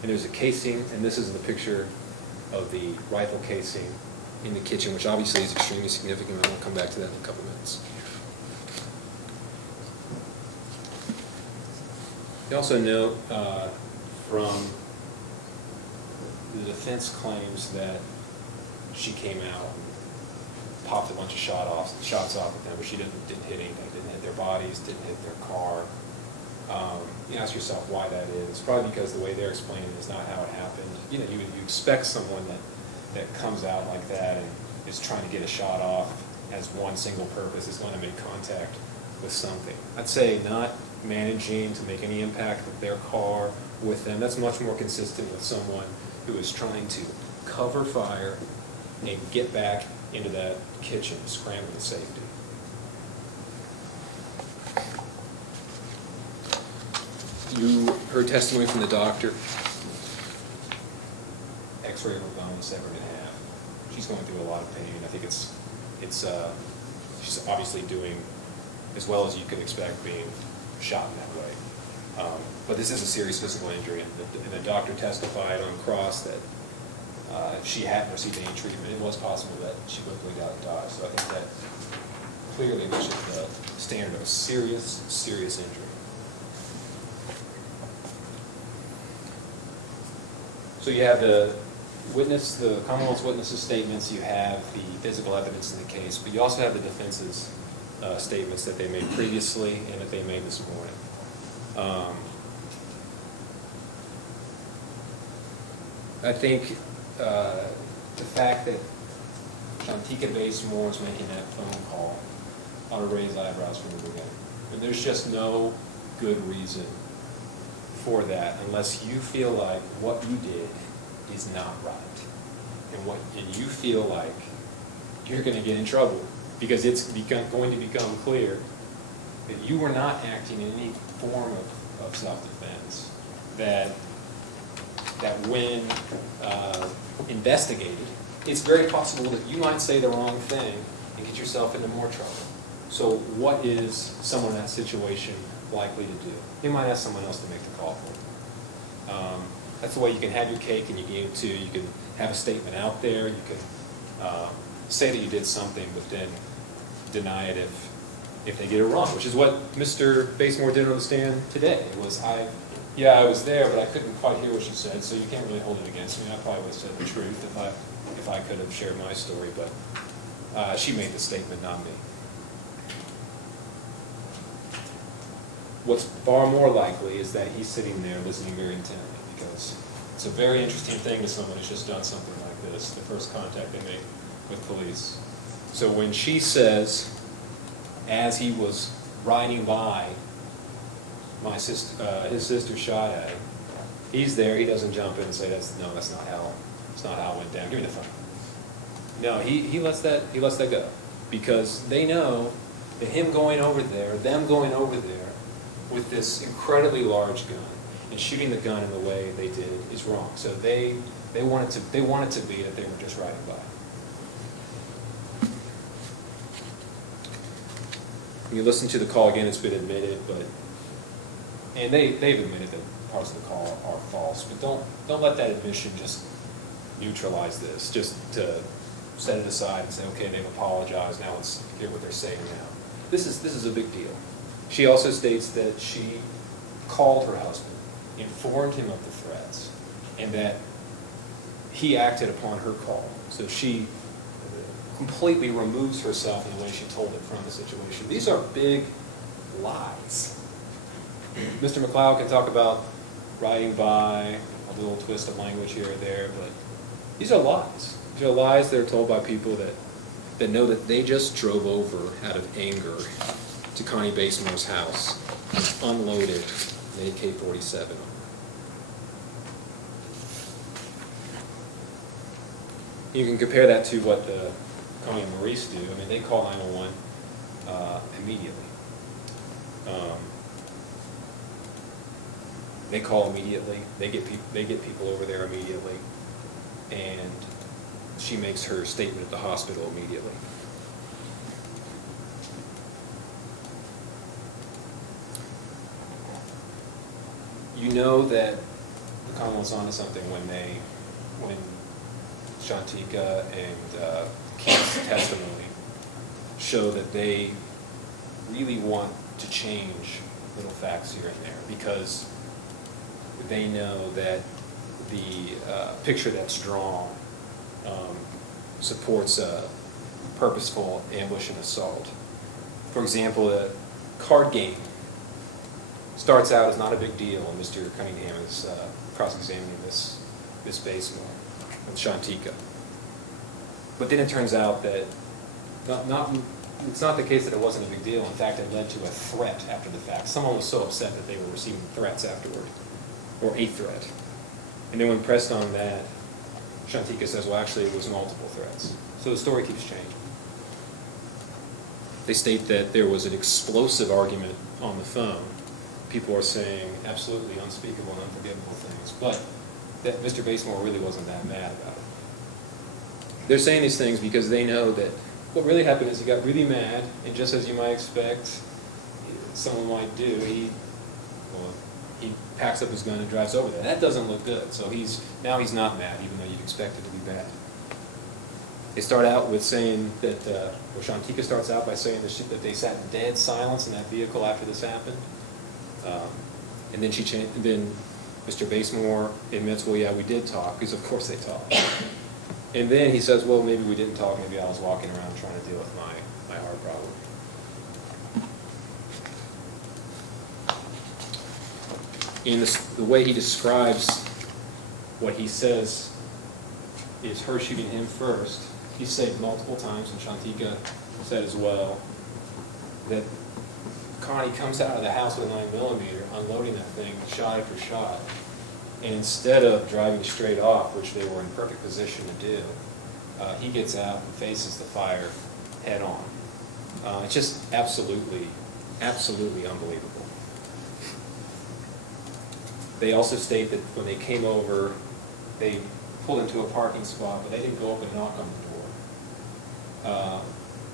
And there's a casing, and this is the picture of the rifle casing in the kitchen, which obviously is extremely significant. I will come back to that in a couple minutes. You also note from the defense claims that she came out and popped a bunch of shots off at them, but she didn't hit anything, didn't hit their bodies, didn't hit their car. You ask yourself why that is. Probably because the way they're explaining it is not how it happened. You know, you expect someone that comes out like that and is trying to get a shot off as one single purpose is going to make contact with something. I'd say not managing to make any impact with their car with them. That's much more consistent with someone who is trying to cover fire and get back into that kitchen, scramble to safety. You heard testimony from the doctor. X-ray of her bone severed in half. She's going through a lot of pain. I think she's obviously doing as well as you could expect being shot in that way. But this is a serious physical injury, and the doctor testified on cross that if she hadn't received any treatment, it was possible that she would have bleed out and die. So I think that clearly reaches the standard of a serious, serious injury. So you have the Commonwealth's witnesses' statements, you have the physical evidence in the case, but you also have the defense's statements that they made previously and that they made this morning. I think the fact that Keith Basemore is making that phone call ought to raise eyebrows from the beginning. And there's just no good reason for that unless you feel like what you did is not right. And you feel like you're going to get in trouble because it's going to become clear that you were not acting in any form of self-defense, that when investigated, it's very possible that you might say the wrong thing and get yourself into more trouble. So what is someone in that situation likely to do? He might ask someone else to make the call for him. That's the way you can have your cake and you can eat it too. You can have a statement out there. You can say that you did something, but then deny it if they get it wrong, which is what Mr. Basemore did on the stand today. It was, I was there, but I couldn't quite hear what she said, so you can't really hold it against me. I probably would have said the truth if I could have shared my story, but she made the statement, not me. What's far more likely is that he's sitting there listening very intently, because it's a very interesting thing to someone who's just done something like this, the first contact they make with police. So when she says, as he was riding by his sister shot at him, he's there, he doesn't jump in and say, that's not how it went down. Give me the phone. No, he lets that go, because they know that them going over there with this incredibly large gun and shooting the gun in the way they did is wrong. So they want it to be that they were just riding by. When you listen to the call again, it's been admitted, and they've admitted that parts of the call are false, but don't let that admission just neutralize this, just to set it aside and say, okay, they've apologized, now let's hear what they're saying now. This is a big deal. She also states that she called her husband, informed him of the threats, and that he acted upon her call. So she completely removes herself in the way she told it from the situation. These are big lies. Mr. McLeod can talk about riding by, a little twist of language here or there, but these are lies. These are lies that are told by people that know that they just drove over out of anger to Connie Basemore's house, unloaded an AK-47 on her. You can compare that to what the Connie and Maurice do. I mean, they call 911 immediately. They call immediately. They get people over there immediately, and she makes her statement at the hospital immediately. You know that the Commonwealth's onto something when Shantika and Keith's testimony show that they really want to change little facts here and there, because they know that the picture that's drawn supports a purposeful ambush and assault. For example, a card game starts out as not a big deal, and Mr. Cunningham is cross-examining Miss Basemore with Shantika. But then it turns out that it's not the case that it wasn't a big deal. In fact, it led to a threat after the fact. Someone was so upset that they were receiving threats afterward, or a threat. And then when pressed on that, Shantika says, well, actually, it was multiple threats. So the story keeps changing. They state that there was an explosive argument on the phone people are saying absolutely unspeakable and unforgivable things, but that Mr. Basemore really wasn't that mad about it. They're saying these things because they know that what really happened is he got really mad, and just as you might expect someone might do, he packs up his gun and drives over there. That doesn't look good, so now he's not mad, even though you'd expect it to be bad. They start out with saying that, Shantika starts out by saying that they sat in dead silence in that vehicle after this happened. And then then Mr. Basemore admits, well, yeah, we did talk, because of course they talked. And then he says, well, maybe we didn't talk, maybe I was walking around trying to deal with my heart problem. In the way he describes what he says is her shooting him first, he said multiple times, and Shantika said as well, that Connie comes out of the house with a 9mm, unloading that thing, shot after shot. And instead of driving straight off, which they were in perfect position to do, he gets out and faces the fire head on. It's just absolutely, absolutely unbelievable. They also state that when they came over, they pulled into a parking spot, but they didn't go up and knock on the door.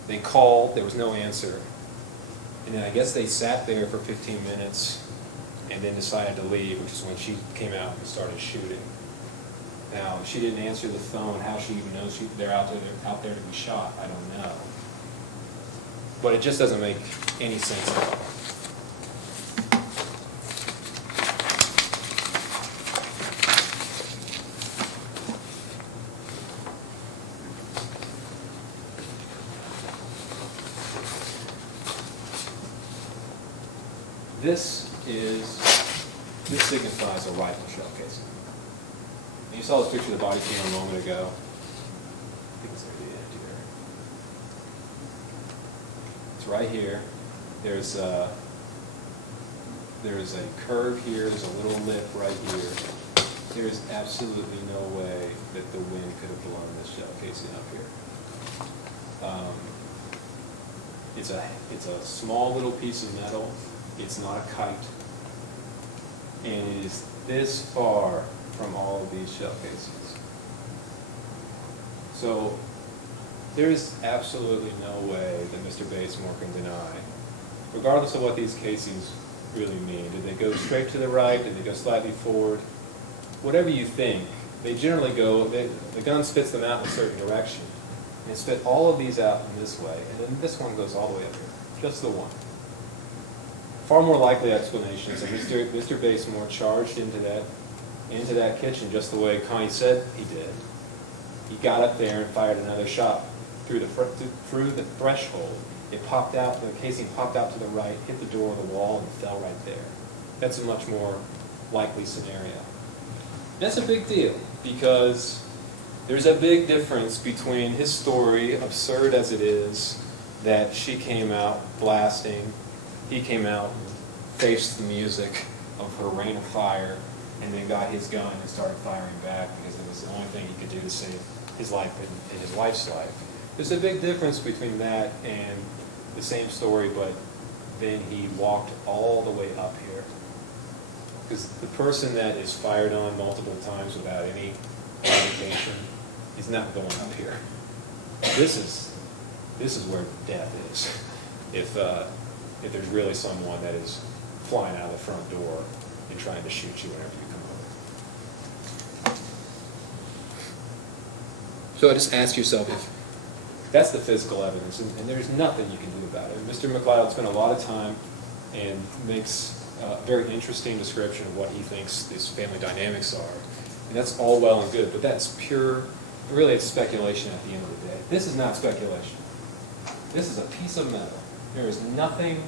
They called, there was no answer. And then I guess they sat there for 15 minutes and then decided to leave, which is when she came out and started shooting. Now, if she didn't answer the phone, how she even knows they're out there to be shot, I don't know. But it just doesn't make any sense at all. This signifies a rifle shell casing. And you saw this picture of the body cam a moment ago. I think it's near the end here. It's right here. There's a curve here. There's a little lip right here. There is absolutely no way that the wind could have blown this shell casing up here. It's a small little piece of metal. It's not a kite. And it is this far from all of these shell casings. So there is absolutely no way that Mr. Basemore can deny, regardless of what these casings really mean. Did they go straight to the right? Did they go slightly forward? Whatever you think, they generally go, the gun spits them out in a certain direction. And it spit all of these out in this way, and then this one goes all the way up here. Just the one. Far more likely explanation is that Mr. Basemore charged into that kitchen just the way Connie said he did. He got up there and fired another shot through the threshold. It popped out, the casing popped out to the right, hit the door of the wall, and fell right there. That's a much more likely scenario. That's a big deal because there's a big difference between his story, absurd as it is, that she came out blasting, he came out and faced the music of her rain of fire, and then got his gun and started firing back because it was the only thing he could do to save his life and his wife's life. There's a big difference between that and the same story, but then he walked all the way up here. Because the person that is fired on multiple times without any provocation is not going up here. This is where death is. If there's really someone that is flying out of the front door and trying to shoot you whenever you come over. So just ask yourself if that's the physical evidence, and there's nothing you can do about it. Mr. McLeod spent a lot of time and makes a very interesting description of what he thinks these family dynamics are. And that's all well and good, but that's pure, really it's speculation at the end of the day. This is not speculation. This is a piece of metal. There is nothing,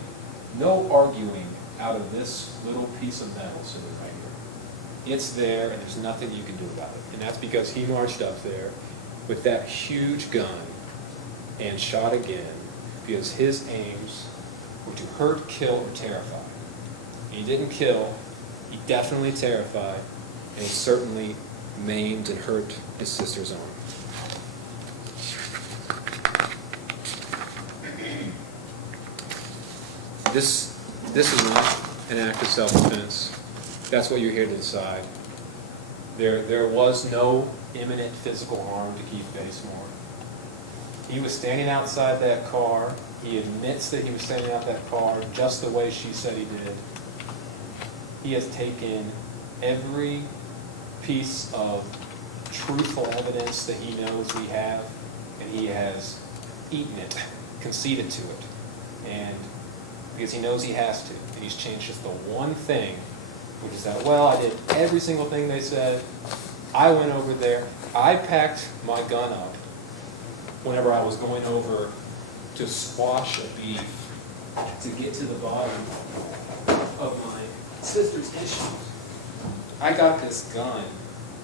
no arguing out of this little piece of metal sitting right here. It's there, and there's nothing you can do about it. And that's because he marched up there with that huge gun and shot again, because his aims were to hurt, kill, or terrify. He didn't kill, he definitely terrified, and he certainly maimed and hurt his sister's arm. This is not an act of self-defense. That's what you're here to decide. There was no imminent physical harm to Keith Basemore. He was standing outside that car. He admits that he was standing out that car just the way she said he did. He has taken every piece of truthful evidence that he knows we have, and he has eaten it, conceded to it, and because he knows he has to, and he's changed just the one thing, which is that, well, I did every single thing they said. I went over there. I packed my gun up whenever I was going over to squash a beef to get to the bottom of my sister's issues. I got this gun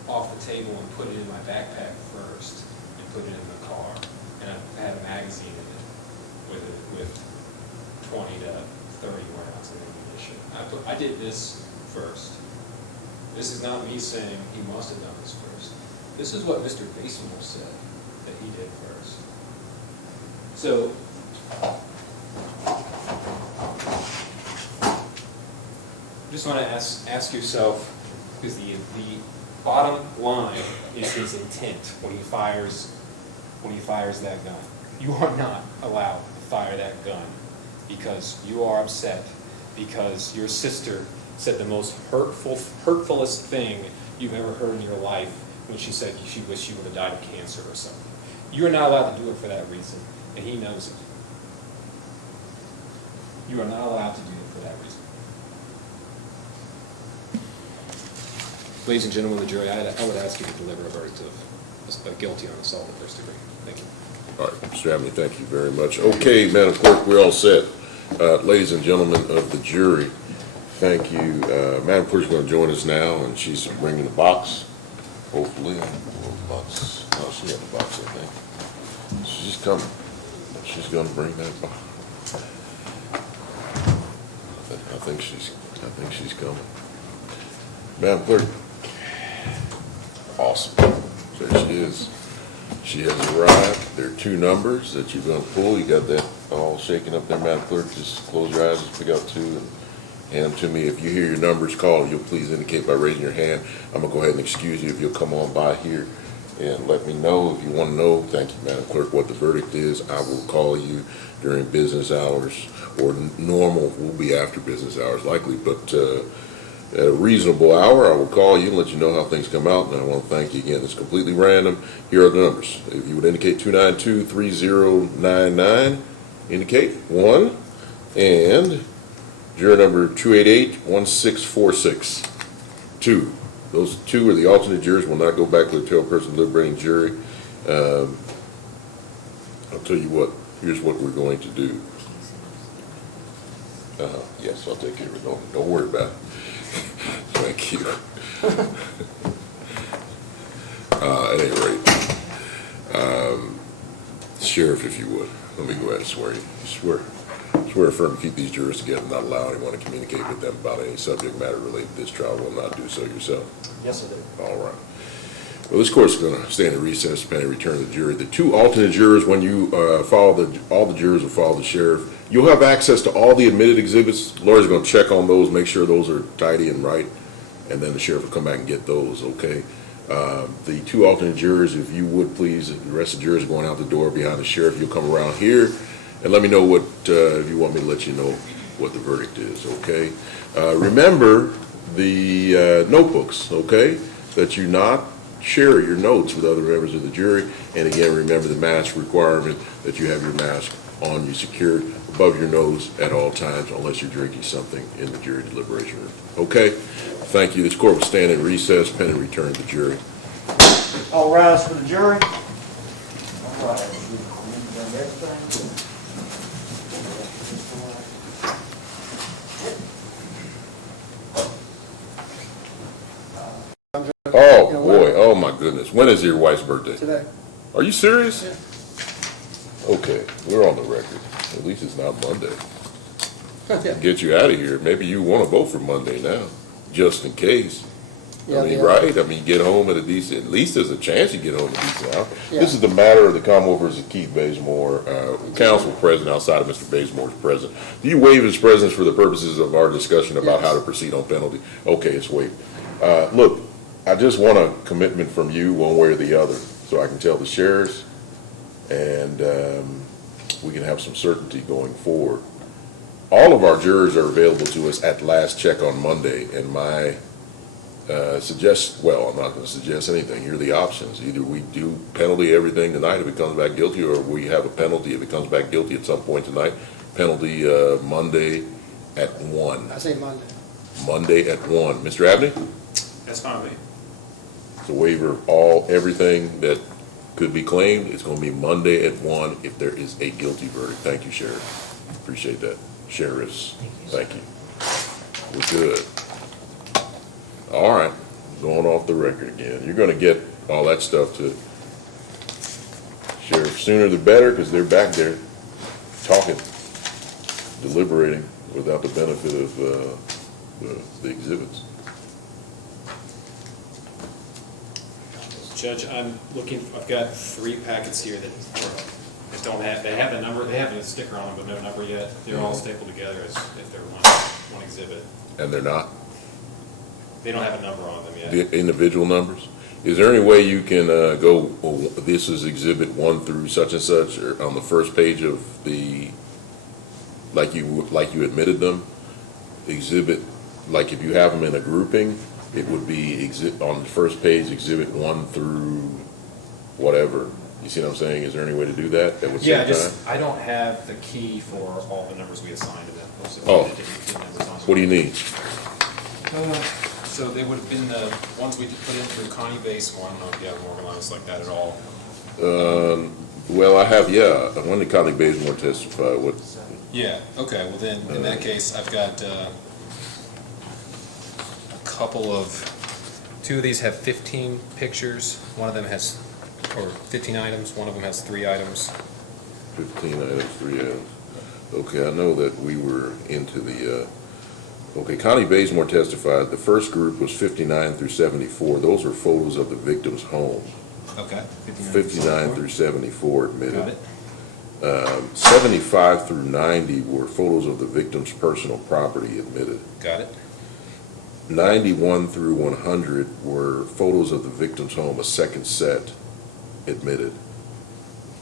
off the table and put it in my backpack first and put it in the car. And I had a magazine in it with 20 to 30 rounds of ammunition. I did this first. This is not me saying he must have done this first. This is what Mr. Basemore said that he did first. So, just want to ask yourself, because the bottom line is his intent when he fires that gun. You are not allowed to fire that gun because you are upset, because your sister said the most hurtfulest thing you've ever heard in your life when she said she wished you would have died of cancer or something. You are not allowed to do it for that reason, and he knows it. You are not allowed to do it for that reason. Ladies and gentlemen of the jury, I would ask you to deliver a verdict of guilty on assault in the first degree. Thank you. All right, Mr. Abney, thank you very much. Okay, Madam Clerk, we're all set. Ladies and gentlemen of the jury, thank you. Madam Clerk's going to join us now, and she's bringing the box, hopefully. Box. Oh, she got the box, I think. She's coming. She's going to bring that box. I think she's coming. Madam Clerk. Awesome. There she is. She has arrived. There are two numbers that you're going to pull. You got that all shaken up there, Madam Clerk. Just close your eyes, just pick out two and hand them to me. If you hear your numbers called, you'll please indicate by raising your hand. I'm going to go ahead and excuse you if you'll come on by here and let me know. If you want to know, thank you, Madam Clerk, what the verdict is, I will call you during business hours, or normal will be after business hours likely, but at a reasonable hour, I will call you and let you know how things come out, and I want to thank you again. It's completely random. Here are the numbers. If you would indicate 292-3099, indicate 1, and juror number 288-1646, 2. Those 2 are the alternate jurors, will not go back to the tailperson deliberating jury. I'll tell you what, here's what we're going to do. Yes, I'll take care of it. Don't worry about it. Thank you. At any rate, Sheriff, if you would, let me go ahead and swear you. Swear affirm to keep these jurors together and not allow anyone to communicate with them about any subject matter related to this trial. Will not do so yourself. Yes, I do. All right. Well, this court's going to stand in recess pending return to the jury. The 2 alternate jurors, when you all the jurors will follow the sheriff. You'll have access to all the admitted exhibits. Lawyer's going to check on those, make sure those are tidy and right, and then the sheriff will come back and get those, okay? The 2 alternate jurors, if you would please, the rest of the jurors are going out the door behind the sheriff. You'll come around here and let me know what, if you want me to let you know what the verdict is, okay? Remember the notebooks, okay? That you not share your notes with other members of the jury. And again, remember the mask requirement, that you have your mask on you, secured above your nose at all times, unless you're drinking something in the jury deliberation room. Okay? Thank you. This court will stand in recess pending return to the jury. All rise for the jury. All right. Oh, boy. Oh, my goodness. When is your wife's birthday? Today. Are you serious? Yeah. Okay. We're on the record. At least it's not Monday. Yeah. Get you out of here. Maybe you want to vote for Monday now, just in case. Yeah, I mean, yeah. right? I mean, you get home at at least there's a chance you get home at a decent hour. Yeah. This is the matter of the Commonwealth versus Keith Basemore, counsel present outside of Mr. Basemore's presence. Do you waive his presence for the purposes of our discussion about how to proceed on penalty? Okay, it's waived. Look, I just want a commitment from you one way or the other, so I can tell the sheriffs, and we can have some certainty going forward. All of our jurors are available to us at last check on Monday, and my well, I'm not going to suggest anything. Here are the options. Either we do penalty everything tonight if it comes back guilty, or we have a penalty if it comes back guilty at some point tonight. Penalty Monday at 1. I say Monday. Monday at 1. Mr. Abney? That's fine with me. It's a waiver of everything that could be claimed. It's going to be Monday at 1 if there is a guilty verdict. Thank you, Sheriff. Appreciate that. Sheriffs, thank you. We're good. All right, going off the record again. You're going to get all that stuff to Sheriff sooner the better, because they're back there talking, deliberating without the benefit of the exhibits. Judge, I'm looking, I've got 3 packets here that don't have, they have a number, they have a sticker on them, but no number yet. They're all stapled together as if they're one exhibit. And they're not? They don't have a number on them yet. The individual numbers? Is there any way you can go, well, this is exhibit 1 through such and such, or on the first page of the, like you admitted them, exhibit, like if you have them in a grouping, it would be on the first page, exhibit 1 through whatever. You see what I'm saying? Is there any way to do that? That would Yeah, save time? I don't have the key for all the numbers we assigned to them. Oh. What do you need? So they would have been the ones we put in through Connie Basemore. I don't know if you have them organized like that at all. Well, I have, yeah. When did Connie Basemore testify? What? Yeah, okay, well then, in that case, I've got a couple of, 2 of these have 15 pictures. One of them has, or 15 items. One of them has 3 items. 15 items, 3 items. Okay, I know that we were into the, okay, Connie Basemore testified, the first group was 59 through 74. Those are photos of the victim's home. Okay. 59 through 74 admitted. Got it. 75 through 90 were photos of the victim's personal property admitted. Got it. 91 through 100 were photos of the victim's home, a second set admitted.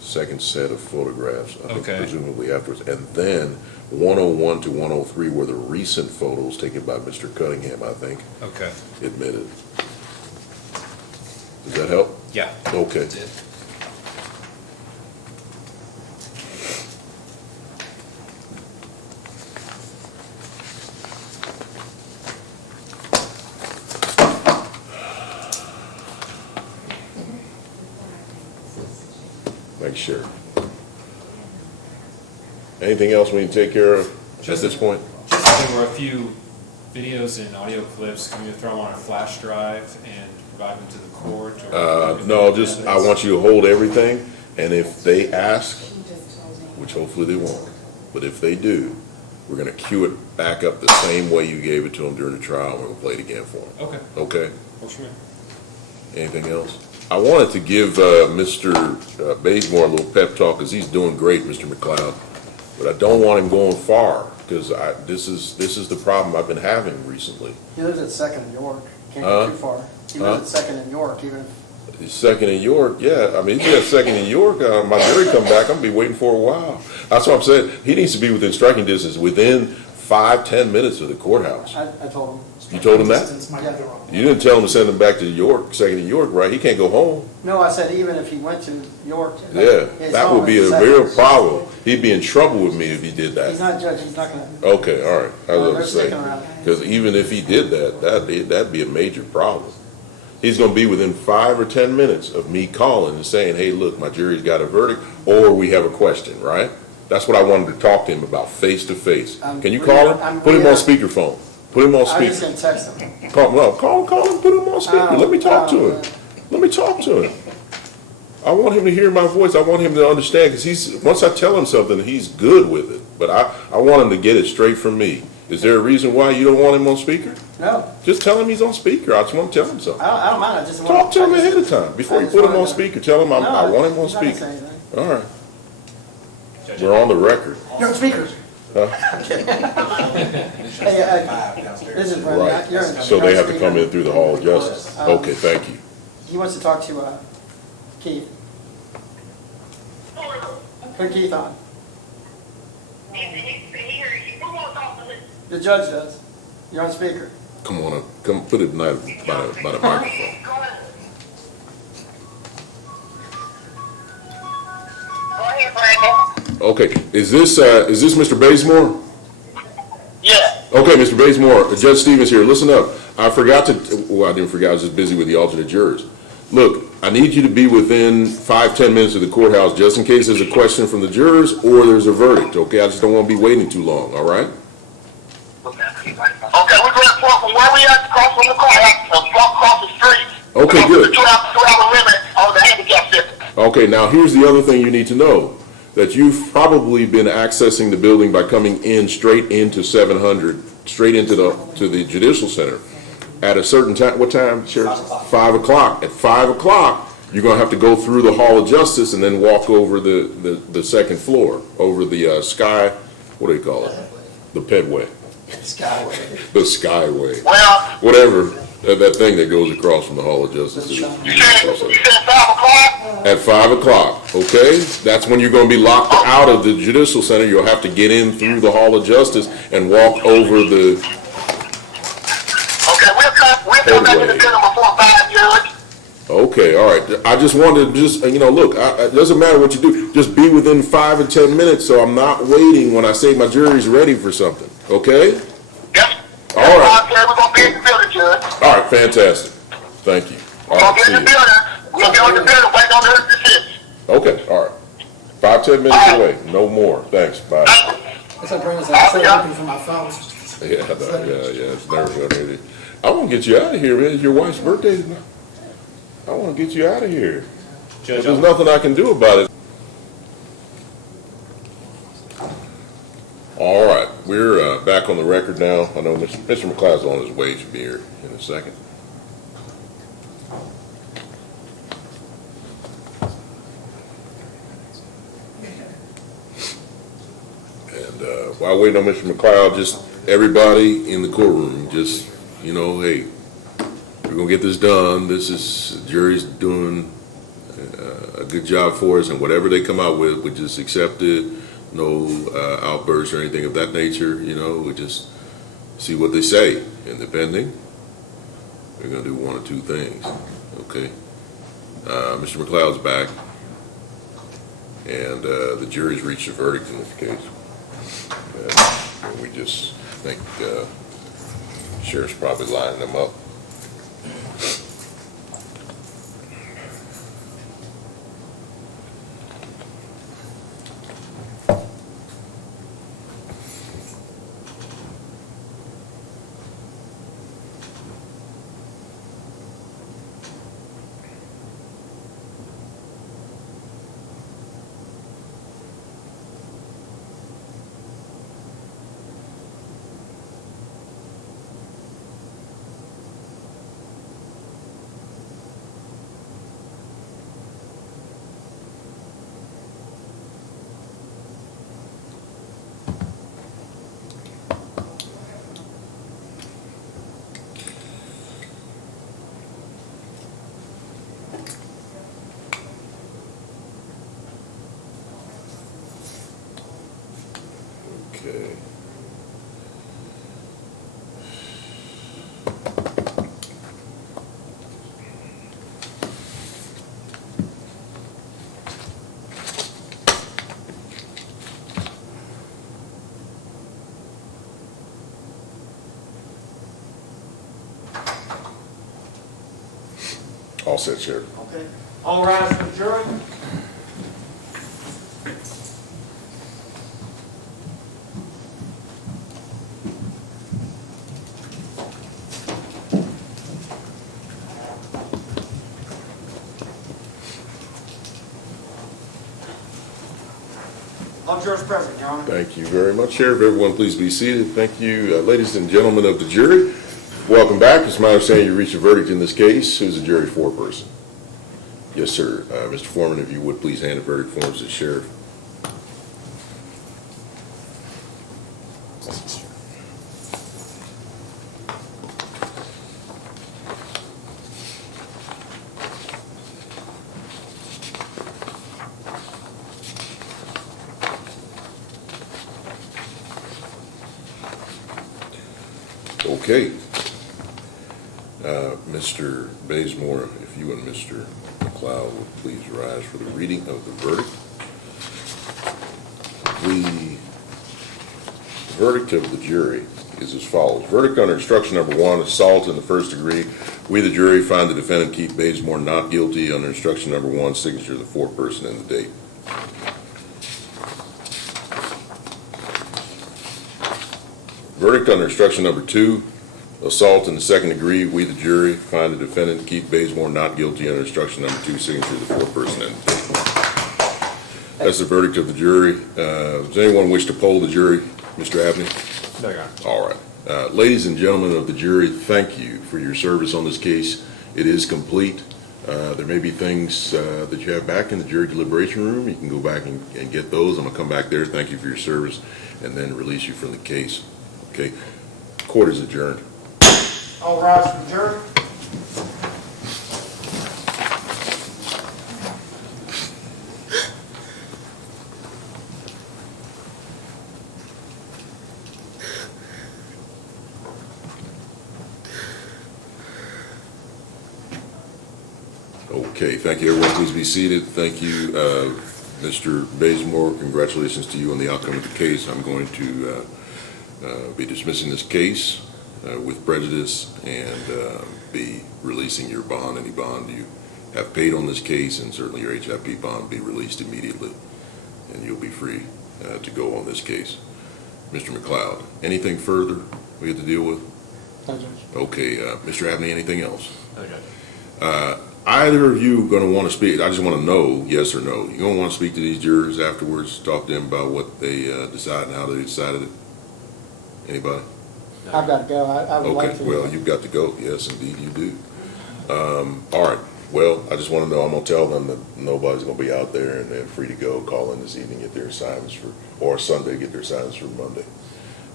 Second set of photographs, I think, Okay. presumably afterwards. And then 101 to 103 were the recent photos taken by Mr. Cunningham, I think, Okay. admitted. Does that help? Yeah. Okay. Did. Make sure. Anything else we need to take care of at this point? Just there were a few videos and audio clips. Can you throw them on a flash drive and provide them to the court? Or No, just, I want you to hold everything, and if they ask, which hopefully they won't, but if they do, we're gonna cue it back up the same way you gave it to them during the trial, and we're gonna play it again for them. Okay. Okay? Works for me. Anything else? I wanted to give Mr. Basemore a little pep talk, because he's doing great, Mr. McLeod, but I don't want him going far, because this is the problem I've been having recently. He lives at Second and York. Can't go too far. He lives at Second and York, even if He's second in York, yeah. I mean, if he has second in York, my jury come back, I'm gonna be waiting for a while. That's what I'm saying. He needs to be within striking distance, within 5-10 minutes of the courthouse. I told him. You told him that? Yeah. You didn't tell him to send him back to York, second in York, right? He can't go home. No, I said even if he went to York. Yeah, his that home would be is a Second. real problem. He'd be in trouble with me if he did He's that. not judge, he's not gonna. Okay, all right. I was They're gonna say, sticking around. because even if he did that, that'd be a major problem. He's gonna be within 5 or 10 minutes of me calling and saying, hey, look, my jury's got a verdict, or we have a question, right? That's what I wanted to talk to him about, face to face. Can you call him? Put him on speakerphone. Put him on I was just speaker. gonna text him. Call him, put him on speaker. Let me talk to him. Let me talk to him. I want him to hear my voice. I want him to understand, because once I tell him something, he's good with it. But I want him to get it straight from me. Is there a reason why you don't want him on speaker? No, Just tell him he's on speaker. I just want to tell him something. I don't mind, I just want. Talk to him ahead of time, before you put him on speaker. Tell him I want him on he's not gonna speaker. say anything. All right. We're on the record. You're on speaker. Huh? Hey, this is Brenda. Right. You're on- So you're they on have to speaker. come in through the Hall of Justice. Okay, thank you. He wants to talk to, Keith. Put Keith on. The judge does. You're on speaker. Come on up. Come put it by the microphone. Okay, is this Mr. Basemore? Yeah. Okay, Mr. Basemore, Judge Stevens here. Listen up. I forgot to, well, I didn't forget. I was just busy with the alternate jurors. Look, I need you to be within 5-10 minutes of the courthouse just in case there's a question from the jurors or there's a verdict, okay? I just don't want to be waiting too long, all right? Okay, we're going to talk from where we at, across from the courthouse, across the street. Okay, good. 2 hour limit on the handicap system. Okay, now here's the other thing you need to know, that you've probably been accessing the building by coming in straight into 700, straight into the Judicial Center at a certain time. What time, Sheriff? 5 o'clock. At 5 o'clock, you're going to have to go through the Hall of Justice and then walk over the second floor, over the sky, what do you call it? The pedway. Skyway. The Skyway. Well, Whatever, that thing that goes across from the Hall of Justice. you said 5 o'clock? At 5 o'clock, okay? That's when you're going to be locked out of the Judicial Center. You'll have to get in through the Hall of Justice and walk over the Okay, we'll come back to the building before 5, Judge. Okay, all right. I just wanted to look, it doesn't matter what you do. Just be within 5 or 10 minutes so I'm not waiting when I say my jury's ready for something, okay? Yes. All right. We're going to be in the building, Judge. All right, fantastic. Thank you. All We're going right, to be in the see you. building. We'll be on the building waiting on the decision. Okay, all right. 5-10 minutes away, no more. Thanks, bye. That's what brings us, I'm so happy for my phone. Yeah, it's never gonna ready. I want to get you out of here, man. It's your wife's birthday. I want to get you out of here. Judge, There's nothing I can do about it. All right, we're back on the record now. I know Mr. McLeod's on his way. Should be here in a second. And while waiting on Mr. McLeod, just everybody in the courtroom, just, hey, we're going to get this done. The jury's doing a good job for us, and whatever they come out with, we just accept it. No outbursts or anything of that nature, we just see what they say. And depending, we're going to do one or two things, okay? Mr. McLeod's back, and the jury's reached a verdict in this case. And we just think Sheriff's probably lining them up. Okay. All set, Sheriff. Okay. All rise for the jury. All jurors present, Your Honor. Thank you very much, Sheriff. Everyone, please be seated. Thank you, ladies and gentlemen of the jury. Welcome back. It's my understanding you reached a verdict in this case. Who's the jury foreperson? Yes, sir. Mr. Foreman, if you would please hand the verdict forms to the sheriff. Okay. Mr. Basemore, if you and Mr. McLeod would please rise for the reading of the verdict. The verdict of the jury is as follows. Verdict under instruction number 1, assault in the first degree. We, the jury, find the defendant Keith Basemore not guilty under instruction number 1, signature of the foreperson and the date. Verdict under instruction number 2, assault in the second degree. We, the jury, find the defendant Keith Basemore not guilty under instruction number 2, signature of the foreperson and the date. That's the verdict of the jury. Does anyone wish to poll the jury? Mr. Abney? No, Your Honor. All right. Ladies and gentlemen of the jury, thank you for your service on this case. It is complete. There may be things that you have back in the jury deliberation room. You can go back and get those. I'm going to come back there. Thank you for your service and then release you from the case. Okay. Court is adjourned. All rise for the jury. Okay, thank you, everyone. Please be seated. Thank you, Mr. Basemore. Congratulations to you on the outcome of the case. I'm going to be dismissing this case with prejudice and be releasing your bond, any bond you have paid on this case, and certainly your HIP bond will be released immediately, and you'll be free to go on this case. Mr. McLeod, anything further we have to deal with? No, Judge. Okay, Mr. Abney, anything else? No, Judge. Either of you going to want to speak? I just want to know, yes or no. You going to want to speak to these jurors afterwards, talk to them about what they decided and how they decided it? Anybody? I've got to go. I would like Okay, to. well, you've got to go. Yes, indeed you do. All right. Well, I just want to know, I'm going to tell them that nobody's going to be out there and they're free to go, call in this evening, get their assignments for, or Sunday, get their assignments for Monday.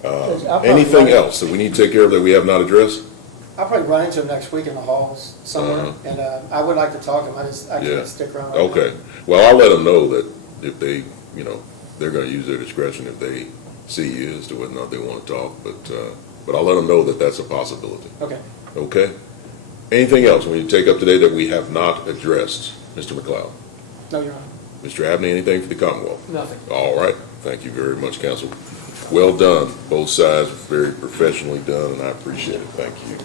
I'll probably Anything run- else that we need to take care of that we have not addressed? I'll probably run into him next week in the halls somewhere, Uh-huh. and I would like to talk to him. I Yeah. can't stick around. Okay. Well, I'll let them know that if they, they're going to use their discretion if they see you as to whether or not they want to talk, but I'll let them know that that's a possibility. Okay. Okay? Anything else we need to take up today that we have not addressed? Mr. McLeod? No, Your Honor. Mr. Abney, anything for the Commonwealth? Nothing. All right. Thank you very much, counsel. Well done. Both sides very professionally done, and I appreciate it. Thank you.